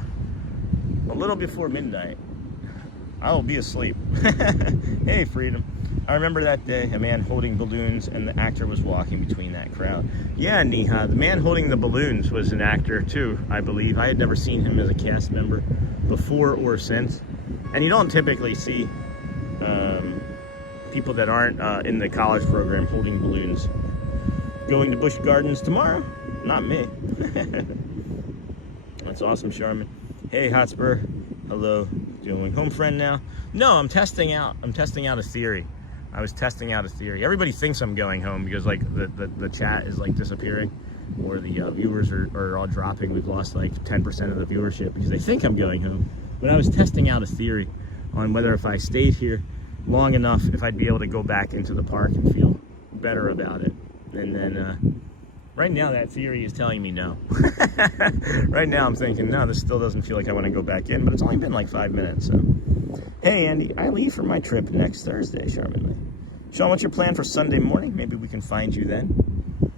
A little before midnight. I'll be asleep. Hey, Freedom. I remember that day, a man holding balloons, and the actor was walking between that crowd. Yeah, Neha, the man holding the balloons was an actor too, I believe. I had never seen him as a cast member before or since. And you don't typically see people that aren't in the college program holding balloons. Going to Busch Gardens tomorrow? Not me. That's awesome, Charmin. Hey, Hotspur. Hello. Going home, friend, now? No, I'm testing out a theory. I was testing out a theory. Everybody thinks I'm going home because like the chat is like disappearing, or the viewers are all dropping. We've lost like 10% of the viewership because they think I'm going home. But I was testing out a theory on whether if I stayed here long enough, if I'd be able to go back into the park and feel better about it. And then right now that theory is telling me no. Right now I'm thinking, no, this still doesn't feel like I want to go back in, but it's only been like 5 minutes. So, hey, Andy, I leave for my trip next Thursday, Charminly. Sean, what's your plan for Sunday morning? Maybe we can find you then.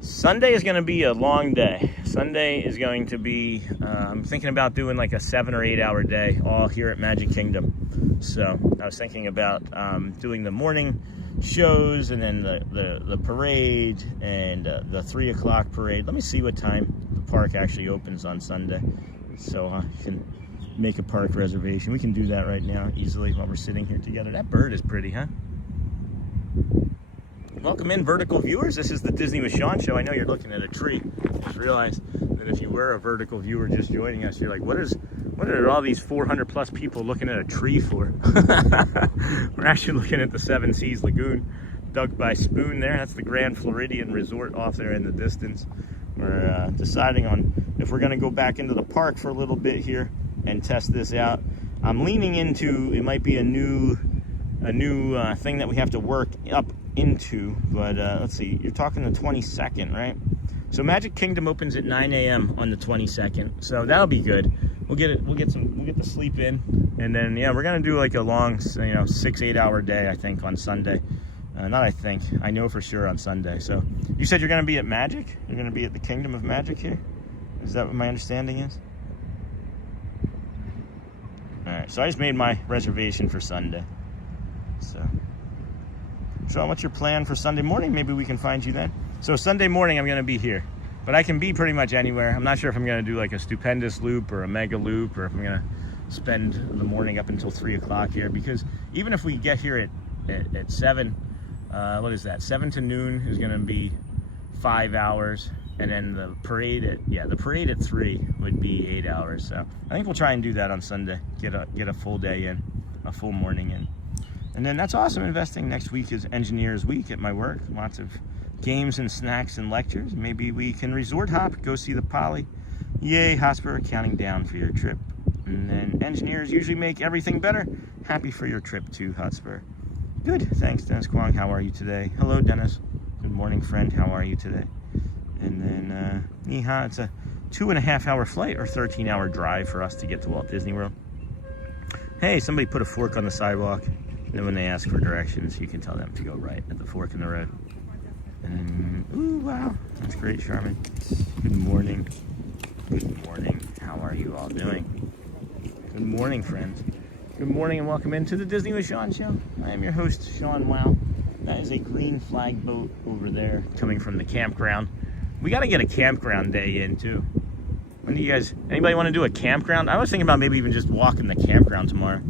Sunday is going to be a long day. Sunday is going to be, I'm thinking about doing like a 7 or 8 hour day all here at Magic Kingdom. So I was thinking about doing the morning shows and then the parade and the 3 o'clock parade. Let me see what time the park actually opens on Sunday, so you can make a park reservation. We can do that right now easily while we're sitting here together. That bird is pretty, huh? Welcome in, vertical viewers. This is the Disney with Sean show. I know you're looking at a tree. Just realized that if you were a vertical viewer just joining us, you're like, what are all these 400 plus people looking at a tree for? We're actually looking at the Seas Lagoon, dug by Spoon there. That's the Grand Floridian resort off there in the distance. We're deciding on if we're going to go back into the park for a little bit here and test this out. I'm leaning into, it might be a new thing that we have to work up into, but let's see, you're talking the 22nd, right? So Magic Kingdom opens at 9 a.m. on the 22nd, so that'll be good. We'll get the sleep in, and then yeah, we're gonna do like a long, 6-8 hour day, I think, on Sunday. Not I think, I know for sure on Sunday. So you said you're gonna be at Magic? You're gonna be at the Kingdom of Magic here? Is that what my understanding is? All right, so I just made my reservation for Sunday. So, Sean, what's your plan for Sunday morning? Maybe we can find you then. So Sunday morning, I'm going to be here, but I can be pretty much anywhere. I'm not sure if I'm going to do like a stupendous loop or a mega loop, or if I'm going to spend the morning up until 3 o'clock here, because even if we get here at 7, what is that? 7 to noon is going to be 5 hours. And then the parade at 3 would be 8 hours. So I think we'll try and do that on Sunday. Get a full day in, a full morning in. And then that's awesome investing. Next week is Engineers Week at my work. Lots of games and snacks and lectures. Maybe we can resort hop, go see the Poly. Yay, Hotspur, counting down for your trip. And then engineers usually make everything better. Happy for your trip too, Hotspur. Good, thanks, Dennis Kwong. How are you today? Hello, Dennis. Good morning, friend. How are you today? And then, Neha, it's a 2.5 hour flight or 13-hour drive for us to get to Walt Disney World. Hey, somebody put a fork on the sidewalk. And then when they ask for directions, you can tell them to go right at the fork in the road. And then, ooh, wow, that's great, Charmin. Good morning. Good morning. How are you all doing? Good morning, friends. Good morning and welcome into the Disney with Sean show. I am your host, Sean Wow. That is a green flag boat over there coming from the campground. We got to get a campground day in too. When do you guys, anybody want to do a campground? I was thinking about maybe even just walking the campground tomorrow.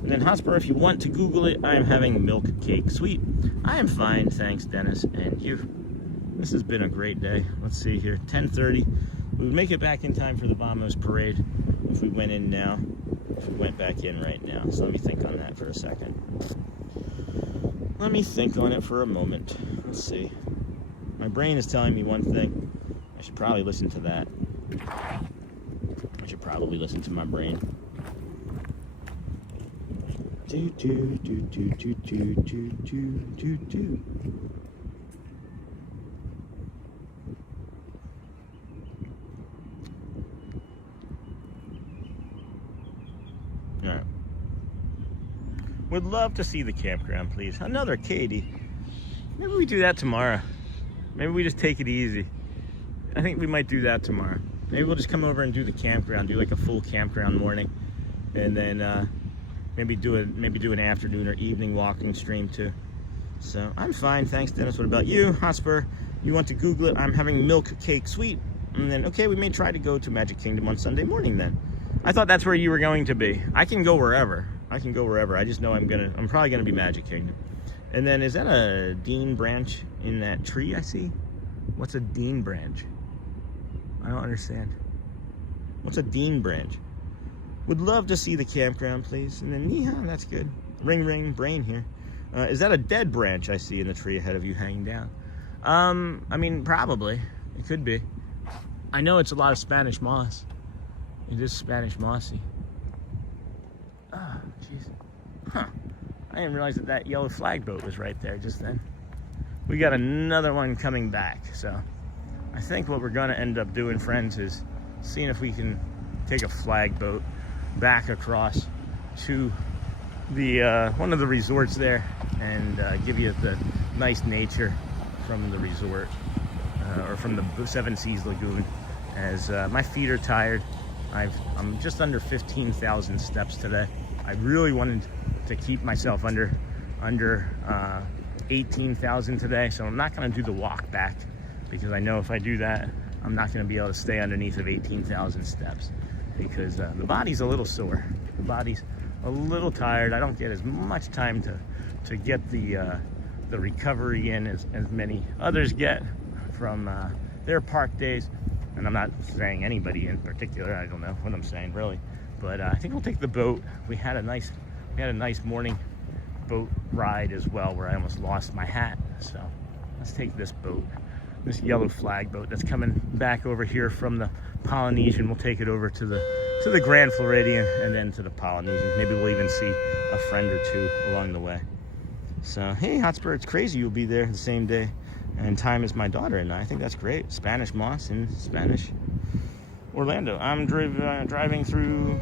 And then Hotspur, if you want to Google it, I am having milk cake sweet. I am fine, thanks, Dennis, and you. This has been a great day. Let's see here, 10:30. We would make it back in time for the Vamos parade if we went in now, if we went back in right now. So let me think on that for a second. Let me think on it for a moment. Let's see. My brain is telling me one thing. I should probably listen to that. I should probably listen to my brain. Do do do do do do do do do. All right. Would love to see the campground, please. Another Katie. Maybe we do that tomorrow. Maybe we just take it easy. I think we might do that tomorrow. Maybe we'll just come over and do the campground, do like a full campground morning, and then maybe do an afternoon or evening walking stream too. So I'm fine, thanks, Dennis. What about you, Hotspur? You want to Google it? I'm having milk cake sweet, and then okay, we may try to go to Magic Kingdom on Sunday morning. Then I thought that's where you were going to be. I can go wherever. I can go wherever. I just know I'm probably gonna be Magic Kingdom. And then is that a Dean branch in that tree I see? What's a Dean branch? I don't understand. What's a Dean branch? Would love to see the campground, please. And then, yeah, that's good. Ring, ring, brain here. Is that a dead branch I see in the tree ahead of you hanging down? I mean, probably. It could be. I know it's a lot of Spanish moss. It is Spanish mossy. Oh, jeez. Huh. I didn't realize that yellow flag boat was right there just then. We got another one coming back, so I think what we're gonna end up doing, friends, is seeing if we can take a flag boat back across to the one of the resorts there and give you the nice nature from the resort or from the Seas Lagoon, as my feet are tired. I'm just under 15,000 steps today. I really wanted to keep myself under 18,000 today, so I'm not going to do the walk back, because I know if I do that, I'm not going to be able to stay underneath of 18,000 steps, because the body's a little sore. The body's a little tired. I don't get as much time to get the recovery in as many others get from their park days. And I'm not saying anybody in particular. I don't know what I'm saying really, but I think we'll take the boat. We had a nice morning boat ride as well, where I almost lost my hat. So let's take this boat, this yellow flag boat that's coming back over here from the Polynesian. We'll take it over to the Grand Floridian and then to the Polynesian. Maybe we'll even see a friend or two along the way. So hey, Hotspur, it's crazy you'll be there the same day and time as my daughter and I. Think that's great. Spanish moss in Spanish. Orlando. I'm driving through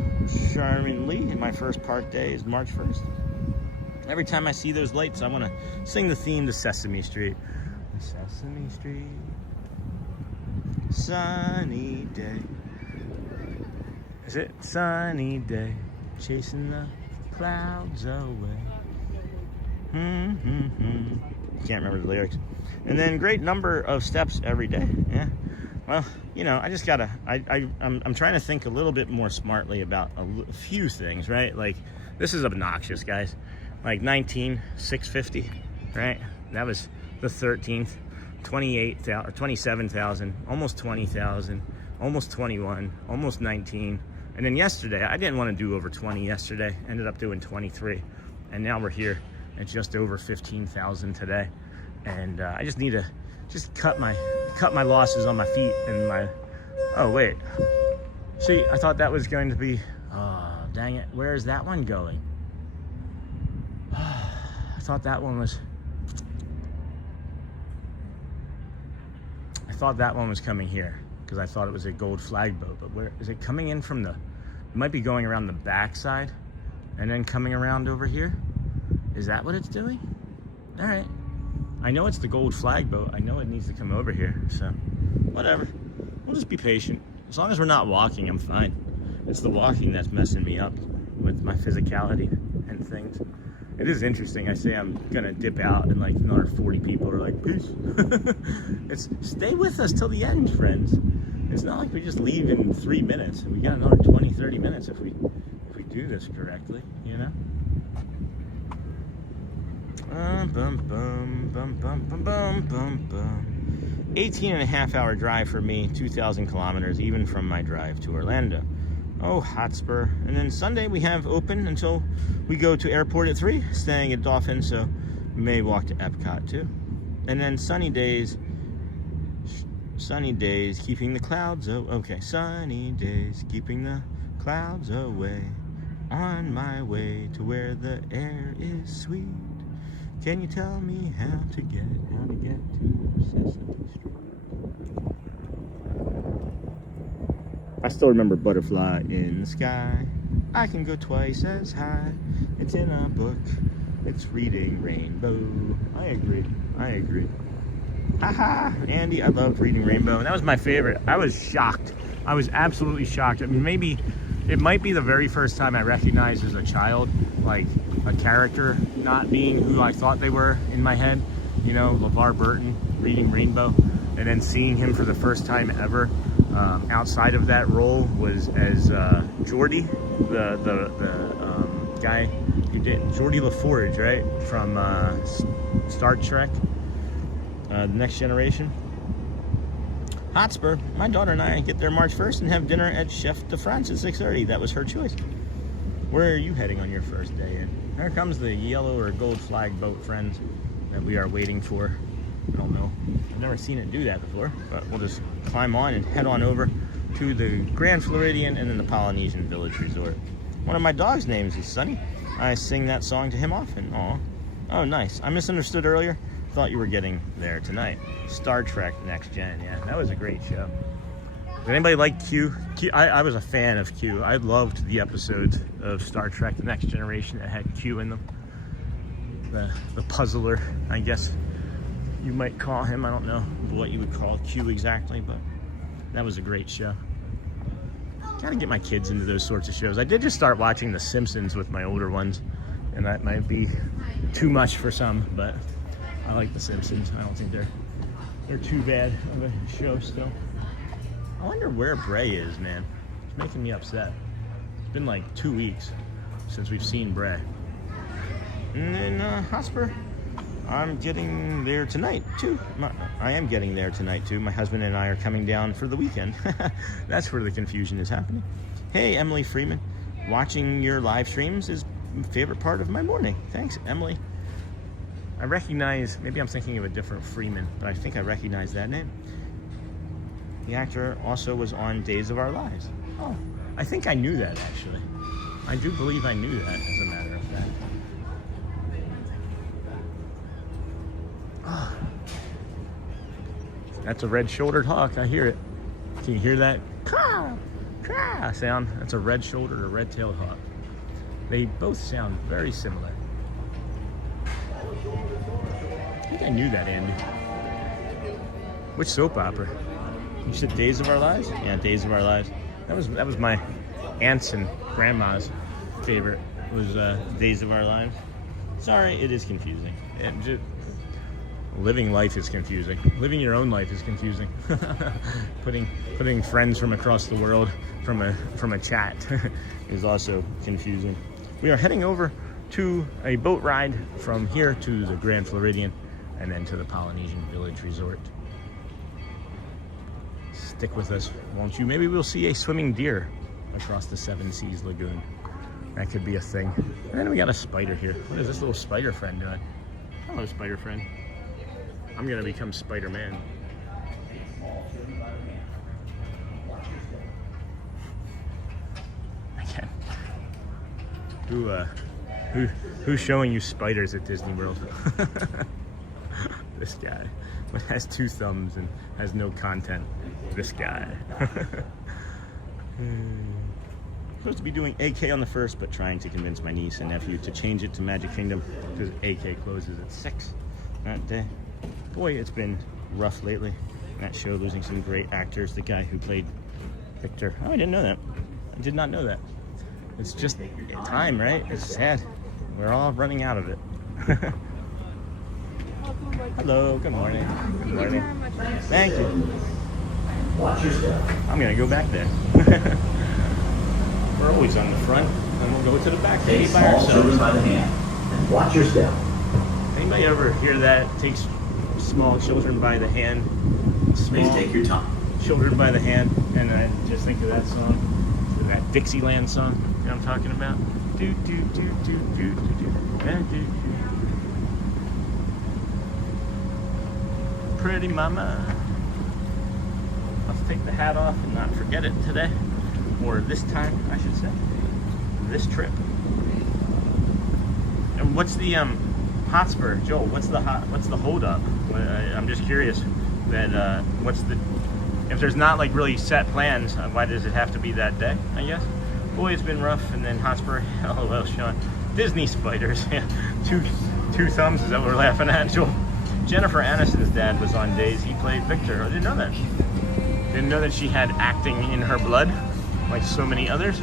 Charminley, and my first park day is March 1st. Every time I see those lights, I want to sing the theme to Sesame Street. Sesame Street, sunny day. Is it sunny day, chasing the clouds away? Can't remember the lyrics. And then great number of steps every day. Yeah. Well, you know, I just gotta. I'm trying to think a little bit more smartly about a few things, right? Like, this is obnoxious, guys. Like 19,650, right? That was the 13th. 28,000 or 27,000, almost 20,000, almost 21, almost 19. And then yesterday, I didn't want to do over 20 yesterday. Ended up doing 23, and now we're here at just over 15,000 today. And I just need to cut my losses on my feet and my. Oh wait, see, I thought that was going to be. Oh dang it! Where is that one going? I thought that one was. I thought that one was coming here because I thought it was a gold flag boat. But where is it coming in from? It might be going around the back side and then coming around over here. Is that what it's doing? All right. I know it's the gold flag boat. I know it needs to come over here. So whatever. We'll just be patient. As long as we're not walking, I'm fine. It's the walking that's messing me up with my physicality and things. It is interesting. I say I'm gonna dip out and like another 40 people are like, peace. It's stay with us till the end, friends. It's not like we just leave in 3 minutes. We got another 20, 30 minutes if we do this correctly, you know? Bum, bum, bum, bum, bum, bum, bum, bum. 18.5-hour drive for me, 2,000 kilometers, even from my drive to Orlando. Oh, Hotspur. And then Sunday we have open until we go to airport at 3, staying at Dolphin, so we may walk to Epcot too. And then sunny days, keeping the clouds, okay, sunny days, keeping the clouds away, on my way to where the air is sweet. Can you tell me how to get to Sesame Street? I still remember Butterfly in the Sky. I can go twice as high. It's in a book. It's reading Rainbow. I agree. Haha, Andy, I loved Reading Rainbow. And that was my favorite. I was shocked. I was absolutely shocked. I mean, maybe it might be the very first time I recognized as a child, like, a character not being who I thought they were in my head. You know, LeVar Burton, Reading Rainbow. And then seeing him for the first time ever outside of that role was as Geordie, the guy who did, Geordie LaForge, right? From Star Trek, The Next Generation. Hotspur, my daughter and I get there March 1st and have dinner at Chef de France at 6:30. That was her choice. Where are you heading on your first day in? There comes the yellow or gold flag boat, friends, that we are waiting for. I don't know. I've never seen it do that before, but we'll just climb on and head on over to the Grand Floridian and then the Polynesian Village Resort. One of my dog's names is Sunny. I sing that song to him often. Aw. Oh, nice. I misunderstood earlier. Thought you were getting there tonight. Star Trek Next Gen. Yeah, that was a great show. Did anybody like Q? I was a fan of Q. I loved the episodes of Star Trek The Next Generation that had Q in them. The puzzler, I guess you might call him. I don't know what you would call Q exactly, but that was a great show. Gotta get my kids into those sorts of shows. I did just start watching The Simpsons with my older ones, and that might be too much for some, but I like The Simpsons. I don't think they're too bad of a show still. I wonder where Bray is, man. It's making me upset. It's been like 2 weeks since we've seen Bray. And then Hotspur, I'm getting there tonight too. I am getting there tonight too. My husband and I are coming down for the weekend. That's where the confusion is happening. Hey, Emily Freeman. Watching your live streams is my favorite part of my morning. Thanks, Emily. I recognize, maybe I'm thinking of a different Freeman, but I think I recognize that name. The actor also was on Days of Our Lives. Oh, I think I knew that actually. I do believe I knew that, as a matter of fact. Oh. That's a red-shouldered hawk. I hear it. Can you hear that? Caw, caw sound? That's a red-shouldered or red-tailed hawk. They both sound very similar. I think I knew that, Andy. Which soap opera? You said Days of Our Lives? Yeah, Days of Our Lives. That was my aunt's and grandma's favorite. Was Days of Our Lives. Sorry, it is confusing. Living life is confusing. Living your own life is confusing. putting friends from across the world from a chat is also confusing. We are heading over to a boat ride from here to the Grand Floridian and then to the Polynesian Village Resort. Stick with us, won't you? Maybe we'll see a swimming deer across the Seas Lagoon. That could be a thing. And then we got a spider here. What is this little spider friend doing? Hello, spider friend. I'm gonna become Spider-Man. Again. Who's showing you spiders at Disney World? This guy. But has 2 thumbs and has no content. This guy. Supposed to be doing AK on the 1st, but trying to convince my niece and nephew to change it to Magic Kingdom because AK closes at 6 that day. Boy, it's been rough lately. That show losing some great actors. The guy who played Victor. Oh, I didn't know that. I did not know that. It's just time, right? It's sad. We're all running out of it. Hello, good morning. Good morning. Thank you. Watch your step. I'm gonna go back there. We're always on the front, and we'll go to the back. Take small children by the hand and watch your step. Hey, Anybody ever hear that? Takes small children by the hand. Small take your time. Children by the hand, and I just think of that song, that Dixieland song. You know what I'm talking about? Do do do do do do do. Pretty mama. Let's take the hat off and not forget it today, or this time, I should say. This trip. And what's the Hotspur, Joel? What's the hold up? I'm just curious. That if there's not like really set plans, why does it have to be that day? I guess. Boy, it's been rough. And then Hotspur. LOL, Sean. Disney spiders. Yeah, two thumbs. Is that what we're laughing at, Joel? Jennifer Aniston's dad was on Days. He played Victor. I didn't know that. Didn't know that she had acting in her blood, like so many others.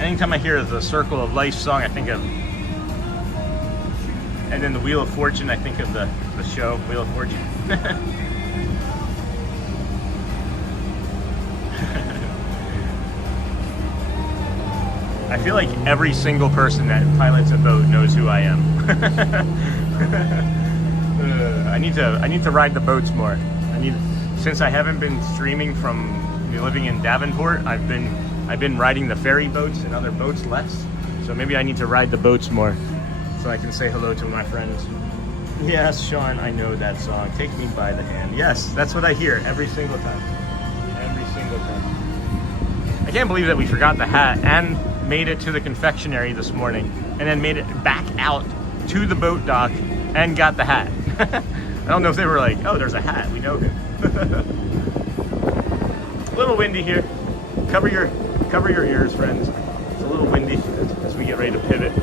Anytime I hear the Circle of Life song, I think of, and then the Wheel of Fortune, I think of the show, Wheel of Fortune. I feel like every single person that pilots a boat knows who I am. I need to ride the boats more. Since I haven't been streaming from living in Davenport, I've been riding the ferry boats and other boats less. So maybe I need to ride the boats more so I can say hello to my friends. Yes, Sean, I know that song. Take me by the hand. Yes, that's what I hear every single time. Every single time. I can't believe that we forgot the hat and made it to the confectionery this morning and then made it back out to the boat dock and got the hat. I don't know if they were like, oh, there's a hat, we know him. A little windy here. Cover your ears, friends. It's a little windy as we get ready to pivot.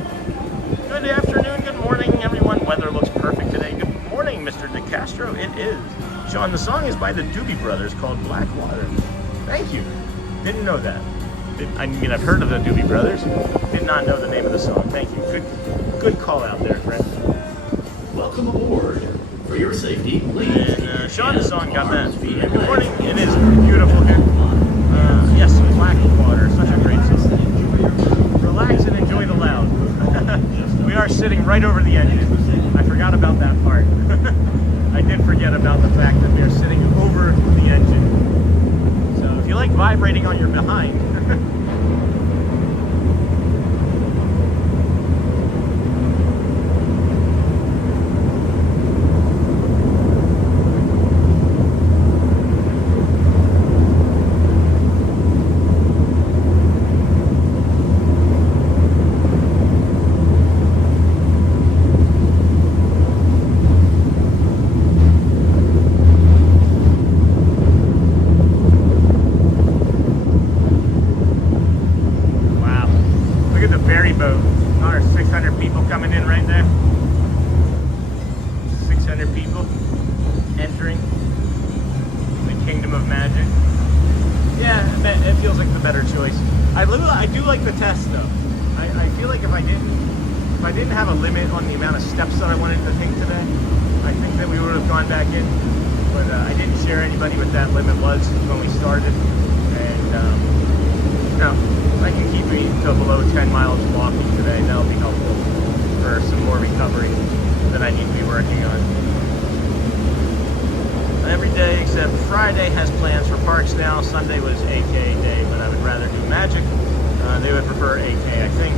Good afternoon, good morning, everyone. Weather looks perfect today. Good morning, Mr. DeCastro. It is. Sean, the song is by the Doobie Brothers called Black Water. Thank you. Didn't know that. I mean, I've heard of the Doobie Brothers. Did not know the name of the song. Thank you. Good call out there, friend. Welcome aboard. For your safety, please. And Sean's song got that. Good morning. It is beautiful here. Yes, Black Water. Such a great song. Relax and enjoy the loud. We are sitting right over the engine. I forgot about that part. I did forget about the fact that we are sitting over the engine. So if you like vibrating on your behind, I do like the test though. I feel like if I didn't have a limit on the amount of steps that I wanted to take today, I think that we would have gone back in. But I didn't share anybody what that limit was when we started. And if I can keep me to below 10 miles walking today, that'll be helpful for some more recovery that I need to be working on. Every day except Friday has plans for parks now. Sunday was AK day, but I would rather do Magic. They would prefer AK, I think.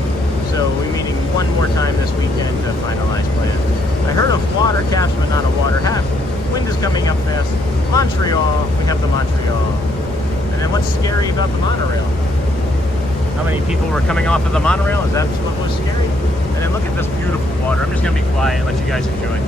So we're meeting one more time this weekend to finalize plans. I heard of water caps, but not a water half. Wind is coming up fast. Montreal, we have the Montreal. And then what's scary about the monorail? How many people were coming off of the monorail? Is that what was scary? And then look at this beautiful water. I'm just gonna be quiet and let you guys enjoy.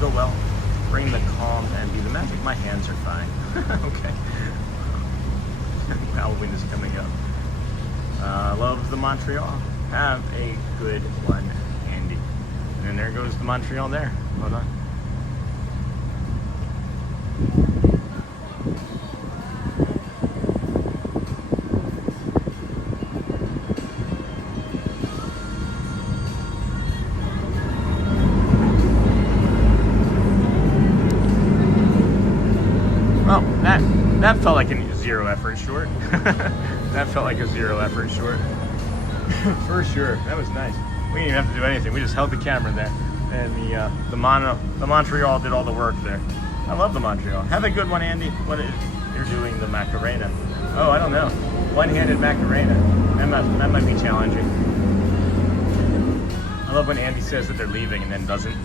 Go well. Bring the calm and be the magic. My hands are fine. Okay. Halloween is coming up. Love the Montreal. Have a good one, Andy. And then there goes the Montreal there. Hold on. Well, that felt like a zero effort short. That felt like a zero effort short. For sure. That was nice. We didn't even have to do anything. We just held the camera there. And the Montreal did all the work there. I love the Montreal. Have a good one, Andy. What is you're doing the Macarena? Oh, I don't know. One-handed Macarena. That might be challenging. I love when Andy says that they're leaving and then doesn't.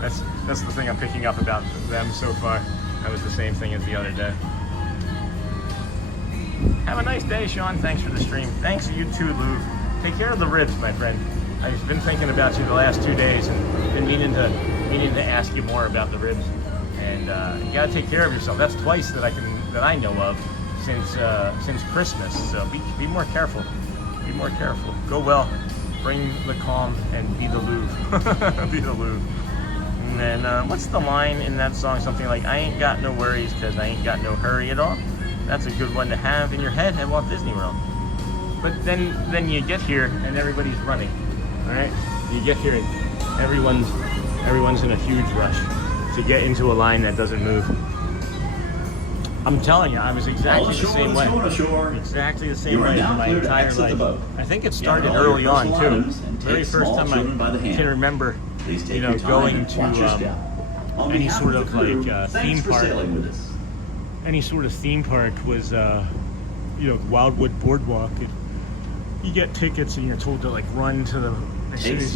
That's the thing I'm picking up about them so far. That was the same thing as the other day. Have a nice day, Sean. Thanks for the stream. Thanks you too, Lou. Take care of the ribs, my friend. I've been thinking about you the last 2 days and been meaning to ask you more about the ribs. And you gotta take care of yourself. That's twice that I know of since Christmas. So be more careful. Be more careful. Go well. Bring the calm and be the Louvre. Be the Louvre. And then what's the line in that song? Something like, I ain't got no worries because I ain't got no hurry at all. That's a good one to have in your head at Walt Disney World. But then you get here and everybody's running. All right? You get here and everyone's in a huge rush to get into a line that doesn't move. I'm telling you, I was exactly the same way. Exactly the same way my entire life. I think it started early on too. Very first time I can remember, going to any sort of like theme park. Any sort of theme park was, Wildwood Boardwalk. You get tickets and you're told to like run to the as soon as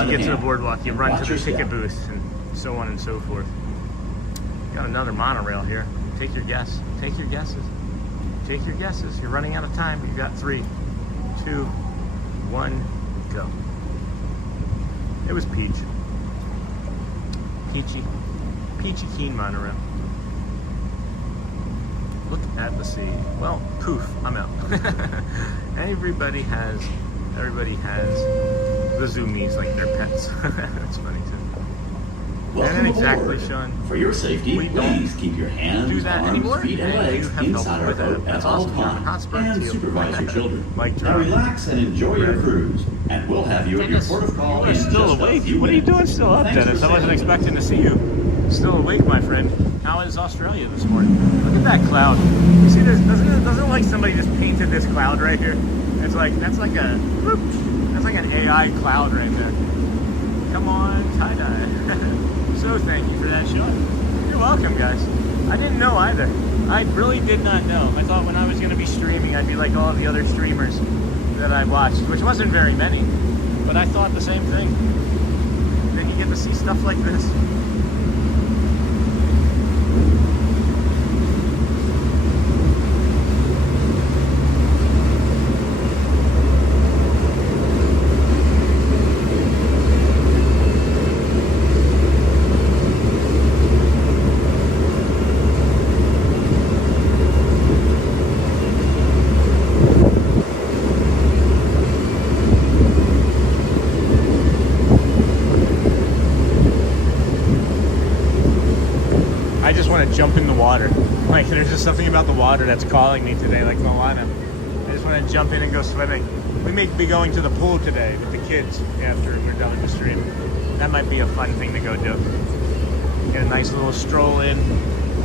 you get to the boardwalk, you run to the ticket booth and so on and so forth. Got another monorail here. Take your guess. Take your guesses. Take your guesses. You're running out of time. You've got 3, 2, 1, go. It was Peach. Peachy Keen monorail. Look at the sea. Well, poof, I'm out. Everybody has the zoomies like their pets. That's funny too. Welcome exactly, aboard. Sean. For your safety, please keep your hands, do that arms, anymore? feet, and legs inside our boat at all times, and supervise your children. Now relax and enjoy your cruise, and we'll have you at your port of call in just still a awake. few What are you minutes. doing still up, Thanks Dennis? for I wasn't sailing with expecting to see you. Still awake, my friend. How is Australia this morning? Look at that cloud. You see this? Doesn't it look like somebody just painted this cloud right here? It's like that's like an AI cloud right there. Come on, tie-dye. So thank you for that, Sean. You're welcome, guys. I didn't know either. I really did not know. I thought when I was going to be streaming, I'd be like all the other streamers that I watched, which wasn't very many. But I thought the same thing. Then you get to see stuff like this. Jump in the water. Like there's just something about the water that's calling me today, like Moana. I just want to jump in and go swimming. We may be going to the pool today with the kids after we're done with the stream. That might be a fun thing to go do. Get a nice little stroll in,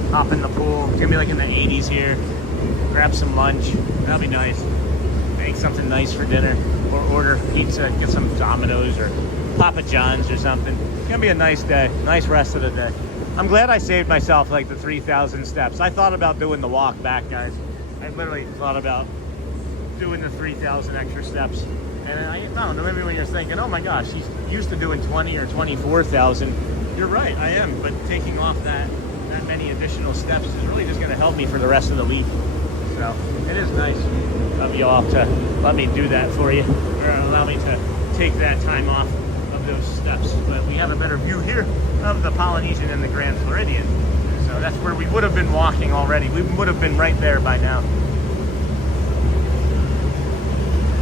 hop in the pool. It's gonna be like in the 80s here. Grab some lunch. That'll be nice. Make something nice for dinner, or order pizza, get some Domino's or Papa John's or something. It's gonna be a nice day, nice rest of the day. I'm glad I saved myself like the 3,000 steps. I thought about doing the walk back, guys. I literally thought about doing the 3,000 extra steps. And I don't know, maybe when you're thinking, oh my gosh, he's used to doing 20 or 24,000. You're right, I am. But taking off that many additional steps is really just going to help me for the rest of the week. So it is nice of you all to let me do that for you, or allow me to take that time off of those steps, but we have a better view here of the Polynesian and the Grand Floridian. So that's where we would have been walking already. We would have been right there by now.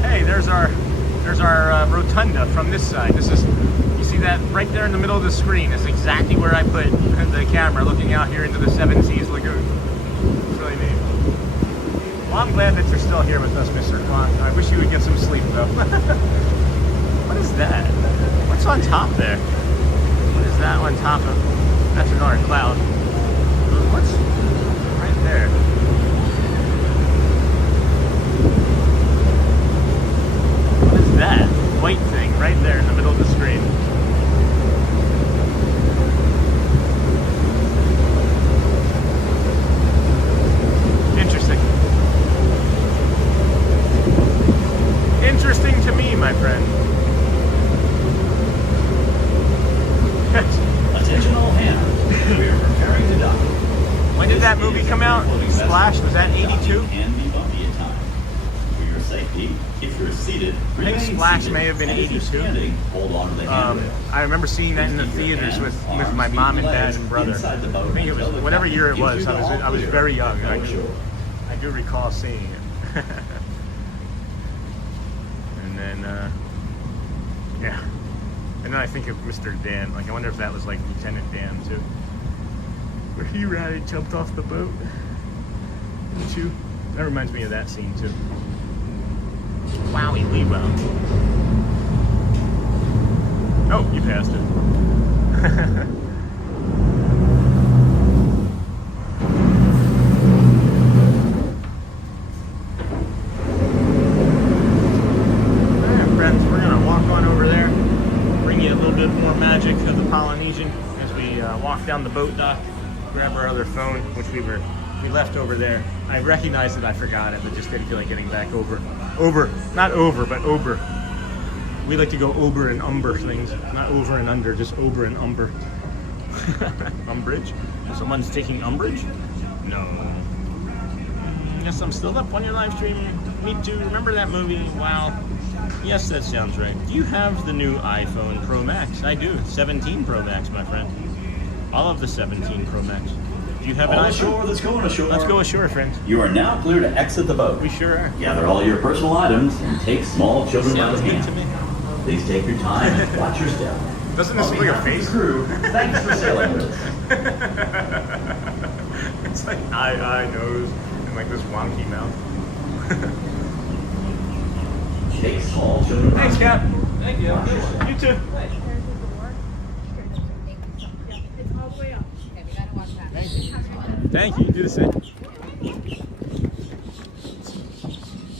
Hey, there's our rotunda from this side. This is, you see that right there in the middle of the screen is exactly where I put the camera, looking out here into the Seas Lagoon. It's really neat. Well, I'm glad that you're still here with us, Mr. Kwan. I wish you would get some sleep though. What is that? What's on top there? What is that on top of? That's another cloud. What's right there? What is that white thing right there in the middle of the screen? Interesting. Interesting to me, my friend. Attention all hands. We are preparing to dock. When did that movie come out? Splash? Was that 82? Can be bumpy at times. For your safety, if you're seated, I think Splash may have been 82. Hold on to the handrail. I remember seeing that in the theaters with my mom and dad and brother. I think it was whatever year it was. I was very young. I do recall seeing it. And then yeah. And then I think of Mr. Dan. Like, I wonder if that was like Lieutenant Dan too, where he ran and jumped off the boat. Too. That reminds me of that scene too. Wowie wee wow. Oh, you passed it. Alright, friends, we're gonna walk on over there, bring you a little bit more magic of the Polynesian as we walk down the boat dock, grab our other phone, which we left over there. I recognized that I forgot it, but just didn't feel like getting back over. Not over, but over. We like to go over and umber things. Not over and under, just over and umber. Umbrage? Someone's taking umbrage? No. Yes, I'm still up on your live stream. Me too. Remember that movie? Wow. Yes, that sounds right. Do you have the new iPhone Pro Max? I do. 17 Pro Max, my friend. All of the 17 Pro Max. Do you have an iPhone? Ashore, let's go ashore. Let's go ashore, friends. You are now clear to exit the boat. We sure are. Gather all your personal items and take small children by the Sounds good to hand. Please take your time and watch your step. Doesn't this look like a face? Crew, thanks for sailing with us. It's like eye, nose, and like this wonky mouth. Take small children. Thanks, Cap. Thank you. You too. Thank you. Do the same.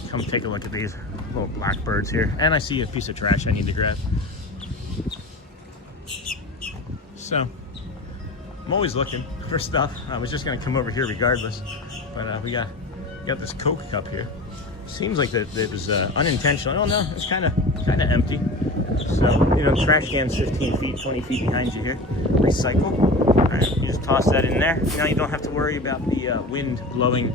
Come take a look at these little blackbirds here. And I see a piece of trash I need to grab. So, I'm always looking for stuff. I was just going to come over here regardless. But we got this Coke cup here. Seems like that it was unintentional. Oh no, it's kind of empty. So, you know, trash can's 15 feet, 20 feet behind you here. Recycle. Alright, you just toss that in there. Now you don't have to worry about the wind blowing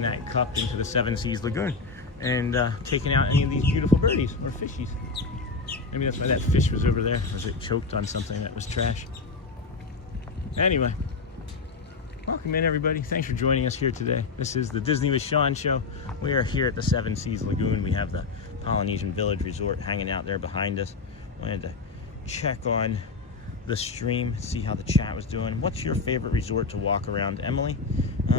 that cup into the Seas Lagoon and taking out any of these beautiful birdies or fishies. Maybe that's why that fish was over there. Was it choked on something that was trash? Anyway, welcome in everybody. Thanks for joining us here today. This is the Disney with Sean show. We are here at the Seas Lagoon. We have the Polynesian Village Resort hanging out there behind us. Wanted to check on the stream, see how the chat was doing. What's your favorite resort to walk around, Emily?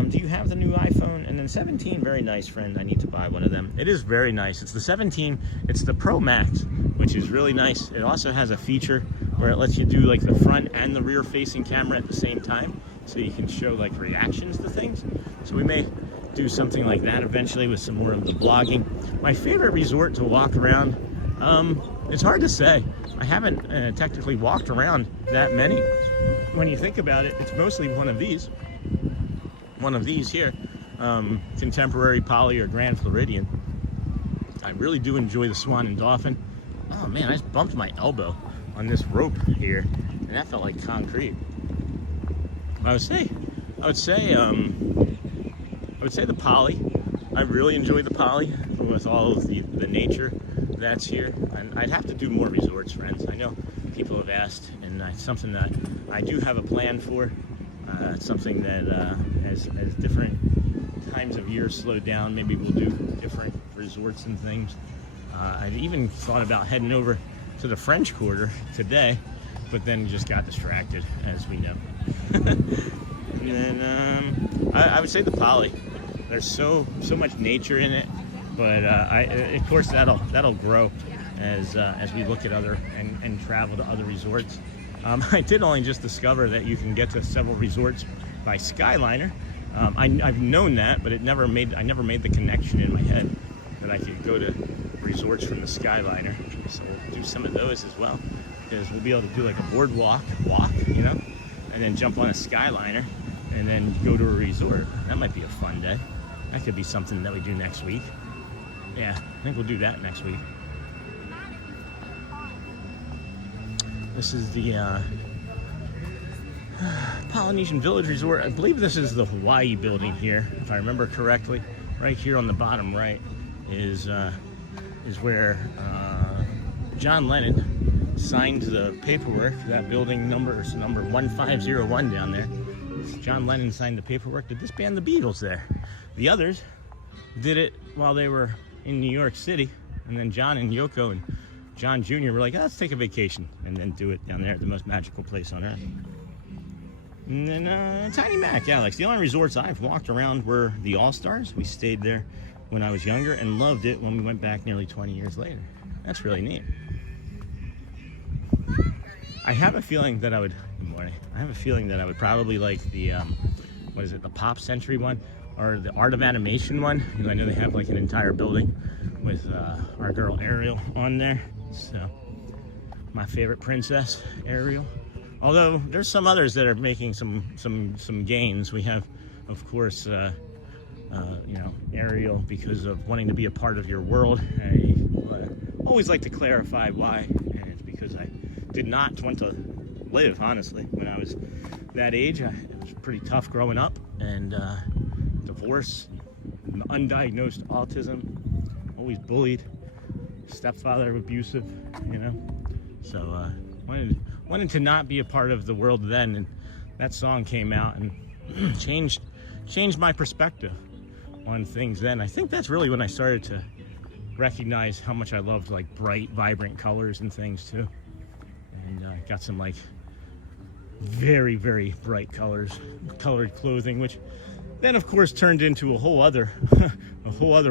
Do you have the new iPhone? And then 17, very nice, friend. I need to buy one of them. It is very nice. It's the 17. It's the Pro Max, which is really nice. It also has a feature where it lets you do like the front and the rear facing camera at the same time, so you can show like reactions to things. So we may do something like that eventually with some more of the vlogging. My favorite resort to walk around, it's hard to say. I haven't technically walked around that many. When you think about it, it's mostly one of these here, Contemporary, Poly, or Grand Floridian. I really do enjoy the Swan and Dolphin. Oh man, I just bumped my elbow on this rope here, and that felt like concrete. I would say the Poly. I really enjoy the Poly with all of the nature that's here. And I'd have to do more resorts, friends. I know people have asked, and it's something that I do have a plan for. It's something that as different times of year slow down, maybe we'll do different resorts and things. I've even thought about heading over to the French Quarter today, but then just got distracted, as we know. And then I would say the Poly. There's so much nature in it, but of course that'll grow as we look at other and travel to other resorts. I did only just discover that you can get to several resorts by Skyliner. I've known that, but I never made the connection in my head that I could go to resorts from the Skyliner. So we'll do some of those as well, because we'll be able to do like a boardwalk walk, you know, and then jump on a Skyliner and then go to a resort. That might be a fun day. That could be something that we do next week. Yeah, I think we'll do that next week. This is the Polynesian Village Resort. I believe this is the Hawaii building here, if I remember correctly. Right here on the bottom right is where John Lennon signed the paperwork for that building number 1501 down there. John Lennon signed the paperwork to disband the Beatles there. The others did it while they were in New York City, and then John and Yoko and John Jr. were like, let's take a vacation and then do it down there at the most magical place on earth. And then Tiny Mac, Alex. The only resorts I've walked around were the All-Stars. We stayed there when I was younger and loved it when we went back nearly 20 years later. That's really neat. I have a feeling that I would, good morning. I have a feeling that I would probably like the, what is it, the Pop Century one or the Art of Animation one. You know, I know they have like an entire building with our girl Ariel on there. So, my favorite princess, Ariel. Although there's some others that are making some gains. We have, of course, you know, Ariel, because of wanting to be a part of your world. I always like to clarify why, and it's because I did not want to live, honestly. When I was that age, it was pretty tough growing up, and divorce, undiagnosed autism, always bullied, stepfather abusive, you know. So wanted to not be a part of the world then, and that song came out and changed my perspective on things then. I think that's really when I started to recognize how much I loved like bright, vibrant colors and things too. And got some like very, very bright colors, colored clothing, which then of course turned into a whole other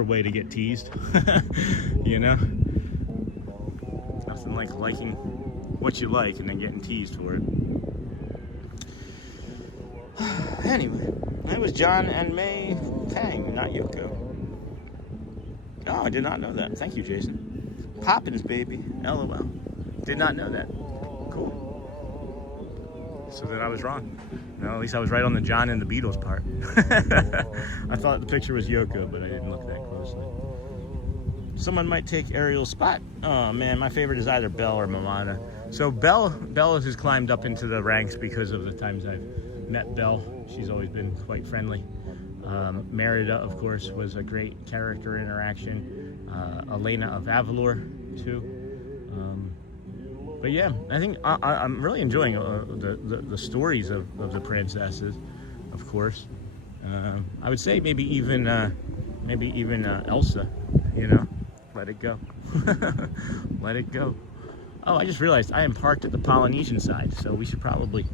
way to get teased. You know, nothing like liking what you like and then getting teased for it. Anyway, that was John and May Tang, not Yoko. Oh, I did not know that. Thank you, Jason. Poppins, baby. LOL. Did not know that. Cool. So then I was wrong. No, at least I was right on the John and the Beatles part. I thought the picture was Yoko, but I didn't look that closely. Someone might take Ariel's spot. Oh man, my favorite is either Belle or Moana. So Belle has climbed up into the ranks because of the times I've met Belle. She's always been quite friendly. Merida, of course, was a great character interaction. Elena of Avalor, too. But yeah, I think I'm really enjoying the stories of the princesses, of course. I would say maybe even Elsa, you know, let it go. Let it go. Oh, I just realized I am parked at the Polynesian side, so we should probably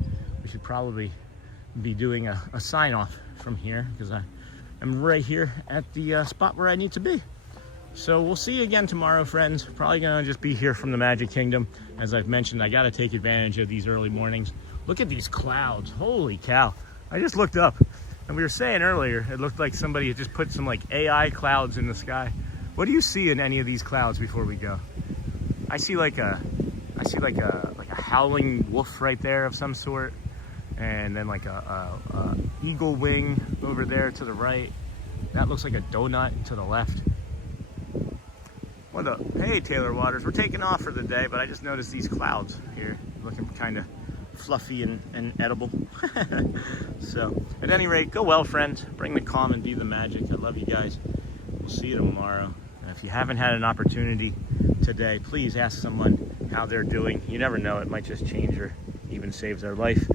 be doing a sign off from here, because I'm right here at the spot where I need to be. So we'll see you again tomorrow, friends. Probably gonna just be here from the Magic Kingdom. As I've mentioned, I gotta take advantage of these early mornings. Look at these clouds, holy cow. I just looked up, and we were saying earlier, it looked like somebody had just put some like AI clouds in the sky. What do you see in any of these clouds before we go? I see like a howling wolf right there of some sort, and then like a eagle wing over there to the right. That looks like a donut to the left. Hey Taylor Waters, we're taking off for the day, but I just noticed these clouds here looking kind of fluffy and edible. So at any rate, go well, friends. Bring the calm and be the magic. I love you guys. We'll see you tomorrow. And if you haven't had an opportunity today, please ask someone how they're doing. You never know, it might just change or even save their life.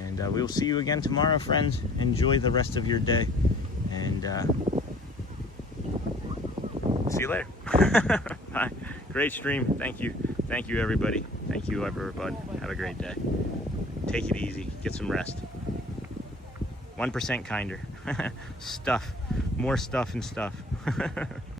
And we will see you again tomorrow, friends. Enjoy the rest of your day, and see you later. Bye. Great stream. Thank you. Thank you, everybody. Thank you, everyone. Have a great day. Take it easy. Get some rest. 1% kinder. Stuff. More stuff and stuff.